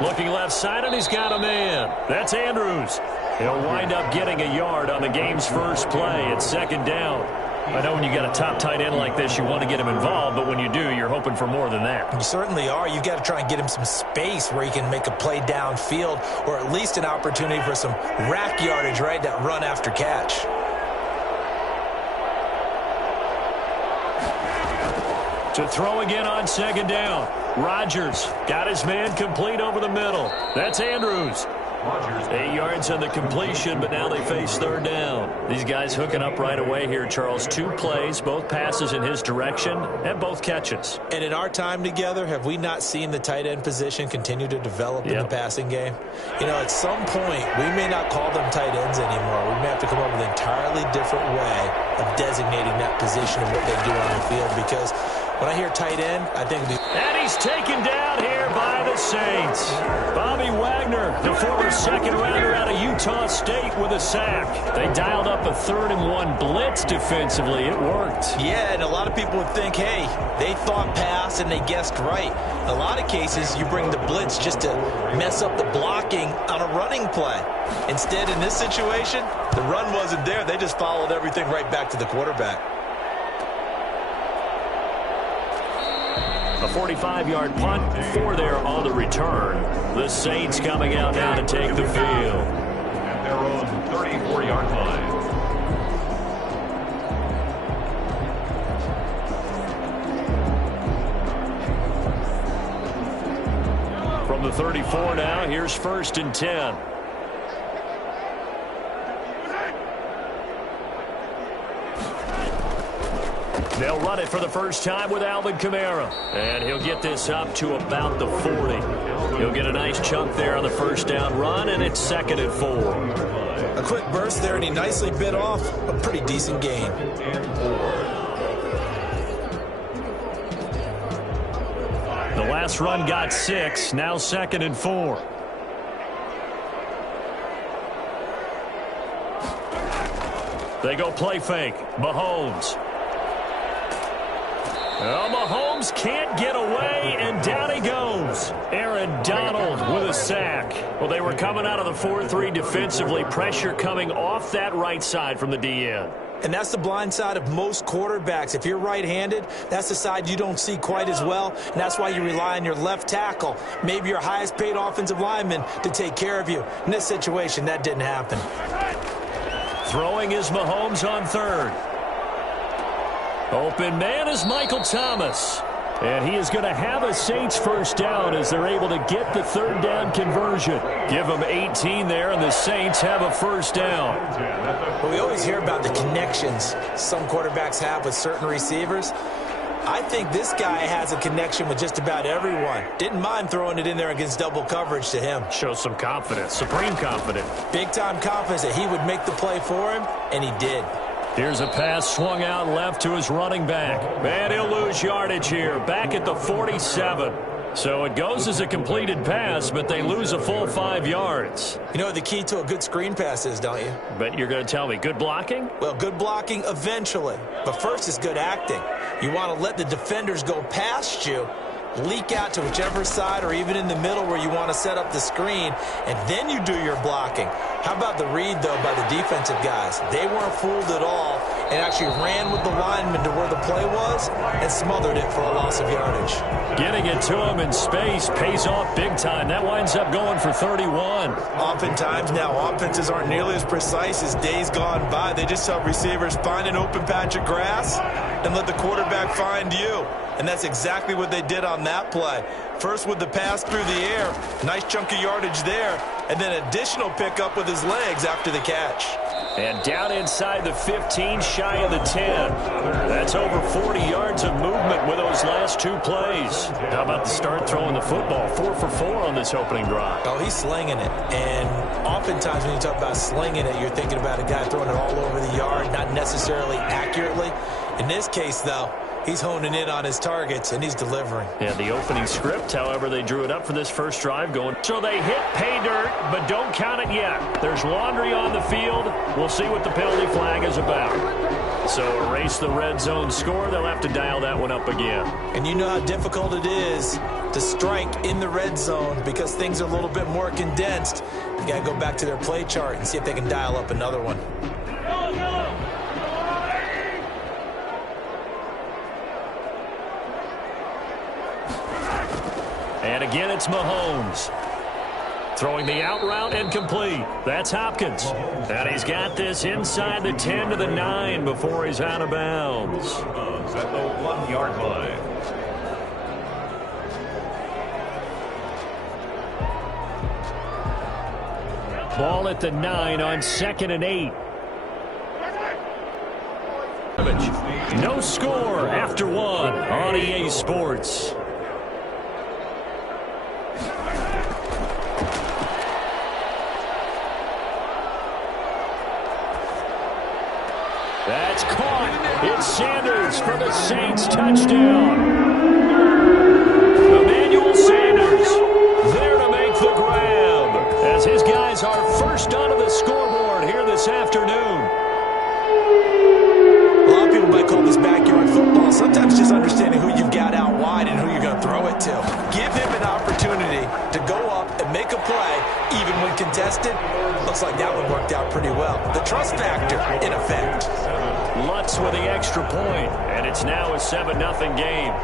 Looking left side, and he's got a man. That's Andrews. He'll wind up getting a yard on the game's first play at second down. I know when you got a top tight end like this, you want to get him involved, but when you do, you're hoping for more than that. You certainly are. You've got to try and get him some space where he can make a play downfield, or at least an opportunity for some rack yardage, right? That run after catch. To throw again on second down. Rodgers got his man complete over the middle. That's Andrews. Rodgers. 8 yards on the completion, but now they face third down. These guys hooking up right away here, Charles. 2 plays, both passes in his direction, and both catches. And in our time together, have we not seen the tight end position continue to develop in the passing game? You know, at some point, we may not call them tight ends anymore. We may have to come up with an entirely different way of designating that position and what they do on the field, because when I hear tight end, I think it'll be... And he's taken down here by the Saints. Bobby Wagner, the former second-rounder out of Utah State, with a sack. They dialed up a 3rd-and-1 blitz defensively. It worked. Yeah, and a lot of people would think, hey, they thought pass and they guessed right. In a lot of cases, you bring the blitz just to mess up the blocking on a running play. Instead, in this situation, the run wasn't there. They just followed everything right back to the quarterback. A 45-yard punt for there on the return. The Saints coming out now to take the field. At their own 34-yard line. From the 34 now, here's 1st and 10. They'll run it for the first time with Alvin Kamara. And he'll get this up to about the 40. He'll get a nice chunk there on the first down run, and it's 2nd and 4. A quick burst there, and he nicely bit off a pretty decent gain. The last run got 6, now 2nd and 4. They go play fake. Mahomes. Well, Mahomes can't get away, and down he goes. Aaron Donald with a sack. Well, they were coming out of the 4-3 defensively. Pressure coming off that right side from the DN. And that's the blind side of most quarterbacks. If you're right-handed, that's the side you don't see quite as well, and that's why you rely on your left tackle, maybe your highest-paid offensive lineman, to take care of you. In this situation, that didn't happen. Throwing is Mahomes on 3rd. Open man is Michael Thomas. And he is going to have a Saints first down as they're able to get the 3rd down conversion. Give them 18 there, and the Saints have a first down. Well, we always hear about the connections some quarterbacks have with certain receivers. I think this guy has a connection with just about everyone. Didn't mind throwing it in there against double coverage to him. Shows some confidence, supreme confidence. Big-time confidence that he would make the play for him, and he did. Here's a pass swung out left to his running back. And he'll lose yardage here, back at the 47. So it goes as a completed pass, but they lose a full 5 yards. You know what the key to a good screen pass is, don't you? But you're going to tell me, good blocking? Well, good blocking eventually. But first is good acting. You want to let the defenders go past you, leak out to whichever side or even in the middle where you want to set up the screen, and then you do your blocking. How about the read, though, by the defensive guys? They weren't fooled at all and actually ran with the lineman to where the play was and smothered it for a loss of yardage. Getting it to him in space pays off big time. That winds up going for 31. Oftentimes now, offenses aren't nearly as precise as days gone by. They just help receivers find an open patch of grass and let the quarterback find you. And that's exactly what they did on that play. First with the pass through the air, nice chunk of yardage there, and then additional pickup with his legs after the catch. And down inside the 15, shy of the 10. That's over 40 yards of movement with those last 2 plays. How about the start throwing the football? 4 for 4 on this opening drive. Oh, he's slinging it. And oftentimes when you talk about slinging it, you're thinking about a guy throwing it all over the yard, not necessarily accurately. In this case, though, he's honing in on his targets, and he's delivering. Yeah, the opening script, however, they drew it up for this first drive going. So they hit pay dirt, but don't count it yet. There's laundry on the field. We'll see what the penalty flag is about. So erase the red zone score. They'll have to dial that one up again. And you know how difficult it is to strike in the red zone because things are a little bit more condensed. You got to go back to their play chart and see if they can dial up another one. And again, it's Mahomes. Throwing the out route and complete. That's Hopkins. And he's got this inside the 10 to the 9 before he's out of bounds. At the 1-yard line. Ball at the 9 on 2nd and 8. No score after 1 on EA Sports. That's caught. It's Sanders for the Saints touchdown. Emmanuel Sanders there to make the grab as his guys are first onto the scoreboard here this afternoon. A lot of people might call this backyard football. Sometimes just understanding who you've got out wide and who you're going to throw it to. Give him an opportunity to go up and make a play, even when contested. Looks like that one worked out pretty well. The trust factor, in effect. Lutz with the extra point, and it's now a 7-0 game.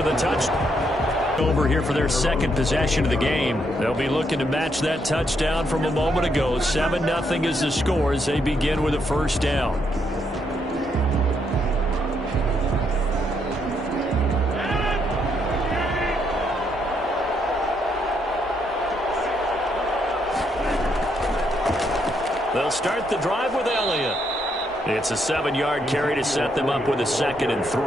The touch over here for their second possession of the game. They'll be looking to match that touchdown from a moment ago. 7-0 is the score as they begin with a first down. They'll start the drive with Elliott. It's a 7-yard carry to set them up with a 2nd and 3.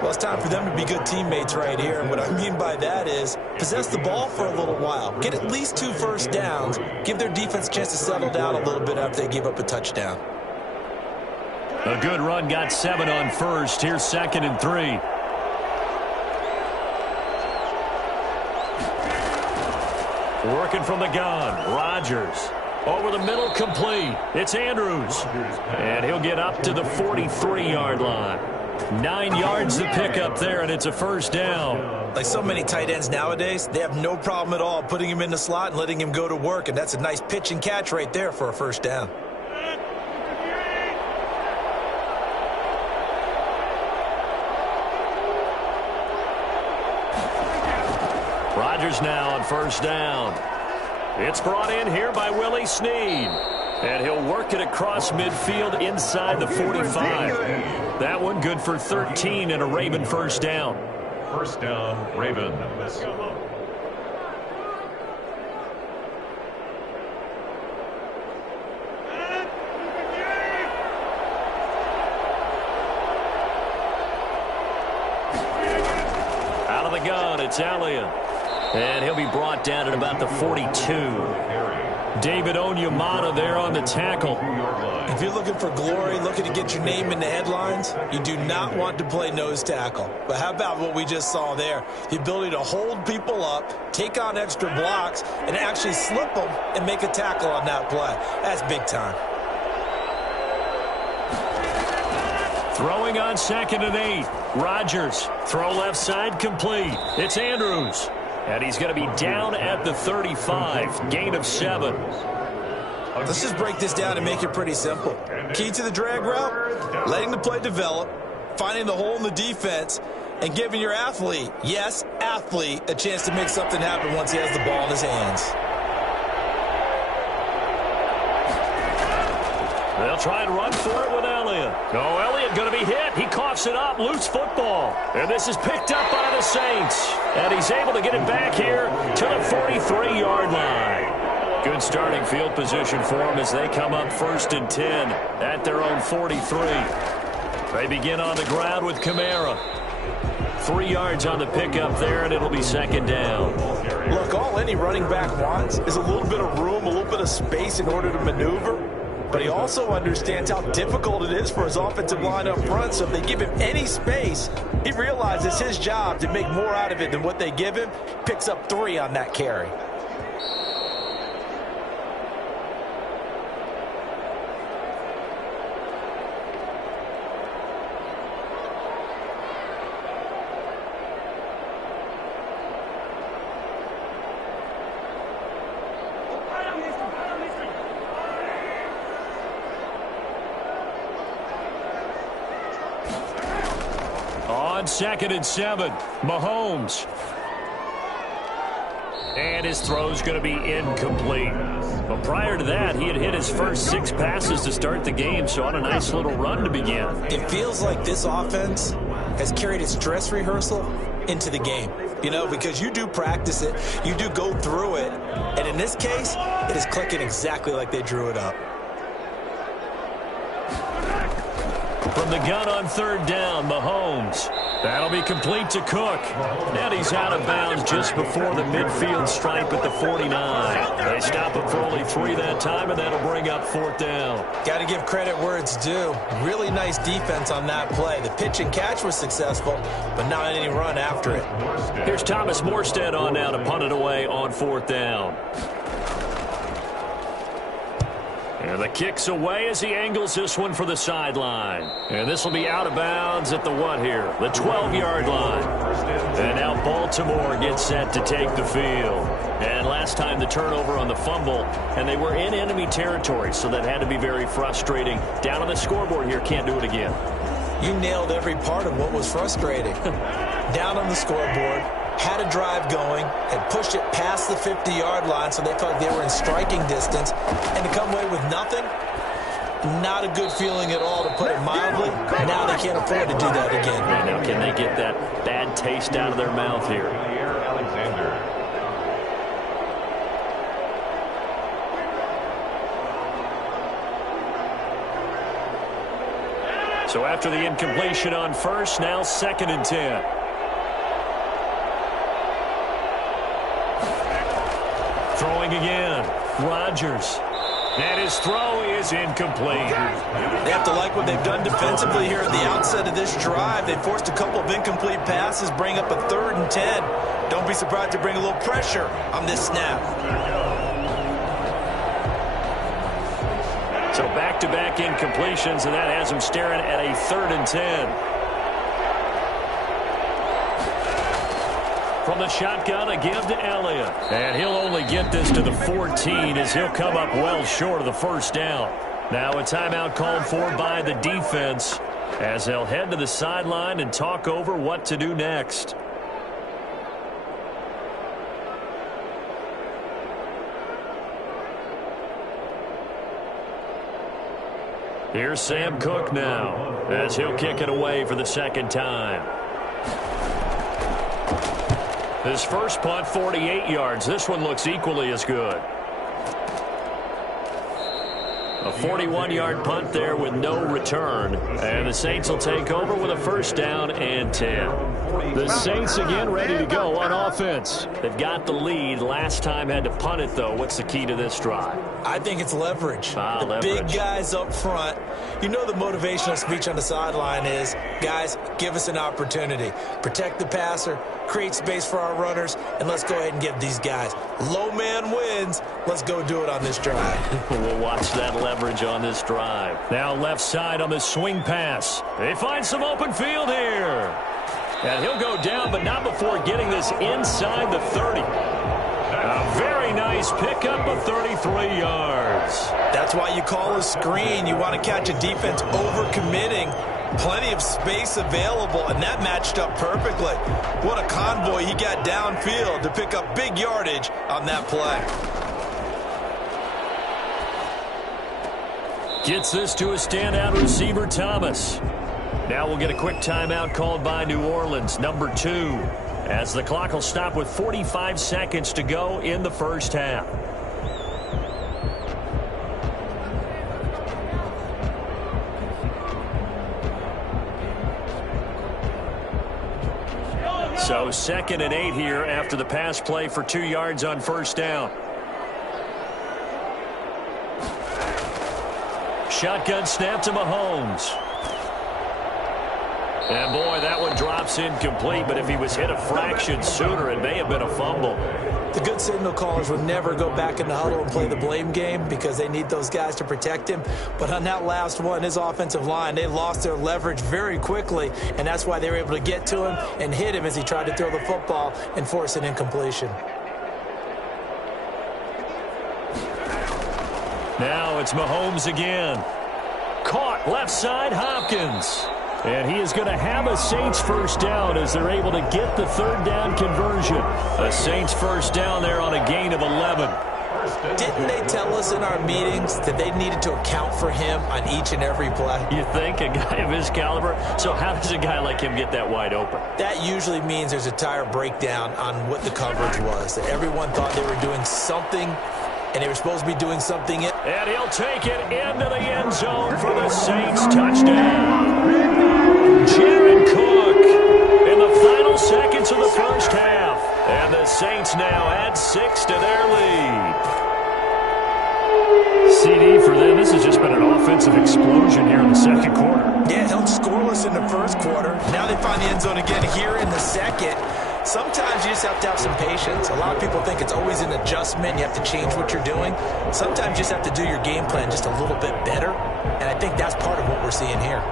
Well, it's time for them to be good teammates right here. And what I mean by that is possess the ball for a little while. Get at least 2 first downs. Give their defense a chance to settle down a little bit after they give up a touchdown. A good run got 7 on first. Here's 2nd and 3. Working from the gun, Rodgers. Over the middle, complete. It's Andrews. And he'll get up to the 43-yard line. 9 yards to pick up there, and it's a first down. Like so many tight ends nowadays, they have no problem at all putting him in the slot and letting him go to work, and that's a nice pitch and catch right there for a first down. Rodgers now on first down. It's brought in here by Willie Snead. And he'll work it across midfield inside the 45. That one good for 13 and a Raven first down. First down, Ravens. Out of the gun, it's Elliott. And he'll be brought down at about the 42. David Onyemata there on the tackle. If you're looking for glory, looking to get your name in the headlines, you do not want to play nose tackle. But how about what we just saw there? The ability to hold people up, take on extra blocks, and actually slip them and make a tackle on that play. That's big time. Throwing on 2nd and 8. Rodgers. Throw left side complete. It's Andrews. And he's going to be down at the 35. Gain of 7. Let's just break this down and make it pretty simple. Key to the drag route, letting the play develop, finding the hole in the defense, and giving your athlete, yes, athlete, a chance to make something happen once he has the ball in his hands. They'll try and run for it with Elliott. No, Elliott going to be hit. He coughs it up. Loose football. And this is picked up by the Saints. And he's able to get it back here to the 43-yard line. Good starting field position for them as they come up 1st and 10 at their own 43. They begin on the ground with Kamara. 3 yards on the pickup there, and it'll be 2nd down. Look, all any running back wants is a little bit of room, a little bit of space in order to maneuver. But he also understands how difficult it is for his offensive line up front. So if they give him any space, he realizes his job to make more out of it than what they give him. Picks up 3 on that carry. On 2nd and 7, Mahomes. And his throw's going to be incomplete. But prior to that, he had hit his first 6 passes to start the game, so on a nice little run to begin. It feels like this offense has carried its dress rehearsal into the game. You know, because you do practice it, you do go through it, and in this case, it is clicking exactly like they drew it up. From the gun on 3rd down, Mahomes. That'll be complete to Cook. And he's out of bounds just before the midfield stripe at the 49. They stop him for only 3 that time, and that'll bring up 4th down. Got to give credit where it's due. Really nice defense on that play. The pitch and catch was successful, but not any run after it. Here's Thomas Morstead on now to punt it away on 4th down. And the kick's away as he angles this one for the sideline. And this will be out of bounds at the what here? The 12-yard line. And now Baltimore gets set to take the field. And last time the turnover on the fumble, and they were in enemy territory, so that had to be very frustrating. Down on the scoreboard here, can't do it again. You nailed every part of what was frustrating. Down on the scoreboard, had a drive going, had pushed it past the 50-yard line, so they felt they were in striking distance, and to come away with nothing, not a good feeling at all, to put it mildly. Now they can't afford to do that again. And now can they get that bad taste out of their mouth here? Alexander. So after the incompletion on 1st, now 2nd and 10. Throwing again, Rodgers. And his throw is incomplete. They have to like what they've done defensively here at the outset of this drive. They forced a couple of incomplete passes, bring up a 3rd and 10. Don't be surprised to bring a little pressure on this snap. So back-to-back incompletions, and that has him staring at a 3rd and 10. From the shotgun, a give to Elliott. And he'll only get this to the 14 as he'll come up well short of the 1st down. Now a timeout called for by the defense as they'll head to the sideline and talk over what to do next. Here's Sam Cook now as he'll kick it away for the 2nd time. His first punt, 48 yards. This one looks equally as good. A 41-yard punt there with no return. And the Saints will take over with a 1st down and 10. The Saints again ready to go on offense. They've got the lead. Last time had to punt it, though. What's the key to this drive? I think it's leverage. Leverage. Big guys up front. You know the motivational speech on the sideline is, guys, give us an opportunity. Protect the passer, create space for our runners, and let's go ahead and get these guys. Low man wins. Let's go do it on this drive. We'll watch that leverage on this drive. Now left side on the swing pass. They find some open field here. And he'll go down, but not before getting this inside the 30. A very nice pickup of 33 yards. That's why you call a screen. You want to catch a defense overcommitting. Plenty of space available, and that matched up perfectly. What a convoy he got downfield to pick up big yardage on that play. Gets this to a standout receiver, Thomas. Now we'll get a quick timeout called by New Orleans, number 2, as the clock will stop with 45 seconds to go in the 1st half. So 2nd and 8 here after the pass play for 2 yards on 1st down. Shotgun snap to Mahomes. And boy, that one drops incomplete, but if he was hit a fraction sooner, it may have been a fumble. The good signal callers would never go back in the huddle and play the blame game because they need those guys to protect him. But on that last one, his offensive line, they lost their leverage very quickly, and that's why they were able to get to him and hit him as he tried to throw the football and force an incompletion. Now it's Mahomes again. Caught left side, Hopkins. And he is going to have a Saints first down as they're able to get the third down conversion. A Saints first down there on a gain of 11. Didn't they tell us in our meetings that they needed to account for him on each and every play? You think? A guy of his caliber? So how does a guy like him get that wide open? That usually means there's a tire breakdown on what the coverage was. That everyone thought they were doing something, and they were supposed to be doing something. And he'll take it into the end zone for the Saints touchdown. Jared Cook in the final seconds of the first half. And the Saints now add 6 to their lead. CD for them. This has just been an offensive explosion here in the second quarter. Yeah, held scoreless in the first quarter. Now they find the end zone again here in the second. Sometimes you just have to have some patience. A lot of people think it's always an adjustment. You have to change what you're doing. Sometimes you just have to do your game plan just a little bit better. And I think that's part of what we're seeing here.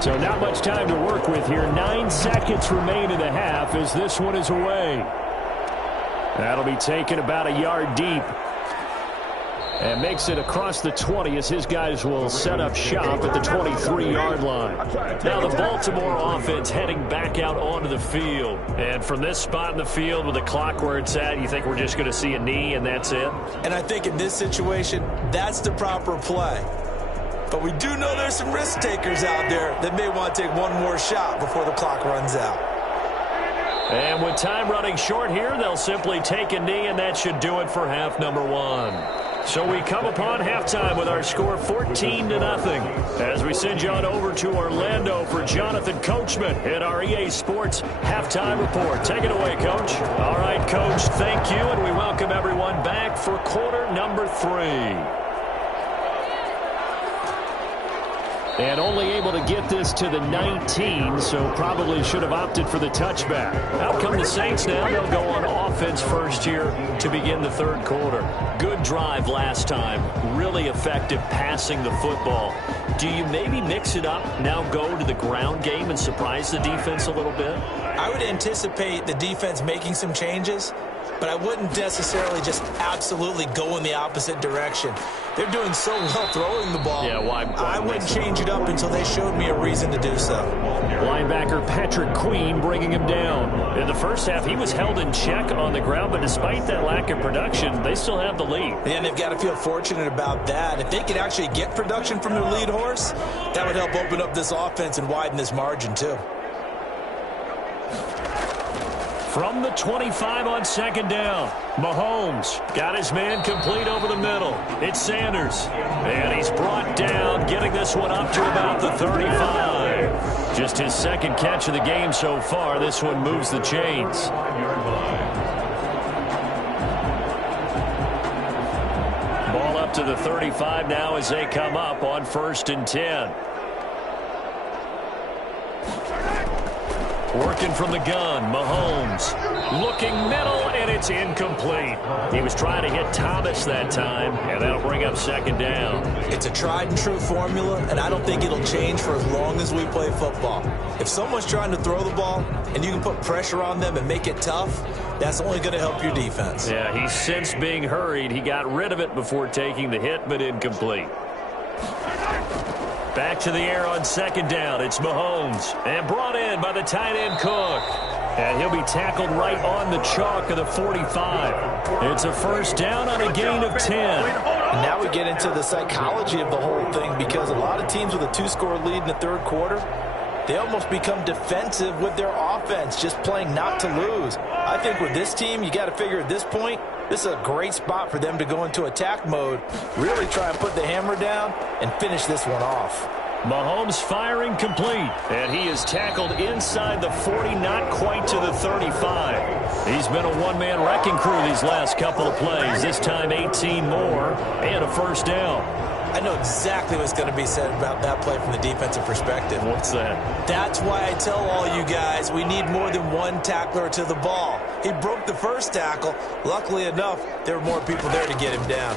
So not much time to work with here. 9 seconds remain in the half as this one is away. That'll be taken about a yard deep. And makes it across the 20 as his guys will set up shop at the 23-yard line. Now the Baltimore offense heading back out onto the field. And from this spot in the field with the clock where it's at, you think we're just going to see a knee and that's it? And I think in this situation, that's the proper play. But we do know there's some risk takers out there that may want to take one more shot before the clock runs out. And with time running short here, they'll simply take a knee, and that should do it for half number one. So we come upon halftime with our score 14-0 as we send you on over to Orlando for Jonathan Coachman in our EA Sports Halftime Report. Take it away, Coach. All right, Coach, thank you, and we welcome everyone back for quarter number 3. And only able to get this to the 19, so probably should have opted for the touchback. Out come the Saints now. They'll go on offense first here to begin the third quarter. Good drive last time. Really effective passing the football. Do you maybe mix it up, now go to the ground game and surprise the defense a little bit? I would anticipate the defense making some changes, but I wouldn't necessarily just absolutely go in the opposite direction. They're doing so well throwing the ball. Yeah, why I wouldn't change it up until they showed me a reason to do so. Linebacker Patrick Queen bringing him down. In the first half, he was held in check on the ground, but despite that lack of production, they still have the lead. And they've got to feel fortunate about that. If they could actually get production from their lead horse, that would help open up this offense and widen this margin too. From the 25 on second down, Mahomes got his man complete over the middle. It's Sanders, and he's brought down, getting this one up to about the 35. Just his second catch of the game so far. This one moves the chains. Ball up to the 35 now as they come up on 1st and 10. Working from the gun, Mahomes looking middle, and it's incomplete. He was trying to hit Thomas that time, and that'll bring up second down. It's a tried and true formula, and I don't think it'll change for as long as we play football. If someone's trying to throw the ball and you can put pressure on them and make it tough, that's only going to help your defense. Yeah, he's since being hurried. He got rid of it before taking the hit, but incomplete. Back to the air on second down. It's Mahomes. And brought in by the tight end Cook. And he'll be tackled right on the chalk of the 45. It's a first down on a gain of 10. And now we get into the psychology of the whole thing, because a lot of teams with a 2-score lead in the third quarter, they almost become defensive with their offense, just playing not to lose. I think with this team, you got to figure at this point, this is a great spot for them to go into attack mode, really try and put the hammer down and finish this one off. Mahomes firing complete. And he is tackled inside the 40, not quite to the 35. He's been a one-man wrecking crew these last couple of plays. This time 18 more and a first down. I know exactly what's going to be said about that play from the defensive perspective. What's that? That's why I tell all you guys we need more than one tackler to the ball. He broke the first tackle. Luckily enough, there were more people there to get him down.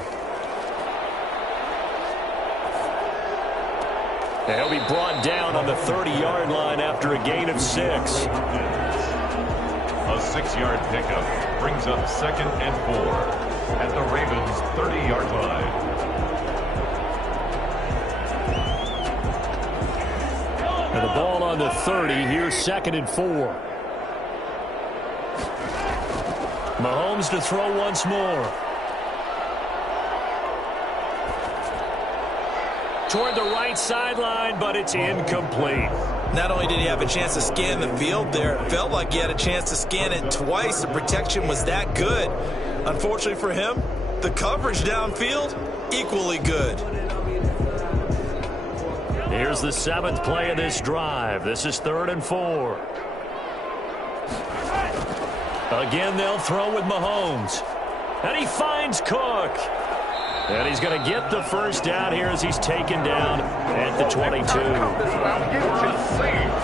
He'll be brought down on the 30-yard line after a gain of 6. A 6-yard pickup brings up 2nd and 4 at the Ravens' 30-yard line. And the ball on the 30. Here's 2nd and 4. Mahomes to throw once more. Toward the right sideline, but it's incomplete. Not only did he have a chance to scan the field there, it felt like he had a chance to scan it twice. The protection was that good. Unfortunately for him, the coverage downfield, equally good. Here's the 7th play of this drive. This is 3rd and 4. Again, they'll throw with Mahomes. And he finds Cook. And he's going to get the first down here as he's taken down at the 22.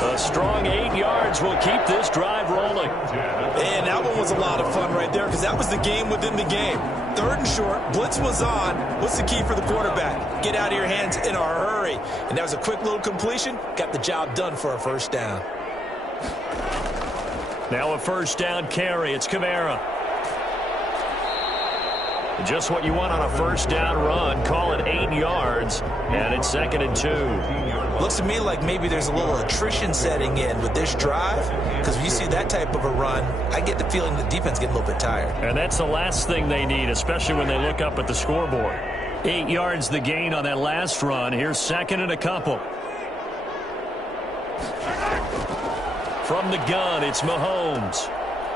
A strong 8 yards will keep this drive rolling. And that one was a lot of fun right there because that was the game within the game. 3rd and short, blitz was on. What's the key for the quarterback? Get out of your hands in a hurry. And that was a quick little completion. Got the job done for a first down. Now a first down carry. It's Kamara. Just what you want on a first down run. Call it 8 yards, and it's 2nd and 2. Looks to me like maybe there's a little attrition setting in with this drive, because when you see that type of a run, I get the feeling the defense getting a little bit tired. And that's the last thing they need, especially when they look up at the scoreboard. 8 yards the gain on that last run. Here's 2nd and a couple. From the gun, it's Mahomes.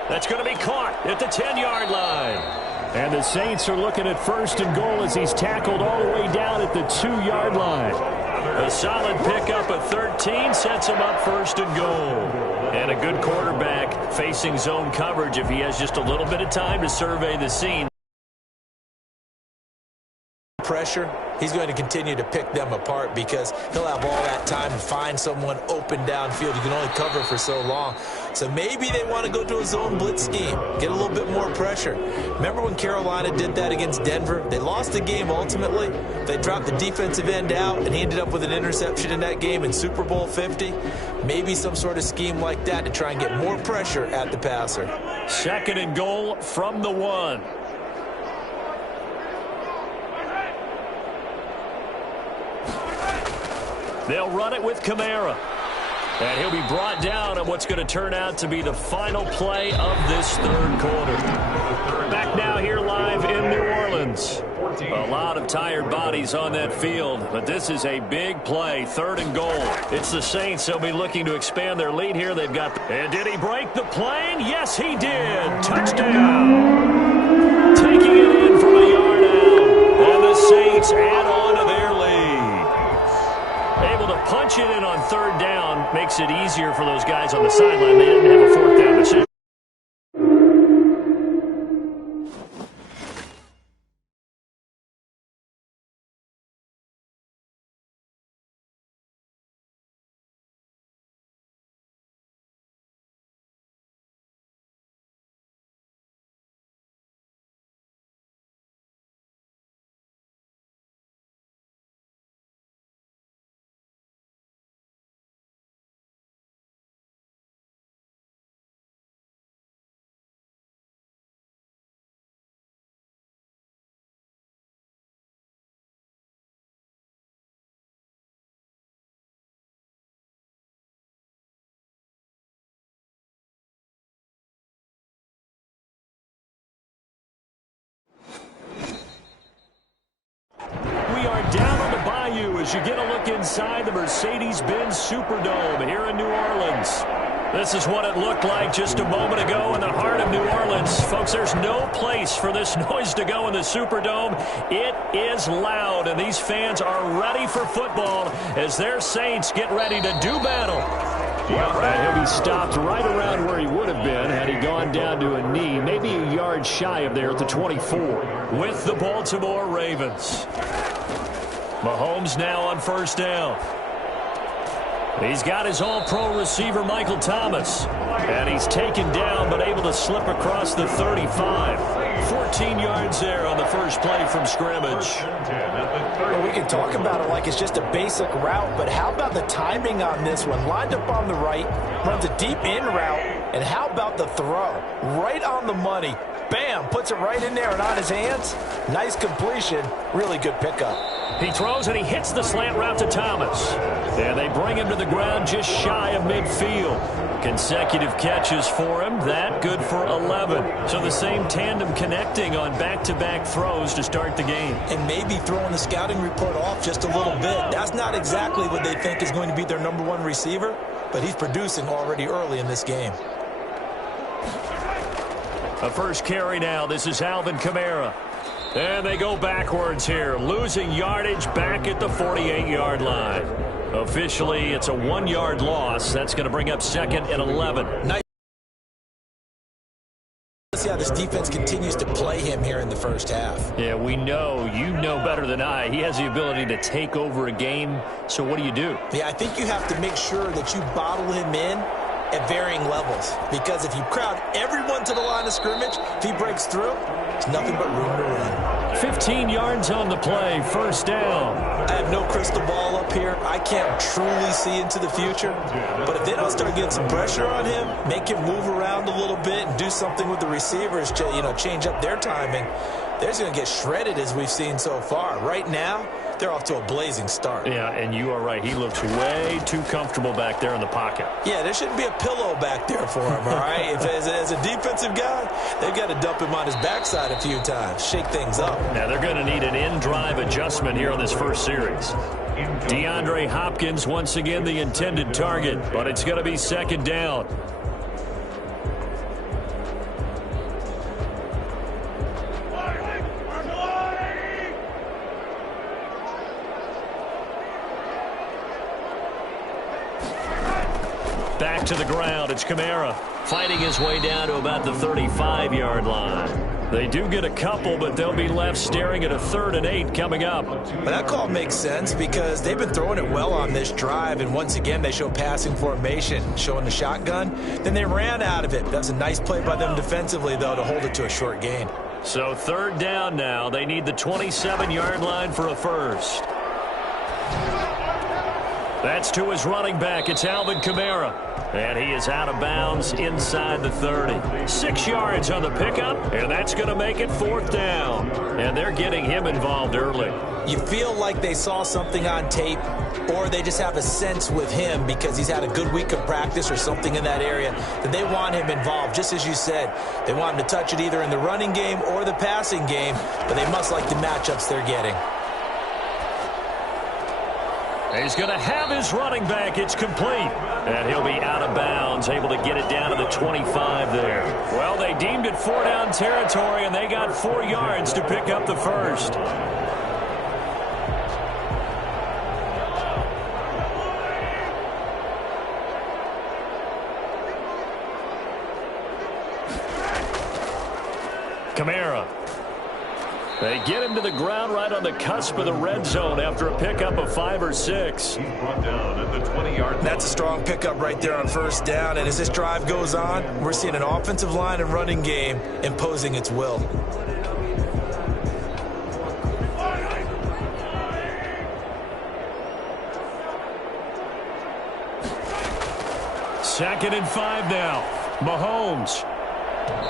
That's going to be caught at the 10-yard line. And the Saints are looking at 1st and goal as he's tackled all the way down at the 2-yard line. A solid pickup at 13 sets him up 1st and goal. And a good quarterback facing zone coverage if he has just a little bit of time to survey the scene. Pressure, he's going to continue to pick them apart because he'll have all that time to find someone open downfield. You can only cover for so long. So maybe they want to go to a zone blitz scheme, get a little bit more pressure. Remember when Carolina did that against Denver? They lost the game ultimately. They dropped the defensive end out, and he ended up with an interception in that game in Super Bowl 50. Maybe some sort of scheme like that to try and get more pressure at the passer. 2nd and goal from the 1. They'll run it with Kamara. And he'll be brought down on what's going to turn out to be the final play of this 3rd quarter. Back now here live in New Orleans. A lot of tired bodies on that field, but this is a big play, 3rd and goal. It's the Saints. They'll be looking to expand their lead here. They've got. And did he break the plane? Yes, he did. Touchdown. Taking it in from a yard out. And the Saints add on to their lead. Able to punch it in on 3rd down makes it easier for those guys on the sideline. They didn't have a 4th down decision. As you get a look inside the Mercedes-Benz Superdome here in New Orleans. This is what it looked like just a moment ago in the heart of New Orleans. Folks, there's no place for this noise to go in the Superdome. It is loud, and these fans are ready for football as their Saints get ready to do battle. And he'll be stopped right around where he would have been had he gone down to a knee, maybe a yard shy of there at the 24. With the Baltimore Ravens. Mahomes now on first down. He's got his all-pro receiver, Michael Thomas. And he's taken down but able to slip across the 35. 14 yards there on the first play from scrimmage. Well, we can talk about it like it's just a basic route, but how about the timing on this one? Lined up on the right, runs a deep in route, and how about the throw? Right on the money. Bam, puts it right in there and on his hands. Nice completion. Really good pickup. He throws and he hits the slant route to Thomas. And they bring him to the ground just shy of midfield. Consecutive catches for him. That good for 11. So the same tandem connecting on back-to-back throws to start the game. And maybe throwing the scouting report off just a little bit. That's not exactly what they think is going to be their number one receiver, but he's producing already early in this game. A first carry now. This is Alvin Kamara. And they go backwards here, losing yardage back at the 48-yard line. Officially, it's a 1-yard loss. That's going to bring up second and 11. Nice. Let's see how this defense continues to play him here in the first half. Yeah, we know. You know better than I. He has the ability to take over a game. So what do you do? Yeah, I think you have to make sure that you bottle him in at varying levels. Because if you crowd everyone to the line of scrimmage, if he breaks through, there's nothing but room to run. 15 yards on the play, first down. I have no crystal ball up here. I can't truly see into the future. But if they don't start getting some pressure on him, make him move around a little bit and do something with the receivers to, change up their timing, they're just going to get shredded as we've seen so far. Right now, they're off to a blazing start. Yeah, and you are right. He looks way too comfortable back there in the pocket. Yeah, there shouldn't be a pillow back there for him, all right? As a defensive guy, they've got to dump him on his backside a few times, shake things up. Now, they're going to need an in-drive adjustment here on this first series. DeAndre Hopkins, once again, the intended target, but it's going to be second down. Back to the ground. It's Kamara fighting his way down to about the 35-yard line. They do get a couple, but they'll be left staring at a 3rd and 8 coming up. But that call makes sense because they've been throwing it well on this drive, and once again they show passing formation, showing the shotgun. Then they ran out of it. That's a nice play by them defensively, though, to hold it to a short gain. So 3rd down now. They need the 27-yard line for a first. That's to his running back. It's Alvin Kamara. And he is out of bounds inside the 30. 6 yards on the pickup, and that's going to make it 4th down. And they're getting him involved early. You feel like they saw something on tape, or they just have a sense with him because he's had a good week of practice or something in that area that they want him involved. Just as you said, they want him to touch it either in the running game or the passing game, but they must like the matchups they're getting. He's going to have his running back. It's complete. And he'll be out of bounds, able to get it down to the 25 there. Well, they deemed it 4-down territory, and they got 4 yards to pick up the first. Kamara. They get him to the ground right on the cusp of the red zone after a pickup of 5 or 6. He's brought down at the 20-yard. That's a strong pickup right there on first down. And as this drive goes on, we're seeing an offensive line and running game imposing its will. Second and 5 now. Mahomes.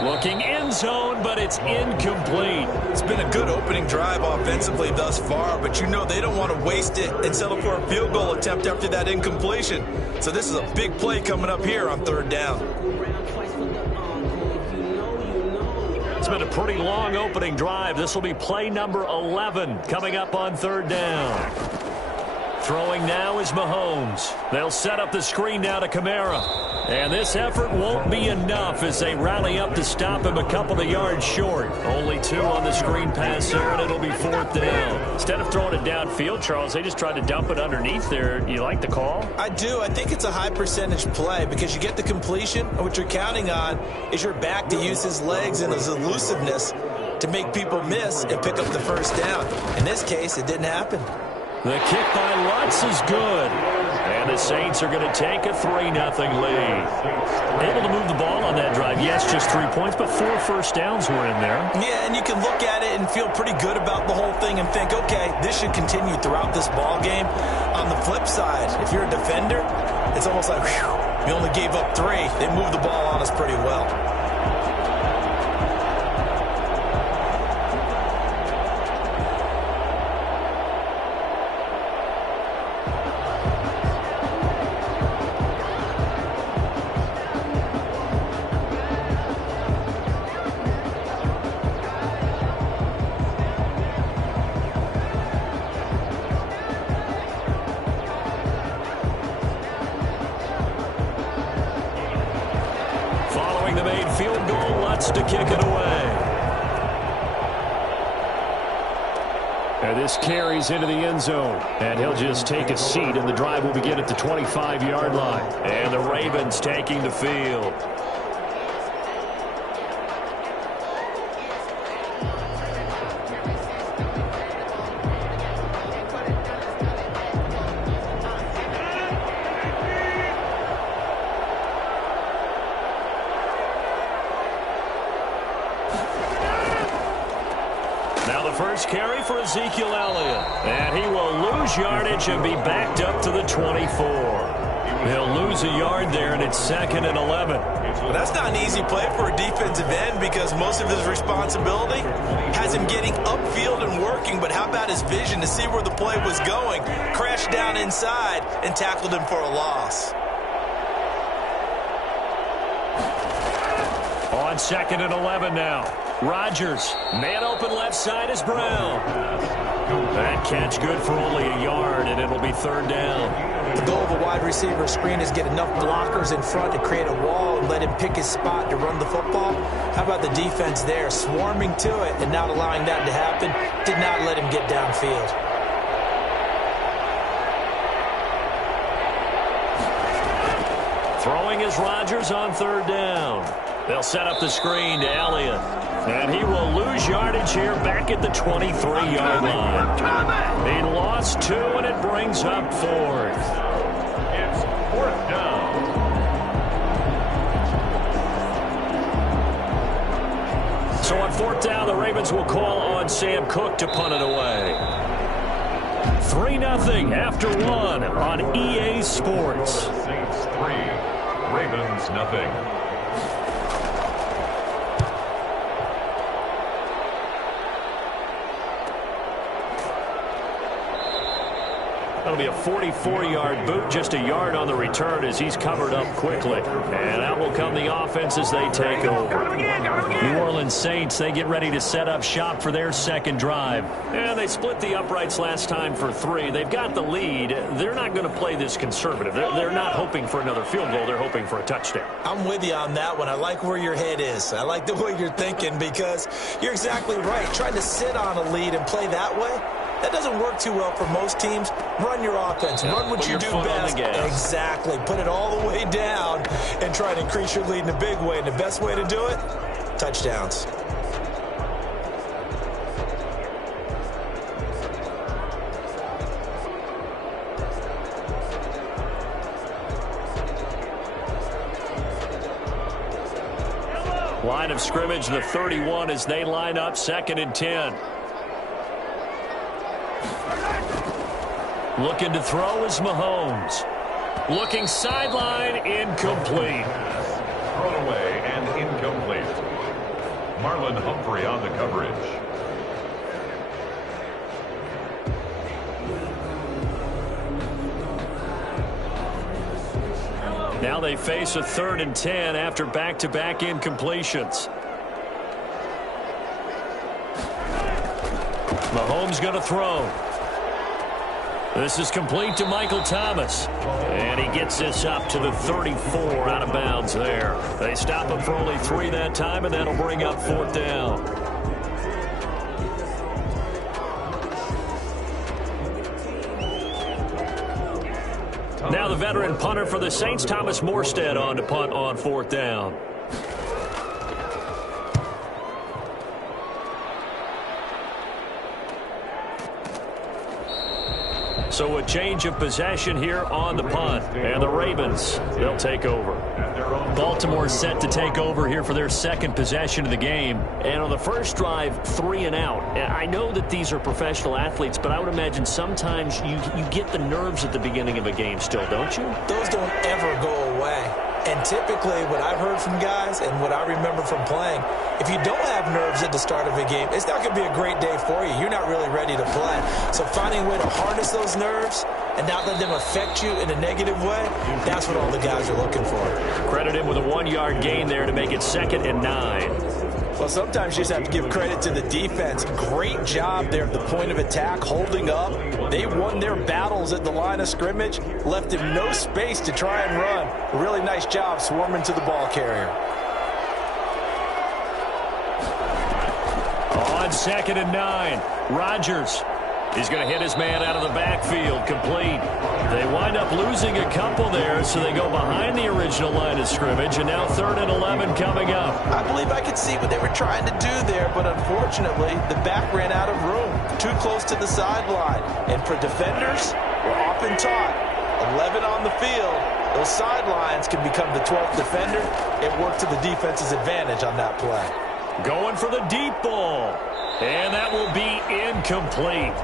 Looking end zone, but it's incomplete. It's been a good opening drive offensively thus far, but you know they don't want to waste it and settle for a field goal attempt after that incompletion. So this is a big play coming up here on 3rd down. It's been a pretty long opening drive. This will be play number 11 coming up on 3rd down. Throwing now is Mahomes. They'll set up the screen now to Kamara. And this effort won't be enough as they rally up to stop him a couple of yards short. Only 2 on the screen pass there, and it'll be 4th down. Instead of throwing it downfield, Charles, they just tried to dump it underneath there. You like the call? I do. I think it's a high percentage play because you get the completion, and what you're counting on is your back to use his legs and his elusiveness to make people miss and pick up the first down. In this case, it didn't happen. The kick by Lutz is good. And the Saints are going to take a 3-0 lead. Able to move the ball on that drive. Yes, just 3 points, but 4 first downs were in there. Yeah, and you can look at it and feel pretty good about the whole thing and think, okay, this should continue throughout this ball game. On the flip side, if you're a defender, it's almost like, whew, we only gave up 3. They moved the ball on us pretty well. The made field goal, Lutz to kick it away. And this carries into the end zone. And he'll just take a seat, and the drive will begin at the 25-yard line. And the Ravens taking the field. First carry for Ezekiel Elliott. And he will lose yardage and be backed up to the 24. He'll lose a yard there, and it's 2nd and 11. Well, that's not an easy play for a defensive end because most of his responsibility has him getting upfield and working, but how about his vision to see where the play was going, crashed down inside, and tackled him for a loss. On 2nd and 11 now. Rodgers, man open left side is Brown. That catch good for only a yard, and it'll be 3rd down. The goal of a wide receiver screen is get enough blockers in front to create a wall and let him pick his spot to run the football. How about the defense there, swarming to it and not allowing that to happen? Did not let him get downfield. Throwing is Rodgers on 3rd down. They'll set up the screen to Elliott. And he will lose yardage here back at the 23-yard line. He lost 2, and it brings up 4th. It's 4th down. So on 4th down, the Ravens will call on Sam Cook to punt it away. 3-0 after 1 on EA Sports. Saints 3, Ravens nothing. That'll be a 44-yard boot, just a yard on the return as he's covered up quickly. And out will come the offense as they take over. New Orleans Saints, they get ready to set up shop for their 2nd drive. And they split the uprights last time for 3. They've got the lead. They're not going to play this conservative. They're not hoping for another field goal. They're hoping for a touchdown. I'm with you on that one. I like where your head is. I like the way you're thinking because you're exactly right. Trying to sit on a lead and play that way, that doesn't work too well for most teams. Run your offense. Run what you do best. Exactly. Put it all the way down and try to increase your lead in a big way. And the best way to do it, touchdowns. Line of scrimmage, the 31 as they line up 2nd and 10. Looking to throw is Mahomes. Looking sideline, incomplete. Thrown away and incomplete. Marlon Humphrey on the coverage. Now they face a 3rd and 10 after back-to-back incompletions. Mahomes going to throw. This is complete to Michael Thomas. And he gets this up to the 34 out of bounds there. They stop him for only 3 that time, and that'll bring up 4th down. Now the veteran punter for the Saints, Thomas Morstead, on to punt on 4th down. So a change of possession here on the punt. And the Ravens, they'll take over. Baltimore set to take over here for their 2nd possession of the game. And on the first drive, 3 and out. I know that these are professional athletes, but I would imagine sometimes you get the nerves at the beginning of a game still, don't you? Those don't ever go away. And typically what I've heard from guys and what I remember from playing, if you don't have nerves at the start of a game, it's not going to be a great day for you. You're not really ready to play. So finding a way to harness those nerves and not let them affect you in a negative way, that's what all the guys are looking for. Credit him with a 1-yard gain there to make it 2nd and 9. Well, sometimes you just have to give credit to the defense. Great job there at the point of attack, holding up. They won their battles at the line of scrimmage, left him no space to try and run. A really nice job swarming to the ball carrier. On 2nd and 9, Rodgers. He's going to hit his man out of the backfield, complete. They wind up losing a couple there, so they go behind the original line of scrimmage, and now 3rd and 11 coming up. I believe I could see what they were trying to do there, but unfortunately, the back ran out of room. Too close to the sideline. And for defenders, we're often taught, 11 on the field, those sidelines can become the 12th defender. It worked to the defense's advantage on that play. Going for the deep ball. And that will be incomplete.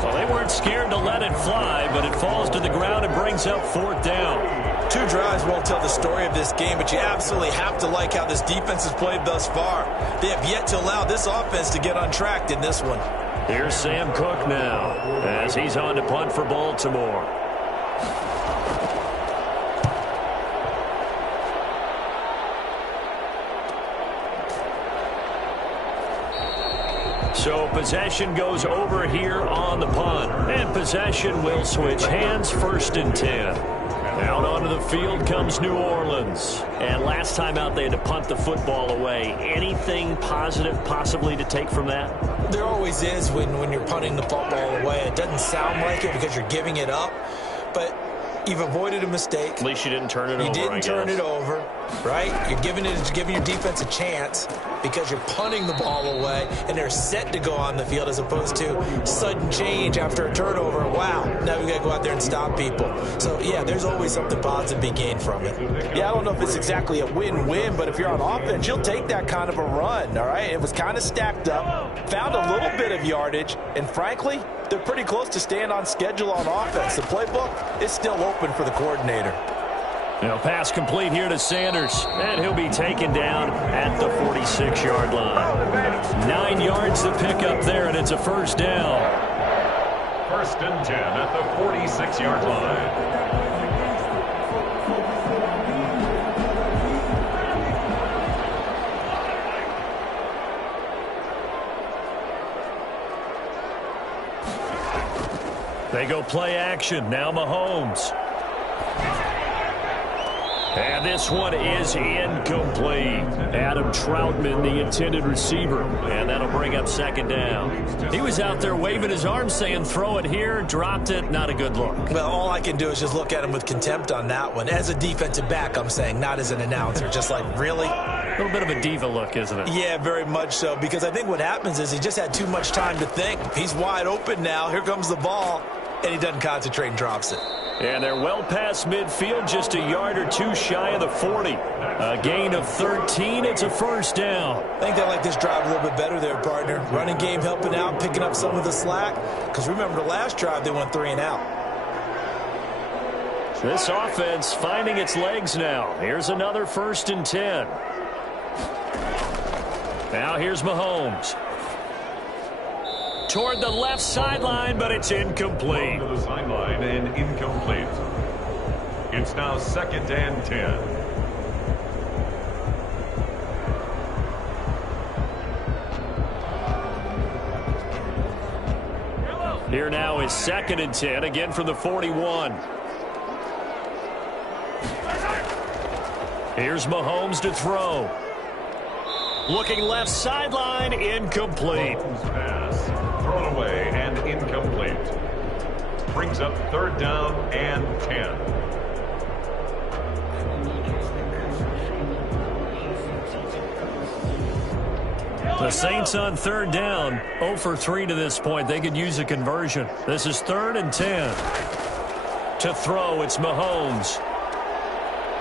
Well, they weren't scared to let it fly, but it falls to the ground and brings up 4th down. 2 drives won't tell the story of this game, but you absolutely have to like how this defense has played thus far. They have yet to allow this offense to get untracked in this one. Here's Sam Cook now as he's on to punt for Baltimore. So possession goes over here on the punt. And possession will switch hands, 1st and 10. Out onto the field comes New Orleans. And last time out they had to punt the football away. Anything positive possibly to take from that? There always is when you're punting the football away. It doesn't sound like it because you're giving it up. But you've avoided a mistake. At least you didn't turn it over, You didn't turn it over, right? You're giving your defense a chance because you're punting the ball away, and they're set to go on the field as opposed to sudden change after a turnover. Wow, now we've got to go out there and stop people. So, yeah, there's always something positive to be gained from it. Yeah, I don't know if it's exactly a win-win, but if you're on offense, you'll take that kind of a run, all right? It was kind of stacked up, found a little bit of yardage, and frankly, they're pretty close to staying on schedule on offense. The playbook is still open for the coordinator. Now pass complete here to Sanders, and he'll be taken down at the 46-yard line. 9 yards to pick up there, and it's a 1st down. 1st and 10 at the 46-yard line. They go play action. Now Mahomes. And this one is incomplete. Adam Troutman, the intended receiver. And that'll bring up 2nd down. He was out there waving his arms saying, throw it here, dropped it. Not a good look. Well, all I can do is just look at him with contempt on that one. As a defensive back, I'm saying, not as an announcer. Just like, really? A little bit of a diva look, isn't it? Yeah, very much so. Because I think what happens is he just had too much time to think. He's wide open now. Here comes the ball. And he doesn't concentrate and drops it. And they're well past midfield, just a yard or 2 shy of the 40. A gain of 13. It's a 1st down. I think they like this drive a little bit better there, partner. Running game helping out, picking up some of the slack. Because remember, the last drive, they went 3 and out. This offense finding its legs now. Here's another 1st and 10. Now here's Mahomes. Toward the left sideline, but it's incomplete. To the sideline and incomplete. It's now 2nd and 10. Here now is 2nd and 10, again from the 41. Here's Mahomes to throw. Looking left sideline, incomplete. Pass, thrown away and incomplete. Brings up 3rd down and 10. The Saints on 3rd down, 0 for 3 to this point. They could use a conversion. This is 3rd and 10. To throw, it's Mahomes.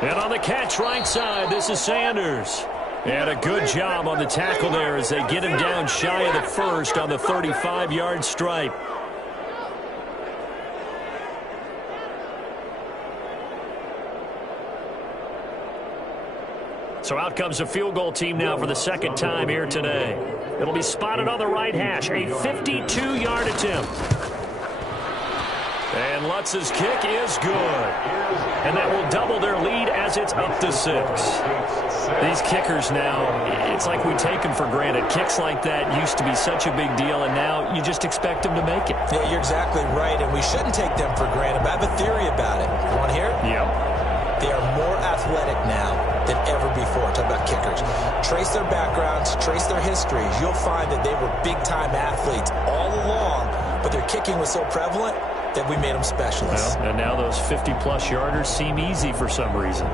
And on the catch right side, this is Sanders. And a good job on the tackle there as they get him down shy of the first on the 35-yard stripe. So out comes a field goal team now for the 2nd time here today. It'll be spotted on the right hash, a 52-yard attempt. And Lutz's kick is good. And that will double their lead as it's up to 6. These kickers now, it's like we take them for granted. Kicks like that used to be such a big deal, and now you just expect them to make it. Yeah, you're exactly right, and we shouldn't take them for granted. But I have a theory about it. You want to hear it? Yep. They are more athletic now than ever before. Talk about kickers. Trace their backgrounds, trace their histories. You'll find that they were big-time athletes all along, but their kicking was so prevalent that we made them specialists. Well, and now those 50-plus yarders seem easy for some reason.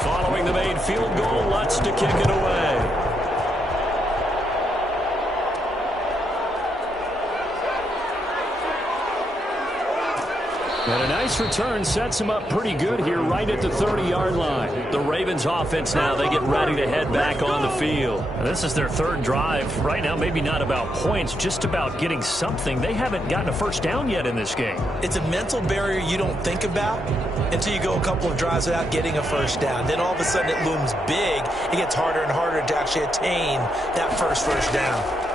Following the made field goal, Lutz to kick it away. And a nice return sets him up pretty good here right at the 30-yard line. The Ravens offense now, they get ready to head back on the field. And this is their 3rd drive. Right now, maybe not about points, just about getting something. They haven't gotten a first down yet in this game. It's a mental barrier you don't think about until you go a couple of drives without getting a first down. Then all of a sudden it looms big. It gets harder and harder to actually attain that first down.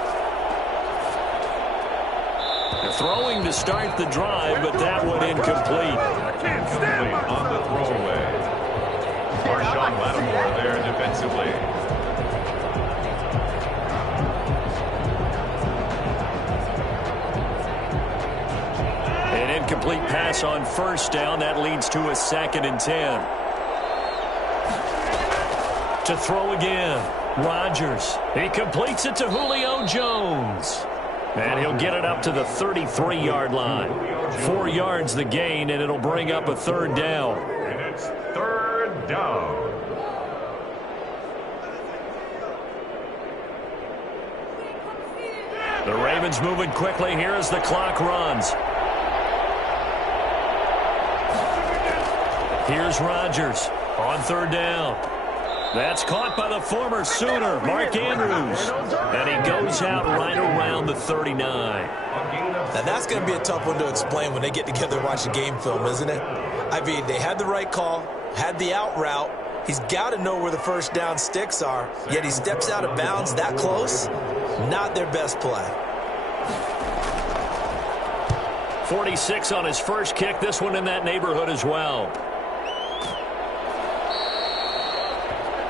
Throwing to start the drive, but that one incomplete. Incomplete on the throwaway. Marshawn Lattimore there defensively. An incomplete pass on first down. That leads to a 2nd and 10. To throw again. Rodgers. He completes it to Julio Jones. And he'll get it up to the 33-yard line. 4 yards the gain, and it'll bring up a 3rd down. And it's 3rd down. The Ravens moving quickly here as the clock runs. Here's Rodgers on 3rd down. That's caught by the former Sooner, Mark Andrews. And he goes out right around the 39. Now, that's going to be a tough one to explain when they get together and watch the game film, isn't it? I mean, they had the right call, had the out route. He's got to know where the first down sticks are, yet he steps out of bounds that close. Not their best play. 46 on his first kick. This one in that neighborhood as well.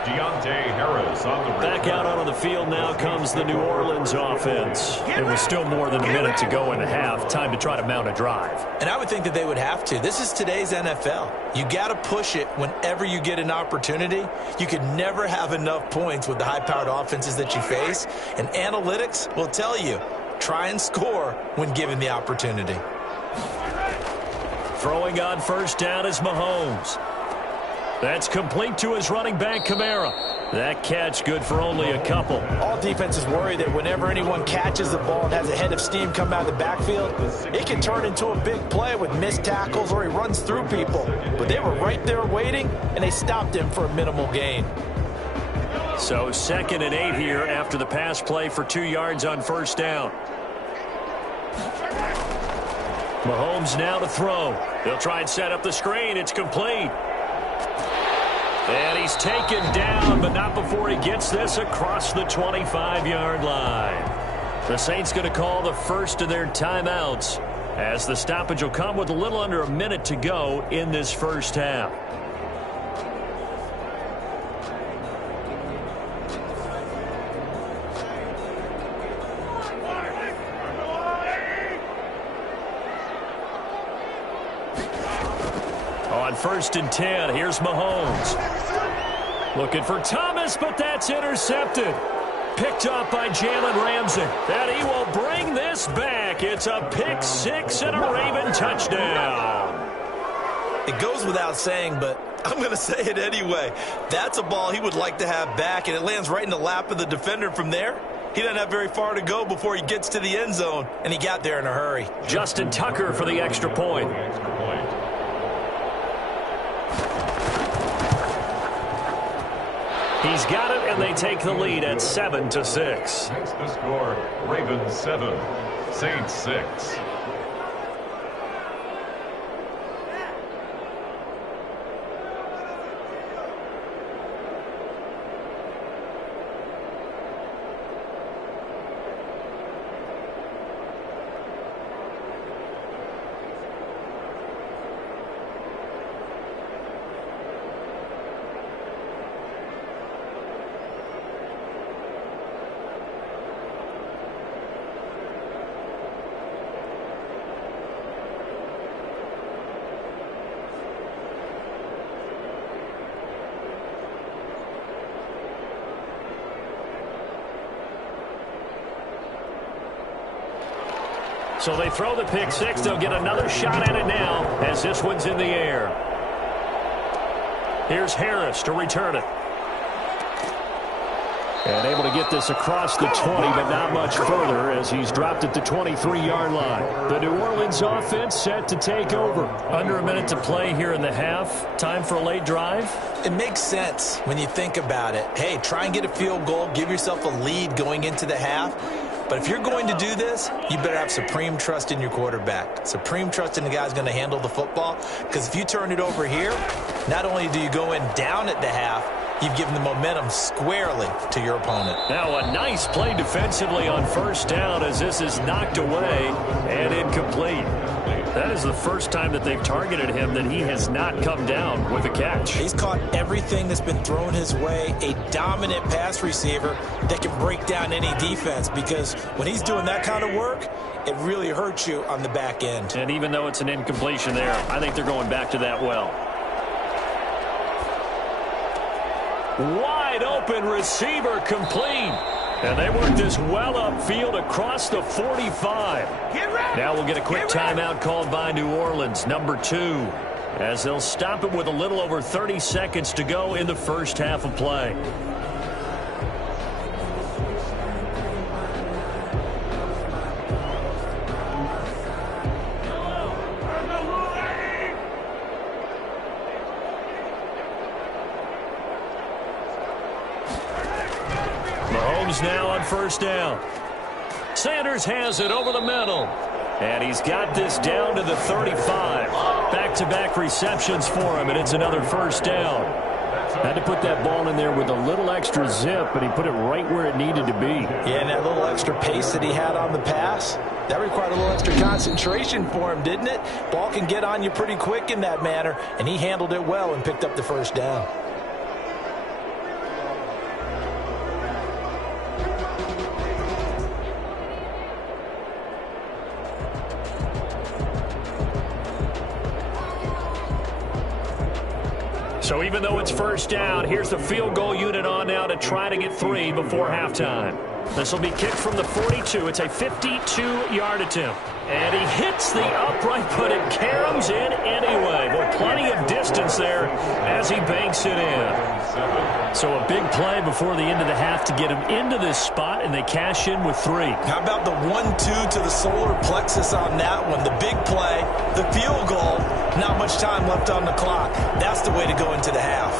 Deontay Harris on the back out onto the field now comes the New Orleans offense. It was still more than a minute to go in the half. Time to try to mount a drive. And I would think that they would have to. This is today's NFL. You got to push it whenever you get an opportunity. You could never have enough points with the high-powered offenses that you face. And analytics will tell you, try and score when given the opportunity. Throwing on first down is Mahomes. That's complete to his running back, Kamara. That catch good for only a couple. All defenses worry that whenever anyone catches the ball and has a head of steam come out of the backfield, it can turn into a big play with missed tackles or he runs through people. But they were right there waiting, and they stopped him for a minimal gain. So 2nd and 8 here after the pass play for 2 yards on first down. Mahomes now to throw. They'll try and set up the screen. It's complete. And he's taken down, but not before he gets this across the 25-yard line. The Saints going to call the first of their timeouts as the stoppage will come with a little under a minute to go in this first half. On 1st and 10, here's Mahomes. Looking for Thomas, but that's intercepted. Picked up by Jalen Ramsey. And he will bring this back. It's a pick six and a Raven touchdown. It goes without saying, but I'm going to say it anyway. That's a ball he would like to have back, and it lands right in the lap of the defender from there. He doesn't have very far to go before he gets to the end zone, and he got there in a hurry. Justin Tucker for the extra point. He's got it, and they take the lead at 7-6. That's the score. Ravens 7, Saints 6. So they throw the pick six. They'll get another shot at it now as this one's in the air. Here's Harris to return it. And able to get this across the 20, but not much further as he's dropped at the 23-yard line. The New Orleans offense set to take over. Under a minute to play here in the half. Time for a late drive. It makes sense when you think about it. Hey, try and get a field goal. Give yourself a lead going into the half. But if you're going to do this, you better have supreme trust in your quarterback. Supreme trust in the guy who's going to handle the football. Because if you turn it over here, not only do you go in down at the half, you've given the momentum squarely to your opponent. Now a nice play defensively on first down as this is knocked away and incomplete. That is the first time that they've targeted him that he has not come down with a catch. He's caught everything that's been thrown his way. A dominant pass receiver that can break down any defense, because when he's doing that kind of work, it really hurts you on the back end. And even though it's an incompletion there, I think they're going back to that well. Wide open receiver complete. And they work this well upfield across the 45. Now we'll get a quick timeout called by New Orleans, number 2, as they'll stop it with a little over 30 seconds to go in the first half of play. Mahomes now on first down. Sanders has it over the middle. And he's got this down to the 35. Back-to-back receptions for him, and it's another first down. Had to put that ball in there with a little extra zip, but he put it right where it needed to be. Yeah, and that little extra pace that he had on the pass, that required a little extra concentration for him, didn't it? Ball can get on you pretty quick in that manner, and he handled it well and picked up the first down. So even though it's first down, here's the field goal unit on now to try to get 3 before halftime. This will be kicked from the 42. It's a 52-yard attempt. And he hits the upright, but it caroms in anyway. Well, plenty of distance there as he banks it in. So a big play before the end of the half to get him into this spot, and they cash in with 3. How about the 1-2 to the solar plexus on that one? The big play, the field goal, not much time left on the clock. That's the way to go into the half.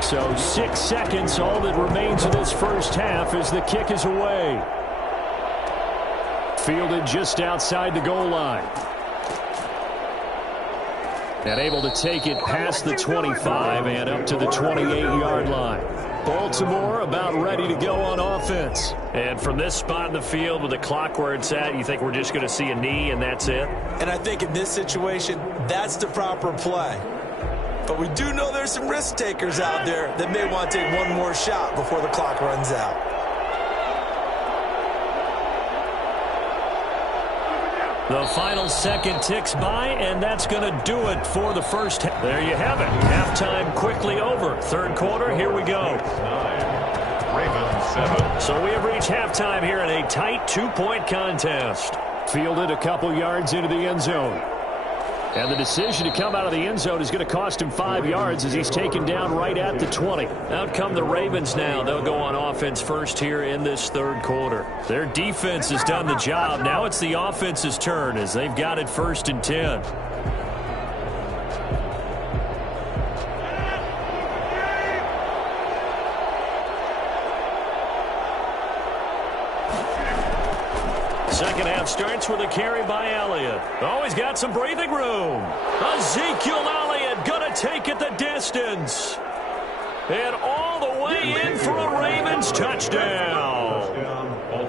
So 6 seconds, all that remains of this first half as the kick is away. Fielded just outside the goal line. And able to take it past the 25 and up to the 28-yard line. Baltimore about ready to go on offense. And from this spot in the field with the clock where it's at, you think we're just going to see a knee and that's it? And I think in this situation, that's the proper play. But we do know there's some risk takers out there that may want to take one more shot before the clock runs out. The final second ticks by, and that's going to do it for the first. There you have it. Halftime quickly over. Third quarter, here we go. 9, Ravens 7. So we have reached halftime here in a tight 2-point contest. Fielded a couple yards into the end zone. And the decision to come out of the end zone is going to cost him 5 yards as he's taken down right at the 20. Out come the Ravens now. They'll go on offense first here in this third quarter. Their defense has done the job. Now it's the offense's turn as they've got it 1st and 10. Second half starts with a carry by Elliott. Oh, he's got some breathing room. Ezekiel Elliott going to take it the distance. And all the way in for a Ravens touchdown.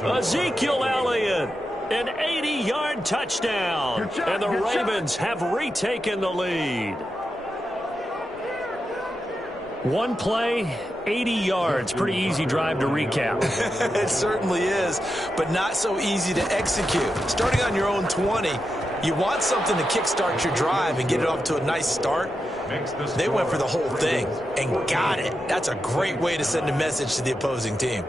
Ezekiel Elliott, an 80-yard touchdown. And the Ravens have retaken the lead. One play, 80 yards. Pretty easy drive to recap. It certainly is, but not so easy to execute. Starting on your own 20, you want something to kickstart your drive and get it off to a nice start. They went for the whole thing and got it. That's a great way to send a message to the opposing team.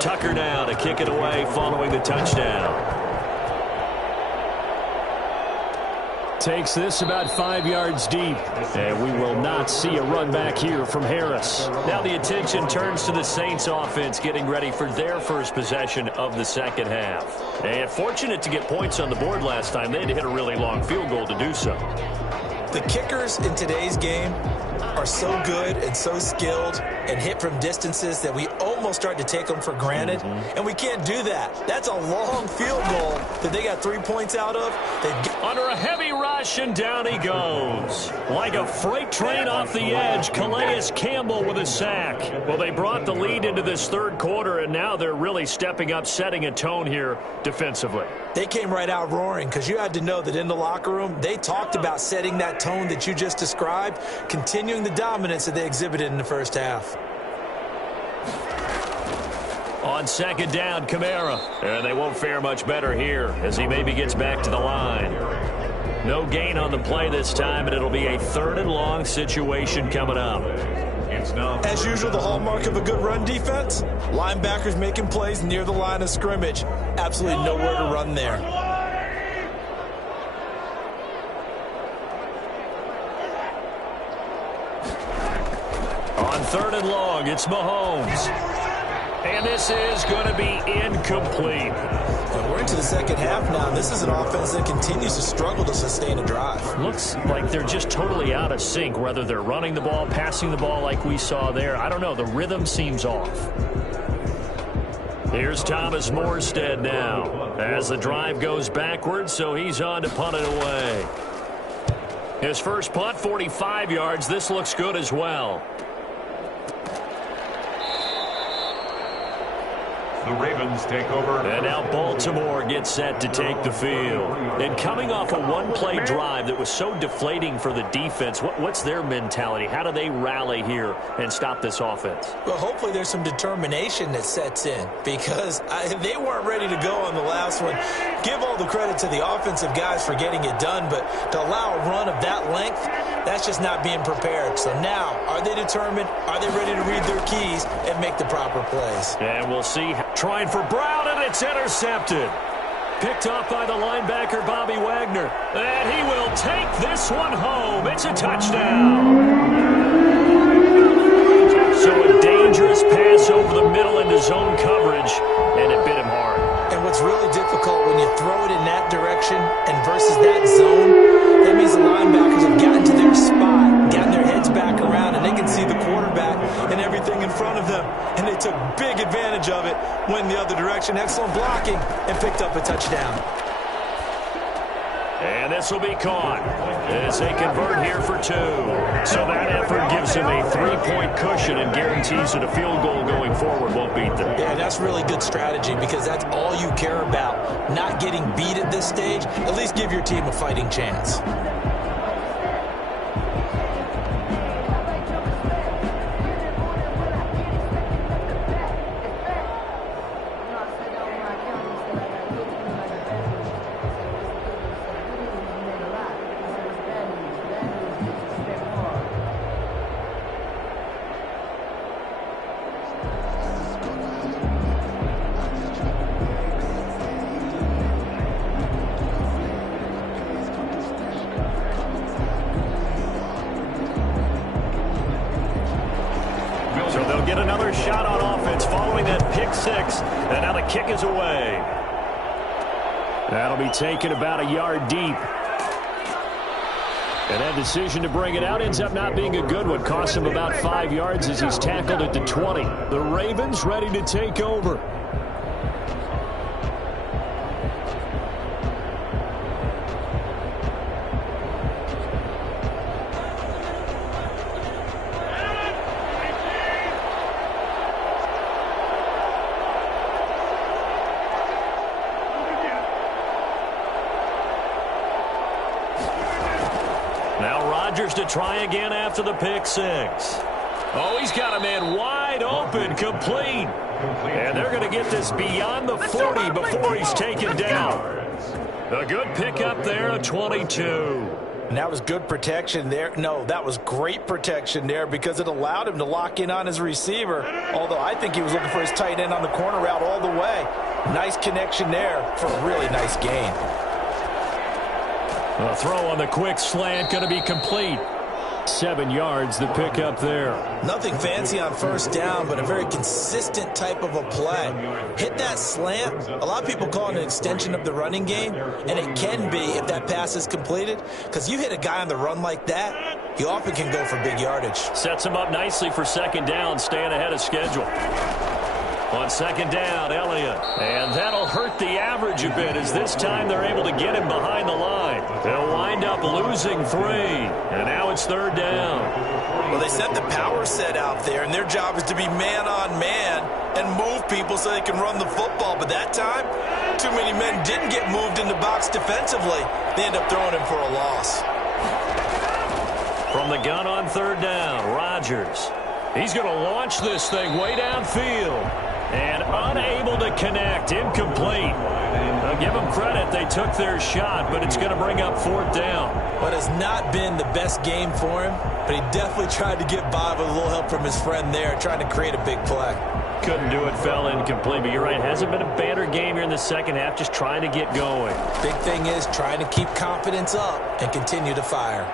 Tucker now to kick it away following the touchdown. Takes this about 5 yards deep. And we will not see a run back here from Harris. Now the attention turns to the Saints offense getting ready for their first possession of the second half. And fortunate to get points on the board last time. They had to hit a really long field goal to do so. The kickers in today's game are so good and so skilled and hit from distances that we almost start to take them for granted, and we can't do that. That's a long field goal that they got 3 points out of. Under a heavy rush, and down he goes. Like a freight train off the edge, Calais Campbell with a sack. Well, they brought the lead into this third quarter, and now they're really stepping up, setting a tone here defensively. They came right out roaring because you had to know that in the locker room, they talked about setting that tone that you just described, continuing the dominance that they exhibited in the first half. On second down, Kamara. And they won't fare much better here as he maybe gets back to the line. No gain on the play this time, and it'll be a 3rd and long situation coming up. As usual, the hallmark of a good run defense, linebackers making plays near the line of scrimmage. Absolutely nowhere to run there. On 3rd and long, it's Mahomes. And this is going to be incomplete. And we're into the second half now. This is an offense that continues to struggle to sustain a drive. Looks like they're just totally out of sync, whether they're running the ball, passing the ball like we saw there. I don't know. The rhythm seems off. Here's Thomas Morstead now as the drive goes backwards, so he's on to punt it away. His first punt, 45 yards. This looks good as well. The Ravens take over. And now Baltimore gets set to take the field. And coming off a one-play drive that was so deflating for the defense, what's their mentality? How do they rally here and stop this offense? Well, hopefully there's some determination that sets in because they weren't ready to go on the last one. Give all the credit to the offensive guys for getting it done, but to allow a run of that length, that's just not being prepared. So now, are they determined? Are they ready to read their keys and make the proper plays? And we'll see. Trying for Brown, and it's intercepted. Picked off by the linebacker, Bobby Wagner. And he will take this one home. It's a touchdown. So a dangerous pass over the middle into zone coverage, and it bit him hard. And what's really difficult when you throw it in that direction and versus that zone, that means the linebackers have gotten to their spot, gotten their heads back around, and they can see the quarterback and everything in front of them. And they took big advantage of it, went the other direction, excellent blocking, and picked up a touchdown. And this will be caught as they convert here for 2. So that effort gives him a 3-point cushion and guarantees that a field goal going forward won't beat them. Yeah, that's really good strategy because that's all you care about. Not getting beat at this stage. At least give your team a fighting chance. Get another shot on offense following that pick 6, and now the kick is away. That'll be taken about a yard deep. And that decision to bring it out ends up not being a good one. Costs him about 5 yards as he's tackled at the 20. The Ravens ready to take over. To try again after the pick 6. Oh, he's got a man wide open, complete. And they're going to get this beyond the 40 before he's taken down. A good pickup there, a 22. And that was good protection there. No, that was great protection there because it allowed him to lock in on his receiver. Although I think he was looking for his tight end on the corner route all the way. Nice connection there for a really nice gain. A throw on the quick slant going to be complete. 7 yards, the pickup there. Nothing fancy on first down, but a very consistent type of a play. Hit that slant. A lot of people call it an extension of the running game, and it can be if that pass is completed, because you hit a guy on the run like that, he often can go for big yardage. Sets him up nicely for second down, staying ahead of schedule. On second down, Elliott. And that'll hurt the average a bit as this time they're able to get him behind the line. They'll wind up losing 3. And now it's third down. Well, they sent the power set out there, and their job is to be man-on-man and move people so they can run the football. But that time, too many men didn't get moved in the box defensively. They end up throwing him for a loss. From the gun on third down, Rodgers. He's going to launch this thing way downfield. And unable to connect, incomplete. I'll give them credit, they took their shot, but it's going to bring up fourth down. But it's not been the best game for him, but he definitely tried to get by with a little help from his friend there, trying to create a big play. Couldn't do it, fell incomplete, but you're right, it hasn't been a banner game here in the second half, just trying to get going. Big thing is trying to keep confidence up and continue to fire.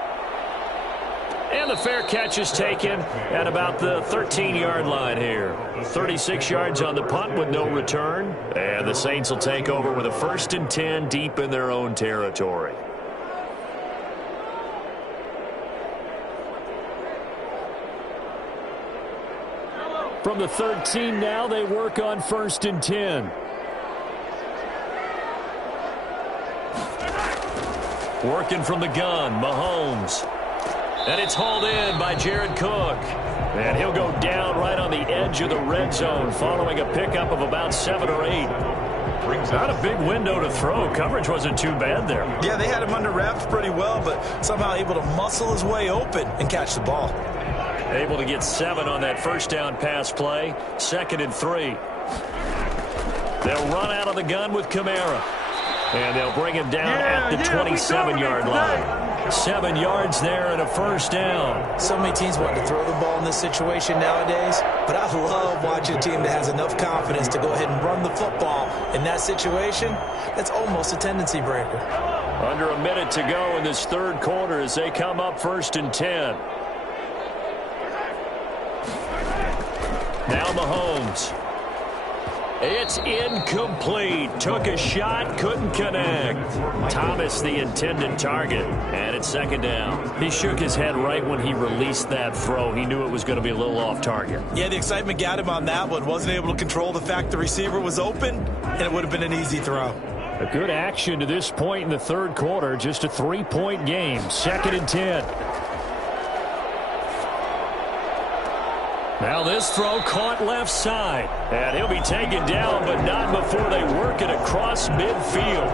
And the fair catch is taken at about the 13-yard line here. 36 yards on the punt with no return. And the Saints will take over with a 1st and 10 deep in their own territory. From the 13 now, they work on 1st and 10. Working from the gun, Mahomes. And it's hauled in by Jared Cook. And he'll go down right on the edge of the red zone following a pickup of about 7 or 8. Not a big window to throw. Coverage wasn't too bad there. Yeah, they had him under wraps pretty well, but somehow able to muscle his way open and catch the ball. Able to get 7 on that first down pass play. 2nd and 3. They'll run out of the gun with Kamara. And they'll bring him down at the 27-yard line. 7 yards there and a first down. So many teams want to throw the ball in this situation nowadays, but I love watching a team that has enough confidence to go ahead and run the football. In that situation, that's almost a tendency breaker. Under a minute to go in this third quarter as they come up 1st and 10. Now Mahomes. It's incomplete. Took a shot, couldn't connect. Thomas the intended target, and it's 2nd down. He shook his head right when he released that throw. He knew it was going to be a little off target. Yeah, the excitement got him on that one. Wasn't able to control the fact the receiver was open, and it would have been an easy throw. A good action to this point in the third quarter. Just a 3-point game. 2nd and 10. Now this throw caught left side. And he'll be taken down, but not before they work it across midfield.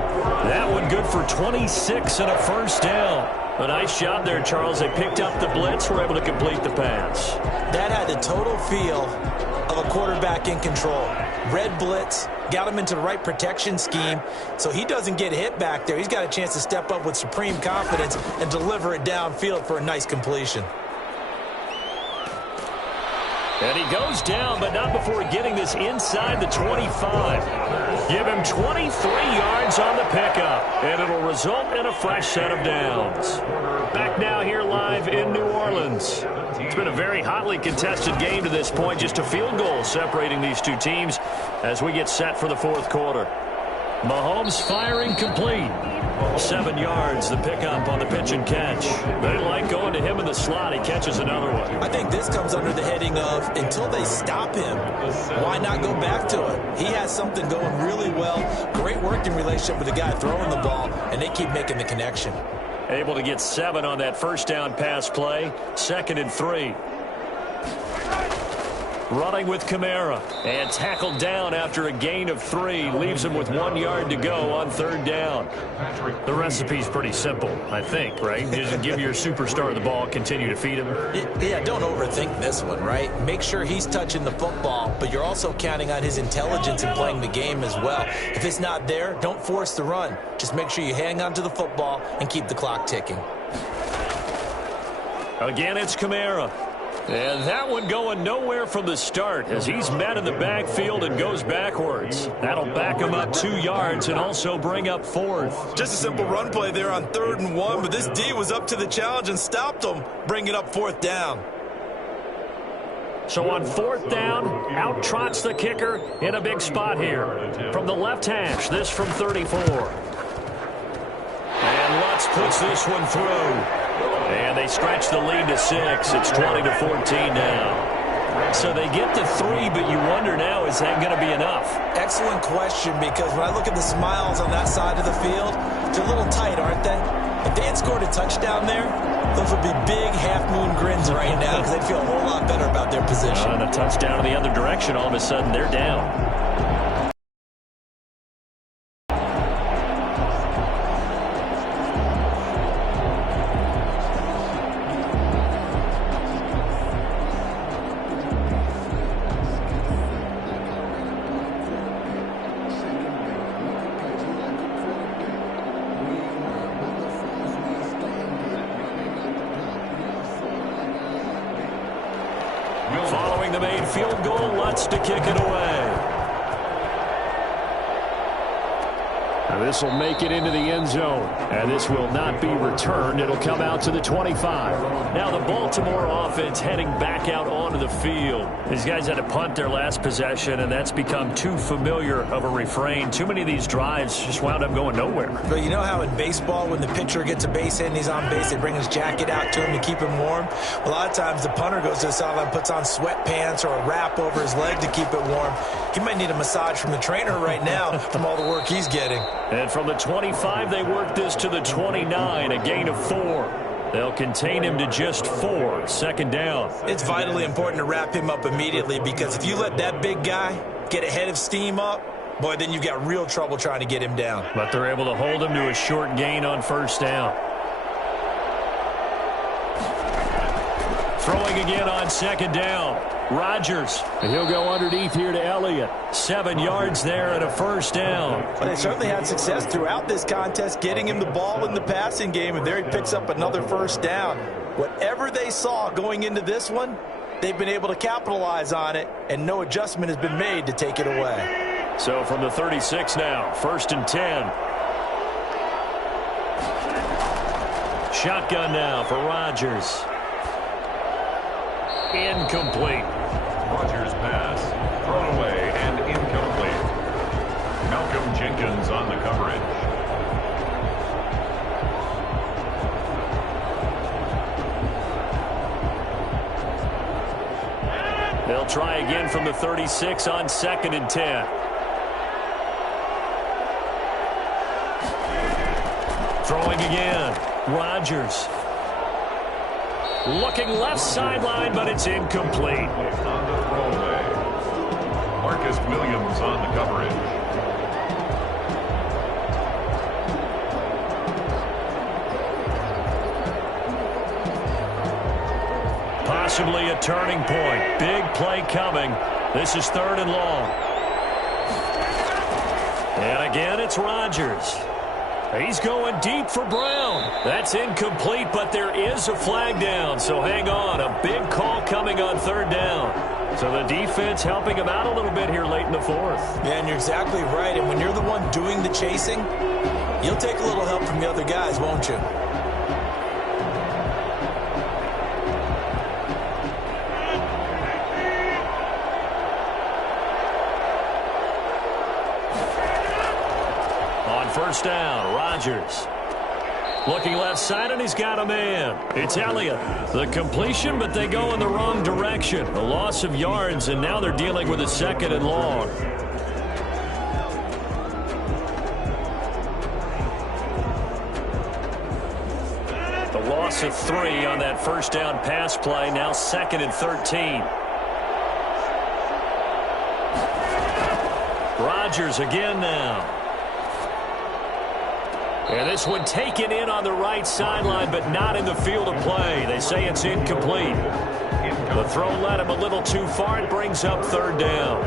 That one good for 26 and a first down. A nice job there, Charles. They picked up the blitz, were able to complete the pass. That had the total feel of a quarterback in control. Red blitz, got him into the right protection scheme, so he doesn't get hit back there. He's got a chance to step up with supreme confidence and deliver it downfield for a nice completion. And he goes down, but not before getting this inside the 25. Give him 23 yards on the pickup, and it'll result in a fresh set of downs. Back now here live in New Orleans. It's been a very hotly contested game to this point, just a field goal separating these two teams as we get set for the fourth quarter. Mahomes firing complete. 7 yards, the pickup on the pitch and catch. They like going to him in the slot. He catches another one. I think this comes under the heading of until they stop him, why not go back to it? He has something going really well. Great working relationship with the guy throwing the ball, and they keep making the connection. Able to get 7 on that first down pass play. 2nd and 3. Running with Kamara. And tackled down after a gain of 3. Leaves him with 1 yard to go on 3rd down. The recipe's pretty simple, I think, right? Just give your superstar the ball, continue to feed him. Yeah, don't overthink this one, right? Make sure he's touching the football, but you're also counting on his intelligence in playing the game as well. If it's not there, don't force the run. Just make sure you hang on to the football and keep the clock ticking. Again, it's Kamara. And that one going nowhere from the start as he's met in the backfield and goes backwards. That'll back him up 2 yards and also bring up 4th. Just a simple run play there on 3rd and 1, but this D was up to the challenge and stopped him, bringing up 4th down. So on 4th down, out trots the kicker in a big spot here. From the left hash, this from 34. And Lutz puts this one through. And they stretch the lead to 6. It's 20-14 now. So they get to 3, but you wonder now, is that going to be enough? Excellent question, because when I look at the smiles on that side of the field, they're a little tight, aren't they? If they had scored a touchdown there, those would be big half-moon grins right now because they'd feel a whole lot better about their position. And a touchdown in the other direction, all of a sudden they're down. Following the made field goal, Lutz to kick it away. Now this will make it into the end zone, and this will not be returned. It'll come out to the 25. Now the Baltimore offense heading back out onto the field. These guys had to punt their last possession, and that's become too familiar of a refrain. Too many of these drives just wound up going nowhere. But you know how in baseball, when the pitcher gets a base hit and he's on base, they bring his jacket out to him to keep him warm? A lot of times the punter goes to the sideline, puts on sweatpants or a wrap over his leg to keep it warm. He might need a massage from the trainer right now from all the work he's getting. And from the 25, they work this to the 29, a gain of 4. They'll contain him to just 4. 2nd down. It's vitally important to wrap him up immediately because if you let that big guy get a head of steam up, boy, then you've got real trouble trying to get him down. But they're able to hold him to a short gain on 1st down. Throwing again on 2nd down. Rodgers. And he'll go underneath here to Elliott. 7 yards there and a 1st down. But they certainly had success throughout this contest getting him the ball in the passing game, and there he picks up another 1st down. Whatever they saw going into this one, they've been able to capitalize on it, and no adjustment has been made to take it away. So from the 36 now, 1st and 10. Shotgun now for Rodgers. Incomplete. Rodgers' pass thrown away and incomplete. Malcolm Jenkins on the coverage. They'll try again from the 36 on 2nd and 10. Throwing again. Rodgers. Looking left sideline, but it's incomplete. On the throwaway. Marcus Williams on the coverage. Possibly a turning point. Big play coming. This is 3rd and long. And again, it's Rodgers. He's going deep for Brown. That's incomplete, but there is a flag down, so hang on. A big call coming on 3rd down. So the defense helping him out a little bit here late in the 4th. Yeah, and you're exactly right. And when you're the one doing the chasing, you'll take a little help from the other guys, won't you? On 1st down, Rodgers. Looking left side, and he's got a man. It's Elliott. The completion, but they go in the wrong direction. A loss of yards, and now they're dealing with a 2nd and long. The loss of 3 on that 1st down pass play. Now 2nd and 13. Rodgers again now. And this one taken in on the right sideline, but not in the field of play. They say it's incomplete. The throw led him a little too far. It brings up 3rd down.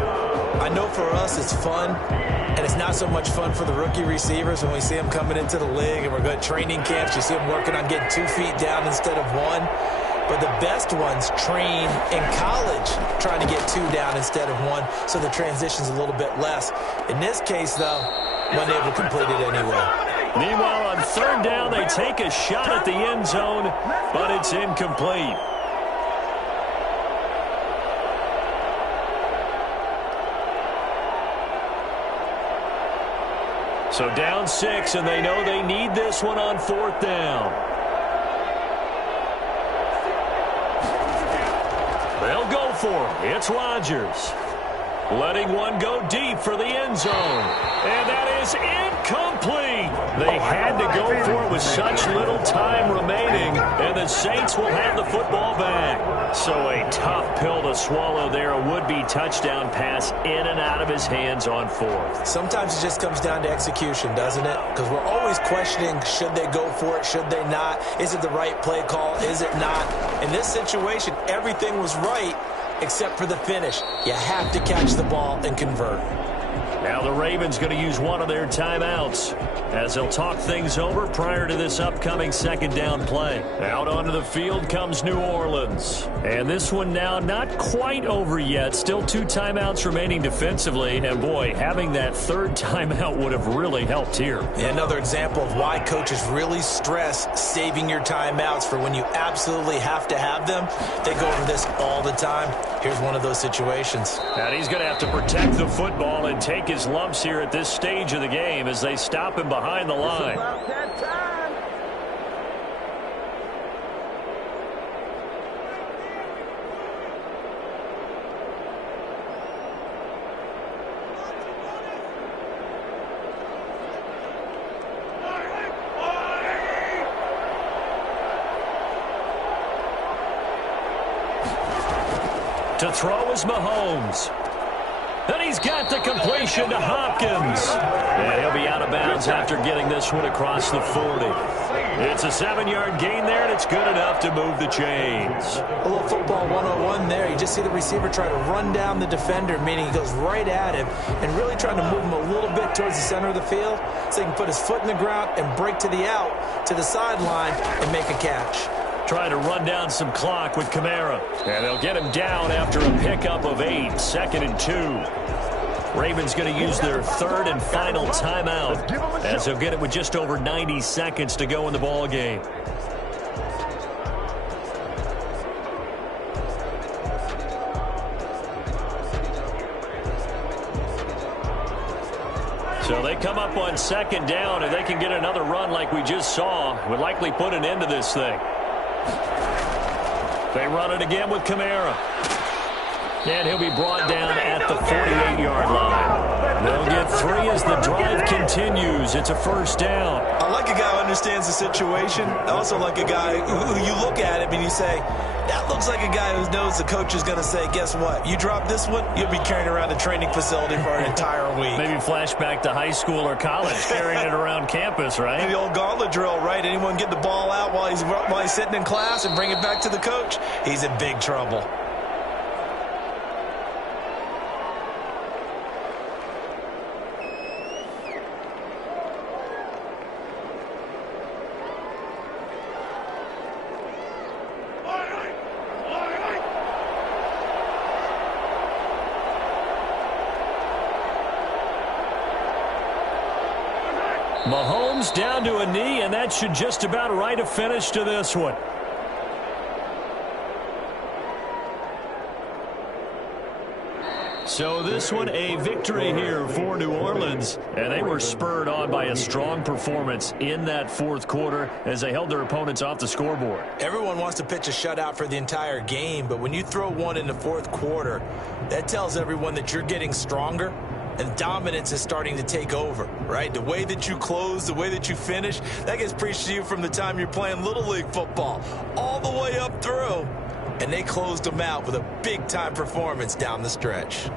I know for us it's fun, and it's not so much fun for the rookie receivers when we see them coming into the league and we're going to training camps. You see them working on getting 2 feet down instead of 1. But the best ones train in college trying to get 2 down instead of 1, so the transition's a little bit less. In this case, though, wasn't able to complete it anyway. Meanwhile, on 3rd down, they take a shot at the end zone, but it's incomplete. So down 6, and they know they need this one on 4th down. They'll go for it. It's Rodgers. Letting one go deep for the end zone. And that is incomplete. They had to go for it with such little time remaining. And the Saints will have the football back. So a tough pill to swallow there. A would-be touchdown pass in and out of his hands on 4th. Sometimes it just comes down to execution, doesn't it? Because we're always questioning, should they go for it, should they not? Is it the right play call, is it not? In this situation, everything was right, except for the finish. You have to catch the ball and convert. Now the Ravens going to use one of their timeouts as they'll talk things over prior to this upcoming 2nd down play. Out onto the field comes New Orleans. And this one now not quite over yet. Still 2 timeouts remaining defensively. And boy, having that 3rd timeout would have really helped here. Yeah, another example of why coaches really stress saving your timeouts for when you absolutely have to have them. They go over this all the time. Here's one of those situations. And he's going to have to protect the football and take his lumps here at this stage of the game as they stop him behind the line. To throw is Mahomes. And he's got the completion to Hopkins. And he'll be out of bounds after getting this one across the 40. It's a 7-yard gain there, and it's good enough to move the chains. A little football 101 there. You just see the receiver try to run down the defender, meaning he goes right at him and really trying to move him a little bit towards the center of the field so he can put his foot in the ground and break to the out, to the sideline, and make a catch. Trying to run down some clock with Kamara. And they'll get him down after a pickup of 8, 2nd and 2. Ravens going to use their 3rd and final timeout as they'll get it with just over 90 seconds to go in the ball game. So they come up on 2nd down, and they can get another run like we just saw. Would likely put an end to this thing. They run it again with Kamara. And he'll be brought down at the 48-yard line. They'll get 3 as the drive continues. It's a 1st down. I like a guy who understands the situation. I also like a guy who you look at him and you say, that looks like a guy who knows the coach is going to say, guess what? You drop this one, you'll be carrying around a training facility for an entire week. Maybe flashback to high school or college, carrying it around campus, right? The old gauntlet drill, right? Anyone get the ball out while he's sitting in class and bring it back to the coach? He's in big trouble. Mahomes down to a knee, and that should just about write a finish to this one. So this one a victory here for New Orleans, and they were spurred on by a strong performance in that 4th quarter as they held their opponents off the scoreboard. Everyone wants to pitch a shutout for the entire game, but when you throw one in the 4th quarter, that tells everyone that you're getting stronger. And dominance is starting to take over, right? The way that you close, the way that you finish, that gets preached to you from the time you're playing Little League football all the way up through. And they closed them out with a big-time performance down the stretch.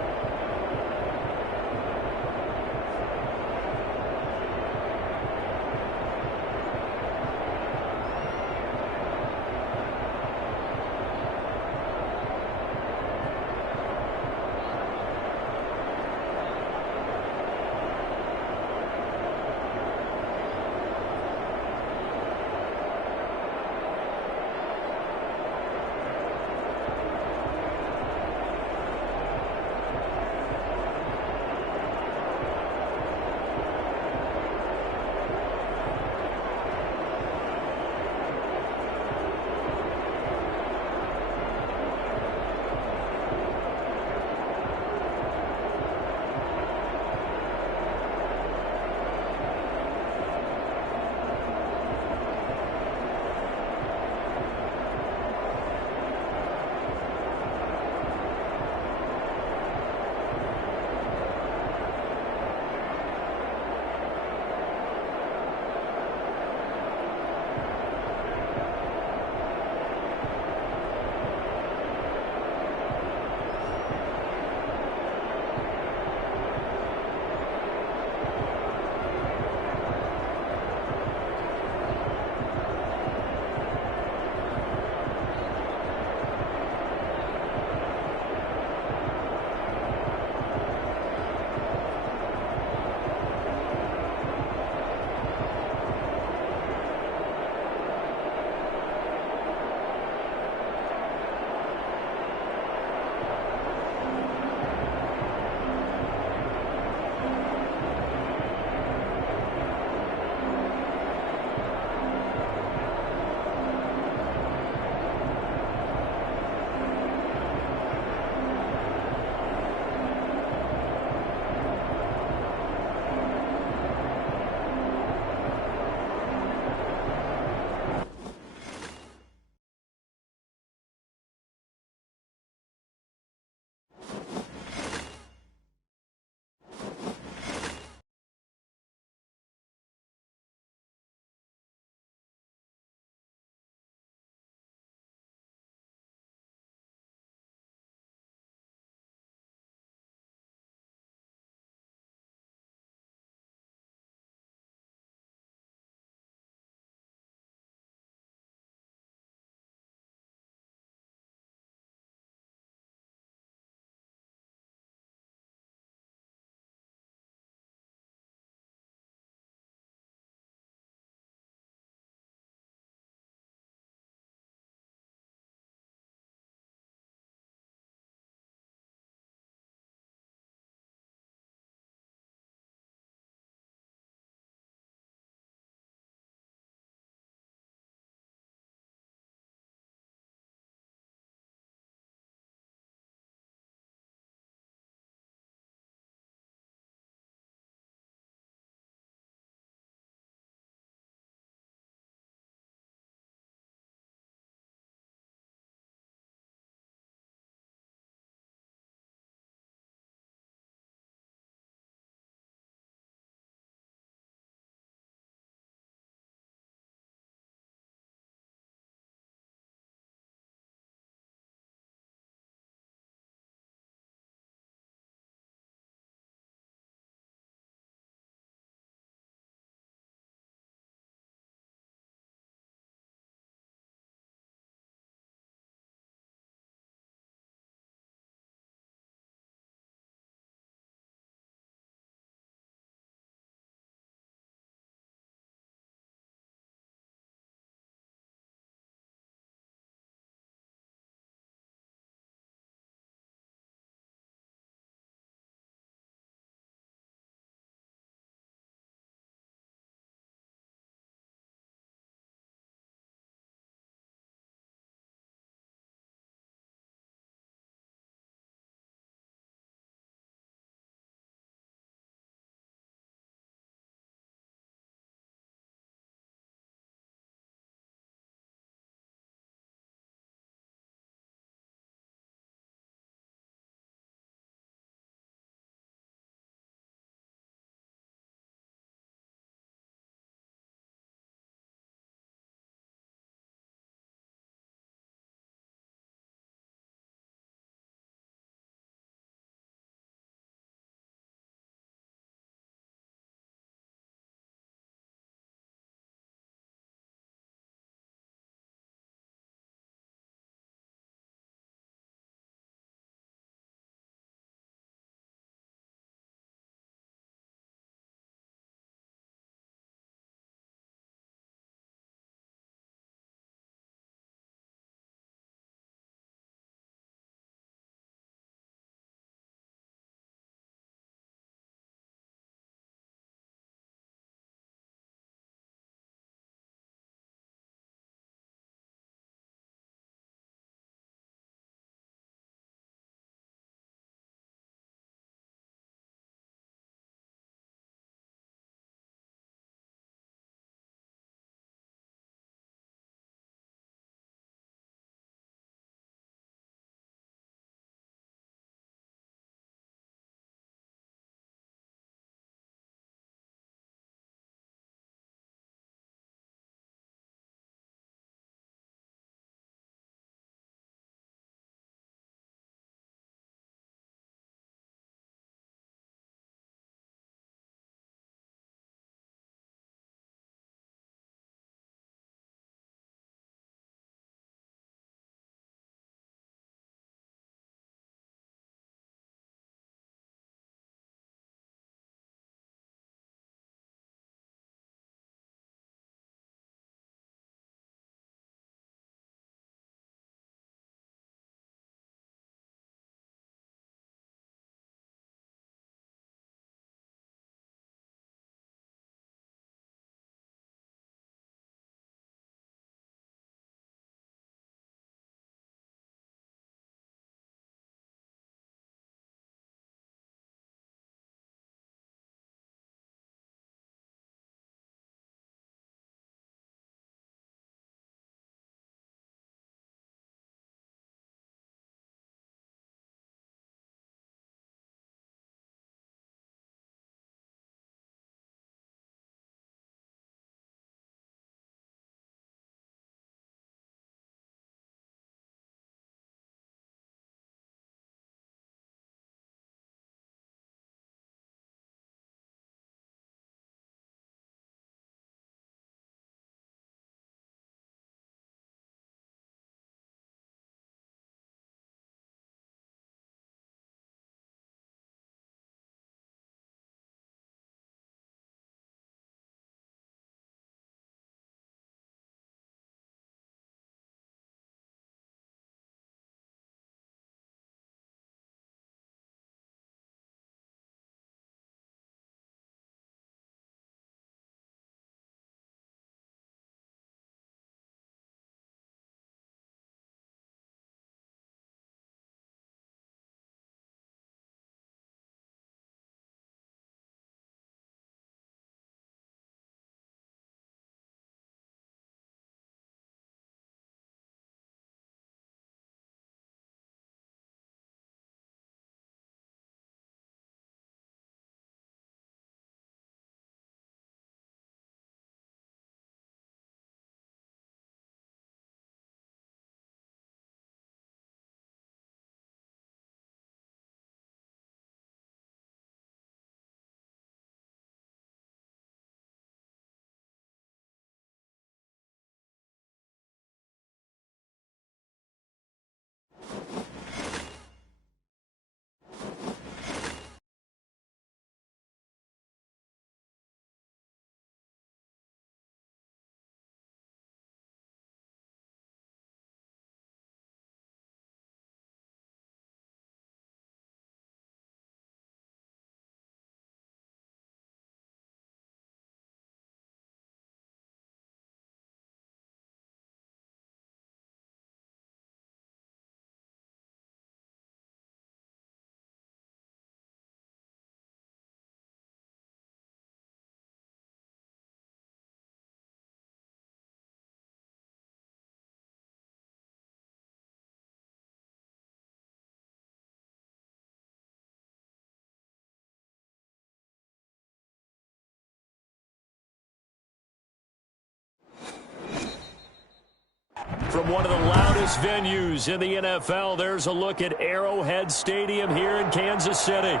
from one of the loudest venues in the NFL. There's a look at Arrowhead Stadium here in Kansas City.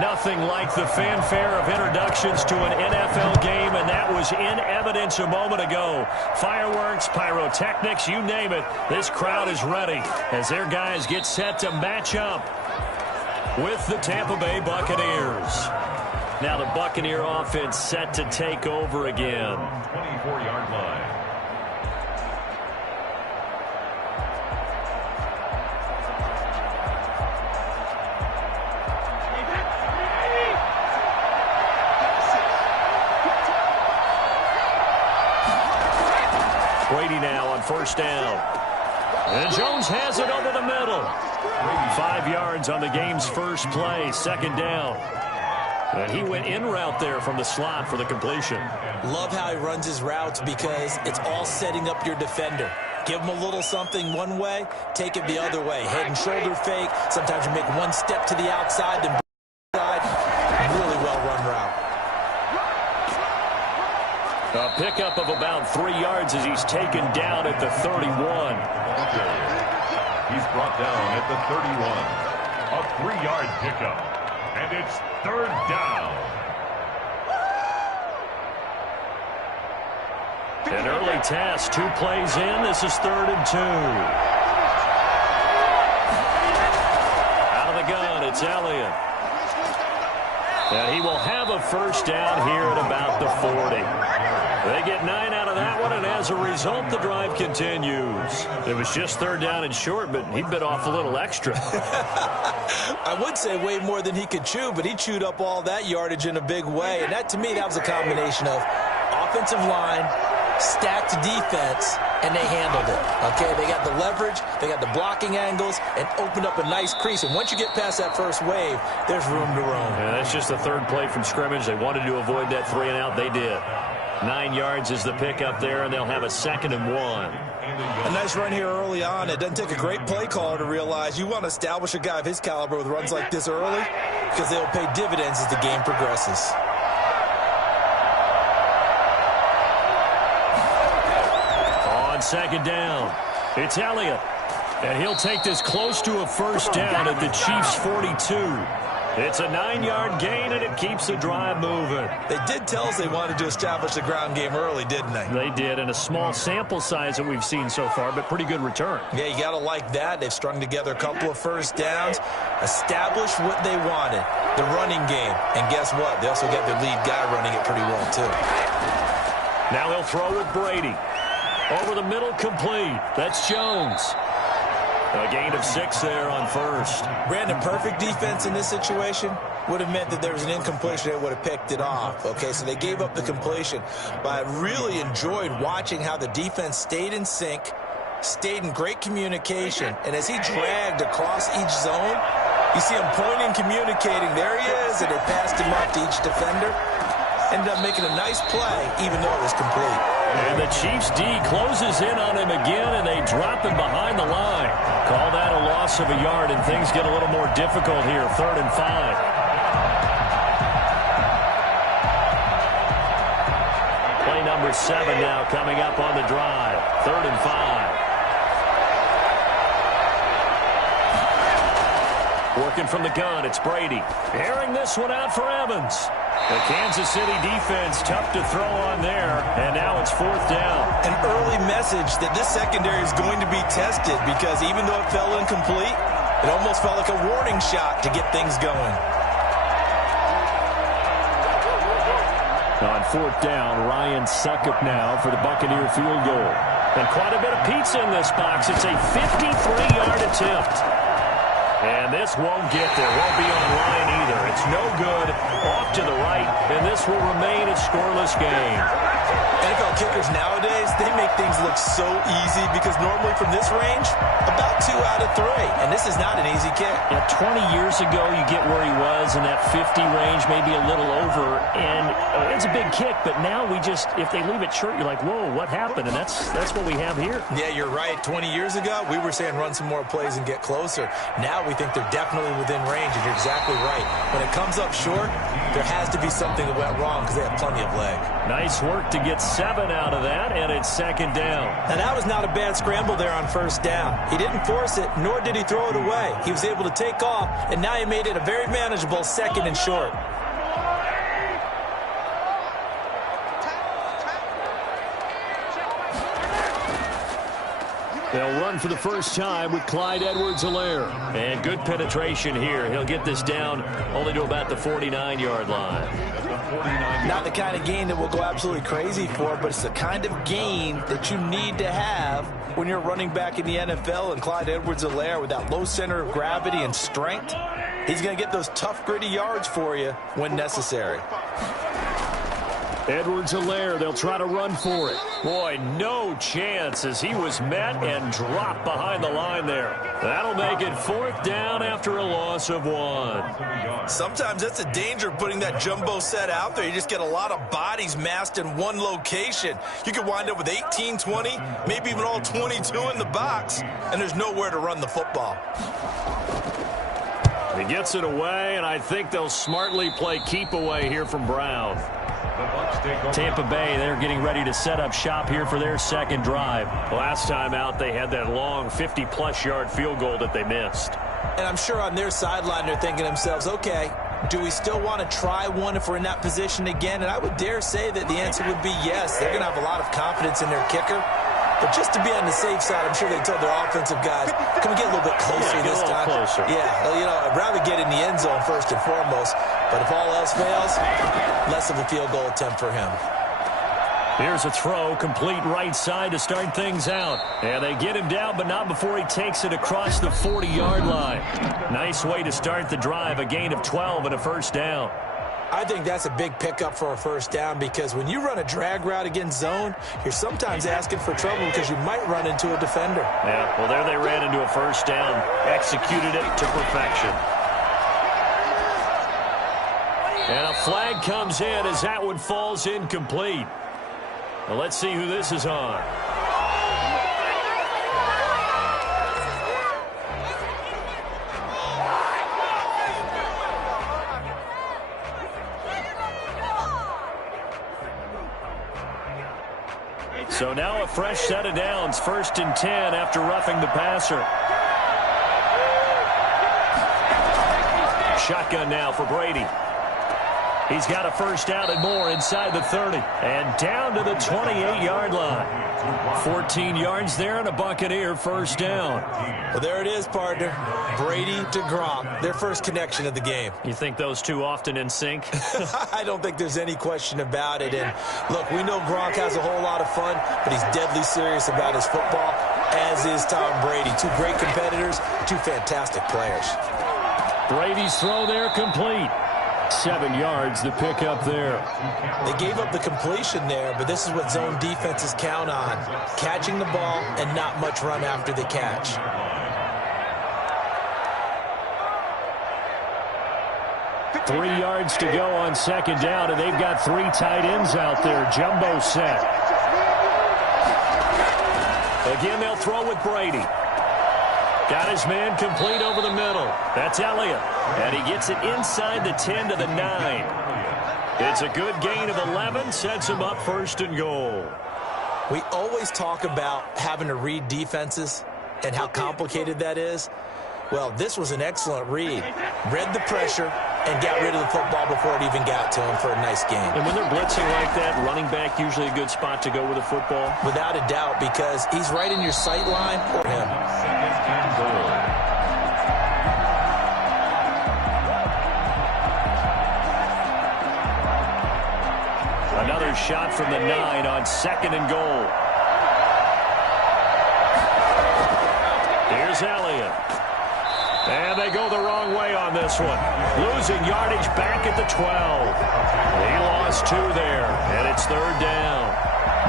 Nothing like the fanfare of introductions to an NFL game, and that was in evidence a moment ago. Fireworks, pyrotechnics, you name it. This crowd is ready as their guys get set to match up with the Tampa Bay Buccaneers. Now the Buccaneer offense set to take over again. 24-yard line. Brady now on first down. And Jones has it over the middle. 5 yards on the game's first play, second down. And he went in route there from the slot for the completion. Love how he runs his routes because it's all setting up your defender. Give him a little something one way, take it the other way. Head and shoulder fake. Sometimes you make one step to the outside, then side. Really well run route. A pickup of about 3 yards as he's taken down at the 31. He's brought down at the 31. A 3-yard pickup. And it's third down. An early test, 2 plays in. This is 3rd and 2. Out of the gun, it's Elliott. And he will have a first down here at about the 40. They get 9 out of that one, and as a result, the drive continues. It was just 3rd down and short, but he bit off a little extra. I would say way more than he could chew, but he chewed up all that yardage in a big way. And that, to me, that was a combination of offensive line, stacked defense, and they handled it. Okay, they got the leverage, they got the blocking angles, and opened up a nice crease. And once you get past that first wave, there's room to roam. Yeah, that's just the 3rd play from scrimmage. They wanted to avoid that 3 and out. They did. 9 yards is the pickup there, and they'll have a 2nd and 1. A nice run here early on. It doesn't take a great play caller to realize you want to establish a guy of his caliber with runs like this early because they'll pay dividends as the game progresses. On 2nd down, it's Elliott. And he'll take this close to a first down at the Chiefs' 42. It's a 9-yard gain, and it keeps the drive moving. They did tell us they wanted to establish the ground game early, didn't they? They did, and a small sample size that we've seen so far, but pretty good return. Yeah, you got to like that. They've strung together a couple of first downs, established what they wanted, the running game. And guess what? They also got their lead guy running it pretty well, too. Now he'll throw with Brady. Over the middle, complete. That's Jones. A gain of 6 there on first. Brandon, perfect defense in this situation would have meant that there was an incompletion. They would have picked it off. Okay, so they gave up the completion. But I really enjoyed watching how the defense stayed in sync, stayed in great communication. And as he dragged across each zone, you see him pointing, communicating. There he is, and they passed him up to each defender. Ended up making a nice play, even though it was complete. And the Chiefs' D closes in on him again, and they drop him behind the line. Call that a loss of a yard, and things get a little more difficult here. 3rd and 5. Play number 7 now coming up on the drive. 3rd and 5. Working from the gun, it's Brady. Airing this one out for Evans. The Kansas City defense tough to throw on there, and now it's 4th down. An early message that this secondary is going to be tested because even though it fell incomplete, it almost felt like a warning shot to get things going. On 4th down, Ryan Succop now for the Buccaneer field goal. And quite a bit of pizza in this box. It's a 53-yard attempt. And this won't get there. Won't be on line either. It's no good. Off to the right, and this will remain a scoreless game. NFL kickers nowadays, they make things look so easy because normally from this range, about 2 out of 3. And this is not an easy kick. Yeah, 20 years ago, you get where he was. was in that 50 range, maybe a little over. And it's a big kick, but now if they leave it short, you're like, whoa, what happened? And that's what we have here. Yeah, you're right. 20 years ago, we were saying run some more plays and get closer. Now we think they're definitely within range, and you're exactly right. When it comes up short, there has to be something that went wrong because they have plenty of leg. Nice work to get 7 out of that, and it's second down. And that was not a bad scramble there on first down. He didn't force it, nor did he throw it away. He was able to take off, and now he made it a very manageable second and short. They'll run for the first time with Clyde Edwards-Helaire. And good penetration here. He'll get this down only to about the 49-yard line. Not the kind of gain that we'll go absolutely crazy for, but it's the kind of gain that you need to have when you're running back in the NFL. And Clyde Edwards-Helaire, with that low center of gravity and strength, he's going to get those tough, gritty yards for you when necessary. Edwards-Helaire, they'll try to run for it. Boy, no chance as he was met and dropped behind the line there. That'll make it fourth down after a loss of 1. Sometimes that's a danger putting that jumbo set out there. You just get a lot of bodies massed in one location. You could wind up with 18, 20, maybe even all 22 in the box, and there's nowhere to run the football. He gets it away, and I think they'll smartly play keep away here from Brown. Tampa Bay, they're getting ready to set up shop here for their second drive. Last time out, they had that long 50-plus yard field goal that they missed. And I'm sure on their sideline they're thinking to themselves, okay, do we still want to try one if we're in that position again? And I would dare say that the answer would be yes. They're going to have a lot of confidence in their kicker. But just to be on the safe side, I'm sure they told their offensive guys, can we get a little bit closer this time? Closer. Yeah, I'd rather get in the end zone first and foremost. But if all else fails, less of a field goal attempt for him. Here's a throw, complete right side to start things out. And they get him down, but not before he takes it across the 40-yard line. Nice way to start the drive, a gain of 12 and a first down. I think that's a big pickup for a first down because when you run a drag route against zone, you're sometimes asking for trouble because you might run into a defender. Yeah, well, there they ran into a first down, executed it to perfection. And a flag comes in as that one falls incomplete. Well, let's see who this is on. So now a fresh set of downs, 1st and 10 after roughing the passer. Shotgun now for Brady. He's got a first down and more inside the 30. And down to the 28-yard line. 14 yards there and a Buccaneer first down. Well, there it is, partner. Brady to Gronk, their first connection of the game. You think those two often in sync? I don't think there's any question about it. And, look, we know Gronk has a whole lot of fun, but he's deadly serious about his football, as is Tom Brady. Two great competitors, two fantastic players. Brady's throw there complete. 7 yards to pick up there. They gave up the completion there, but this is what zone defenses count on. Catching the ball and not much run after the catch. Three yards to go on second down, and they've got 3 tight ends out there. Jumbo set. Again, they'll throw with Brady. Got his man complete over the middle. That's Elliott. And he gets it inside the 10 to the 9. It's a good gain of 11. Sets him up 1st and goal. We always talk about having to read defenses and how complicated that is. Well, this was an excellent read. Read the pressure and got rid of the football before it even got to him for a nice game. And when they're blitzing like that, running back usually a good spot to go with a football? Without a doubt, because he's right in your sight line for him. Another shot from the 9 on 2nd and goal. Here's Elliott. And they go the wrong way on this one. Losing yardage back at the 12. He lost 2 there, and it's 3rd down.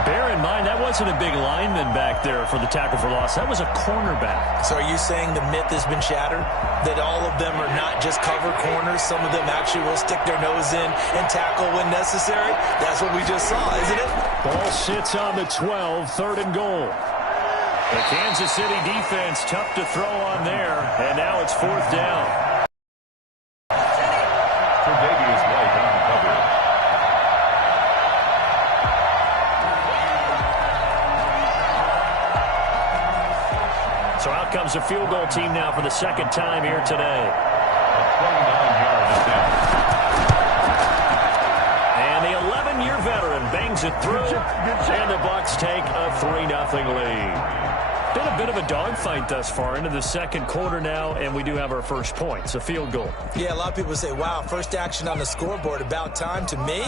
Bear in mind, that wasn't a big lineman back there for the tackle for loss. That was a cornerback. So are you saying the myth has been shattered? That all of them are not just cover corners? Some of them actually will stick their nose in and tackle when necessary? That's what we just saw, isn't it? Ball sits on the 12, 3rd and goal. The Kansas City defense tough to throw on there, and now it's 4th down. Tre'Davious White on the coverage. So out comes a field goal team now for the 2nd time here today. A 29-yard attempt. And the 11-year veteran bangs it through, and the Bucs take a 3-0 lead. Been a bit of a dogfight thus far into the 2nd quarter now, and we do have our first point. It's a field goal. Yeah, a lot of people say, wow, first action on the scoreboard, about time. To me,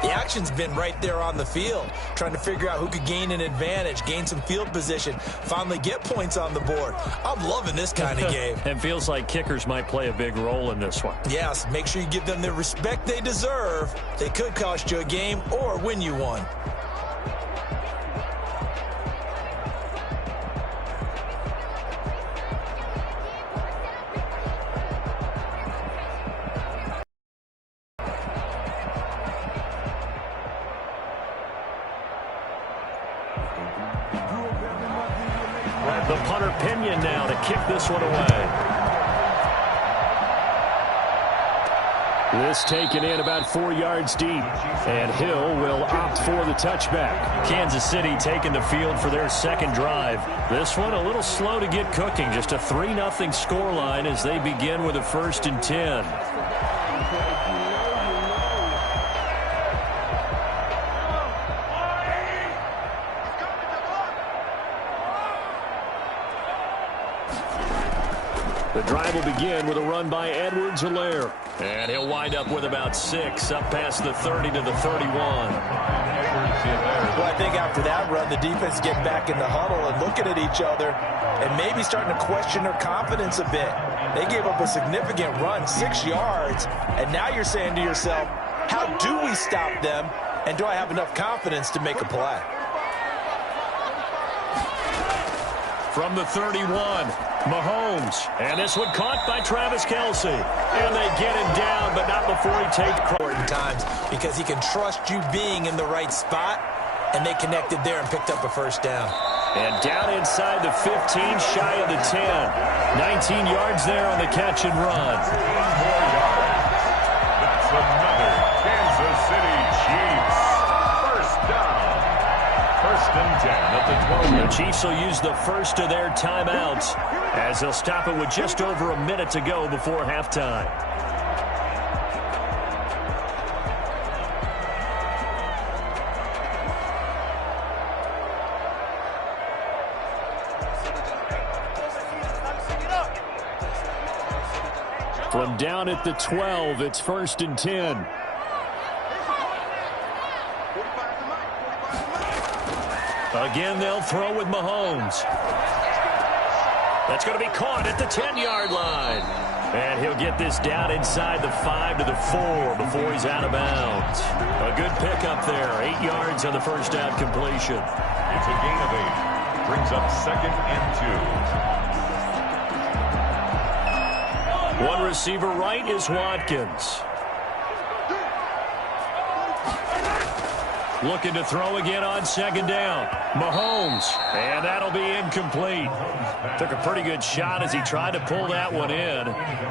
the action's been right there on the field, trying to figure out who could gain an advantage, gain some field position, finally get points on the board. I'm loving this kind of game. And feels like kickers might play a big role in this one. Yes, make sure you give them the respect they deserve. They could cost you a game or win you one. The punter Pinion now to kick this one away. This taken in about 4 yards deep. And Hill will opt for the touchback. Kansas City taking the field for their 2nd drive. This one a little slow to get cooking. Just a 3-0 scoreline as they begin with a 1st and 10. The drive will begin with a run by Edwards-Helaire. And he'll wind up with about 6, up past the 30 to the 31. Well, I think after that run, the defense get back in the huddle and looking at each other and maybe starting to question their confidence a bit. They gave up a significant run, 6 yards, and now you're saying to yourself, how do we stop them, and do I have enough confidence to make a play? From the 31, Mahomes. And this one caught by Travis Kelce. And they get him down, but not before he takes important times because he can trust you being in the right spot, and they connected there and picked up a 1st down. And down inside the 15, shy of the 10. 19 yards there on the catch and run. 3 more yards. That's another Kansas City Chiefs. 1st down. 1st and 10 at the 12. The Chiefs will use the first of their timeouts as they'll stop it with just over a minute to go before halftime. From down at the 12, it's 1st and 10. Again, they'll throw with Mahomes. That's going to be caught at the 10-yard line. And he'll get this down inside the 5 to the 4 before he's out of bounds. A good pickup there. 8 yards on the first down completion. It's a gain of 8. Brings up 2nd and 2. One receiver right is Watkins. Looking to throw again on 2nd down. Mahomes. And that'll be incomplete. Took a pretty good shot as he tried to pull that one in.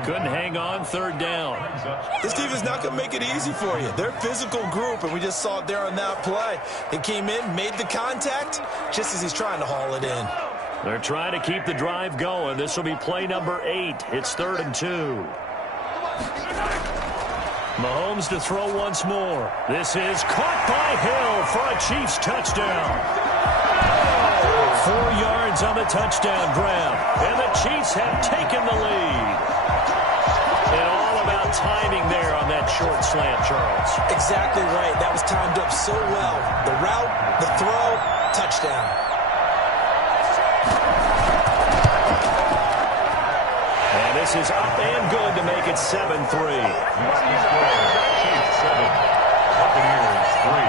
Couldn't hang on 3rd down. This team is not going to make it easy for you. They're a physical group, and we just saw it there on that play. It came in, made the contact, just as he's trying to haul it in. They're trying to keep the drive going. This will be play number 8. It's 3rd and 2. Mahomes to throw once more. This is caught by Hill for a Chiefs touchdown. 4 yards on the touchdown grab. And the Chiefs have taken the lead. And all about timing there on that short slant, Charles. Exactly right. That was timed up so well. The route, the throw, touchdown. And this is up and good to make it 7-3. Chiefs 7, Buccaneers 3.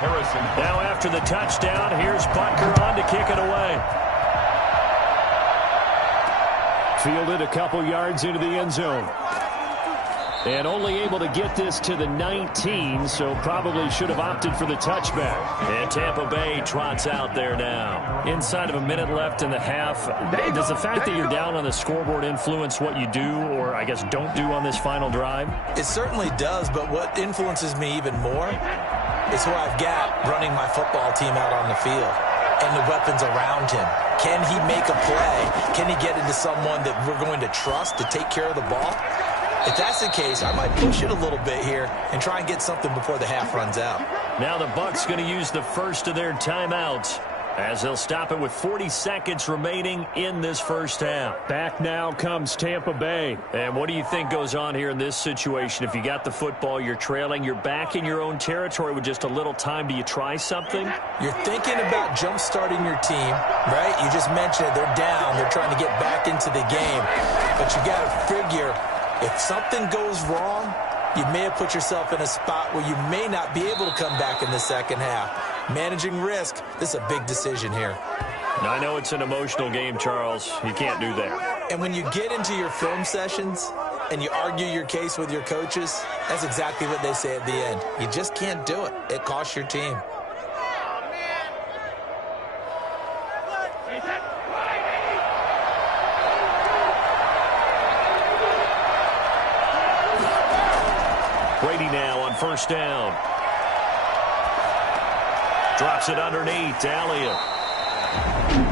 Harrison. Now after the touchdown, here's Butker on to kick it away. Fielded a couple yards into the end zone. And only able to get this to the 19, so probably should have opted for the touchback. And Tampa Bay trots out there now. Inside of a minute left in the half, does the fact that you're down on the scoreboard influence what you do, or I guess don't do on this final drive? It certainly does, but what influences me even more is who I've got running my football team out on the field and the weapons around him. Can he make a play? Can he get into someone that we're going to trust to take care of the ball? If that's the case, I might push it a little bit here and try and get something before the half runs out. Now the Bucs going to use the first of their timeouts as they'll stop it with 40 seconds remaining in this first half. Back now comes Tampa Bay. And what do you think goes on here in this situation? If you got the football, you're trailing, you're back in your own territory with just a little time. Do you try something? You're thinking about jump-starting your team, right? You just mentioned it. They're down. They're trying to get back into the game. But you got to figure, if something goes wrong, you may have put yourself in a spot where you may not be able to come back in the second half. Managing risk, this is a big decision here. Now, I know it's an emotional game, Charles. You can't do that. And when you get into your film sessions and you argue your case with your coaches, that's exactly what they say at the end. You just can't do it. It costs your team. Brady now on first down. Drops it underneath. Elliott.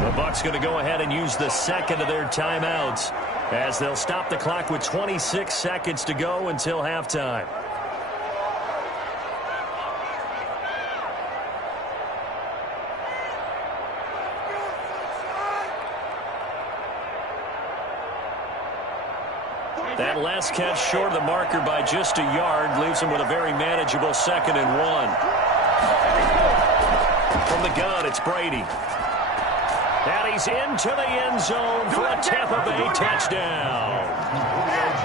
The Bucs going to go ahead and use the second of their timeouts as they'll stop the clock with 26 seconds to go until halftime. That last catch short of the marker by just a yard leaves him with a very manageable 2nd and 1. From the gun, it's Brady. And he's into the end zone for a Tampa Bay touchdown.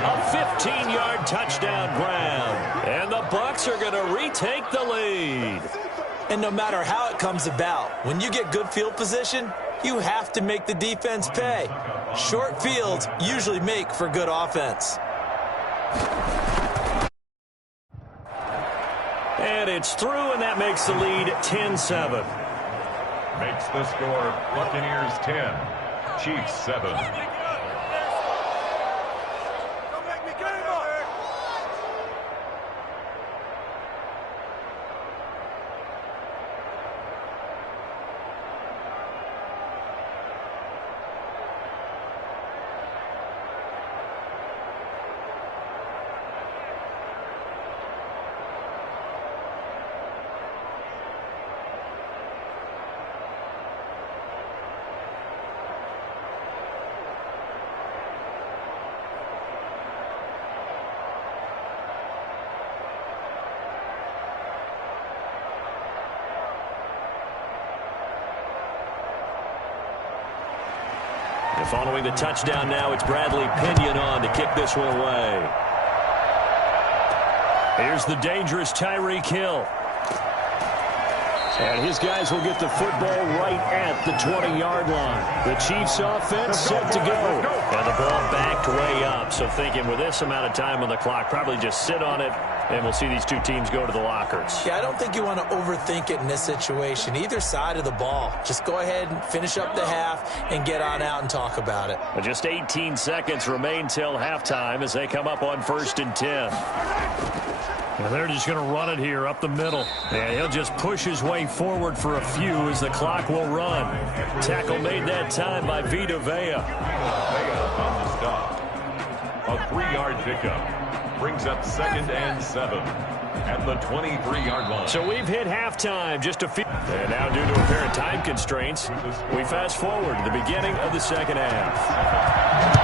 A 15-yard touchdown grab. And the Bucs are going to retake the lead. And no matter how it comes about, when you get good field position, you have to make the defense pay. Short fields usually make for good offense. And it's through, and that makes the lead 10-7. Makes the score Buccaneers 10, Chiefs 7. Following the touchdown now, it's Bradley Pinion on to kick this one away. Here's the dangerous Tyreek Hill. And his guys will get the football right at the 20-yard line. The Chiefs offense set to go. And the ball backed way up. So thinking with this amount of time on the clock, probably just sit on it, and we'll see these two teams go to the lockers. Yeah, I don't think you want to overthink it in this situation. Either side of the ball. Just go ahead and finish up the half and get on out and talk about it. But just 18 seconds remain till halftime as they come up on 1st and 10. And they're just going to run it here up the middle. And he'll just push his way forward for a few as the clock will run. Tackle made that time by Vita Vea. Vea on the stop. A 3-yard pickup brings up 2nd and 7 at the 23-yard line. So we've hit halftime just a few. And now due to a pair of time constraints, we fast forward to the beginning of the second half.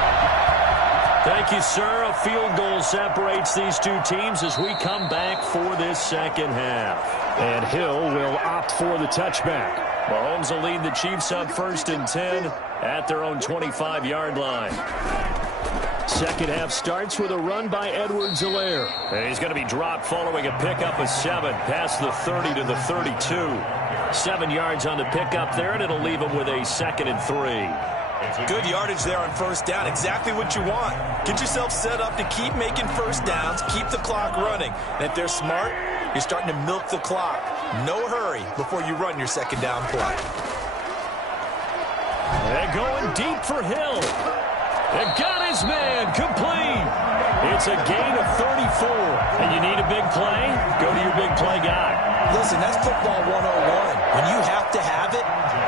Thank you, sir. A field goal separates these two teams as we come back for this second half. And Hill will opt for the touchback. Mahomes will lead the Chiefs up 1st and 10 at their own 25-yard line. Second half starts with a run by Edwards-Helaire. And he's going to be dropped following a pickup of 7 past the 30 to the 32. 7 yards on the pickup there, and it'll leave him with a 2nd and 3. Good yardage there on first down. Exactly what you want. Get yourself set up to keep making first downs, keep the clock running. And if they're smart, you're starting to milk the clock. No hurry before you run your second down play. They're going deep for Hill. They got his man complete. It's a gain of 34. And you need a big play? Go to your big play guy. Listen, that's football 101. When you have to have it,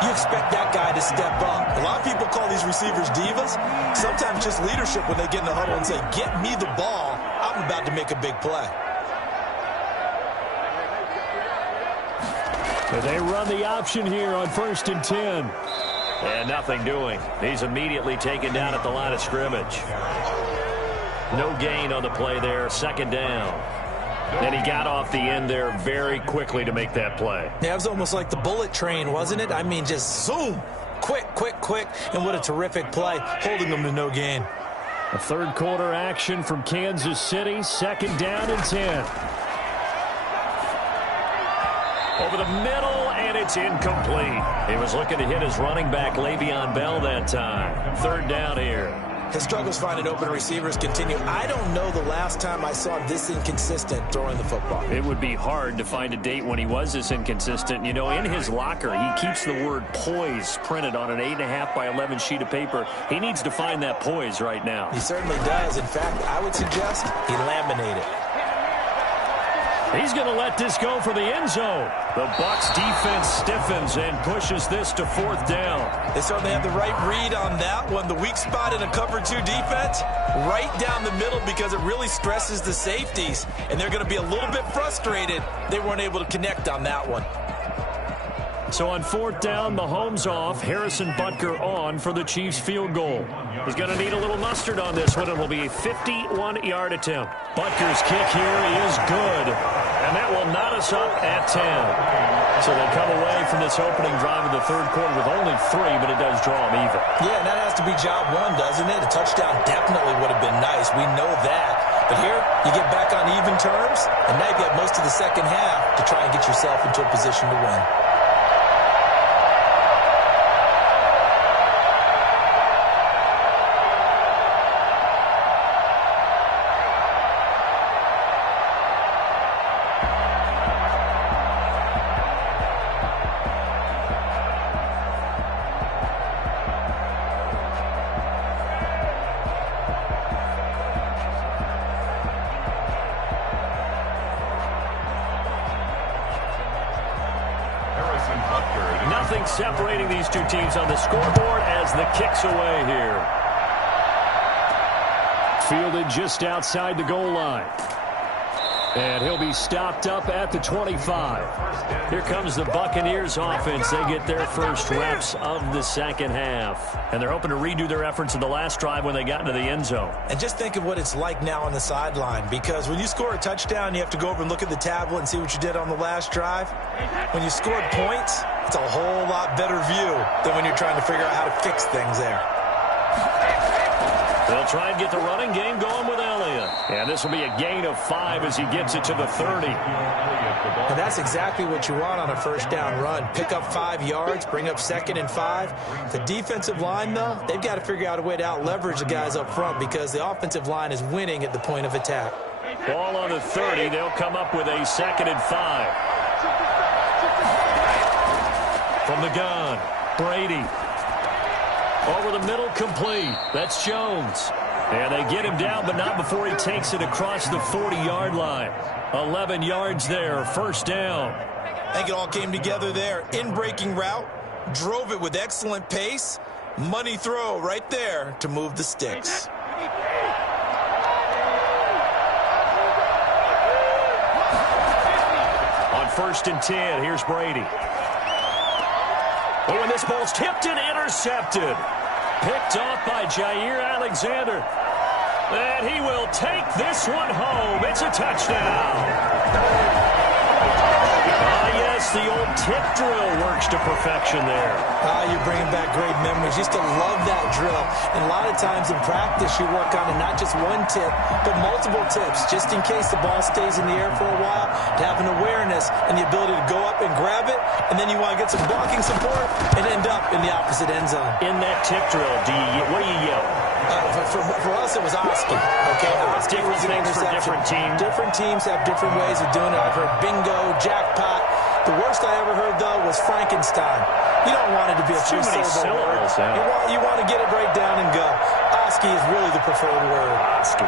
you expect that guy to step up. A lot of people call these receivers divas. Sometimes just leadership when they get in the huddle and say, get me the ball. I'm about to make a big play. But they run the option here on 1st and 10. And nothing doing. He's immediately taken down at the line of scrimmage. No gain on the play there. 2nd down. And he got off the end there very quickly to make that play. Yeah, it was almost like the bullet train, wasn't it? I mean, just zoom. Quick, quick, quick. And what a terrific play, holding them to no gain. A 3rd quarter action from Kansas City. 2nd down and 10. Over the middle, and it's incomplete. He was looking to hit his running back, Le'Veon Bell, that time. 3rd down here. His struggles finding open receivers continue. I don't know the last time I saw this inconsistent throwing the football. It would be hard to find a date when he was this inconsistent. You know, in his locker, he keeps the word poise printed on an 8.5 by 11 sheet of paper. He needs to find that poise right now. He certainly does. In fact, I would suggest he laminate it. He's going to let this go for the end zone. The Bucs defense stiffens and pushes this to 4th down. They certainly have the right read on that one. The weak spot in a cover 2 defense, right down the middle because it really stresses the safeties. And they're going to be a little bit frustrated they weren't able to connect on that one. So on 4th down, Mahomes off. Harrison Butker on for the Chiefs field goal. He's going to need a little mustard on this one. It'll be a 51-yard attempt. Butker's kick here is good. And that will knot us up at 10. So they'll come away from this opening drive of the 3rd quarter with only 3, but it does draw them even. Yeah, and that has to be job 1, doesn't it? A touchdown definitely would have been nice. We know that. But here, you get back on even terms, and now you've got most of the second half to try and get yourself into a position to win. Nothing separating these two teams on the scoreboard as the kick's away here. Fielded just outside the goal line. And he'll be stopped up at the 25. Here comes the Buccaneers offense. They get their first reps of the second half. And they're hoping to redo their efforts in the last drive when they got into the end zone. And just think of what it's like now on the sideline, because when you score a touchdown, you have to go over and look at the tablet and see what you did on the last drive. When you scored points, it's a whole lot better view than when you're trying to figure out how to fix things there. They'll try and get the running game going with Elliott. And this will be a gain of 5 as he gets it to the 30. And that's exactly what you want on a first down run. Pick up 5 yards, bring up 2nd and 5. The defensive line, though, they've got to figure out a way to out-leverage the guys up front because the offensive line is winning at the point of attack. Ball on the 30. They'll come up with a 2nd and 5. From the gun, Brady. Over the middle, complete. That's Jones. And they get him down, but not before he takes it across the 40-yard line. 11 yards there, first down. I think it all came together there. In-breaking route, drove it with excellent pace. Money throw right there to move the sticks. On 1st and 10, here's Brady. Oh, and this ball's tipped and intercepted. Picked off by Jair Alexander. And he will take this one home. It's a touchdown. Yes, the old tip drill works to perfection there. You're bringing back great memories. Used to love that drill. And a lot of times in practice, you work on it, not just one tip, but multiple tips, just in case the ball stays in the air for a while, to have an awareness and the ability to go up and grab it, and then you want to get some blocking support and end up in the opposite end zone. In that tip drill, what do you yell? For us, it was Oski. Okay, Oski different was an things for different teams. Different teams have different ways of doing it. I've heard bingo, jackpot. The worst I ever heard, though, was Frankenstein. You don't want it to be a too many syllables. You want to get it right down and go. Oski is really the preferred word. Oski.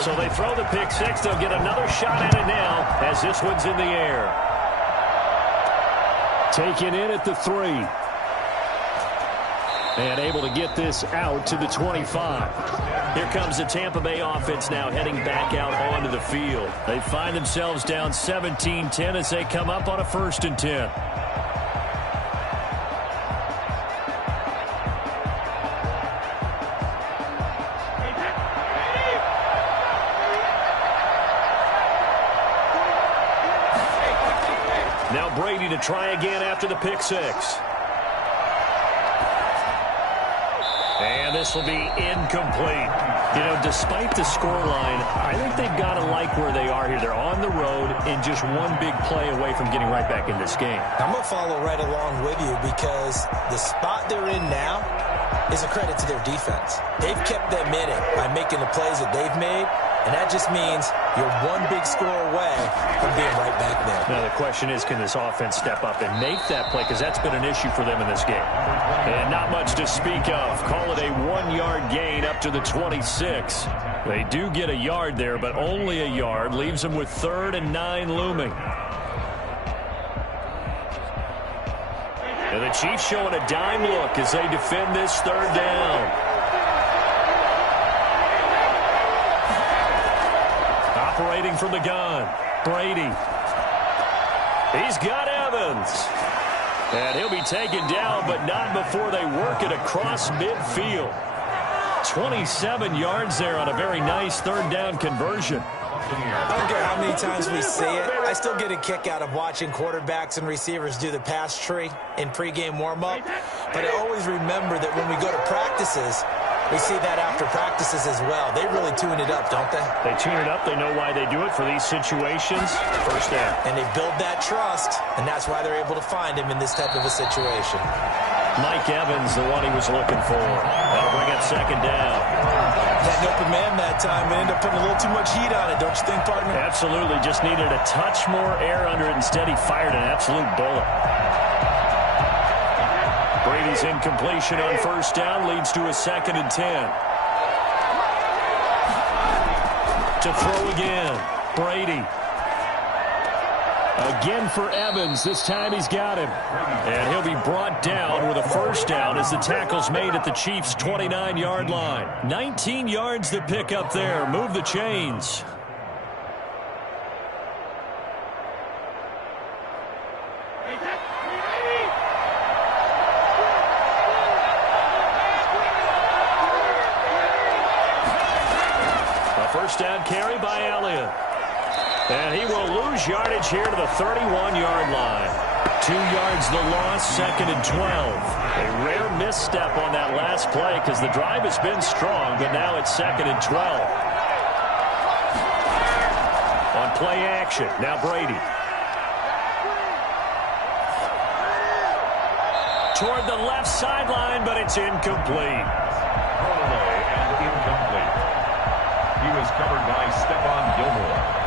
So they throw the pick six. They'll get another shot at it now as this one's in the air. Taken in at the 3. And able to get this out to the 25. Here comes the Tampa Bay offense now heading back out onto the field. They find themselves down 17-10 as they come up on a 1st and 10. Now Brady to try again after the pick six. And this will be incomplete. You know, despite the scoreline, I think they've got to like where they are here. They're on the road and just one big play away from getting right back in this game. I'm going to follow right along with you because the spot they're in now is a credit to their defense. They've kept them in it by making the plays that they've made, and that just means you're one big score away from being right back there. Now the question is, can this offense step up and make that play? Because that's been an issue for them in this game. And not much to speak of. Call it a 1-yard gain up to the 26. They do get a yard there, but only a yard. Leaves them with 3rd and 9 looming. And the Chiefs showing a dime look as they defend this 3rd down. Operating from the gun, Brady. He's got Evans. And he'll be taken down, but not before they work it across midfield. 27 yards there on a very nice 3rd down conversion. I don't care how many times we see it. I still get a kick out of watching quarterbacks and receivers do the pass tree in pregame warm-up. But I always remember that when we go to practices, we see that after practices as well. They really tune it up, don't they? They tune it up. They know why they do it for these situations. 1st down. And they build that trust, and that's why they're able to find him in this type of a situation. Mike Evans, the one he was looking for. That'll bring up 2nd down. Had an open man that time, but ended up putting a little too much heat on it, don't you think, partner? Absolutely. Just needed a touch more air under it. Instead, he fired an absolute bullet. Brady's incompletion on 1st down leads to a 2nd and 10. To throw again, Brady. Again for Evans. This time he's got him. And he'll be brought down with a 1st down as the tackle's made at the Chiefs' 29-yard line. 19 yards to pick up there. Move the chains. A 1st down carry by Elliott. And he will lose yardage here to the 31-yard line. 2 yards the loss, 2nd and 12. A rare misstep on that last play because the drive has been strong, but now it's 2nd and 12. On play action, now Brady. Toward the left sideline, but it's incomplete. Throwaway and incomplete. He was covered by Stephon Gilmore.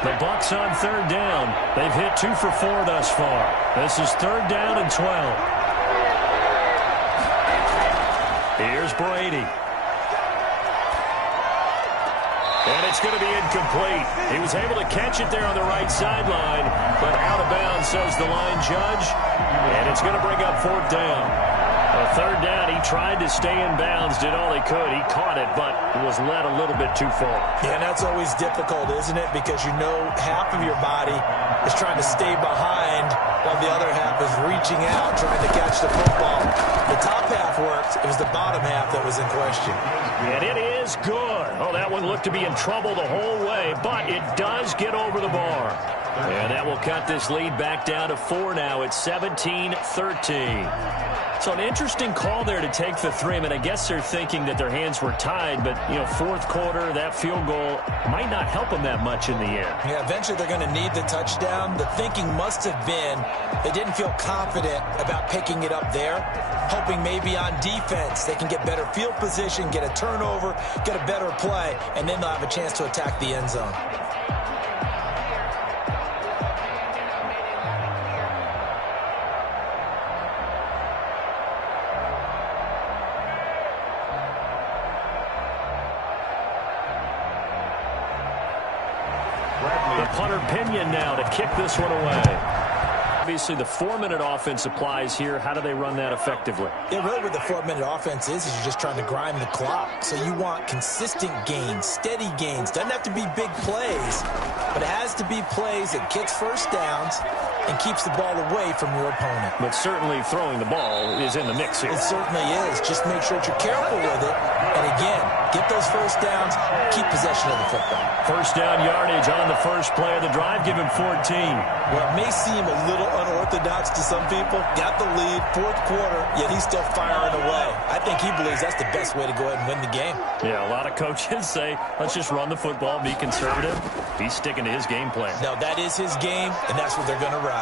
The Bucs on 3rd down. They've hit 2 for 4 thus far. This is 3rd down and 12. Here's Brady. And it's going to be incomplete. He was able to catch it there on the right sideline, but out of bounds, says the line judge. And it's going to bring up fourth down. A third down, he tried to stay in bounds, did all he could. He caught it, but was led a little bit too far. Yeah, and that's always difficult, isn't it? Because you know half of your body is trying to stay behind while the other half is reaching out, trying to catch the football. The top half worked. It was the bottom half that was in question. And it is good. Oh, that one looked to be in trouble the whole way, but it does get over the bar. And that will cut this lead back down to 4 now. It's 17-13. So an interesting call there to take the 3. I mean, I guess they're thinking that their hands were tied, but, you know, fourth quarter, that field goal might not help them that much in the end. Yeah, eventually they're going to need the touchdown. The thinking must have been they didn't feel confident about picking it up there, hoping maybe on defense they can get better field position, get a turnover, get a better play, and then they'll have a chance to attack the end zone. Punter Pinion now to kick this one away. Obviously, the 4-minute offense applies here. How do they run that effectively? Yeah, really what the 4-minute offense is you're just trying to grind the clock. So you want consistent gains, steady gains. Doesn't have to be big plays, but it has to be plays that gets first downs and keeps the ball away from your opponent. But certainly throwing the ball is in the mix here. It certainly is. Just make sure that you're careful with it. And again, get those first downs, keep possession of the football. First down yardage on the first play of the drive, give him 14. Well, it may seem a little unorthodox to some people. Got the lead, fourth quarter, yet he's still firing away. I think he believes that's the best way to go ahead and win the game. Yeah, a lot of coaches say, let's just run the football, be conservative. He's sticking to his game plan. No, that is his game, and that's what they're going to ride.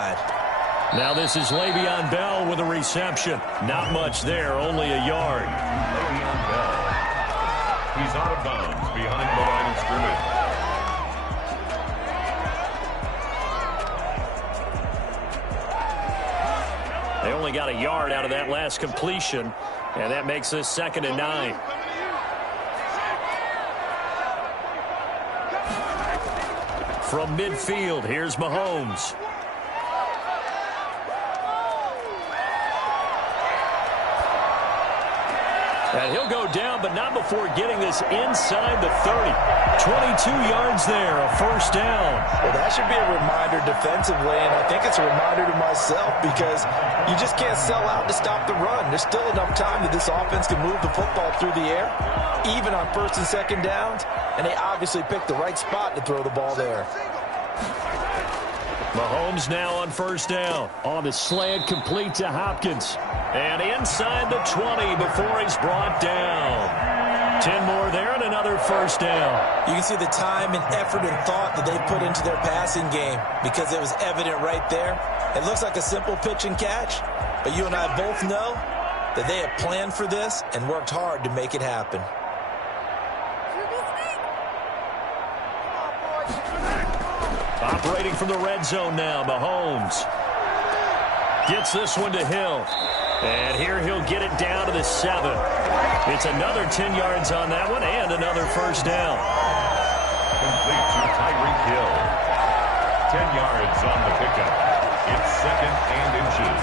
Now this is Le'Veon Bell with a reception. Not much there, only a yard. Le'Veon Bell. He's out of bounds behind the line of scrimmage. They only got a yard out of that last completion, and that makes this 2nd and 9. From midfield, here's Mahomes. And he'll go down, but not before getting this inside the 30. 22 yards there, a first down. Well, that should be a reminder defensively, and I think it's a reminder to myself because you just can't sell out to stop the run. There's still enough time that this offense can move the football through the air, even on first and second downs, and they obviously picked the right spot to throw the ball there. Mahomes now on first down. On the slant, complete to Hopkins. And inside the 20 before he's brought down. 10 more there and another first down. You can see the time and effort and thought that they put into their passing game because it was evident right there. It looks like a simple pitch and catch, but you and I both know that they have planned for this and worked hard to make it happen. Operating from the red zone now, Mahomes. Gets this one to Hill. And here he'll get it down to the 7. It's another 10 yards on that one and another first down. Complete to Tyreek Hill. 10 yards on the pickup. It's 2nd and inches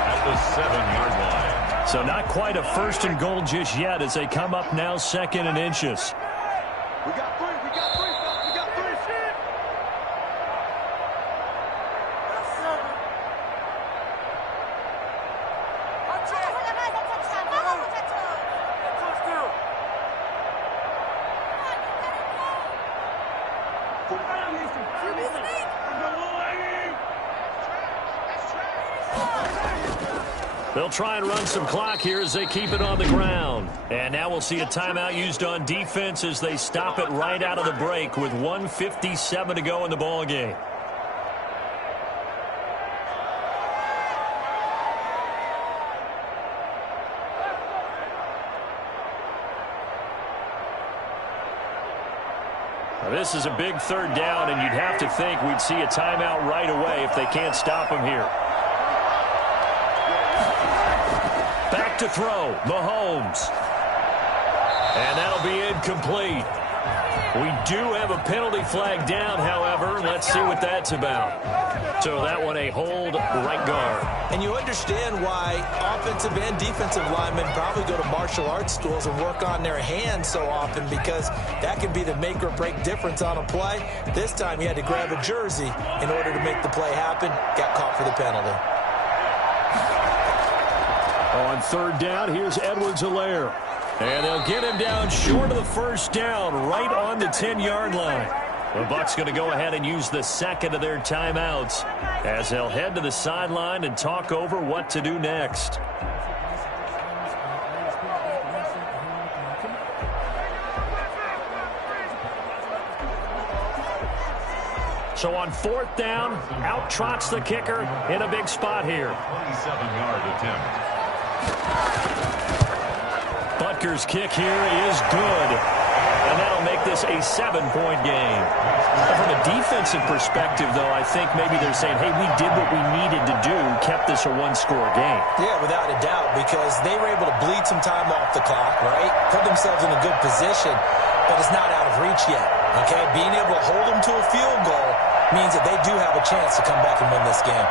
at the 7-yard line. So not quite a first and goal just yet as they come up now 2nd and inches. We got 3, we got 3, we got 3, shit. That's 7. They'll try and run some clock here as they keep it on the ground. And now we'll see a timeout used on defense as they stop it right out of the break with 1:57 to go in the ball game. Now, this is a big third down, and you'd have to think we'd see a timeout right away if they can't stop him here. Back to throw, Mahomes. And that'll be incomplete. We do have a penalty flag down, however. Let's see what that's about. So that one a hold right guard. And you understand why offensive and defensive linemen probably go to martial arts schools and work on their hands so often, because that can be the make or break difference on a play. This time he had to grab a jersey in order to make the play happen. Got caught for the penalty. On third down, here's Edwards-Helaire. And they'll get him down short of the first down, right on the 10-yard line. The Bucs going to go ahead and use the second of their timeouts as they'll head to the sideline and talk over what to do next. So on fourth down, out trots the kicker in a big spot here. 27-yard attempt. Butker's kick here is good, and that'll make this a 7-point game. From a defensive perspective, though, I think maybe they're saying, hey, we did what we needed to do, kept this a one-score game. Yeah, without a doubt, because they were able to bleed some time off the clock, right? Put themselves in a good position, but it's not out of reach yet, okay? Being able to hold them to a field goal means that they do have a chance to come back and win this game.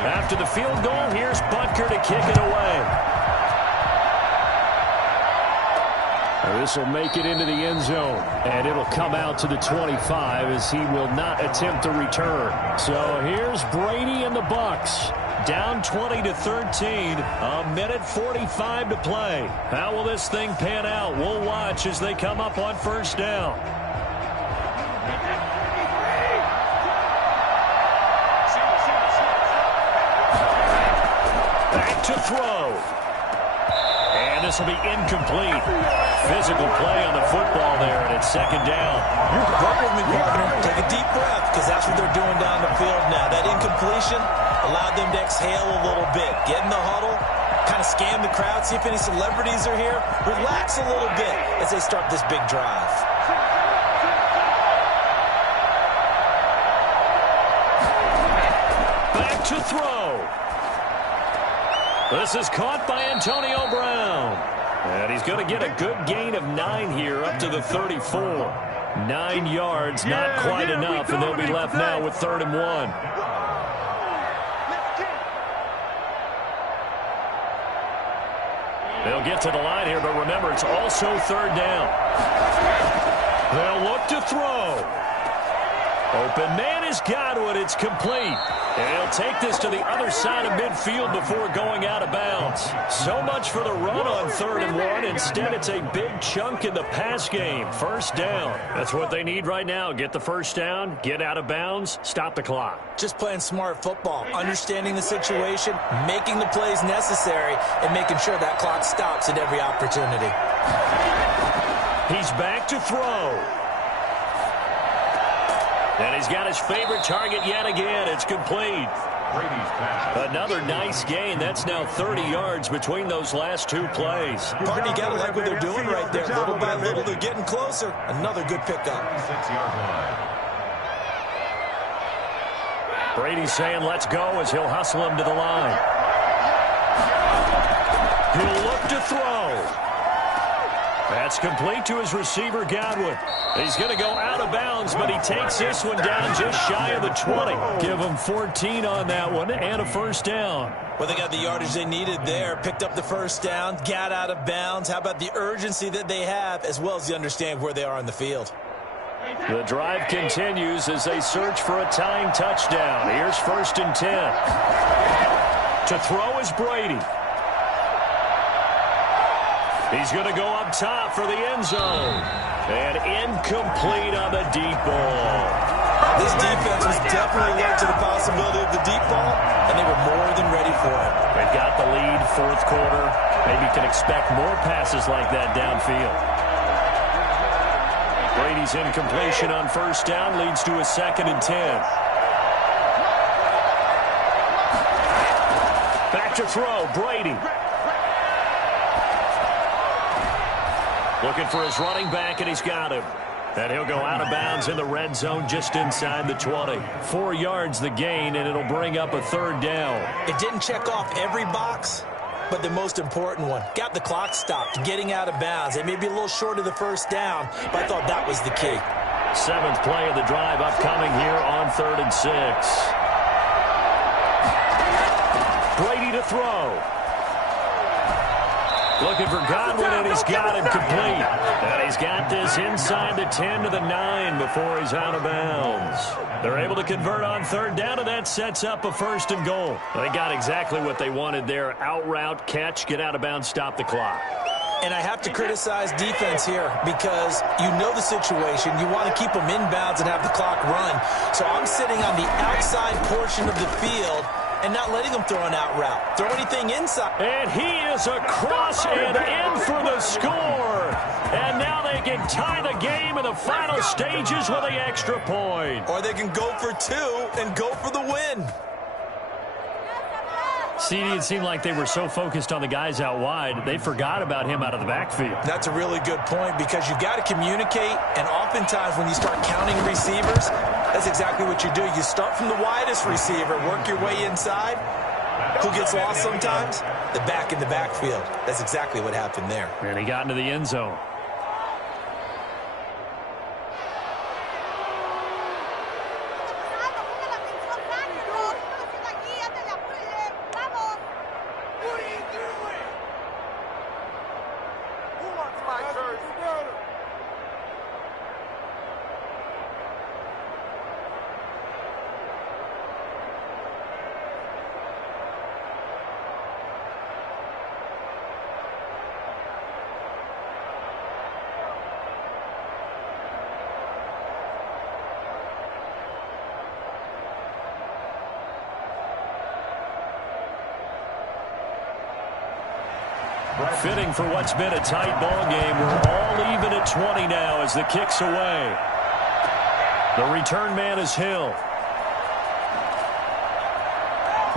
After the field goal, here's Butker to kick it away. This will make it into the end zone, and it'll come out to the 25 as he will not attempt to return. So here's Brady and the Bucs. Down 20-13, a minute 45 to play. How will this thing pan out? We'll watch as they come up on first down. Back to throw. And this will be incomplete. Physical play on the football there, and it's second down. Work with me, partner. Take a deep breath, because that's what they're doing down the field now. That incompletion allowed them to exhale a little bit. Get in the huddle, kind of scan the crowd, see if any celebrities are here. Relax a little bit as they start this big drive. Back to throw. This is caught by Antonio Brown. And he's going to get a good gain of 9 here up to the 34. 9 yards, not quite enough, and they'll be left now with 3rd and 1. They'll get to the line here, but remember, it's also 3rd down. They'll look to throw. Open man is Godwin. It's complete. And he'll take this to the other side of midfield before going out of bounds. So much for the run on 3rd and 1. Instead, it's a big chunk in the pass game. First down. That's what they need right now. Get the first down, get out of bounds, stop the clock. Just playing smart football, understanding the situation, making the plays necessary, and making sure that clock stops at every opportunity. He's back to throw. And he's got his favorite target yet again. It's complete. Another nice gain. That's now 30 yards between those last 2 plays. Partner, you got to like what they're doing right there. Little by little, they're getting closer. Another good pickup. 6-yard line. Brady's saying let's go as he'll hustle him to the line. He'll look to throw. That's complete to his receiver, Godwin. He's going to go out of bounds, but he takes this one down just shy of the 20. Give him 14 on that one and a first down. Well, they got the yardage they needed there, picked up the first down, got out of bounds. How about the urgency that they have, as well as they understand where they are on the field? The drive continues as they search for a tying touchdown. Here's 1st and 10. To throw is Brady. He's going to go up top for the end zone. And incomplete on the deep ball. This defense was definitely alert to the possibility of the deep ball, and they were more than ready for it. They've got the lead, 4th quarter. Maybe you can expect more passes like that downfield. Brady's incompletion on first down leads to a 2nd and 10. Back to throw, Brady. Looking for his running back, and he's got him. And he'll go out of bounds in the red zone just inside the 20. 4 yards the gain, and it'll bring up a 3rd down. It didn't check off every box, but the most important one. Got the clock stopped, getting out of bounds. It may be a little short of the first down, but I thought that was the key. 7th play of the drive upcoming here on 3rd and 6. Brady to throw. Looking for Godwin, and he's got him complete. And he's got this inside the 10 to the 9 before he's out of bounds. They're able to convert on 3rd down, and that sets up a 1st and goal. They got exactly what they wanted there. Out route, catch, get out of bounds, stop the clock. And I have to criticize defense here because you know the situation. You want to keep them inbounds and have the clock run. So I'm sitting on the outside portion of the field and not letting them throw an out route. Throw anything inside. And he is across and in for the score. And now they can tie the game in the final stages with the extra point. Or they can go for 2 and go for the win. CD, it seemed like they were so focused on the guys out wide, they forgot about him out of the backfield. That's a really good point because you've got to communicate, and oftentimes when you start counting receivers, that's exactly what you do. You start from the widest receiver, work your way inside. Who gets lost sometimes? The back in the backfield. That's exactly what happened there. And he got into the end zone. Fitting for what's been a tight ball game. We're all even at 20 now as the kick's away. The return man is Hill.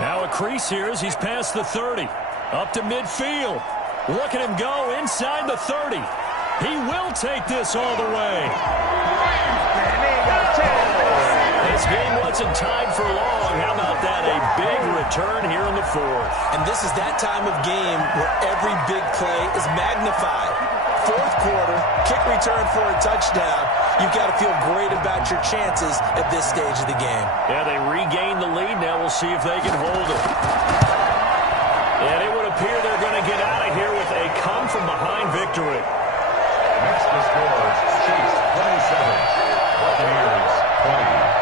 Now a crease here as he's past the 30. Up to midfield. Look at him go inside the 30. He will take this all the way. This game wasn't tied for long. How about that? A big return here in the 4th. And this is that time of game where every big play is magnified. 4th quarter, kick return for a touchdown. You've got to feel great about your chances at this stage of the game. Yeah, they regained the lead. Now we'll see if they can hold it. And it would appear they're going to get out of here with a come-from-behind victory. Next to scores, Chiefs 27, Buccaneers 20.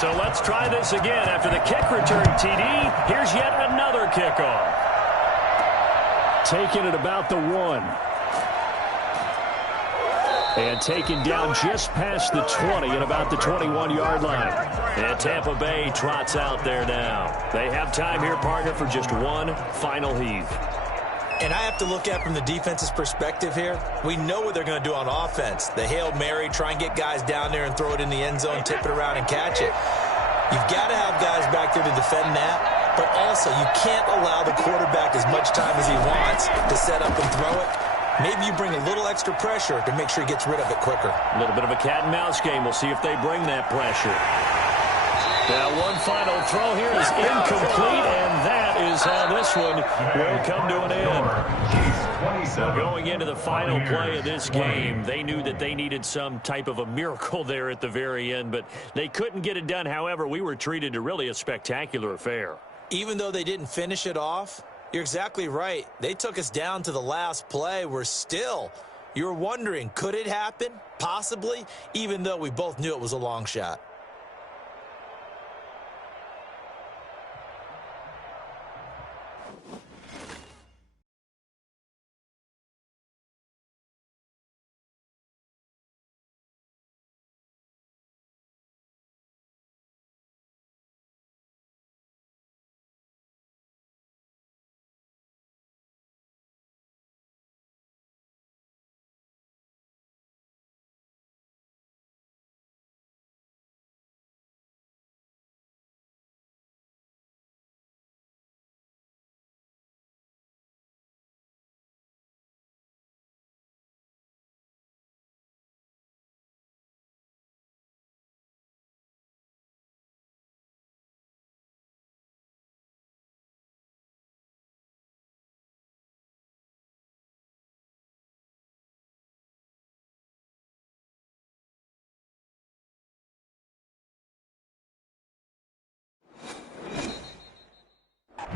So let's try this again. After the kick return, TD, here's yet another kickoff. Taken at about the 1. And taken down just past the 20 at about the 21-yard line. And Tampa Bay trots out there now. They have time here, partner, for just one final heave. And I have to look at from the defense's perspective here. We know what they're going to do on offense. The Hail Mary, try and get guys down there and throw it in the end zone, tip it around and catch it. You've got to have guys back there to defend that, but also you can't allow the quarterback as much time as he wants to set up and throw it. Maybe you bring a little extra pressure to make sure he gets rid of it quicker. A little bit of a cat and mouse game. We'll see if they bring that pressure. Now one final throw here is incomplete, and that is how this one will come to an end. So going into the final play of this game, they knew that they needed some type of a miracle there at the very end, but they couldn't get it done. However, we were treated to really a spectacular affair. Even though they didn't finish it off, you're exactly right. They took us down to the last play. You're wondering, could it happen? Possibly, even though we both knew it was a long shot.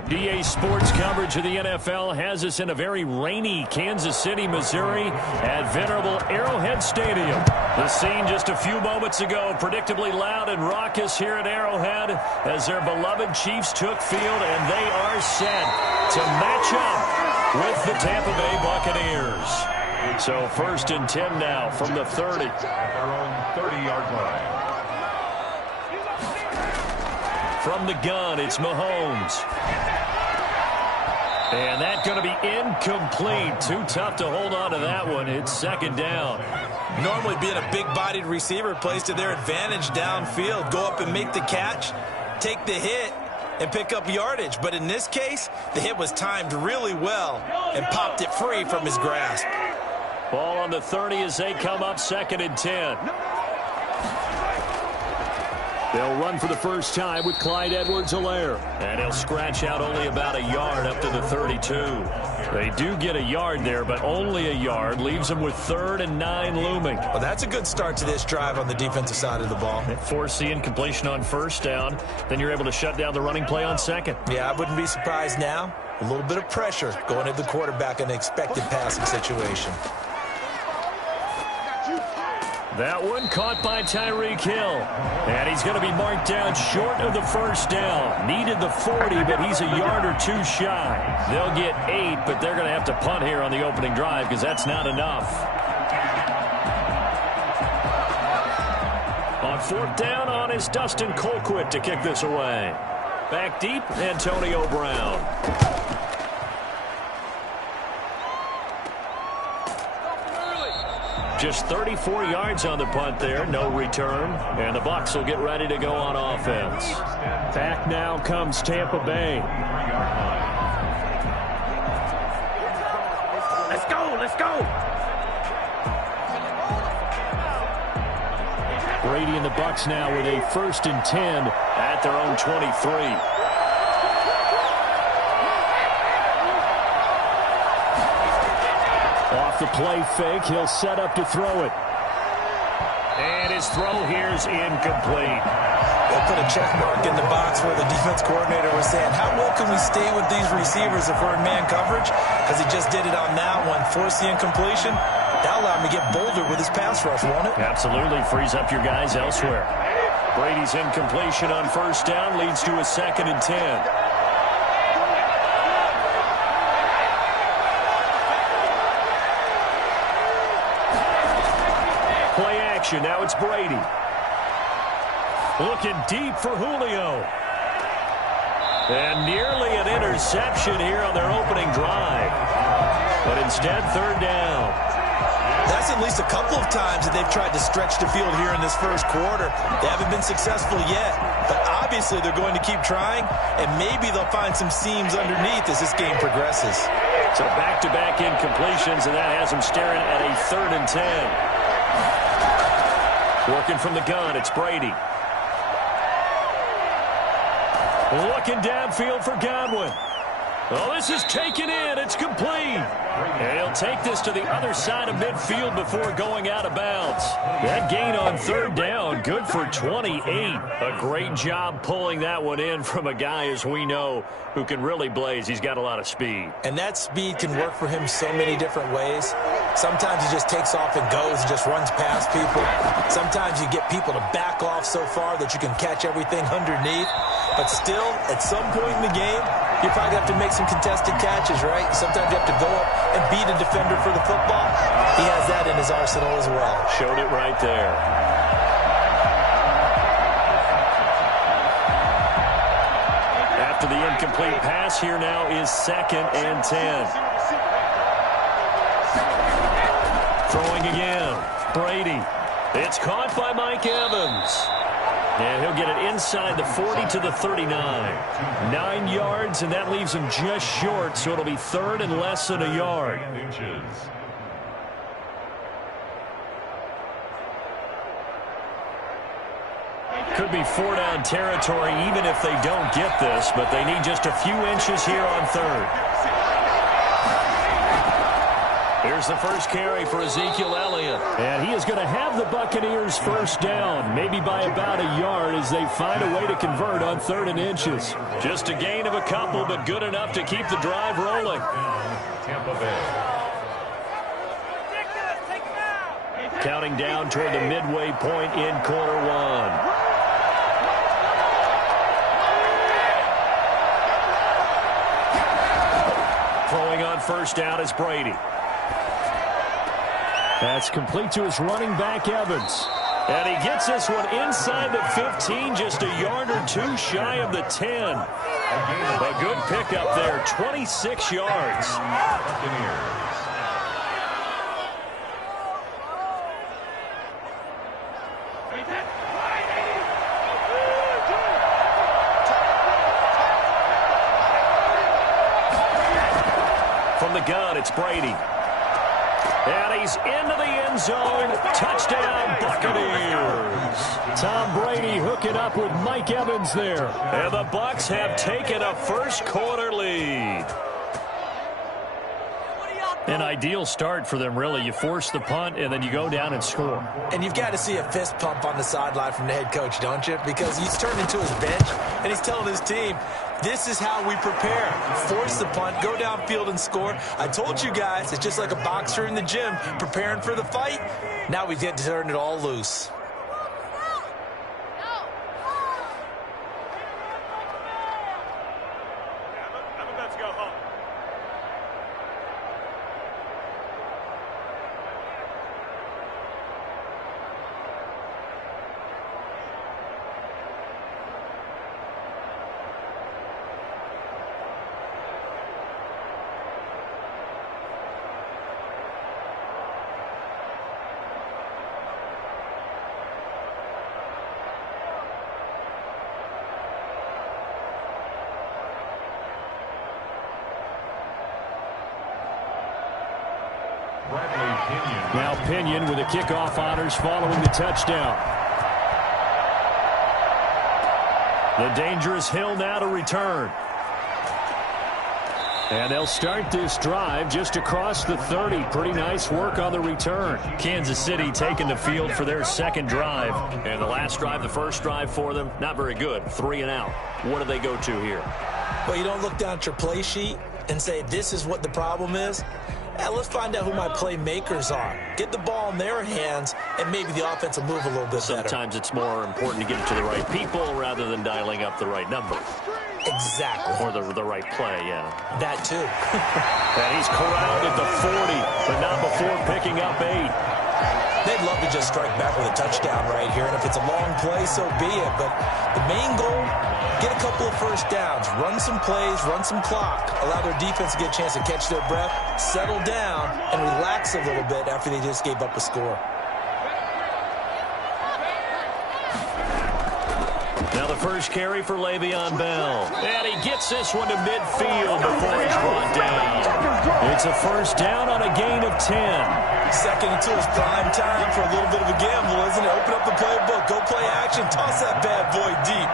DA Sports coverage of the NFL has us in a very rainy Kansas City, Missouri at venerable Arrowhead Stadium. The scene just a few moments ago, predictably loud and raucous here at Arrowhead as their beloved Chiefs took field, and they are set to match up with the Tampa Bay Buccaneers. So 1st and 10 now from the 30. Our own 30-yard line. From the gun, it's Mahomes. And that's going to be incomplete. Too tough to hold on to that one. It's 2nd down. Normally being a big-bodied receiver plays to their advantage downfield. Go up and make the catch, take the hit, and pick up yardage. But in this case, the hit was timed really well and popped it free from his grasp. Ball on the 30 as they come up 2nd and 10. They'll run for the first time with Clyde Edwards-Helaire. And he'll scratch out only about a yard up to the 32. They do get a yard there, but only a yard. Leaves them with 3rd and 9 looming. Well, that's a good start to this drive on the defensive side of the ball. Force the incompletion on 1st down. Then you're able to shut down the running play on 2nd. Yeah, I wouldn't be surprised now. A little bit of pressure going at the quarterback in an expected passing situation. That one caught by Tyreek Hill. And he's going to be marked down short of the 1st down. Needed the 40, but he's a yard or 2 shy. They'll get 8, but they're going to have to punt here on the opening drive because that's not enough. On 4th down, on is Dustin Colquitt to kick this away. Back deep, Antonio Brown. Just 34 yards on the punt there, no return. And the Bucs will get ready to go on offense. Back now comes Tampa Bay. Let's go, let's go. Brady and the Bucs now with a 1st and 10 at their own 23. Off the play fake, he'll set up to throw it. And his throw here is incomplete. They'll put a check mark in the box where the defense coordinator was saying, how well can we stay with these receivers if we're in man coverage? Because he just did it on that one. Force the incompletion. That'll allow him to get bolder with his pass rush, won't it? Absolutely. Frees up your guys elsewhere. Brady's incompletion on 1st down leads to a 2nd and 10. Play action. Now it's Brady. Looking deep for Julio. And nearly an interception here on their opening drive. But instead, 3rd down. That's at least a couple of times that they've tried to stretch the field here in this 1st quarter. They haven't been successful yet. But obviously they're going to keep trying, and maybe they'll find some seams underneath as this game progresses. So back-to-back incompletions, and that has them staring at a 3rd and 10. Working from the gun, it's Brady. Looking downfield for Godwin. Oh, this is taken in. It's complete. And he'll take this to the other side of midfield before going out of bounds. That gain on third down, good for 28. A great job pulling that one in from a guy, as we know, who can really blaze. He's got a lot of speed. And that speed can work for him so many different ways. Sometimes he just takes off and goes and just runs past people. Sometimes you get people to back off so far that you can catch everything underneath. But still, at some point in the game, you probably have to make some contested catches, right? Sometimes you have to go up and beat a defender for the football. He has that in his arsenal as well. Showed it right there. After the incomplete pass, here now is 2nd and 10. Throwing again. Brady. It's caught by Mike Evans. And he'll get it inside the 40 to the 39. 9 yards, and that leaves him just short, so it'll be 3rd and less than a yard. Could be 4-down territory even if they don't get this, but they need just a few inches here on 3rd. Here's the first carry for Ezekiel Elliott. And he is going to have the Buccaneers first down, maybe by about a yard as they find a way to convert on 3rd and inches. Just a gain of a couple, but good enough to keep the drive rolling. Tampa Bay. Counting down toward the midway point in quarter 1. Throwing on first down is Brady. That's complete to his running back, Evans. And he gets this one inside the 15, just a yard or two shy of the 10. A good pickup there, 26 yards. From the gun, it's Brady. And he's into the end zone. Touchdown, Buccaneers. Tom Brady hooking up with Mike Evans there. And the Bucs have taken a first-quarter lead. An ideal start for them, really. You force the punt, and then you go down and score. And you've got to see a fist pump on the sideline from the head coach, don't you? Because he's turned into his bench, and he's telling his team, this is how we prepare. Force the punt, go downfield and score. I told you guys, it's just like a boxer in the gym preparing for the fight. Now we get to turn it all loose. Now Pinion with the kickoff honors following the touchdown. The dangerous Hill now to return. And they'll start this drive just across the 30. Pretty nice work on the return. Kansas City taking the field for their second drive. And the last drive, the first drive for them, not very good. 3 and out. What do they go to here? Well, you don't look down at your play sheet and say, this is what the problem is. Let's find out who my playmakers are. Get the ball in their hands, and maybe the offense will move a little bit better. Sometimes it's more important to get it to the right people rather than dialing up the right number. Exactly. Or the right play, yeah. That too. And he's corralled at the 40, but not before picking up 8. They'd love to just strike back with a touchdown right here, and if it's a long play, so be it. But the main goal, get a couple of first downs, run some plays, run some clock, allow their defense to get a chance to catch their breath, settle down, and relax a little bit after they just gave up a score. Now the first carry for Le'Veon Bell. And he gets this one to midfield before he's brought down. It's a first down on a gain of 10. Second and 2 is prime time for a little bit of a gamble, isn't it? Open up the playbook, go play action, toss that bad boy deep.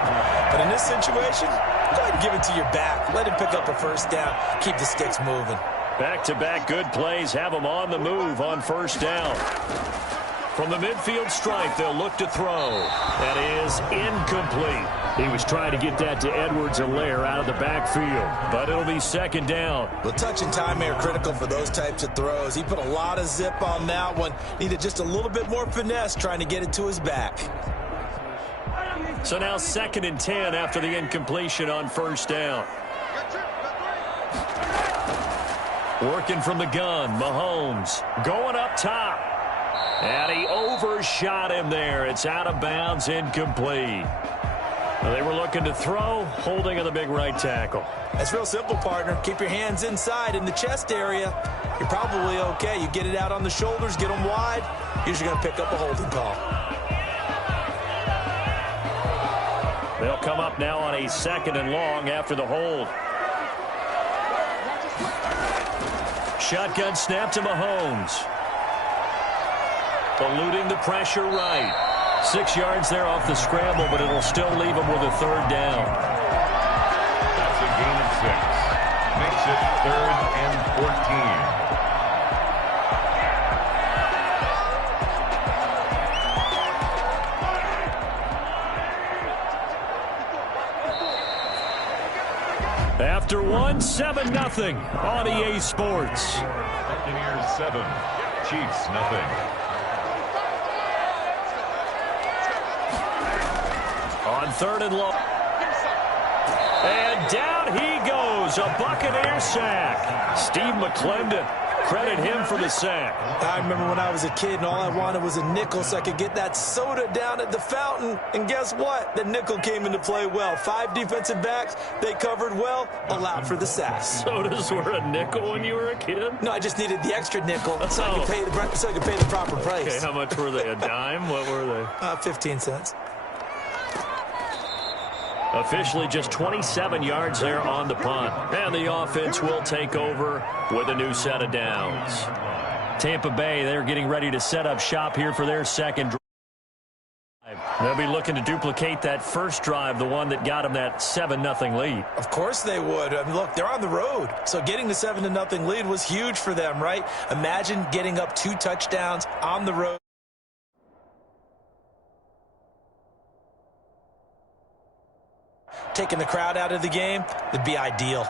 But in this situation, go ahead and give it to your back. Let him pick up a first down. Keep the sticks moving. Back-to-back good plays have them on the move on first down. From the midfield stripe, they'll look to throw. That is incomplete. He was trying to get that to Edwards-Helaire out of the backfield, but it'll be second down. The touch and time are critical for those types of throws. He put a lot of zip on that one. Needed just a little bit more finesse trying to get it to his back. So now 2nd and 10 after the incompletion on first down. Working from the gun, Mahomes going up top. And he overshot him there. It's out of bounds, incomplete. Well, they were looking to throw, holding on the big right tackle. That's real simple, partner. Keep your hands inside in the chest area. You're probably okay. You get it out on the shoulders, get them wide. Usually going to pick up a holding call. They'll come up now on a 2nd and long after the hold. Shotgun snap to Mahomes. Eluding the pressure right. 6 yards there off the scramble, but it'll still leave him with a third down. That's a gain of 6. Makes it 3rd and 14. After one, 7-0 on EA Sports. Buccaneers 7, Chiefs 0. On 3rd and long. And down he goes. A Buccaneer sack. Steve McClendon. Credit him for the sack. I remember when I was a kid and all I wanted was a nickel so I could get that soda down at the fountain. And guess what? The nickel came into play well. 5 defensive backs. They covered well. Allowed for the sack. Sodas were a nickel when you were a kid? No, I just needed the extra nickel so I could pay the proper price. Okay, how much were they? A dime? What were they? 15 cents. Officially just 27 yards there on the punt. And the offense will take over with a new set of downs. Tampa Bay, they're getting ready to set up shop here for their second drive. They'll be looking to duplicate that first drive, the one that got them that 7-0 lead. Of course they would. I mean, look, they're on the road. So getting the 7-0 lead was huge for them, right? Imagine getting up 2 touchdowns on the road. Taking the crowd out of the game would be ideal.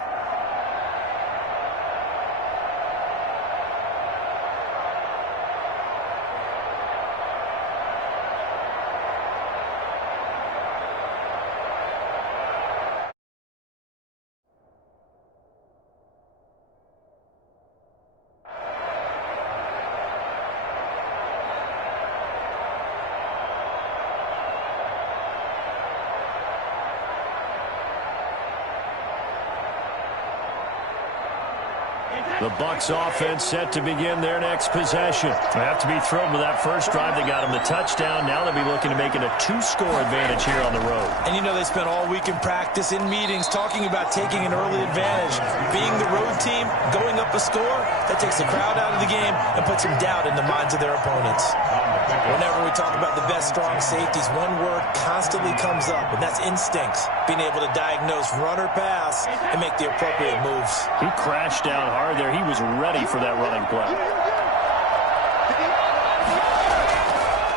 The Bucs offense set to begin their next possession. They have to be thrilled with that first drive. They got them the touchdown. Now they'll be looking to make it a 2-score advantage here on the road. And you know they spent all week in practice, in meetings, talking about taking an early advantage. Being the road team, going up a score, that takes the crowd out of the game and puts some doubt in the minds of their opponents. Whenever we talk about the best strong safeties, one word constantly comes up, and that's instincts. Being able to diagnose run or pass and make the appropriate moves. He crashed down hard there. He was ready for that running play.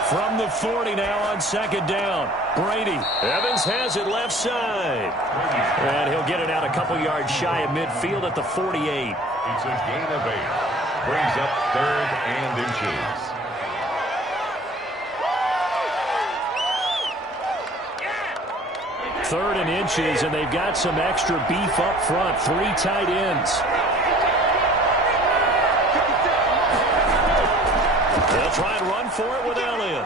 From the 40 now on second down. Brady. Evans has it left side. And he'll get it out a couple yards shy of midfield at the 48. It's a gain of 8. Brings up 3rd and inches. 3rd and inches, and they've got some extra beef up front. 3 tight ends. They'll try and run for it with Elliott.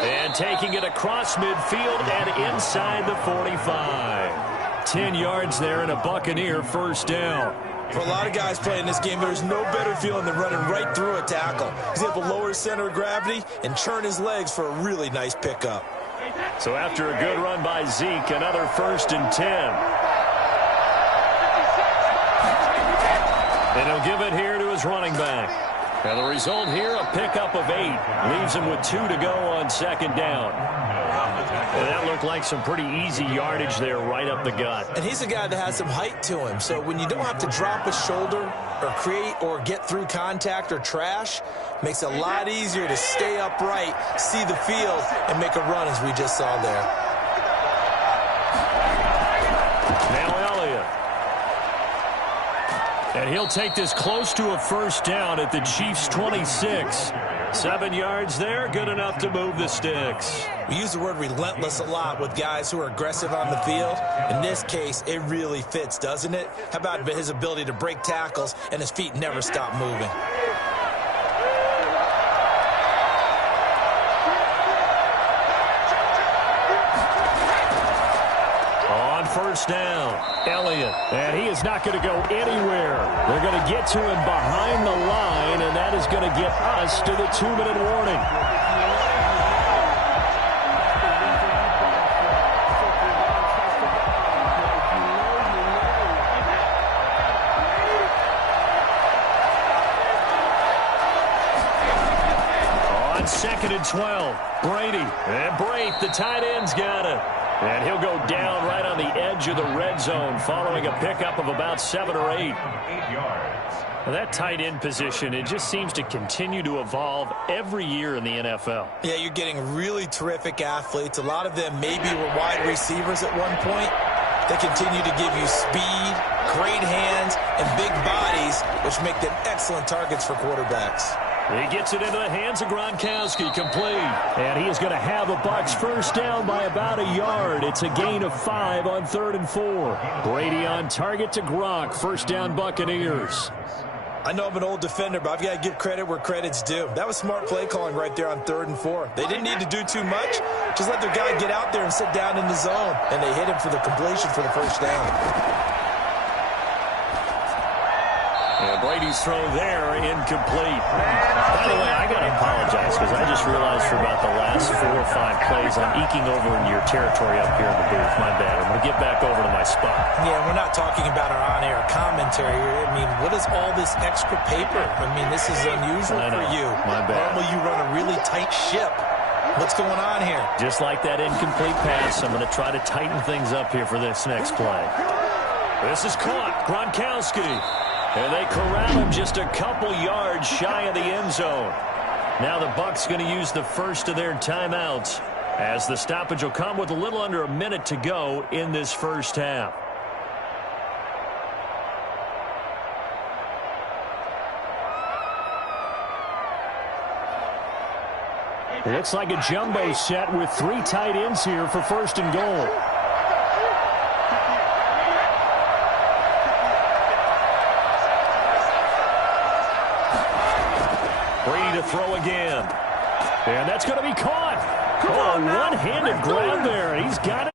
And taking it across midfield and inside the 45. 10 yards there and a Buccaneer first down. For a lot of guys playing this game, there's no better feeling than running right through a tackle. He's able to lower his center of gravity and churn his legs for a really nice pickup. So after a good run by Zeke, another 1st and 10. And he'll give it here to his running back. And the result here, a pickup of 8. Leaves him with 2 to go on 2nd down. And that looked like some pretty easy yardage there right up the gut. And he's a guy that has some height to him. So when you don't have to drop a shoulder or create or get through contact or trash, makes it a lot easier to stay upright, see the field, and make a run as we just saw there. Now Elliott. And he'll take this close to a 1st down at the Chiefs' 26. 7 yards there, good enough to move the sticks. We use the word relentless a lot with guys who are aggressive on the field. In this case, it really fits, doesn't it? How about his ability to break tackles and his feet never stop moving? On 1st down, Elliott. And he is not going to go anywhere. They're going to get to him behind the line, and that is going to get us to the 2-minute warning. On 2nd and 12, Brady. And Brate, the tight end's got it. And he'll go down right on the edge of the red zone following a pickup of about 7 or 8. 8 yards. Now that tight end position, it just seems to continue to evolve every year in the NFL. Yeah, you're getting really terrific athletes. A lot of them maybe were wide receivers at one point. They continue to give you speed, great hands, and big bodies, which make them excellent targets for quarterbacks. He gets it into the hands of Gronkowski, complete. And he is going to have the Bucs 1st down by about a yard. It's a gain of 5 on 3rd and 4. Brady on target to Gronk. 1st down Buccaneers. I know I'm an old defender, but I've got to give credit where credit's due. That was smart play calling right there on 3rd and 4. They didn't need to do too much. Just let their guy get out there and sit down in the zone. And they hit him for the completion for the 1st down. And Brady's throw there, incomplete. By the way, I got to apologize because I just realized for about the last 4 or 5 plays I'm eking over into your territory up here in the booth. My bad. I'm going to get back over to my spot. Yeah, we're not talking about our on-air commentary here. I mean, what is all this extra paper? I mean, this is unusual for you. My bad. Normally you run a really tight ship. What's going on here? Just like that incomplete pass, I'm going to try to tighten things up here for this next play. This is caught. Gronkowski. And they corral him just a couple yards shy of the end zone. Now the Bucs going to use the first of their timeouts as the stoppage will come with a little under a minute to go in this 1st half. Looks like a jumbo set with 3 tight ends here for 1st and goal. Brady to throw again. And that's going to be caught. Oh, one-handed grab there. He's got it.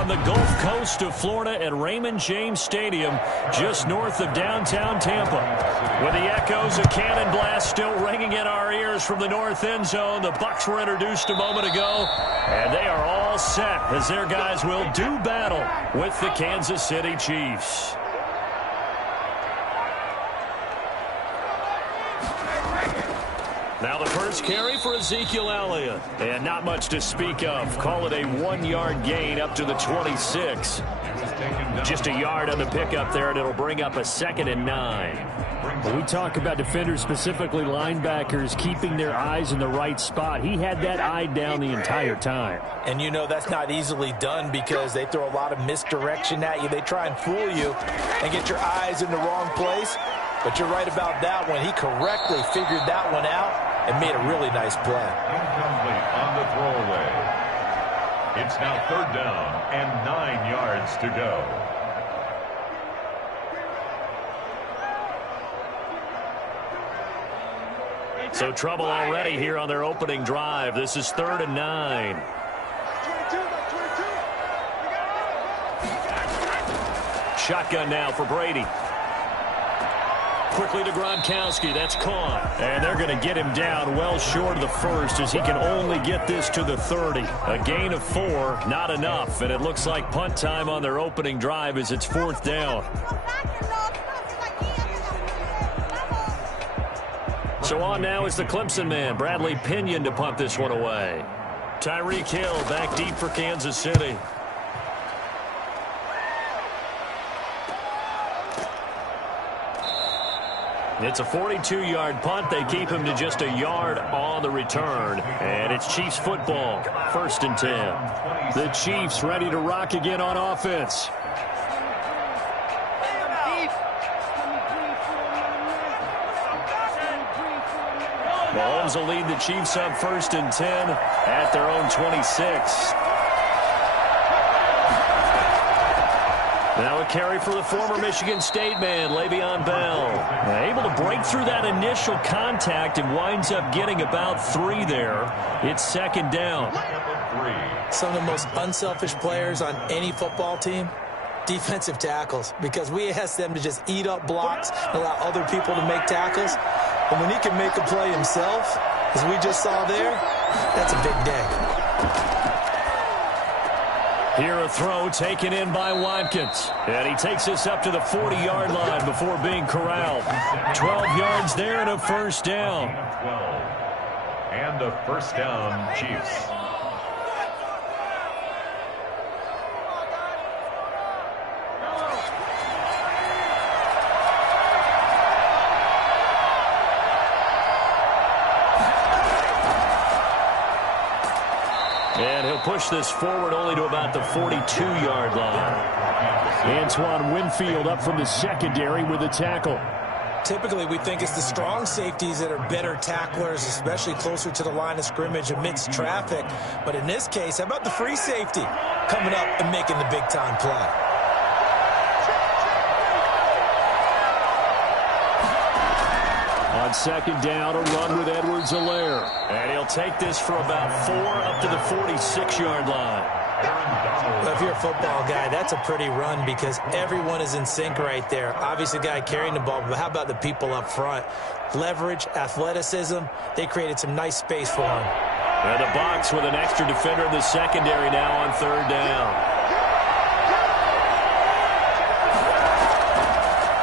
on the Gulf Coast of Florida at Raymond James Stadium, just north of downtown Tampa. With the echoes of cannon blast still ringing in our ears from the north end zone, the Bucs were introduced a moment ago, and they are all set as their guys will do battle with the Kansas City Chiefs. Now the first carry for Ezekiel Elliott. And not much to speak of. Call it a 1-yard gain up to the 26. Just a yard on the pickup there, and it'll bring up a 2nd and 9. When we talk about defenders, specifically linebackers, keeping their eyes in the right spot, he had that eye down the entire time. And you know that's not easily done because they throw a lot of misdirection at you. They try and fool you and get your eyes in the wrong place. But you're right about that one. He correctly figured that one out and made a really nice play. Incomplete on the throwaway. It's now 3rd down and 9 yards to go. So trouble already here on their opening drive. This is 3rd and 9. Shotgun now for Brady. Quickly to Gronkowski. That's caught. And they're going to get him down well short of the first as he can only get this to the 30. A gain of 4, not enough. And it looks like punt time on their opening drive as it's 4th down. So on now is the Clemson man, Bradley Pinion, to punt this one away. Tyreek Hill back deep for Kansas City. It's a 42-yard punt. They keep him to just a yard on the return. And it's Chiefs football, 1st and 10. The Chiefs ready to rock again on offense. Mahomes will lead the Chiefs up 1st and 10 at their own 26. Now a carry for the former Michigan State man, Le'Veon Bell. Able to break through that initial contact and winds up getting about 3 there. It's 2nd down. Some of the most unselfish players on any football team, defensive tackles, because we ask them to just eat up blocks and allow other people to make tackles. And when he can make a play himself, as we just saw there, that's a big day. Here a throw taken in by Watkins. And he takes us up to the 40-yard line before being corralled. 12 yards there and a 1st down. 12. And a 1st down, Chiefs. And he'll push this forward only to about the 42-yard line. Antoine Winfield up from the secondary with a tackle. Typically, we think it's the strong safeties that are better tacklers, especially closer to the line of scrimmage amidst traffic. But in this case, how about the free safety coming up and making the big-time play? On 2nd down, a run with Edwards-Helaire. And he'll take this for about 4 up to the 46-yard line. Well, if you're a football guy, that's a pretty run because everyone is in sync right there. Obviously, the guy carrying the ball, but how about the people up front? Leverage, athleticism, they created some nice space for him. And the box with an extra defender in the secondary now on 3rd down.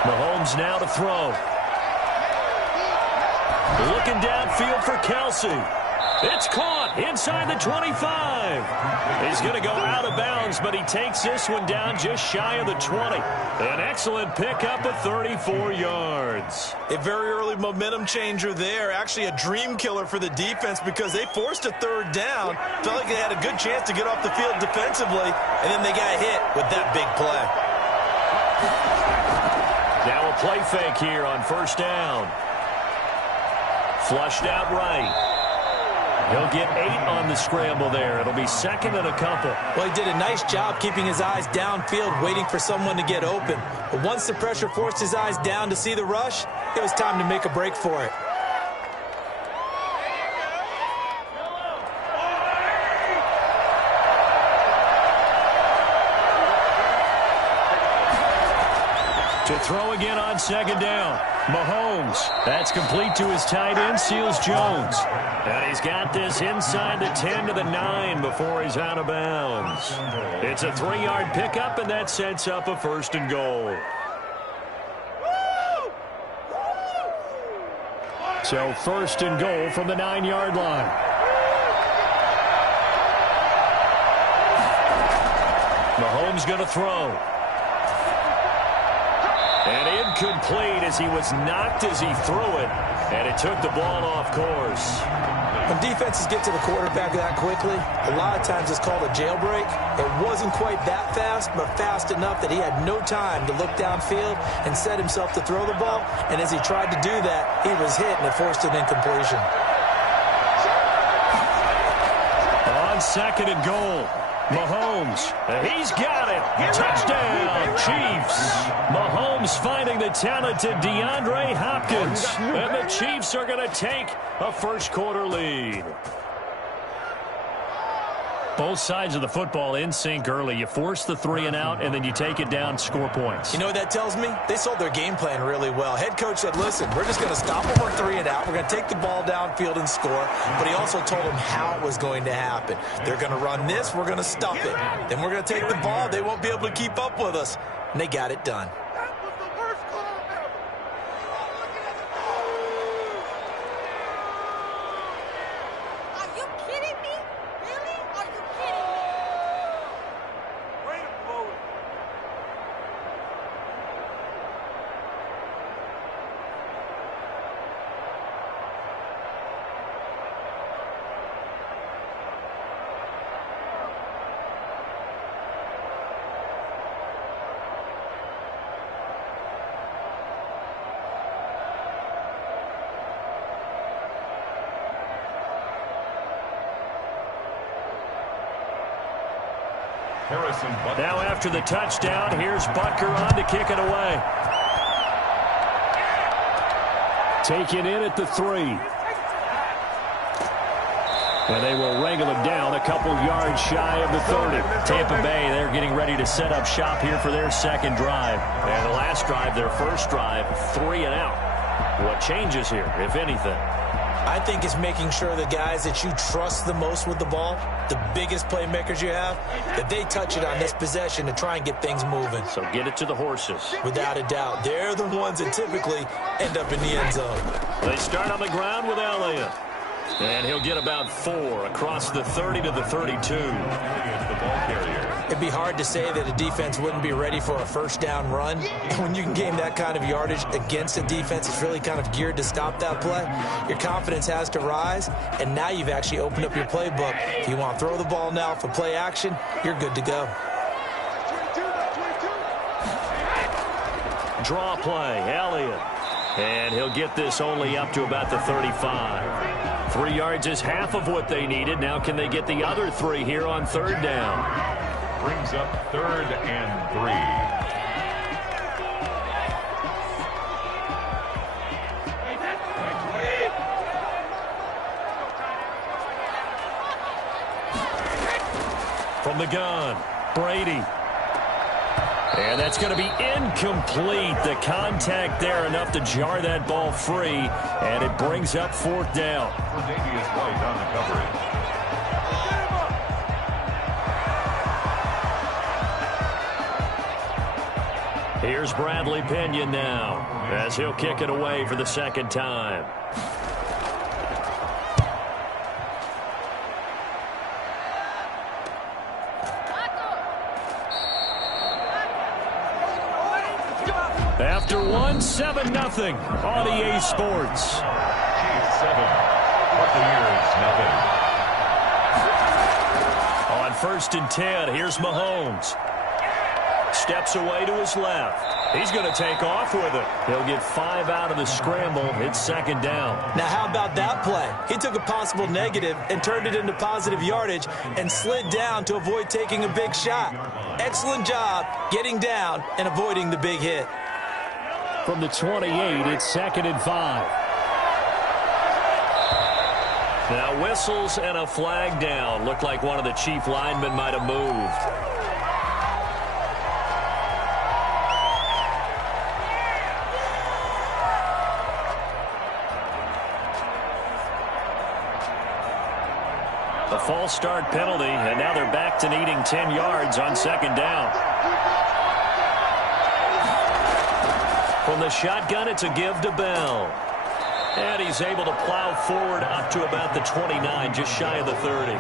Mahomes now to throw. Looking downfield for Kelsey. It's caught inside the 25. He's going to go out of bounds, but he takes this one down just shy of the 20. An excellent pickup of 34 yards. A very early momentum changer there. Actually a dream killer for the defense because they forced a 3rd down. Felt like they had a good chance to get off the field defensively, and then they got hit with that big play. Now a play fake here on 1st down. Flushed out right. He'll get 8 on the scramble there. It'll be 2nd and a couple. Well, he did a nice job keeping his eyes downfield, waiting for someone to get open. But once the pressure forced his eyes down to see the rush, it was time to make a break for it. To throw again on second down. Mahomes. That's complete to his tight end, Seals Jones. And he's got this inside the 10 to the 9 before he's out of bounds. It's a 3-yard pickup, and that sets up a 1st and goal. So 1st and goal from the 9-yard line. Mahomes going to throw. And incomplete as he was knocked as he threw it. And it took the ball off course. When defenses get to the quarterback that quickly, a lot of times it's called a jailbreak. It wasn't quite that fast, but fast enough that he had no time to look downfield and set himself to throw the ball. And as he tried to do that, he was hit and it forced an incompletion. On 2nd and goal. Mahomes, he's got it. Touchdown, Chiefs. Mahomes finding the talented DeAndre Hopkins. And the Chiefs are going to take a first-quarter lead. Both sides of the football in sync early. You force the 3-and-out, and then you take it down, score points. You know what that tells me? They sold their game plan really well. Head coach said, listen, we're just going to stop them on 3-and-out. We're going to take the ball downfield and score. But he also told them how it was going to happen. They're going to run this. We're going to stuff it. Then we're going to take the ball. They won't be able to keep up with us. And they got it done. Now after the touchdown, here's Butker on to kick it away. Taken in at the 3. And they will wrangle him down a couple yards shy of the 30. Tampa Bay, they're getting ready to set up shop here for their second drive. And the last drive, their first drive, 3-and-out. What changes here, if anything? I think it's making sure the guys that you trust the most with the ball, the biggest playmakers you have, that they touch it on this possession to try and get things moving. So get it to the horses. Without a doubt. They're the ones that typically end up in the end zone. They start on the ground with Elliott. And he'll get about 4 across the 30 to the 32. The ball carrier. It'd be hard to say that a defense wouldn't be ready for a first down run. When you can gain that kind of yardage against a defense that's really kind of geared to stop that play, your confidence has to rise, and now you've actually opened up your playbook. If you want to throw the ball now for play action, you're good to go. Draw play, Elliott. And he'll get this only up to about the 35. 3 yards is half of what they needed. Now can they get the other 3 here on 3rd down? Brings up 3rd and 3. From the gun, Brady. And that's going to be incomplete. The contact there enough to jar that ball free, and it brings up 4th down. Tre'Davious White on the coverage. Here's Bradley Pinion now as he'll kick it away for the second time. After 1, 7-0 on EA Sports. Chiefs 7, Buccaneers 0. On 1st and 10, here's Mahomes. Steps away to his left. He's going to take off with it. He'll get 5 out of the scramble. It's 2nd down. Now, how about that play? He took a possible negative and turned it into positive yardage and slid down to avoid taking a big shot. Excellent job getting down and avoiding the big hit. From the 28, it's 2nd and 5. Now whistles and a flag down. Looked like one of the Chief linemen might have moved. A false start penalty, and now they're back to needing 10 yards on second down. From the shotgun, it's a give to Bell. And he's able to plow forward up to about the 29, just shy of the 30.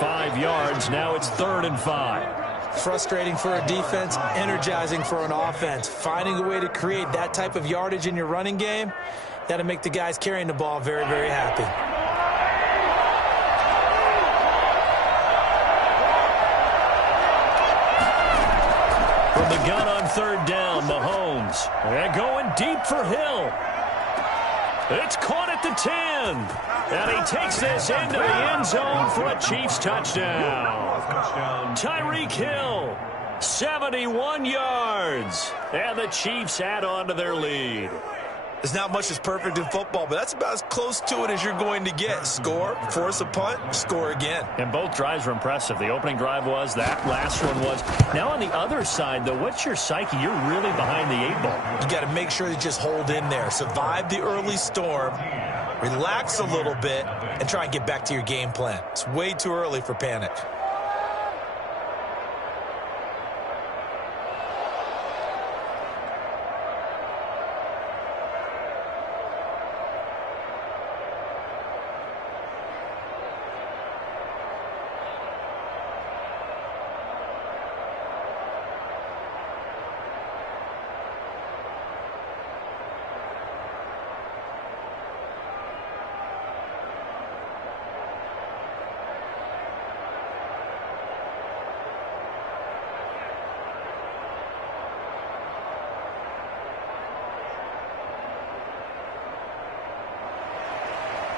5 yards, now it's 3rd and 5. Frustrating for a defense, energizing for an offense. Finding a way to create that type of yardage in your running game, that'll make the guys carrying the ball very, very happy. From the gun on 3rd down, Mahomes. And going deep for Hill. It's caught at the 10. And he takes this into the end zone for a Chiefs touchdown. Tyreek Hill, 71 yards. And the Chiefs add on to their lead. There's not much that's perfect in football, but that's about as close to it as you're going to get. Score, force a punt, score again. And both drives were impressive. The opening drive was, that last one was. Now on the other side, though, what's your psyche? You're really behind the 8 ball. You got to make sure you just hold in there. Survive the early storm, relax a little bit, and try and get back to your game plan. It's way too early for panic.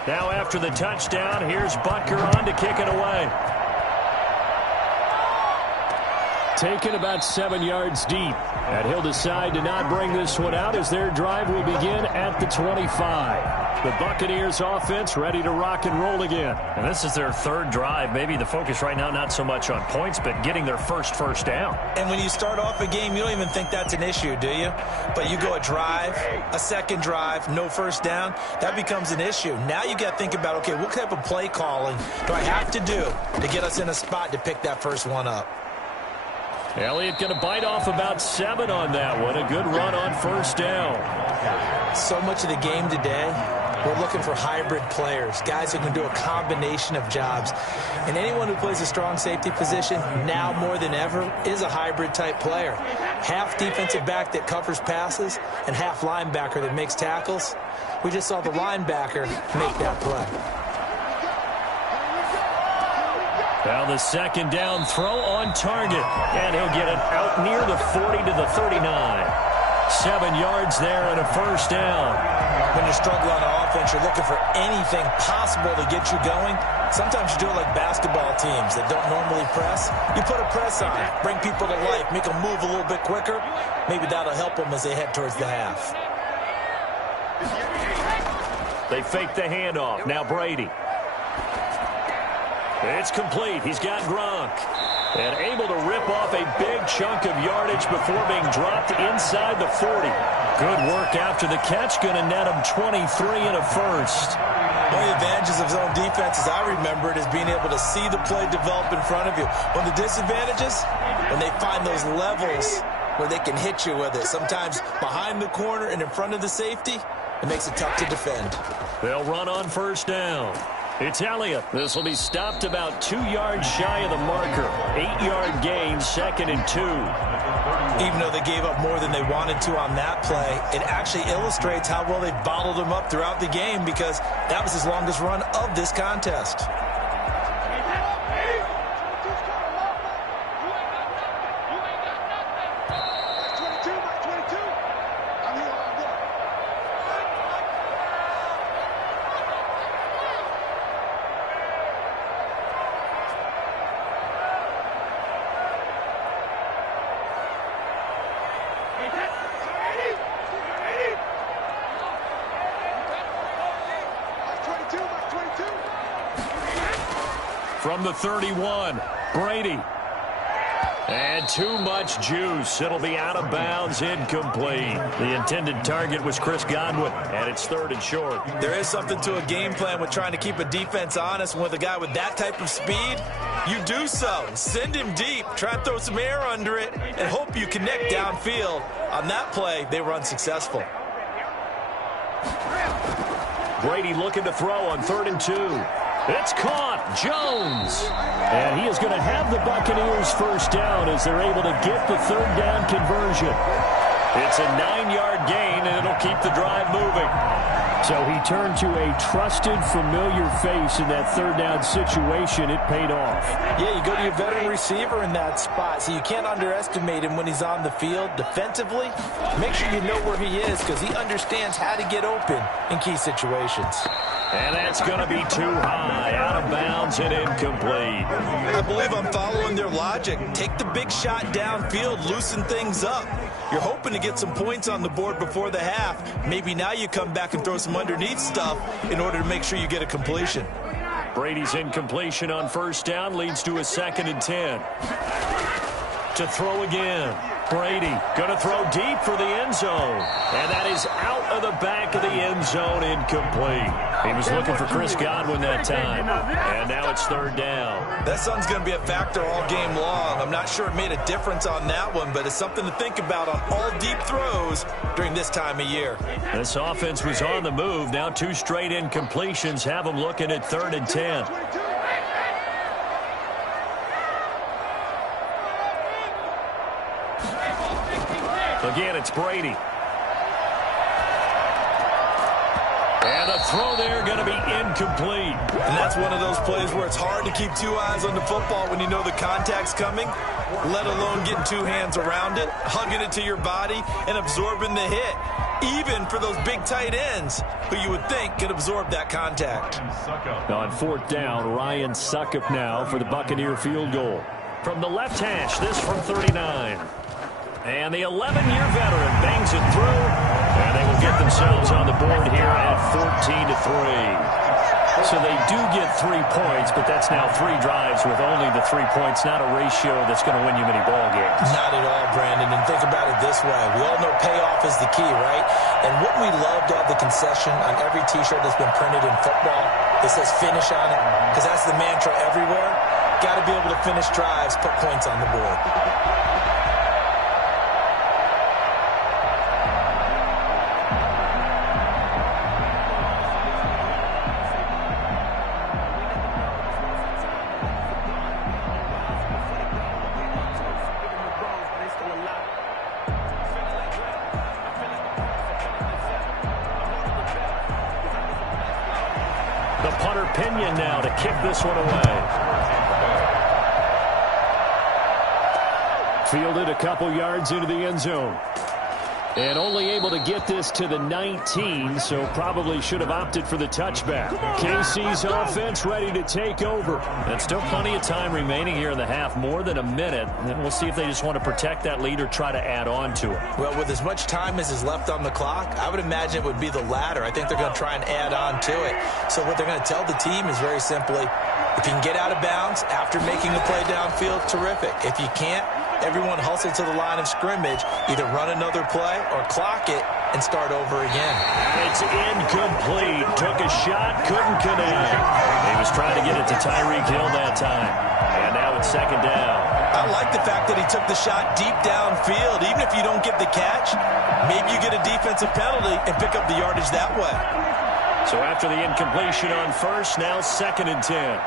Now after the touchdown, here's Butker on to kick it away. Taken about 7 yards deep. And he'll decide to not bring this one out as their drive will begin at the 25. The Buccaneers offense ready to rock and roll again. And this is their 3rd drive. Maybe the focus right now not so much on points, but getting their first down. And when you start off a game, you don't even think that's an issue, do you? But you go a drive, a 2nd drive, no first down, that becomes an issue. Now you got to think about, okay, what type of play calling do I have to do to get us in a spot to pick that first one up? Elliott going to bite off about 7 on that one. A good run on first down. So much of the game today, we're looking for hybrid players, guys who can do a combination of jobs. And anyone who plays a strong safety position, now more than ever, is a hybrid type player. Half defensive back that covers passes and half linebacker that makes tackles. We just saw the linebacker make that play. Now the 2nd down throw on target. And he'll get it out near the 40 to the 39. 7 yards there and a first down. When you struggle on offense, you're looking for anything possible to get you going. Sometimes you do it like basketball teams that don't normally press. You put a press on, bring people to life, make them move a little bit quicker. Maybe that'll help them as they head towards the half. They fake the handoff. Now Brady. It's complete. He's got Gronk. And able to rip off a big chunk of yardage before being dropped inside the 40. Good work after the catch. Going to net him 23 and a first. One of the advantages of zone defense, as I remember it, is being able to see the play develop in front of you. One of the disadvantages, when they find those levels where they can hit you with it. Sometimes behind the corner and in front of the safety, it makes it tough to defend. They'll run on first down. It's Elliott. This will be stopped about 2 yards shy of the marker. 8-yard gain, 2nd and 2. Even though they gave up more than they wanted to on that play, it actually illustrates how well they bottled them up throughout the game because that was his longest run of this contest. From the 31, Brady. And too much juice. It'll be out of bounds, incomplete. The intended target was Chris Godwin, and it's 3rd and short. There is something to a game plan with trying to keep a defense honest. With a guy with that type of speed, you do so. Send him deep, try and throw some air under it, and hope you connect downfield. On that play, they were unsuccessful. Brady looking to throw on 3rd and 2. It's caught. Jones. And he is going to have the Buccaneers first down as they're able to get the 3rd down conversion. It's a 9-yard gain, and it'll keep the drive moving. So he turned to a trusted, familiar face in that 3rd down situation. It paid off. Yeah, you go to your veteran receiver in that spot, so you can't underestimate him when he's on the field defensively. Make sure you know where he is because he understands how to get open in key situations. And that's going to be too high, out of bounds and incomplete. I believe I'm following their logic. Take the big shot downfield, loosen things up. You're hoping to get some points on the board before the half. Maybe now you come back and throw some underneath stuff in order to make sure you get a completion. Brady's incompletion on 1st down leads to a 2nd and 10. To throw again. Brady going to throw deep for the end zone. And that is out of the back of the end zone, incomplete. He was looking for Chris Godwin that time. And now it's 3rd down. That sun's going to be a factor all game long. I'm not sure it made a difference on that one, but it's something to think about on all deep throws during this time of year. This offense was on the move. Now 2 straight incompletions have them looking at 3rd and 10. Again, it's Brady. And the throw there going to be incomplete. And that's one of those plays where it's hard to keep 2 eyes on the football when you know the contact's coming, let alone getting 2 hands around it, hugging it to your body, and absorbing the hit, even for those big tight ends who you would think could absorb that contact. On 4th down, Ryan Succop now for the Buccaneer field goal. From the left hash, this from 39. And the 11-year veteran bangs it through, and they will get themselves on the board here at 14-3. So they do get 3 points, but that's now 3 drives with only the 3 points, not a ratio that's going to win you many ball games. Not at all, Brandon. And think about it this way. We all know payoff is the key, right? And what we love to have the concession on every T-shirt that's been printed in football that says finish on it, because that's the mantra everywhere. Got to be able to finish drives, put points on the board. The punter Pinion now to kick this one away. Fielded a couple yards into the end zone. And only able to get this to the 19, so probably should have opted for the touchback. KC's offense ready to take over. And still plenty of time remaining here in the half, more than a minute. And we'll see if they just want to protect that lead or try to add on to it. Well, with as much time as is left on the clock, I would imagine it would be the latter. I think they're going to try and add on to it. So what they're going to tell the team is very simply, if you can get out of bounds after making a play downfield, terrific. If you can't, everyone hustle to the line of scrimmage, either run another play or clock it and start over again. It's incomplete. Took a shot, couldn't connect. He was trying to get it to Tyreek Hill that time. And now it's 2nd down. I like the fact that he took the shot deep downfield. Even if you don't get the catch, maybe you get a defensive penalty and pick up the yardage that way. So after the incompletion on 1st, now 2nd and 10.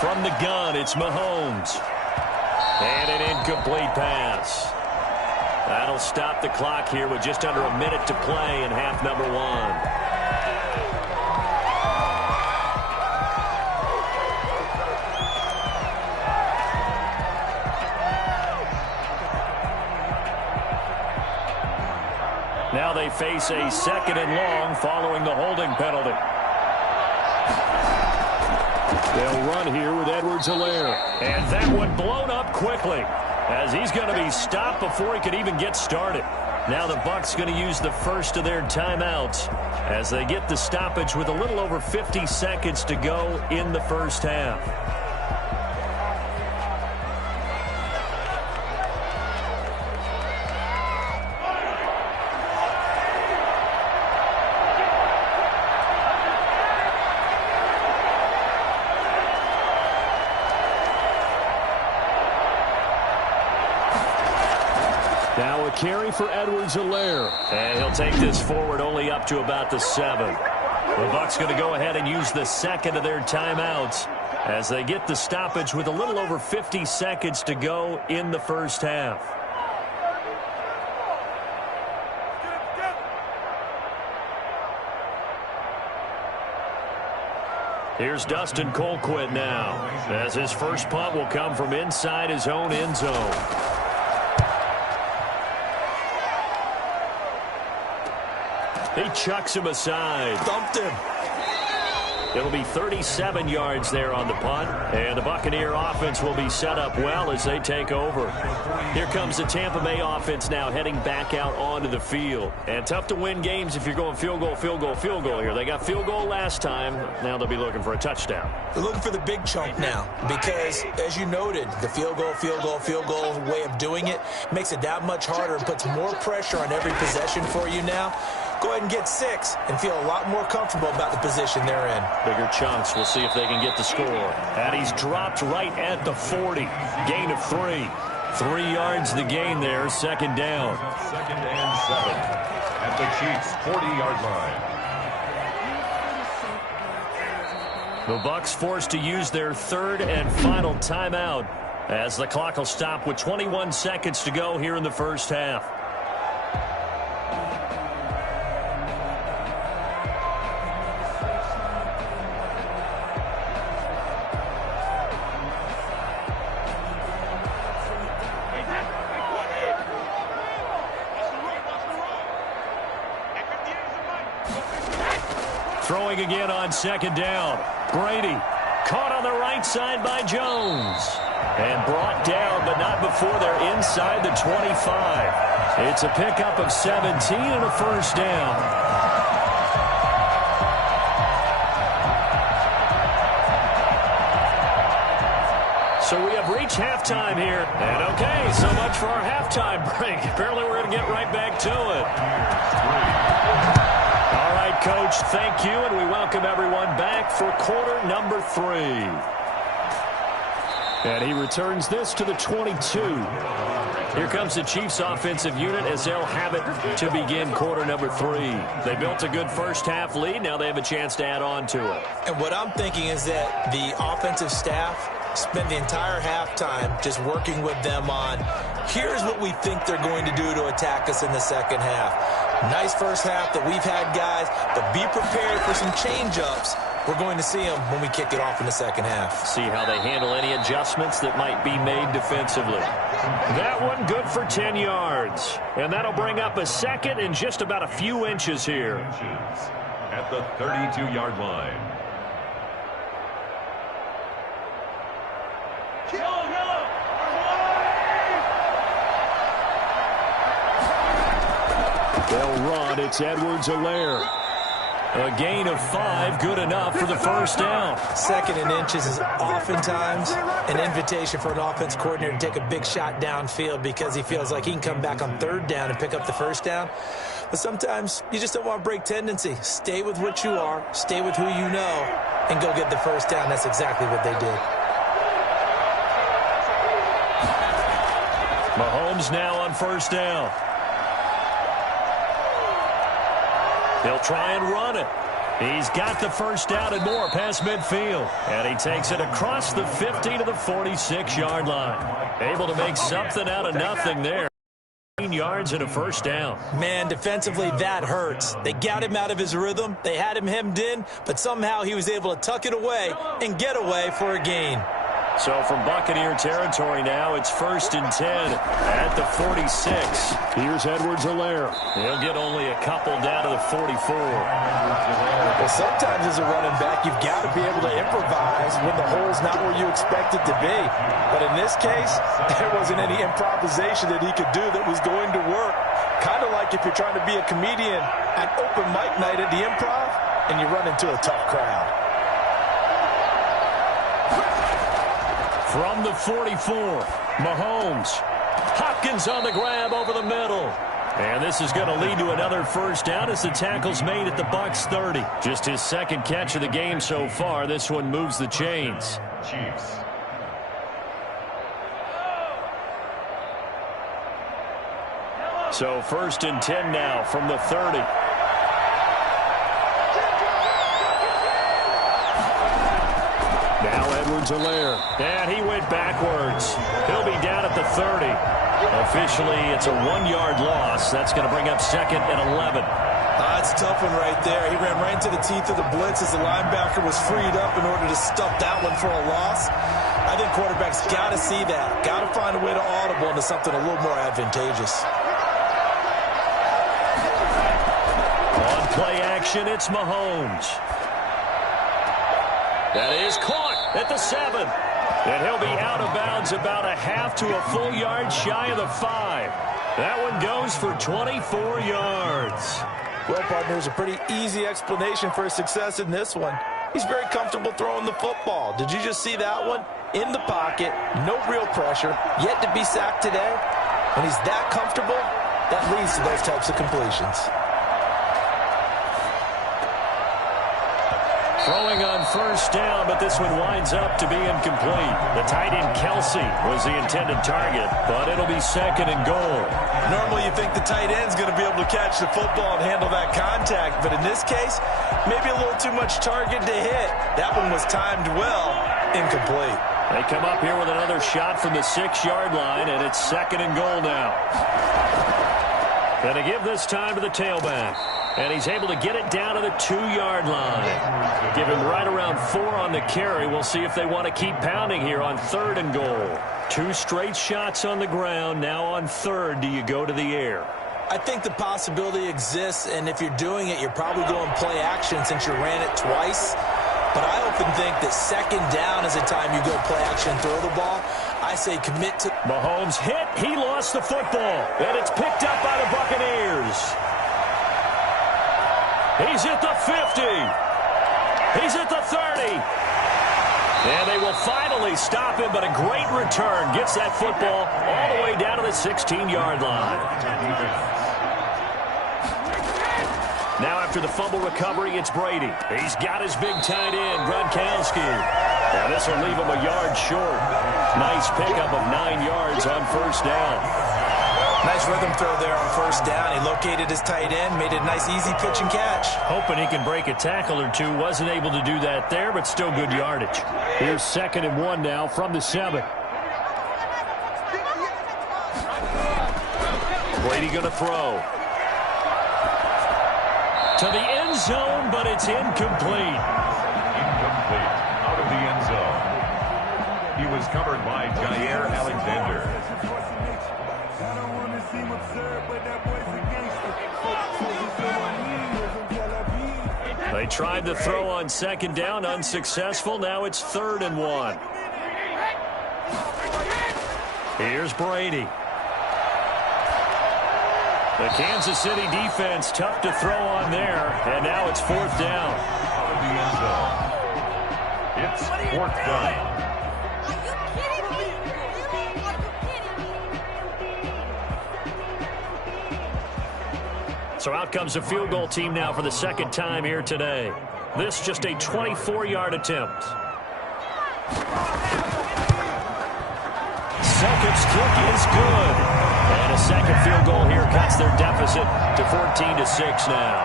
From the gun, it's Mahomes. And an incomplete pass. That'll stop the clock here with just under a minute to play in half number 1. Now they face a 2nd and long following the holding penalty. They'll run here with Edwards-Helaire. And that one blown up quickly as he's going to be stopped before he could even get started. Now the Bucs going to use the first of their timeouts as they get the stoppage with a little over 50 seconds to go in the first half. Now a carry for Edwards-Helaire. And he'll take this forward only up to about the 7. The Bucs going to go ahead and use the second of their timeouts as they get the stoppage with a little over 50 seconds to go in the first half. Here's Dustin Colquitt now, as his first punt will come from inside his own end zone. He chucks him aside. Thumped him. It'll be 37 yards there on the punt, and the Buccaneer offense will be set up well as they take over. Here comes the Tampa Bay offense now heading back out onto the field. And tough to win games if you're going field goal, field goal, field goal here. They got field goal last time. Now they'll be looking for a touchdown. They're looking for the big chunk now because, as you noted, the field goal, field goal, field goal way of doing it makes it that much harder and puts more pressure on every possession for you now. Go ahead and get 6 and feel a lot more comfortable about the position they're in. Bigger chunks. We'll see if they can get the score. And he's dropped right at the 40. Gain of 3. 3 yards the gain there. Second down. Second and 7 at the Chiefs' 40-yard line. The Bucs forced to use their third and final timeout as the clock will stop with 21 seconds to go here in the first half. Throwing again on second down. Brady caught on the right side by Jones. And brought down, but not before they're inside the 25. It's a pickup of 17 and a first down. So we have reached halftime here. And okay, so much for our halftime break. Apparently we're going to get right back to it. All right, Coach, thank you, and we welcome everyone back for quarter number 3. And he returns this to the 22. Here comes the Chiefs offensive unit as they'll have it to begin quarter number 3. They built a good first half lead. Now they have a chance to add on to it. And what I'm thinking is that the offensive staff spend the entire halftime just working with them on, here's what we think they're going to do to attack us in the second half. Nice first half that we've had, guys, but be prepared for some change-ups. We're going to see them when we kick it off in the second half. See how they handle any adjustments that might be made defensively. That one good for 10 yards. And that'll bring up a second and just about a few inches here. At the 32-yard line. They'll run. It's Edwards-Helaire. A gain of 5, good enough for the first down. Second and inches is oftentimes an invitation for an offense coordinator to take a big shot downfield because he feels like he can come back on third down and pick up the first down. But sometimes you just don't want to break tendency. Stay with what you are, stay with who you know, and go get the first down. That's exactly what they did. Mahomes now on first down. He'll try and run it. He's got the first down and more past midfield. And he takes it across the 50 to the 46-yard line. Able to make something out of nothing there. 15 yards and a first down. Man, defensively, that hurts. They got him out of his rhythm. They had him hemmed in, but somehow he was able to tuck it away and get away for a gain. So from Buccaneer territory now, it's 1st and 10 at the 46. Here's Edwards-Helaire. He'll get only a couple down to the 44. Well, sometimes as a running back, you've got to be able to improvise when the hole's not where you expect it to be. But in this case, there wasn't any improvisation that he could do that was going to work. Kind of like if you're trying to be a comedian at open mic night at the Improv and you run into a tough crowd. From the 44, Mahomes. Hopkins on the grab over the middle. And this is going to lead to another first down as the tackle's made at the Bucs 30. Just his second catch of the game so far. This one moves the chains. Chiefs. So 1st and 10 now from the 30. Now Edwards-Helaire. And he went backwards. He'll be down at the 30. Officially, it's a 1-yard loss. That's going to bring up 2nd and 11. That's a tough one right there. He ran right into the teeth of the blitz as the linebacker was freed up in order to stuff that one for a loss. I think quarterbacks got to see that. Got to find a way to audible into something a little more advantageous. On play action, it's Mahomes. That is caught at the 7. And he'll be out of bounds about a half to a full yard shy of the 5. That one goes for 24 yards. Well, partner, there's a pretty easy explanation for his success in this one. He's very comfortable throwing the football. Did you just see that one? In the pocket, no real pressure, yet to be sacked today. When he's that comfortable, that leads to those types of completions. Throwing on 1st down, but this one winds up to be incomplete. The tight end Kelsey was the intended target, but it'll be 2nd and goal. Normally you think the tight end's going to be able to catch the football and handle that contact, but in this case, maybe a little too much target to hit. That one was timed well, incomplete. They come up here with another shot from the 6-yard line, and it's 2nd and goal now. Going to give this time to the tailback. And he's able to get it down to the 2-yard line. Give him right around 4 on the carry. We'll see if they want to keep pounding here on 3rd and goal. 2 straight shots on the ground. Now on 3rd, do you go to the air? I think the possibility exists, and if you're doing it, you're probably going play action since you ran it twice. But I often think that 2nd down is the time you go play action and throw the ball. I say commit to... Mahomes hit. He lost the football. And it's picked up by the Buccaneers. He's at the 50. He's at the 30. And they will finally stop him, but a great return. Gets that football all the way down to the 16-yard line. Now after the fumble recovery, it's Brady. He's got his big tight end, Gronkowski. Now this will leave him a yard short. Nice pickup of 9 yards on 1st down. Nice rhythm throw there on 1st down. He located his tight end, made it a nice easy pitch and catch. Hoping he can break a tackle or two. Wasn't able to do that there, but still good yardage. Here's 2nd and 1 now from the 7. Brady going to throw. To the end zone, but it's incomplete. Incomplete. Out of the end zone. He was covered by Jair Alexander. They tried to throw on 2nd down, unsuccessful. Now it's 3rd and 1. Here's Brady. The Kansas City defense tough to throw on there, and now it's 4th down. Out of the end zone. It's 4th down. So out comes a field goal team now for the 2nd time here today. This just a 24-yard attempt. Second's kick is good. And a 2nd field goal here cuts their deficit to 14-6 now.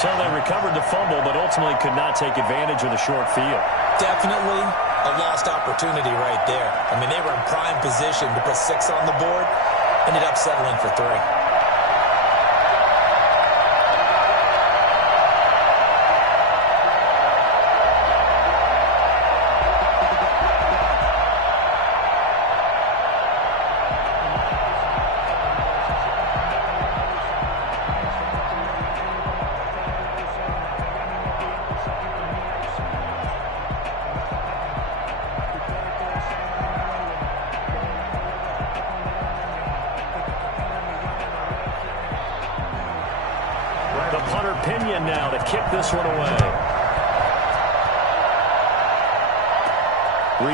So they recovered the fumble, but ultimately could not take advantage of the short field. Definitely a lost opportunity right there. I mean, they were in prime position to put 6 on the board. Ended up settling for 3. The punter Pinion now to kick this one away.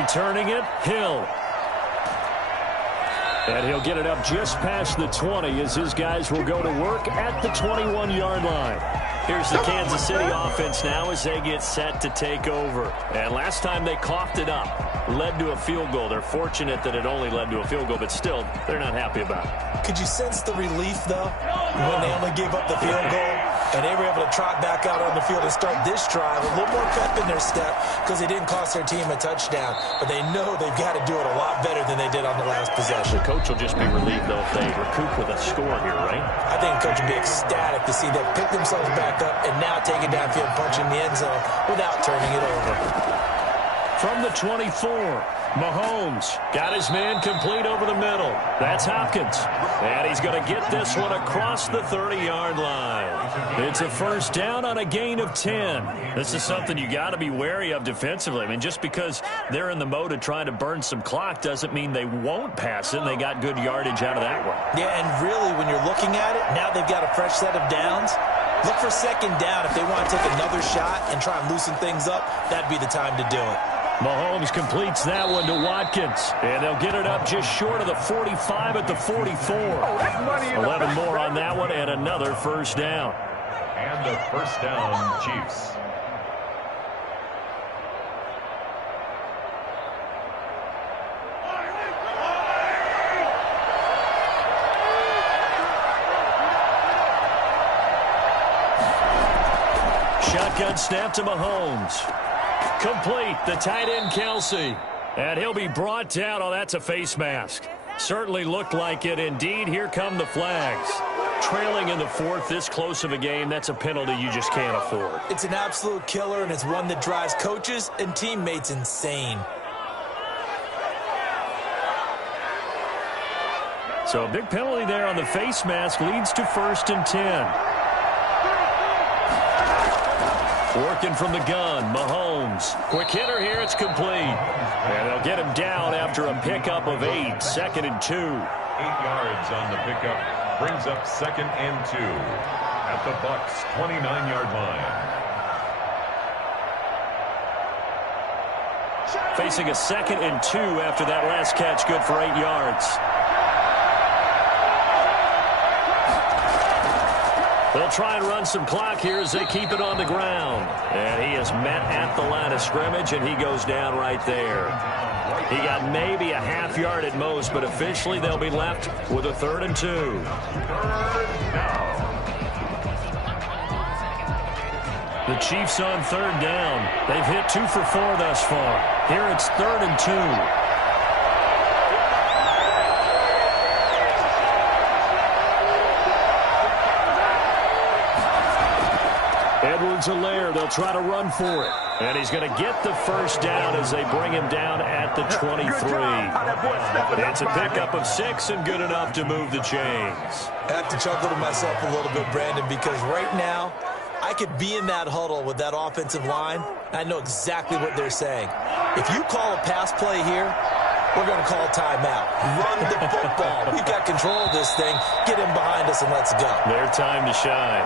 Returning it, Hill. And he'll get it up just past the 20 as his guys will go to work at the 21-yard line. Here's the Kansas City offense now as they get set to take over. And last time they coughed it up, led to a field goal. They're fortunate that it only led to a field goal, but still, they're not happy about it. Could you sense the relief, though, when they only gave up the field goal? And they were able to trot back out on the field and start this drive with a little more pep in their step because they didn't cost their team a touchdown. But they know they've got to do it a lot better than they did on the last possession. The coach will just be relieved, though, if they recoup with a score here, right? I think the coach will be ecstatic to see them pick themselves back up and now take it downfield, punch in the end zone without turning it over. From the 24, Mahomes got his man complete over the middle. That's Hopkins. And he's going to get this one across the 30-yard line. It's a first down on a gain of 10. This is something you got to be wary of defensively. I mean, just because they're in the mode of trying to burn some clock doesn't mean they won't pass it, and they got good yardage out of that one. Yeah, and really, when you're looking at it, now they've got a fresh set of downs. Look for second down. If they want to take another shot and try and loosen things up, that'd be the time to do it. Mahomes completes that one to Watkins. And they'll get it up just short of the 45 at the 44. 11 more on that one and another first down. And the first down, Chiefs. Shotgun snap to Mahomes. Complete, the tight end Kelsey. And he'll be brought down. Oh, that's a face mask. Certainly looked like it. Indeed, here come the flags. Trailing in the fourth, this close of a game, that's a penalty you just can't afford. It's an absolute killer, and it's one that drives coaches and teammates insane. So a big penalty there on the face mask leads to 1st and 10. Working from the gun, Mahomes. Quick hitter here, it's complete. And they'll get him down after a pickup of 8, 2nd and 2. 8 yards on the pickup, brings up 2nd and 2 at the Bucs' 29-yard line. Facing a 2nd and 2 after that last catch, good for 8 yards. They'll try and run some clock here as they keep it on the ground. And he is met at the line of scrimmage, and he goes down right there. He got maybe a half yard at most, but officially they'll be left with a 3rd and 2. The Chiefs on 3rd down. They've hit 2 for 4 thus far. Here it's 3rd and 2. Edwards-Helaire, they'll try to run for it. And he's going to get the first down as they bring him down at the 23. It's a pickup of 6 and good enough to move the chains. I have to chuckle to myself a little bit, Brandon, because right now I could be in that huddle with that offensive line. I know exactly what they're saying. If you call a pass play here, we're going to call timeout. Run the football. We've got control of this thing. Get him behind us and let's go. Their time to shine.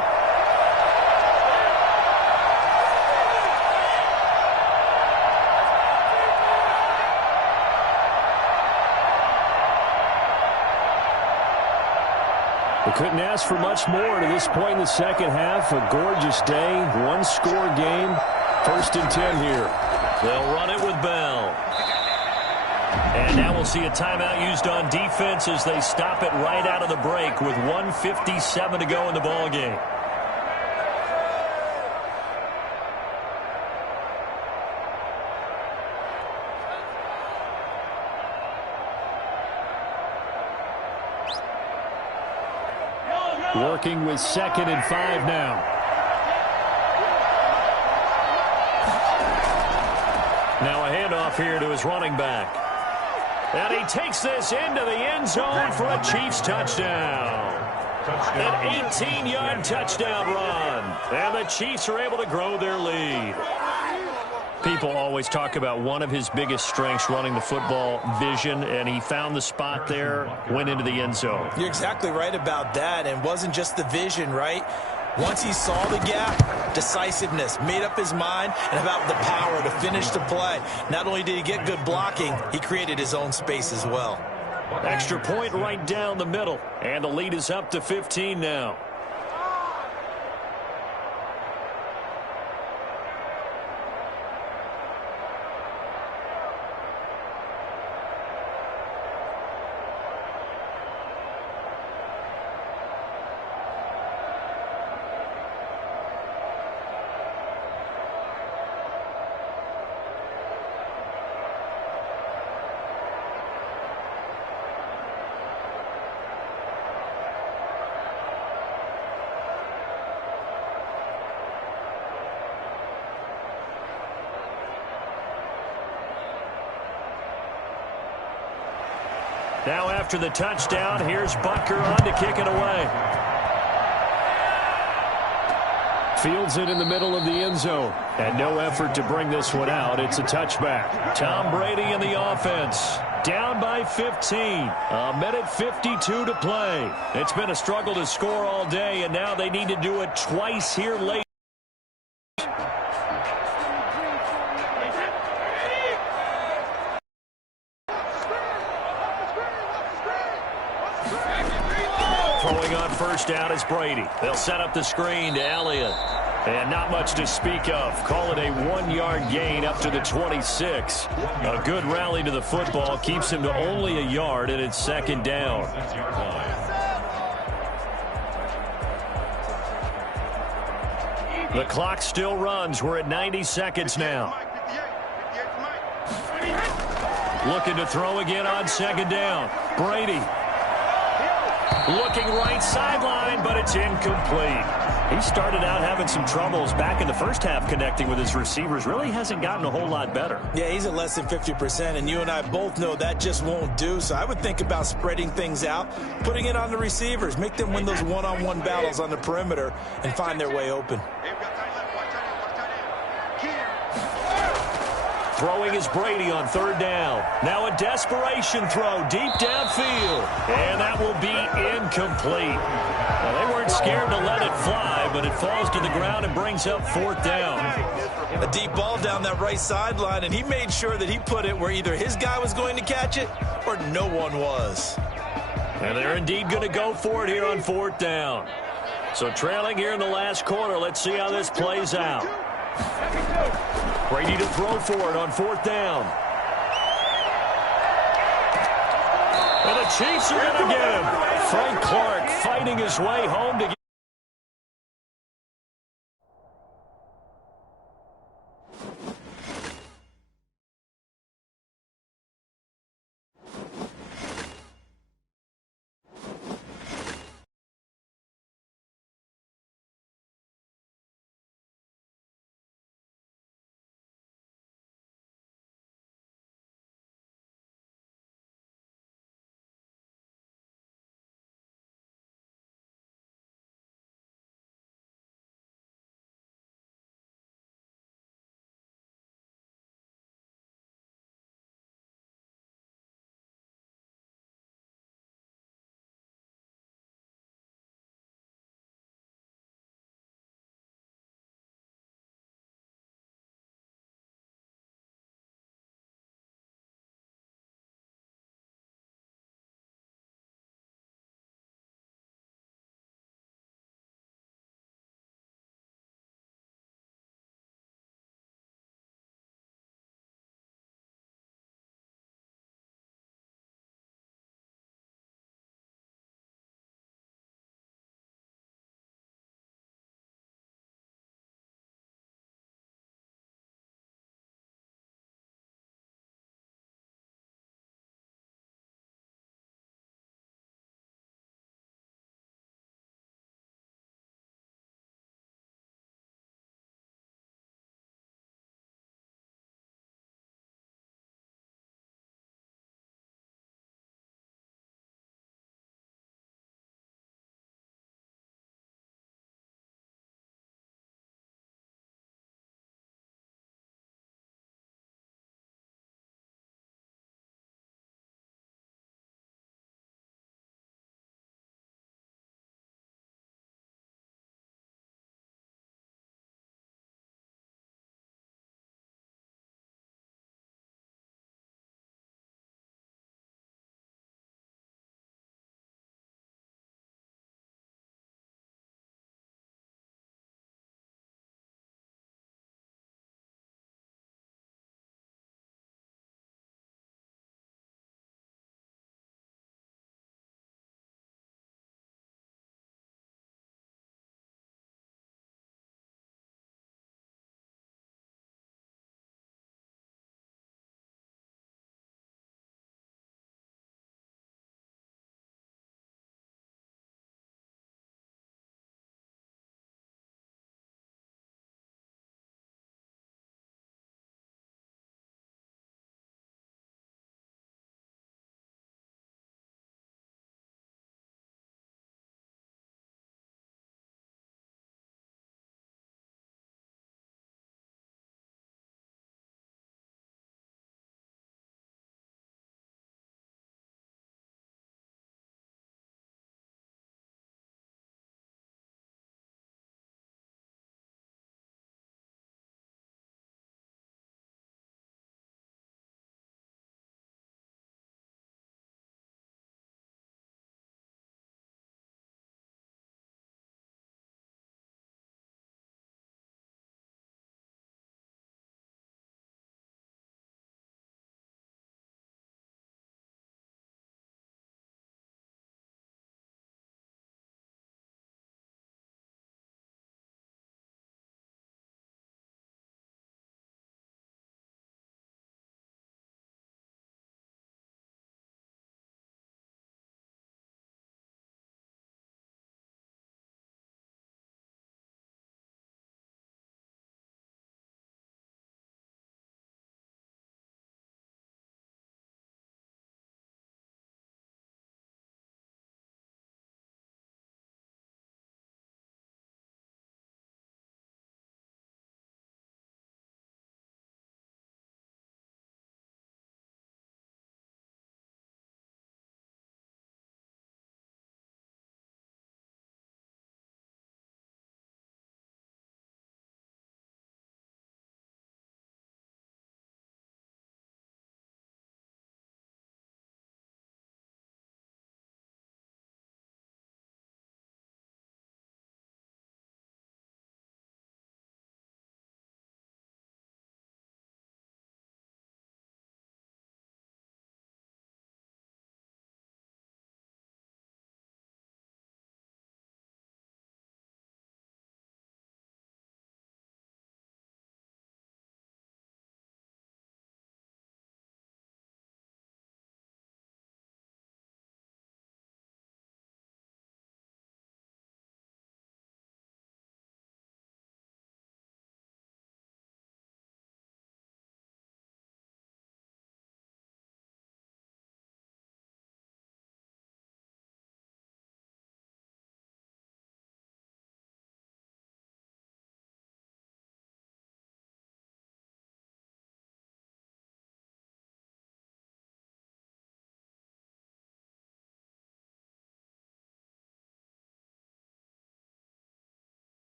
We couldn't ask for much more to this point in the second half. A gorgeous day, one-score game. 1st and 10 here. They'll run it with Bell. And now we'll see a timeout used on defense as they stop it right out of the break with 1:57 to go in the ballgame. Working with 2nd and 5 now. Now a handoff here to his running back. And he takes this into the end zone for a Chiefs touchdown. An 18-yard touchdown run. And the Chiefs are able to grow their lead. People always talk about one of his biggest strengths, running the football, vision, and he found the spot there, went into the end zone. You're exactly right about that, and it wasn't just the vision, right? Once he saw the gap, decisiveness, made up his mind, and about the power to finish the play. Not only did he get good blocking, he created his own space as well. Extra point right down the middle, and the lead is up to 15 now. Now after the touchdown, here's Butker on to kick it away. Fields it in the middle of the end zone. And no effort to bring this one out. It's a touchback. Tom Brady in the offense. Down by 15. A minute 52 to play. It's been a struggle to score all day, and now they need to do it twice here late. Throwing on first down is Brady. They'll set up the screen to Elliott. And not much to speak of. Call it a 1-yard gain up to the 26. A good rally to the football keeps him to only a yard, and it's second down. The clock still runs. We're at 90 seconds now. Looking to throw again on second down. Brady. Looking right sideline, but it's incomplete. He started out having some troubles back in the first half connecting with his receivers. Really hasn't gotten a whole lot better. Yeah, he's at less than 50%, and you and I both know that just won't do. So I would think about spreading things out, putting it on the receivers, make them win those one-on-one battles on the perimeter, and find their way open. Throwing is Brady on third down. Now a desperation throw deep downfield. And that will be incomplete. Well, they weren't scared to let it fly, but it falls to the ground and brings up fourth down. A deep ball down that right sideline, and he made sure that he put it where either his guy was going to catch it or no one was. And they're indeed going to go for it here on fourth down. So trailing here in the last quarter, let's see how this plays out. Brady to throw for it on fourth down. And the Chiefs are going to get him. Frank Clark fighting his way home to get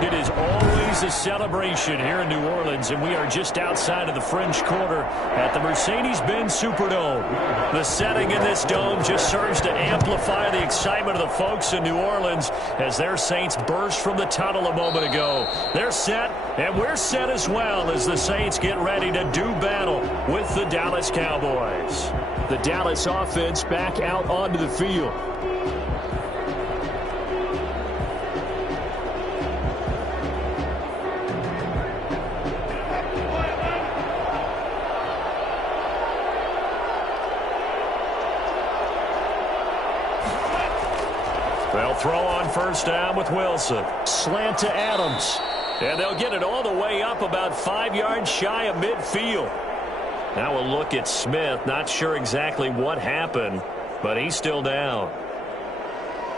It is always a celebration here in New Orleans, and we are just outside of the French Quarter at the Mercedes-Benz Superdome. The setting in this dome just serves to amplify the excitement of the folks in New Orleans as their Saints burst from the tunnel a moment ago. They're set, and we're set as well as the Saints get ready to do battle with the Dallas Cowboys. The Dallas offense back out onto the field. They'll throw on first down with Wilson. Slant to Adams. And they'll get it all the way up about 5 yards shy of midfield. Now we'll look at Smith. Not sure exactly what happened, but he's still down.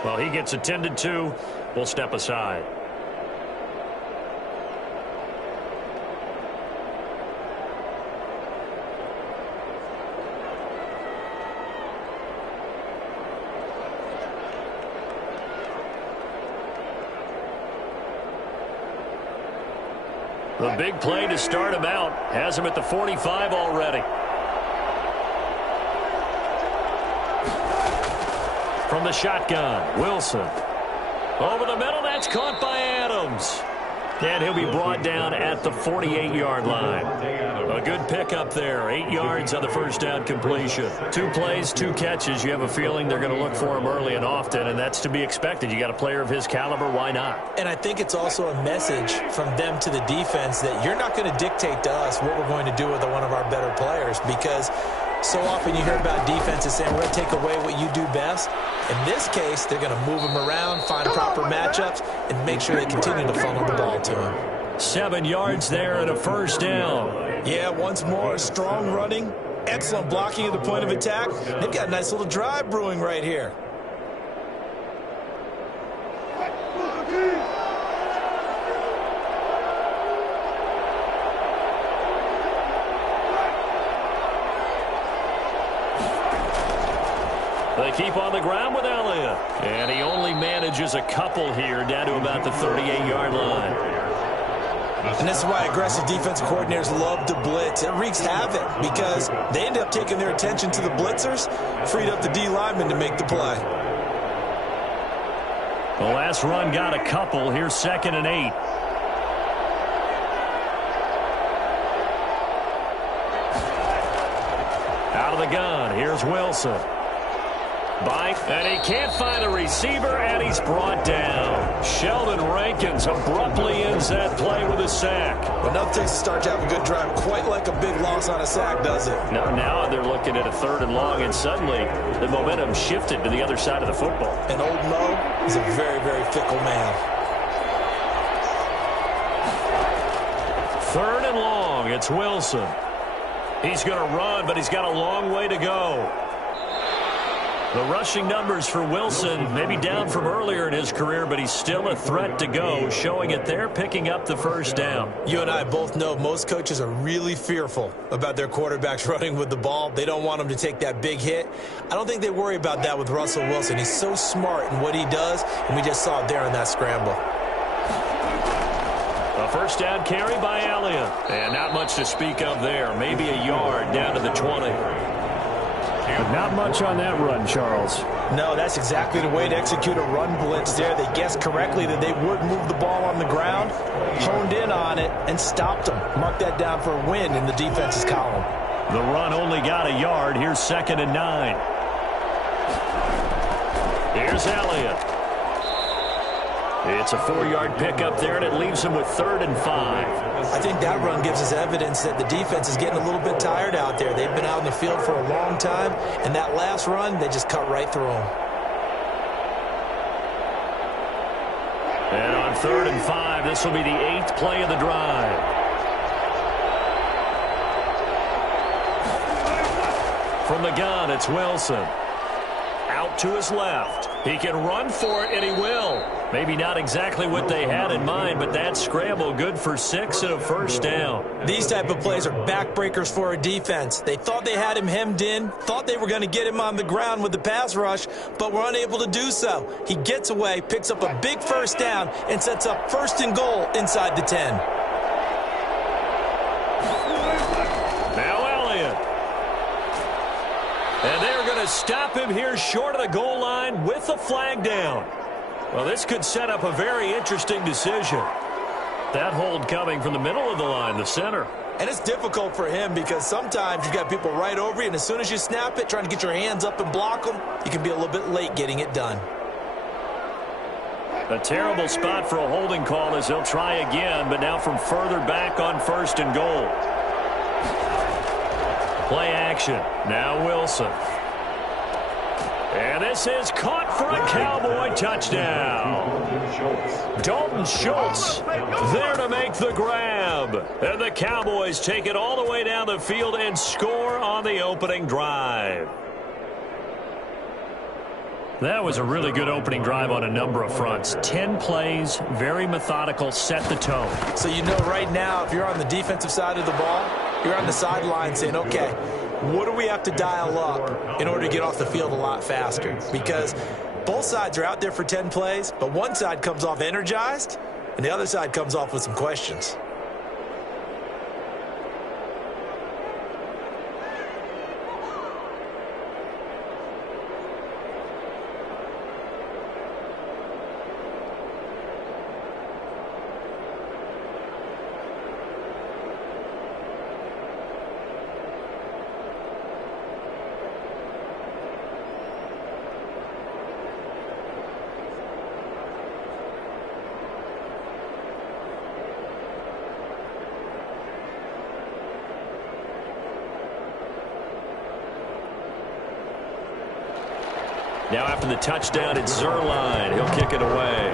Well, he gets attended to. We'll step aside. The big play to start him out has him at the 45 already. From the shotgun, Wilson. Over the middle, that's caught by Adams. And he'll be brought down at the 48-yard line. A good pickup there. 8 yards on the first down completion. 2 plays, 2 catches. You have a feeling they're going to look for him early and often, and that's to be expected. You got a player of his caliber, why not? And I think it's also a message from them to the defense that you're not going to dictate to us what we're going to do with one of our better players, because so often you hear about defenses saying, we're going to take away what you do best. In this case, they're going to move him around, find proper matchups, and make sure they continue to funnel the ball to him. 7 yards there and a first down. Yeah, once more, strong running, excellent blocking at the point of attack. They've got a nice little drive brewing right here. They keep on the ground with Elliott. And he only manages a couple here down to about the 38-yard line. And this is why aggressive defensive coordinators love to blitz. It wreaks havoc because they end up taking their attention to the blitzers, freed up the D lineman to make the play. The last run got a couple. Here's 2nd and 8. Out of the gun. Here's Wilson. And he can't find a receiver, and he's brought down. Sheldon Rankins abruptly ends that play with a sack. But nothing takes to start to have a good drive quite like a big loss on a sack, does it? Now they're looking at a 3rd and long, and suddenly the momentum shifted to the other side of the football. And old Mo is a very, very fickle man. 3rd and long, it's Wilson. He's going to run, but he's got a long way to go. The rushing numbers for Wilson maybe down from earlier in his career, but he's still a threat to go, showing it there, picking up the first down. You and I both know most coaches are really fearful about their quarterbacks running with the ball. They don't want them to take that big hit. I don't think they worry about that with Russell Wilson. He's so smart in what he does, and we just saw it there in that scramble. A first down carry by Elliott. And not much to speak of there. Maybe a yard down to the 20. But not much on that run, Charles. No, that's exactly the way to execute a run blitz there. They guessed correctly that they would move the ball on the ground, honed in on it, and stopped them. Mark that down for a win in the defense's column. The run only got a yard. Here's 2nd and 9. Here's Elliott. It's a 4-yard pickup there, and it leaves him with 3rd and 5. I think that run gives us evidence that the defense is getting a little bit tired out there. They've been out in the field for a long time, and that last run, they just cut right through them. And on 3rd and 5, this will be the 8th play of the drive. From the gun, it's Wilson. Out to his left. He can run for it, and he will. Maybe not exactly what they had in mind, but that scramble good for 6 and a first down. These type of plays are backbreakers for a defense. They thought they had him hemmed in, thought they were going to get him on the ground with the pass rush, but were unable to do so. He gets away, picks up a big first down, and sets up 1st and goal inside the 10. Now Elliott. And they're going to stop him here short of the goal line with a flag down. Well, this could set up a very interesting decision. That hold coming from the middle of the line, the center. And it's difficult for him because sometimes you've got people right over you, and as soon as you snap it, trying to get your hands up and block them, you can be a little bit late getting it done. A terrible spot for a holding call as he'll try again, but now from further back on 1st and goal. Play action. Now Wilson. And this is caught for a Cowboy touchdown. Dalton Schultz there to make the grab. And the Cowboys take it all the way down the field and score on the opening drive. That was a really good opening drive on a number of fronts. 10 plays, very methodical, set the tone. So you know right now, if you're on the defensive side of the ball, you're on the sideline saying, okay, what do we have to dial up in order to get off the field a lot faster? Because both sides are out there for 10 plays, but one side comes off energized, and the other side comes off with some questions. Now after the touchdown, it's Zuerlein. He'll kick it away.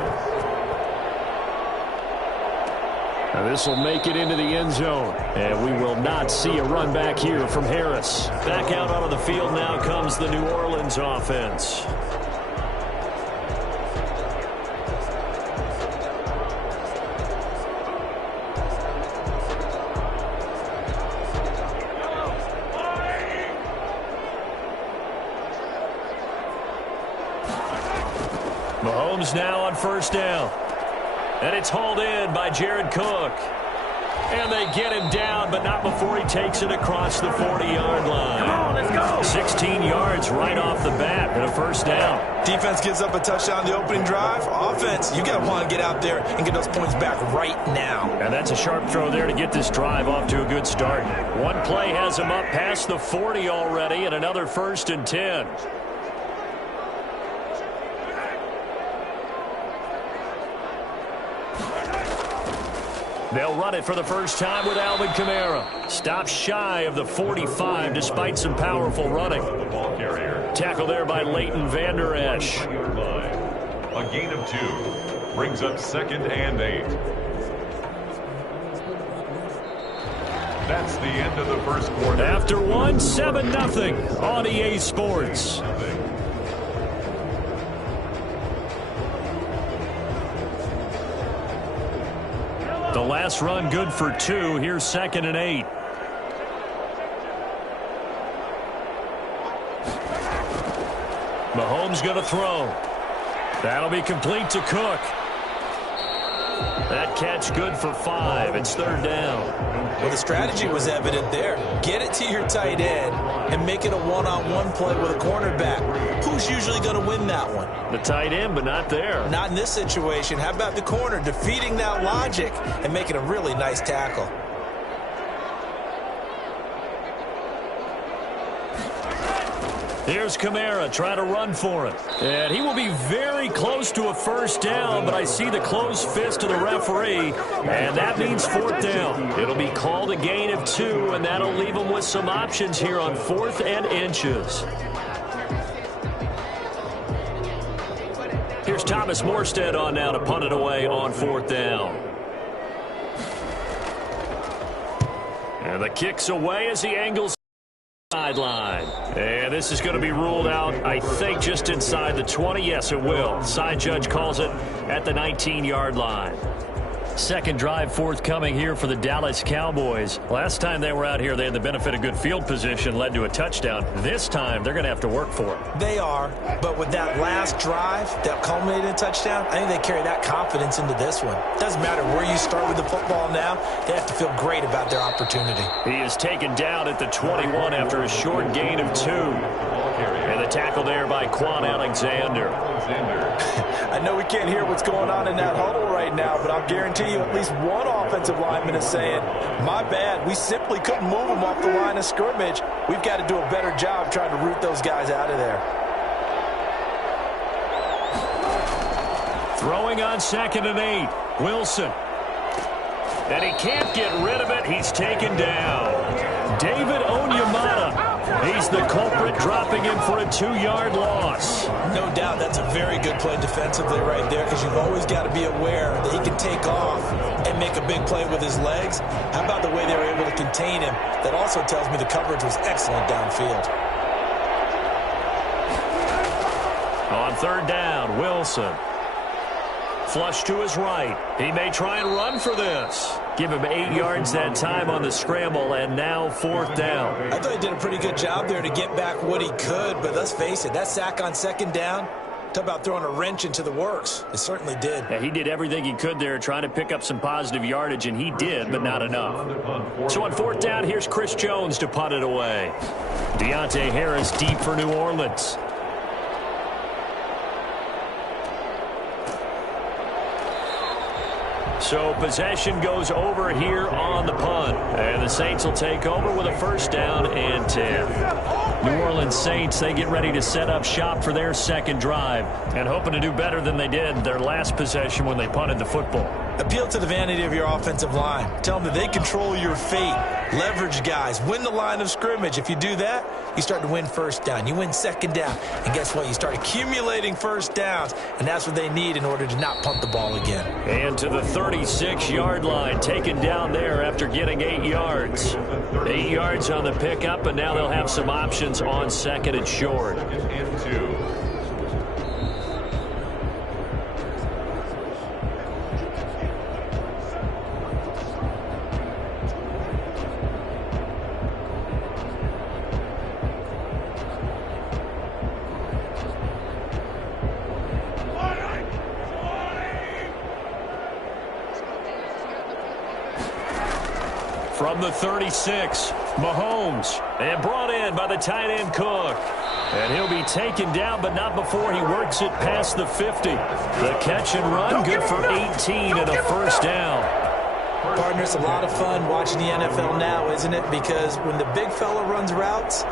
Now this will make it into the end zone. And we will not see a run back here from Harris. Back out onto the field now comes the New Orleans offense. Mahomes now on 1st down. And it's hauled in by Jared Cook. And they get him down, but not before he takes it across the 40-yard line. Come on, let's go. 16 yards right off the bat and a 1st down. Defense gives up a touchdown the opening drive. Offense, you got to want to get out there and get those points back right now. And that's a sharp throw there to get this drive off to a good start. One play has him up past the 40 already, and another 1st and 10. They'll run it for the first time with Alvin Kamara. Stops shy of the 45 despite some powerful running. The ball carrier. Tackle there by Leighton Vander Esch. A gain of 2 brings up 2nd and 8. That's the end of the first quarter. After one, 7-0 on EA Sports. The last run good for 2. Here's 2nd and 8. Mahomes going to throw. That'll be complete to Cook. That catch good for 5. It's 3rd down. Well, the strategy was evident there. Get it to your tight end and make it a one-on-one play with a cornerback. Who's usually going to win that one? The tight end, but not there. Not in this situation. How about the corner defeating that logic and making a really nice tackle? Here's Kamara trying to run for it. And he will be very close to a 1st down, but I see the closed fist of the referee, and that means 4th down. It'll be called a gain of 2, and that'll leave them with some options here on 4th and inches. Here's Thomas Morstead on now to punt it away on 4th down. And the kick's away as he angles Sideline. And this is going to be ruled out, I think, just inside the 20. Yes, it will. Side judge calls it at the 19-yard line. Second drive forthcoming here for the Dallas Cowboys. Last time they were out here, they had the benefit of good field position, led to a touchdown. This time, they're going to have to work for it. They are, but with that last drive that culminated in a touchdown, I think they carry that confidence into this one. Doesn't matter where you start with the football now, they have to feel great about their opportunity. He is taken down at the 21 after a short gain of 2. And the tackle there by Quan Alexander. I know we can't hear what's going on in that huddle right now, but I'll guarantee you at least one offensive lineman is saying, my bad, we simply couldn't move them off the line of scrimmage. We've got to do a better job trying to root those guys out of there. Throwing on 2nd and 8. Wilson. And he can't get rid of it. He's taken down. David Onyemata. He's the culprit, dropping him for a 2-yard loss. No doubt that's a very good play defensively right there, because you've always got to be aware that he can take off and make a big play with his legs. How about the way they were able to contain him? That also tells me the coverage was excellent downfield. On 3rd down, Wilson. Flush to his right. He may try and run for this. Give him 8 yards that time on the scramble, and now 4th down. I thought he did a pretty good job there to get back what he could, but let's face it, that sack on 2nd down, talk about throwing a wrench into the works. It certainly did. Yeah, he did everything he could there trying to pick up some positive yardage, and he did, but not enough. So on 4th down, here's Chris Jones to punt it away. Deontay Harris deep for New Orleans. So possession goes over here on the punt. And the Saints will take over with a 1st down and 10. New Orleans Saints, they get ready to set up shop for their 2nd drive and hoping to do better than they did their last possession when they punted the football. Appeal to the vanity of your offensive line. Tell them that they control your fate. Leverage guys. Win the line of scrimmage. If you do that, you start to win 1st down. You win 2nd down. And guess what? You start accumulating 1st downs. And that's what they need in order to not punt the ball again. And to the 36-yard line, taken down there after getting 8 yards. 8 yards on the pickup, and now they'll have some options on 2nd and short. And 2. From the 36, Mahomes, and brought in by the tight end Cook. And he'll be taken down, but not before he works it past the 50. The catch and run, good for 18 and a 1st down. Partner, it's a lot of fun watching the NFL now, isn't it? Because when the big fella runs routes,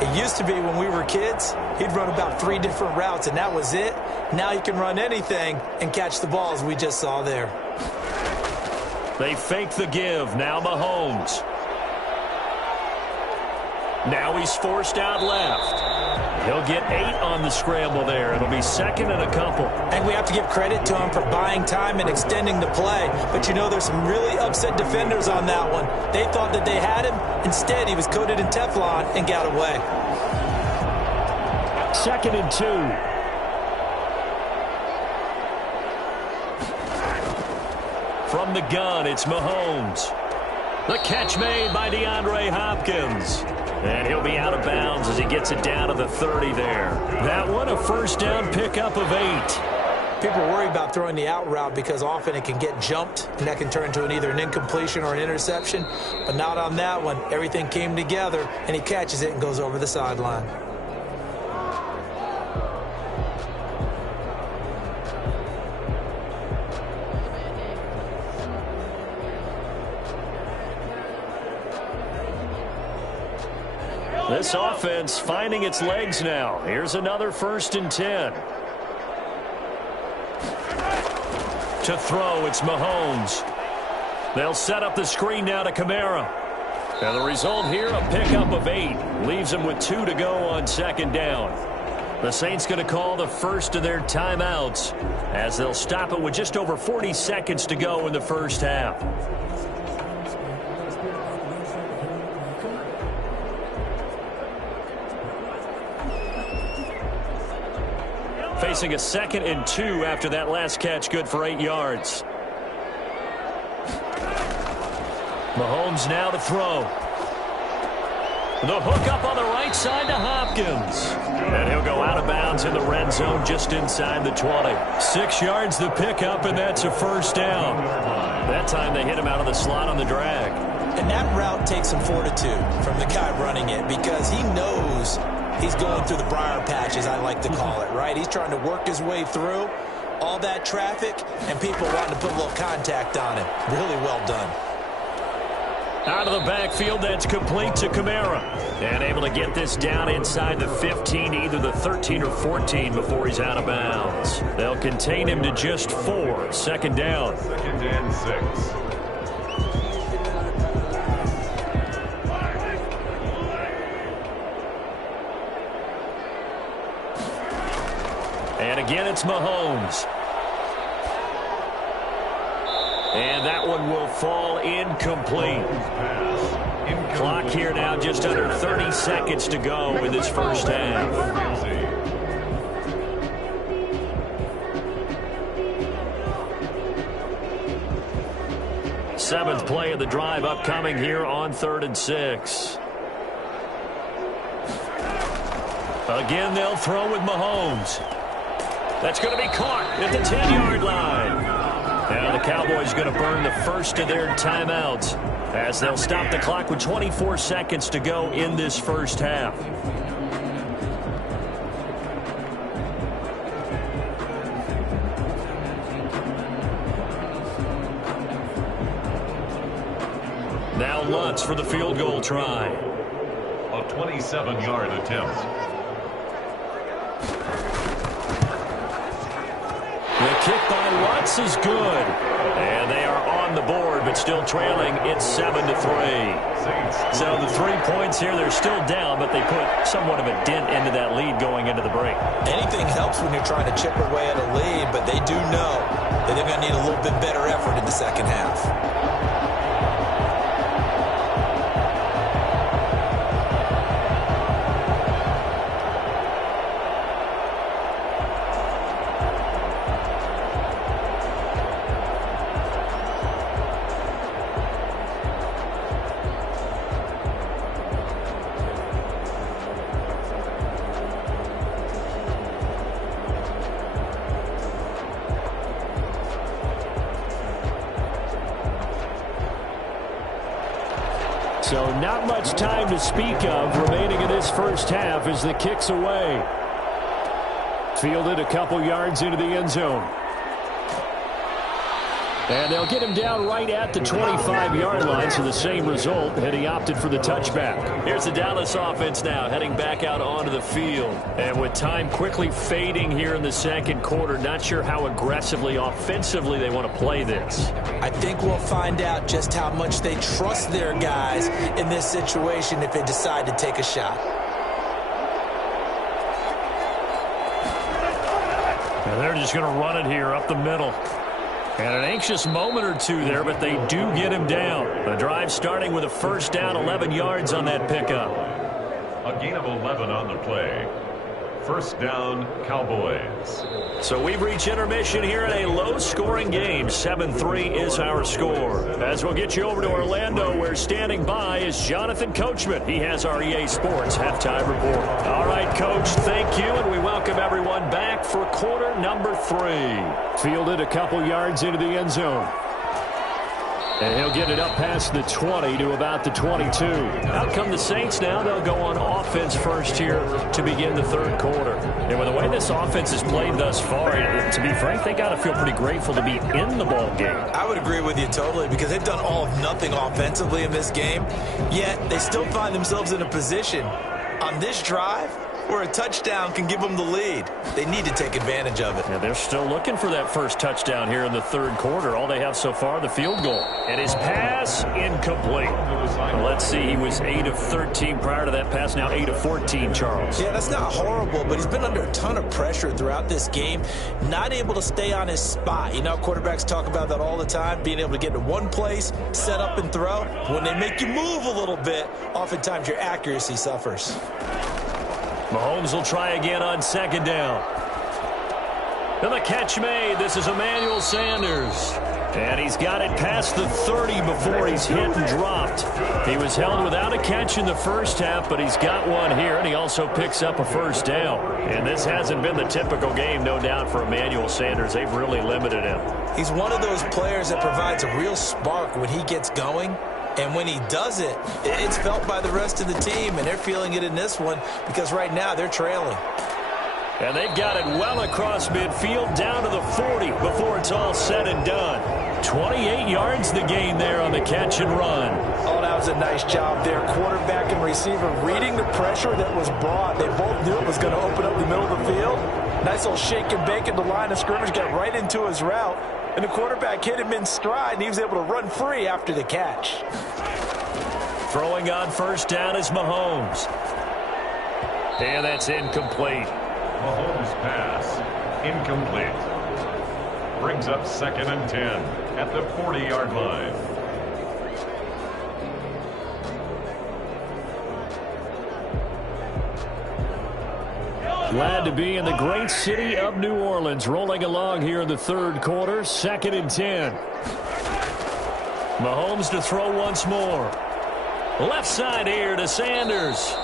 it used to be when we were kids, he'd run about 3 different routes, and that was it. Now he can run anything and catch the balls we just saw there. They fake the give. Now Mahomes. Now he's forced out left. He'll get 8 on the scramble there. It'll be 2nd and a couple. And we have to give credit to him for buying time and extending the play. But you know, there's some really upset defenders on that one. They thought that they had him. Instead, he was coated in Teflon and got away. 2nd and 2. From the gun, it's Mahomes. The catch made by DeAndre Hopkins. And he'll be out of bounds as he gets it down to the 30 there. That one, a 1st down pickup of 8. People worry about throwing the out route because often it can get jumped, and that can turn into either an incompletion or an interception. But not on that one. Everything came together, and he catches it and goes over the sideline. This offense finding its legs now. Here's another 1st and 10. To throw, it's Mahomes. They'll set up the screen now to Kamara. And the result here, a pickup of 8. Leaves them with 2 to go on 2nd down. The Saints going to call the first of their timeouts as they'll stop it with just over 40 seconds to go in the 1st half. facing a 2nd and 2 after that last catch, good for 8 yards. Mahomes now to throw. The hook up on the right side to Hopkins. And he'll go out of bounds in the red zone just inside the 20. 6 yards the pickup, and that's a first down. That time they hit him out of the slot on the drag. And that route takes some fortitude from the guy running it because he knows he's going through the briar patch, as I like to call it, right? He's trying to work his way through all that traffic, and people wanting to put a little contact on him. Really well done. Out of the backfield, that's complete to Kamara. And able to get this down inside the 15, either the 13 or 14 before he's out of bounds. They'll contain him to just 4. Second down. 2nd and 6. And again, it's Mahomes. And that one will fall incomplete. Clock here now, just under 30 seconds to go in this first half. Seventh play of the drive upcoming here on 3rd and 6. Again, they'll throw with Mahomes. That's going to be caught at the 10-yard line. Now the Cowboys going to burn the first of their timeouts as they'll stop the clock with 24 seconds to go in this first half. Now Lutz for the field goal try. A 27-yard attempt. The kick by Lutz is good. And they are on the board, but still trailing. It's 7-3. So the 3 points here, they're still down, but they put somewhat of a dent into that lead going into the break. Anything helps when you're trying to chip away at a lead, but they do know that they're going to need a little bit better effort in the second half. So not much time to speak of remaining in this first half as the kick's away. Fielded a couple yards into the end zone. And they'll get him down right at the 25-yard line, so the same result, and he opted for the touchback. Here's the Dallas offense now, heading back out onto the field. And with time quickly fading here in the second quarter, not sure how aggressively, offensively they want to play this. I think we'll find out just how much they trust their guys in this situation if they decide to take a shot. And they're just going to run it here up the middle. And an anxious moment or two there, but they do get him down. The drive starting with a first down, 11 yards on that pickup. A gain of 11 on the play. First down, Cowboys. So we've reached intermission here in a low-scoring game. 7-3 is our score. As we'll get you over to Orlando, where standing by is Jonathan Coachman. He has our EA Sports halftime report. All right, Coach, thank you, and we welcome everyone back for quarter number 3. Fielded a couple yards into the end zone. And he'll get it up past the 20 to about the 22. Out come the Saints now. They'll go on offense first here to begin the third quarter. And with the way this offense has played thus far, to be frank, they got to feel pretty grateful to be in the ball game. I would agree with you totally because they've done all of nothing offensively in this game, yet they still find themselves in a position on this drive where a touchdown can give them the lead. They need to take advantage of it. Yeah, they're still looking for that first touchdown here in the third quarter. All they have so far, the field goal. And his pass, incomplete. Well, let's see, he was 8 of 13 prior to that pass, now 8 of 14, Charles. Yeah, that's not horrible, but he's been under a ton of pressure throughout this game, not able to stay on his spot. You know, quarterbacks talk about that all the time, being able to get to one place, set up and throw. When they make you move a little bit, oftentimes your accuracy suffers. Mahomes will try again on second down. And the catch made. This is Emmanuel Sanders. And he's got it past the 30 before he's hit and dropped. He was held without a catch in the first half, but he's got one here, and he also picks up a first down. And this hasn't been the typical game, no doubt, for Emmanuel Sanders. They've really limited him. He's one of those players that provides a real spark when he gets going. And when he does it, it's felt by the rest of the team, and they're feeling it in this one because right now they're trailing. And they've got it well across midfield down to the 40 before it's all said and done. 28 yards the gain there on the catch and run. Oh, that was a nice job there. Quarterback and receiver reading the pressure that was brought. They both knew it was going to open up the middle of the field. Nice little shake and bake at the line of scrimmage, got right into his route. And the quarterback hit him in stride, and he was able to run free after the catch. Throwing on first down is Mahomes. And that's incomplete. Mahomes' pass, incomplete. Brings up 2nd and 10 at the 40-yard line. Glad to be in the great city of New Orleans, rolling along here in the third quarter, 2nd and 10. Mahomes to throw once more. Left side here to Sanders.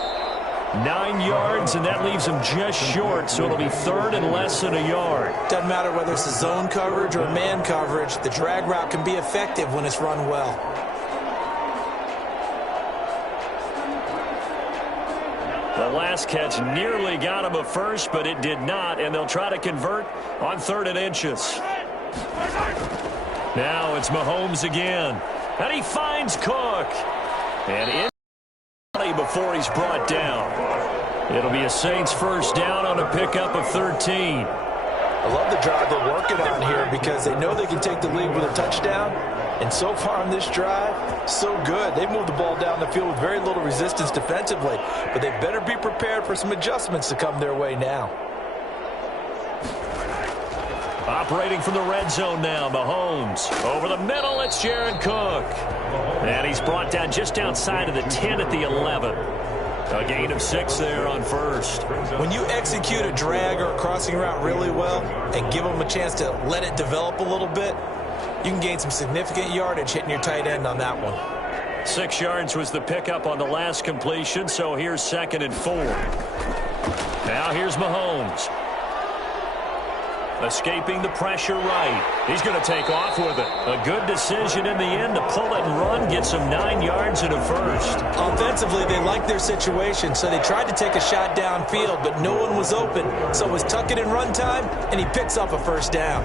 9 yards, and that leaves him just short, so it'll be 3rd and less than a yard. Doesn't matter whether it's a zone coverage or man coverage, the drag route can be effective when it's run well. The last catch nearly got him a first, but it did not, and they'll try to convert on 3rd and inches. Now it's Mahomes again, and he finds Cook. And in before he's brought down. It'll be a Saints first down on a pickup of 13. I love the drive they're working on here because they know they can take the lead with a touchdown. And so far on this drive, so good. They've moved the ball down the field with very little resistance defensively. But they better be prepared for some adjustments to come their way now. Operating from the red zone now, Mahomes. Over the middle, it's Jared Cook. And he's brought down just outside of the 10 at the 11. A gain of 6 there on first. When you execute a drag or a crossing route really well and give them a chance to let it develop a little bit, you can gain some significant yardage hitting your tight end on that one. 6 yards was the pickup on the last completion, so here's 2nd and 4. Now here's Mahomes. Escaping the pressure right. He's going to take off with it. A good decision in the end to pull it and run, get some 9 yards and a first. Offensively, they liked their situation, so they tried to take a shot downfield, but no one was open. So it was tuck it and run time, and he picks up a first down.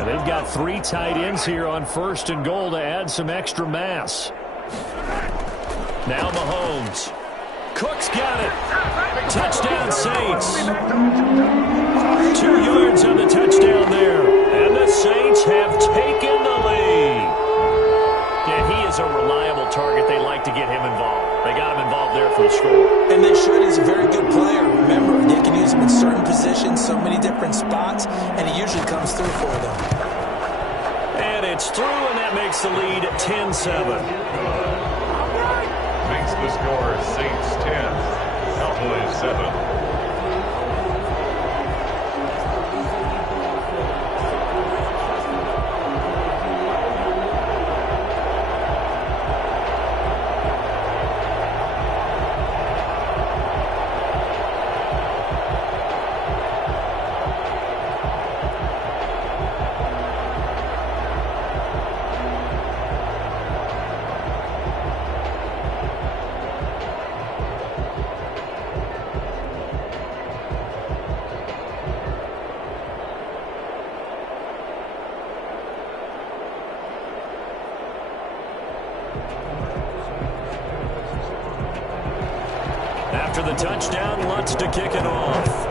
And they've got 3 tight ends here on 1st and goal to add some extra mass. Now Mahomes. Cook's got it. Touchdown Saints. 2 yards on the touchdown there. And the Saints have taken the lead. Yeah, he is a reliable target. They like to get him involved. They got him involved there for the score. And they should. He's a very good player. Remember, they can use him in certain positions, so many different spots, and he usually comes through for them. And it's through, and that makes the lead 10-7. Makes the score Saints 10, Cowboys 7. After the touchdown, Lutz to kick it off.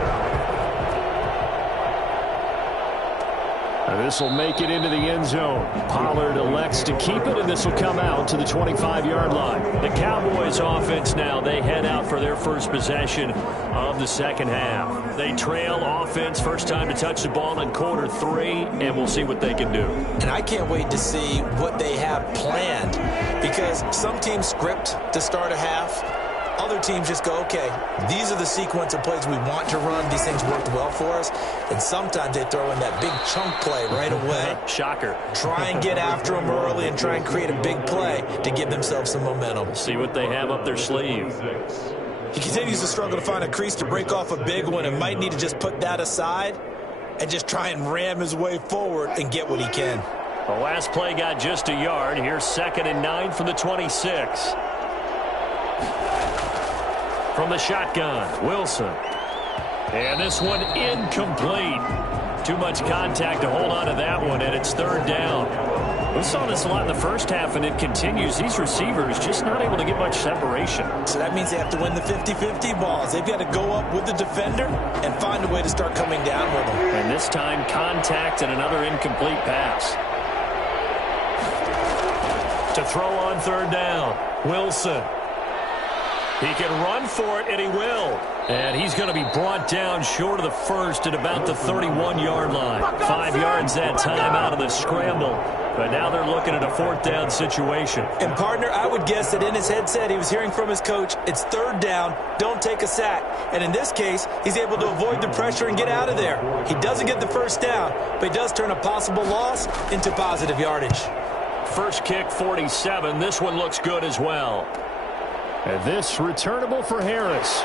This will make it into the end zone. Pollard elects to keep it, and this will come out to the 25-yard line. The Cowboys offense now, they head out for their first possession of the second half. They trail offense, first time to touch the ball in quarter 3, and we'll see what they can do. And I can't wait to see what they have planned, because some teams script to start a half, Other teams just go, okay, these are the sequence of plays we want to run. These things worked well for us. And sometimes they throw in that big chunk play right away. Shocker. Try and get after them early and try and create a big play to give themselves some momentum. See what they have up their sleeve. He continues to struggle to find a crease to break off a big one and might need to just put that aside and just try and ram his way forward and get what he can. The last play got just a yard. Here's 2nd and 9 from the 26. From the shotgun, Wilson. And this one incomplete. Too much contact to hold on to that one, and it's 3rd down. We saw this a lot in the first half, and it continues. These receivers just not able to get much separation. So that means they have to win the 50-50 balls. They've got to go up with the defender and find a way to start coming down with them. And this time, contact and another incomplete pass. To throw on 3rd down, Wilson. He can run for it, and he will. And he's going to be brought down short of the first at about the 31-yard line. 5 yards that time out of the scramble. But now they're looking at a 4th down situation. And, partner, I would guess that in his headset he was hearing from his coach, it's 3rd down, don't take a sack. And in this case, he's able to avoid the pressure and get out of there. He doesn't get the 1st down, but he does turn a possible loss into positive yardage. First kick, 47. This one looks good as well. And this returnable for Harris.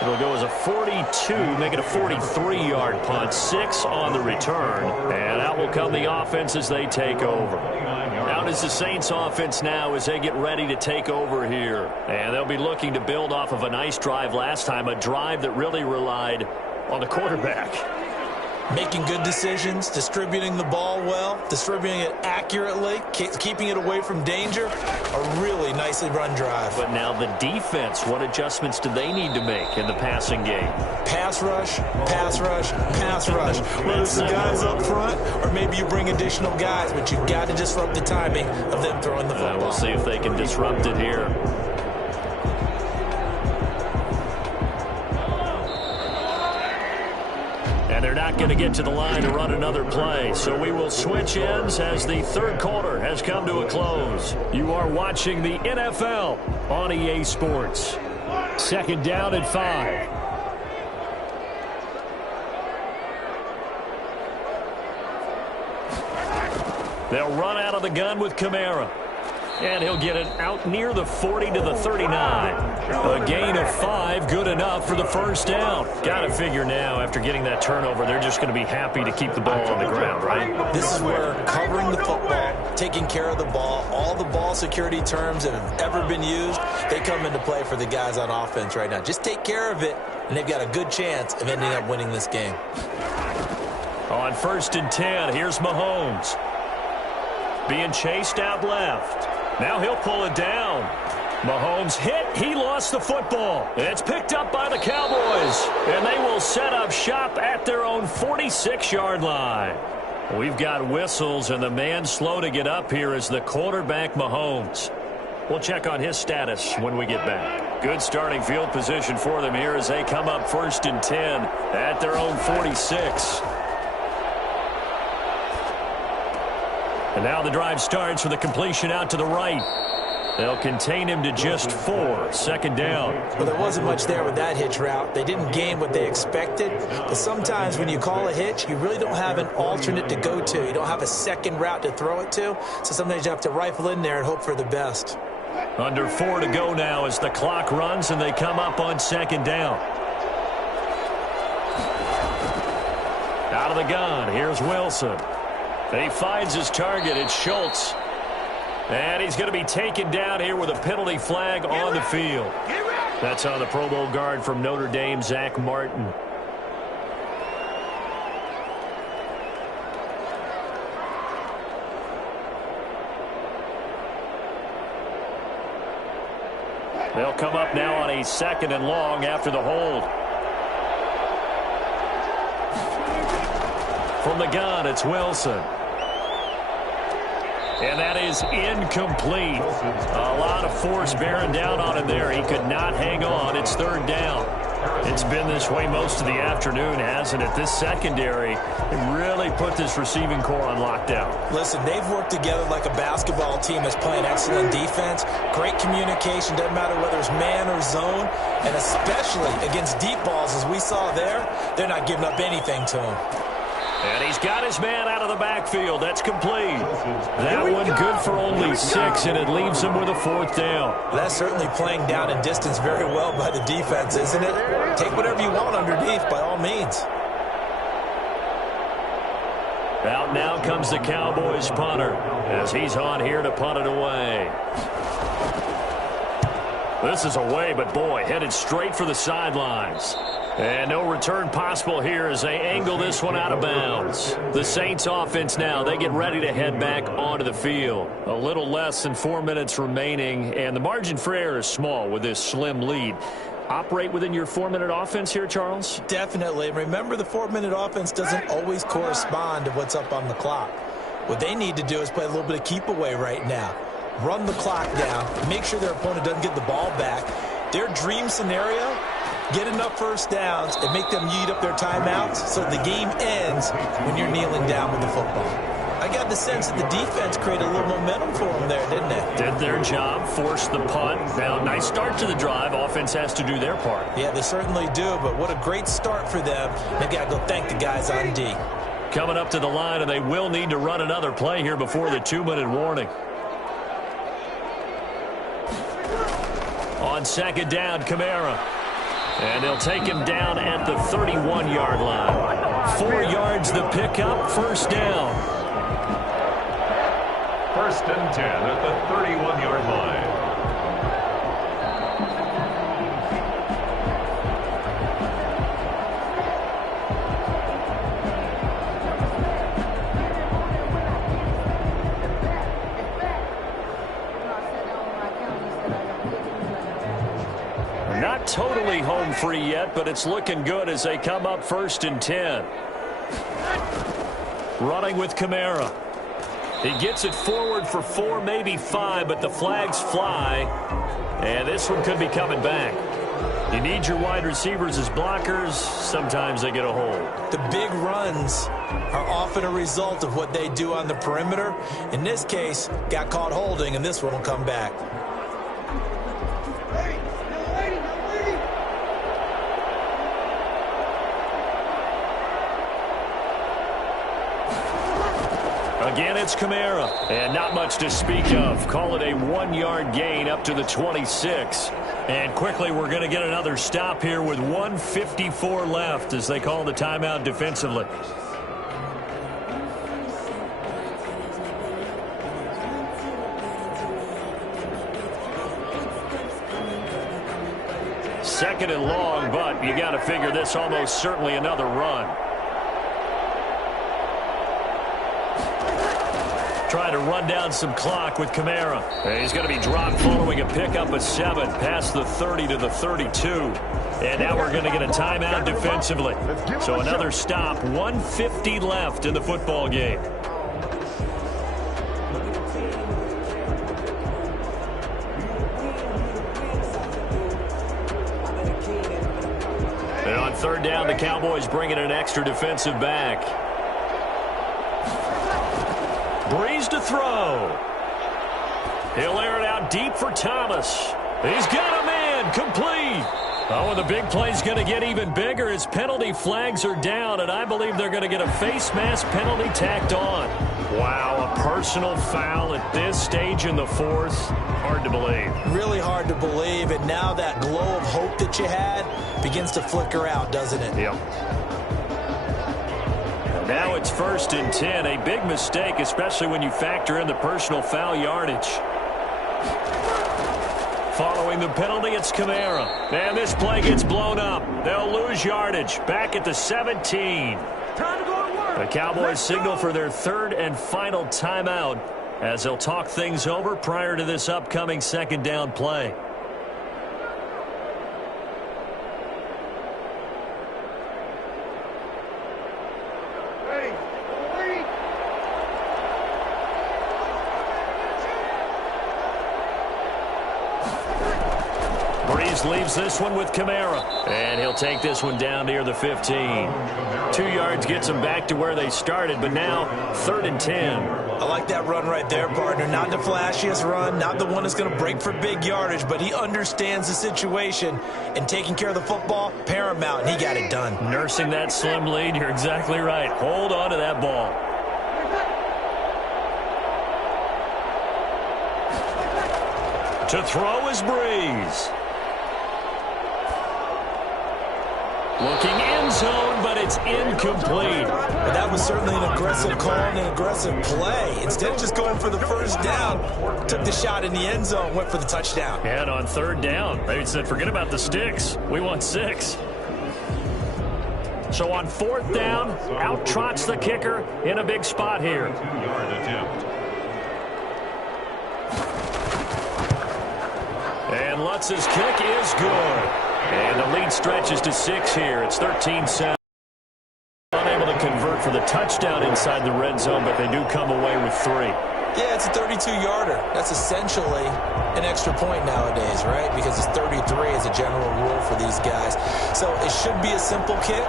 It'll go as a 42, make it a 43-yard punt. 6 on the return. And out will come the offense as they take over. Out is the Saints offense now as they get ready to take over here. And they'll be looking to build off of a nice drive last time, a drive that really relied on the quarterback. Making good decisions, distributing the ball well, distributing it accurately, keeping it away from danger. A really nicely run drive. But now the defense, what adjustments do they need to make in the passing game? Pass rush, pass rush, pass rush. Whether it's the guys up front or maybe you bring additional guys, but you've got to disrupt the timing of them throwing the football. We'll see if they can disrupt it here. They're not going to get to the line to run another play, so we will switch ends as the 3rd quarter has come to a close. You are watching the NFL on EA Sports. 2nd down and 5. They'll run out of the gun with Kamara. And he'll get it out near the 40 to the 39. A gain of 5, good enough for the 1st down. Got to figure now, after getting that turnover, they're just going to be happy to keep the ball on the ground, right? This is where covering the football, taking care of the ball, all the ball security terms that have ever been used, they come into play for the guys on offense right now. Just take care of it, and they've got a good chance of ending up winning this game. On 1st and 10, here's Mahomes. Being chased out left. Now he'll pull it down. Mahomes hit. He lost the football. It's picked up by the Cowboys. And they will set up shop at their own 46-yard line. We've got whistles, and the man slow to get up here is the quarterback, Mahomes. We'll check on his status when we get back. Good starting field position for them here as they come up 1st and 10 at their own 46. And now the drive starts with a completion out to the right. They'll contain him to just 4. 2nd down. Well, there wasn't much there with that hitch route. They didn't gain what they expected. But sometimes when you call a hitch, you really don't have an alternate to go to. You don't have a second route to throw it to. So sometimes you have to rifle in there and hope for the best. Under 4 to go now as the clock runs and they come up on 2nd down. Out of the gun, here's Wilson. He finds his target. It's Schultz. And he's going to be taken down here with a penalty flag on the field. That's on the Pro Bowl guard from Notre Dame, Zach Martin. They'll come up now on a 2nd and long after the hold. From the gun, it's Wilson. And that is incomplete. A lot of force bearing down on him there. He could not hang on. It's 3rd down. It's been this way most of the afternoon, hasn't it? This secondary really put this receiving core on lockdown. Listen, they've worked together like a basketball team that's playing excellent defense. Great communication, doesn't matter whether it's man or zone. And especially against deep balls, as we saw there, they're not giving up anything to him. And he's got his man out of the backfield. That's complete. That one good for only 6, and it leaves him with a 4th down. That's certainly playing down in distance very well by the defense, isn't it? Take whatever you want underneath, by all means. Out now comes the Cowboys punter as he's on here to punt it away. This is away, but boy, headed straight for the sidelines. And no return possible here as they angle this one out of bounds. The Saints offense now, they get ready to head back onto the field. A little less than 4 minutes remaining, and the margin for error is small with this slim lead. Operate within your 4-minute offense here, Charles? Definitely. Remember, the 4-minute offense doesn't always correspond to what's up on the clock. What they need to do is play a little bit of keep away right now. Run the clock down. Make sure their opponent doesn't get the ball back. Their dream scenario, get enough first downs and make them eat up their timeouts so the game ends when you're kneeling down with the football. I got the sense that the defense created a little momentum for them there, didn't they? Did their job, forced the punt. Now, nice start to the drive. Offense has to do their part. Yeah, they certainly do, but what a great start for them. They've got to go thank the guys on D. Coming up to the line, and they will need to run another play here before the 2-minute warning. On 2nd down, Kamara. And they'll take him down at the 31-yard line. 4 yards the pickup, 1st down. 1st and 10 at the 31-yard line. Not totally home free yet, but it's looking good as they come up 1st and 10. Running with Kamara. He gets it forward for 4, maybe 5, but the flags fly. And this one could be coming back. You need your wide receivers as blockers. Sometimes they get a hold. The big runs are often a result of what they do on the perimeter. In this case, got caught holding, and this one will come back. Again, it's Kamara. And not much to speak of. Call it a 1-yard gain up to the 26. And quickly, we're going to get another stop here with 1:54 left as they call the timeout defensively. Second and long, but you got to figure this almost certainly another run. Trying to run down some clock with Kamara. And he's going to be dropped following a pickup of 7 past the 30 to the 32. And now we're going to get a timeout defensively. So another stop, 1:50 left in the football game. And on 3rd down, the Cowboys bring in an extra defensive back. Breeze to throw. He'll air it out deep for Thomas. He's got a man, complete. Oh, and the big play's going to get even bigger as penalty flags are down, and I believe they're going to get a face mask penalty tacked on. Wow, a personal foul at this stage in the 4th. Hard to believe. Really hard to believe, and now that glow of hope that you had begins to flicker out, doesn't it? Yep. Now it's 1st and 10. A big mistake, especially when you factor in the personal foul yardage. Following the penalty, it's Kamara. And this play gets blown up. They'll lose yardage. Back at the 17. The Cowboys signal for their 3rd and final timeout as they'll talk things over prior to this upcoming 2nd down play. Breeze leaves this one with Kamara. And he'll take this one down near the 15. 2 yards gets them back to where they started, but now 3rd and 10. I like that run right there, partner. Not the flashiest run, not the one that's going to break for big yardage, but he understands the situation, and taking care of the football, paramount, and he got it done. Nursing that slim lead, you're exactly right. Hold on to that ball. To throw is Breeze. Looking end zone, but it's incomplete. But that was certainly an aggressive call and an aggressive play. Instead of just going for the first down, took the shot in the end zone, went for the touchdown. And on 3rd down, they said, forget about the sticks. We want 6. So on 4th down, out trots the kicker in a big spot here. 2-yard attempt. And Lutz's kick is good. And the lead stretches to 6 here. It's 13-7. Unable to convert for the touchdown inside the red zone, but they do come away with 3. Yeah, it's a 32-yarder. That's essentially an extra point nowadays, right? Because it's 33 as a general rule for these guys. So it should be a simple kick.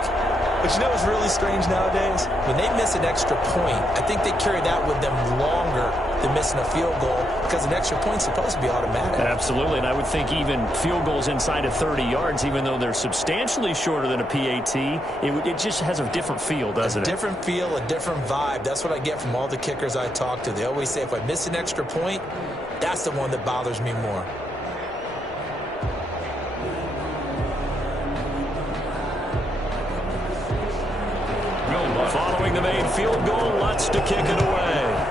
But you know what's really strange nowadays? When they miss an extra point, I think they carry that with them longer than missing a field goal because an extra point's supposed to be automatic. Absolutely, and I would think even field goals inside of 30 yards, even though they're substantially shorter than a PAT, it just has a different feel, doesn't it? A different feel, a different vibe. That's what I get from all the kickers I talk to. They always say if I miss an extra point, that's the one that bothers me more. Following the made field goal, Lutz to kick it away.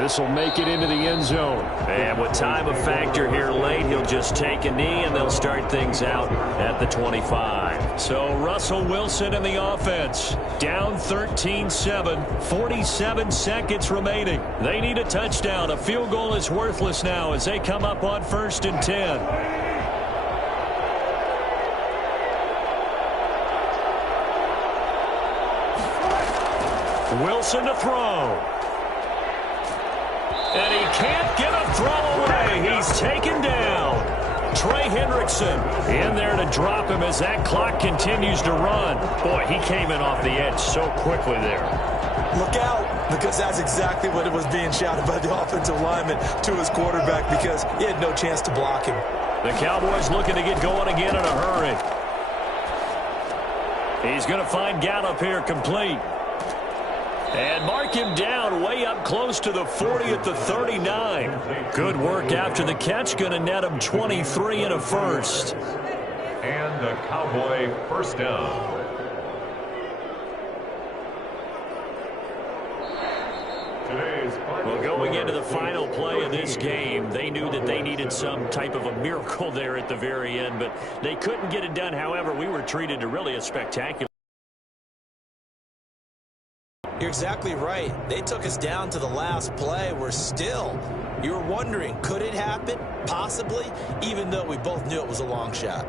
This will make it into the end zone. And with time a factor here late, he'll just take a knee, and they'll start things out at the 25. So Russell Wilson and the offense down 13-7, 47 seconds remaining. They need a touchdown. A field goal is worthless now as they come up on 1st and 10. Wilson to throw. And he can't get a throw away. He's taken down. Trey Hendrickson in there to drop him as that clock continues to run. Boy, he came in off the edge so quickly there. Look out, because that's exactly what it was being shouted by the offensive lineman to his quarterback because he had no chance to block him. The Cowboys looking to get going again in a hurry. He's going to find Gallup here complete. And mark him down way up close to the 40 at the 39. Good work after the catch. Going to net him 23 and a first. And a Cowboy first down. Well, going into the final play of this game, they knew that they needed some type of a miracle there at the very end, but they couldn't get it done. However, we were treated to really a spectacular. You're exactly right. They took us down to the last play. You were wondering, could it happen? Possibly, even though we both knew it was a long shot.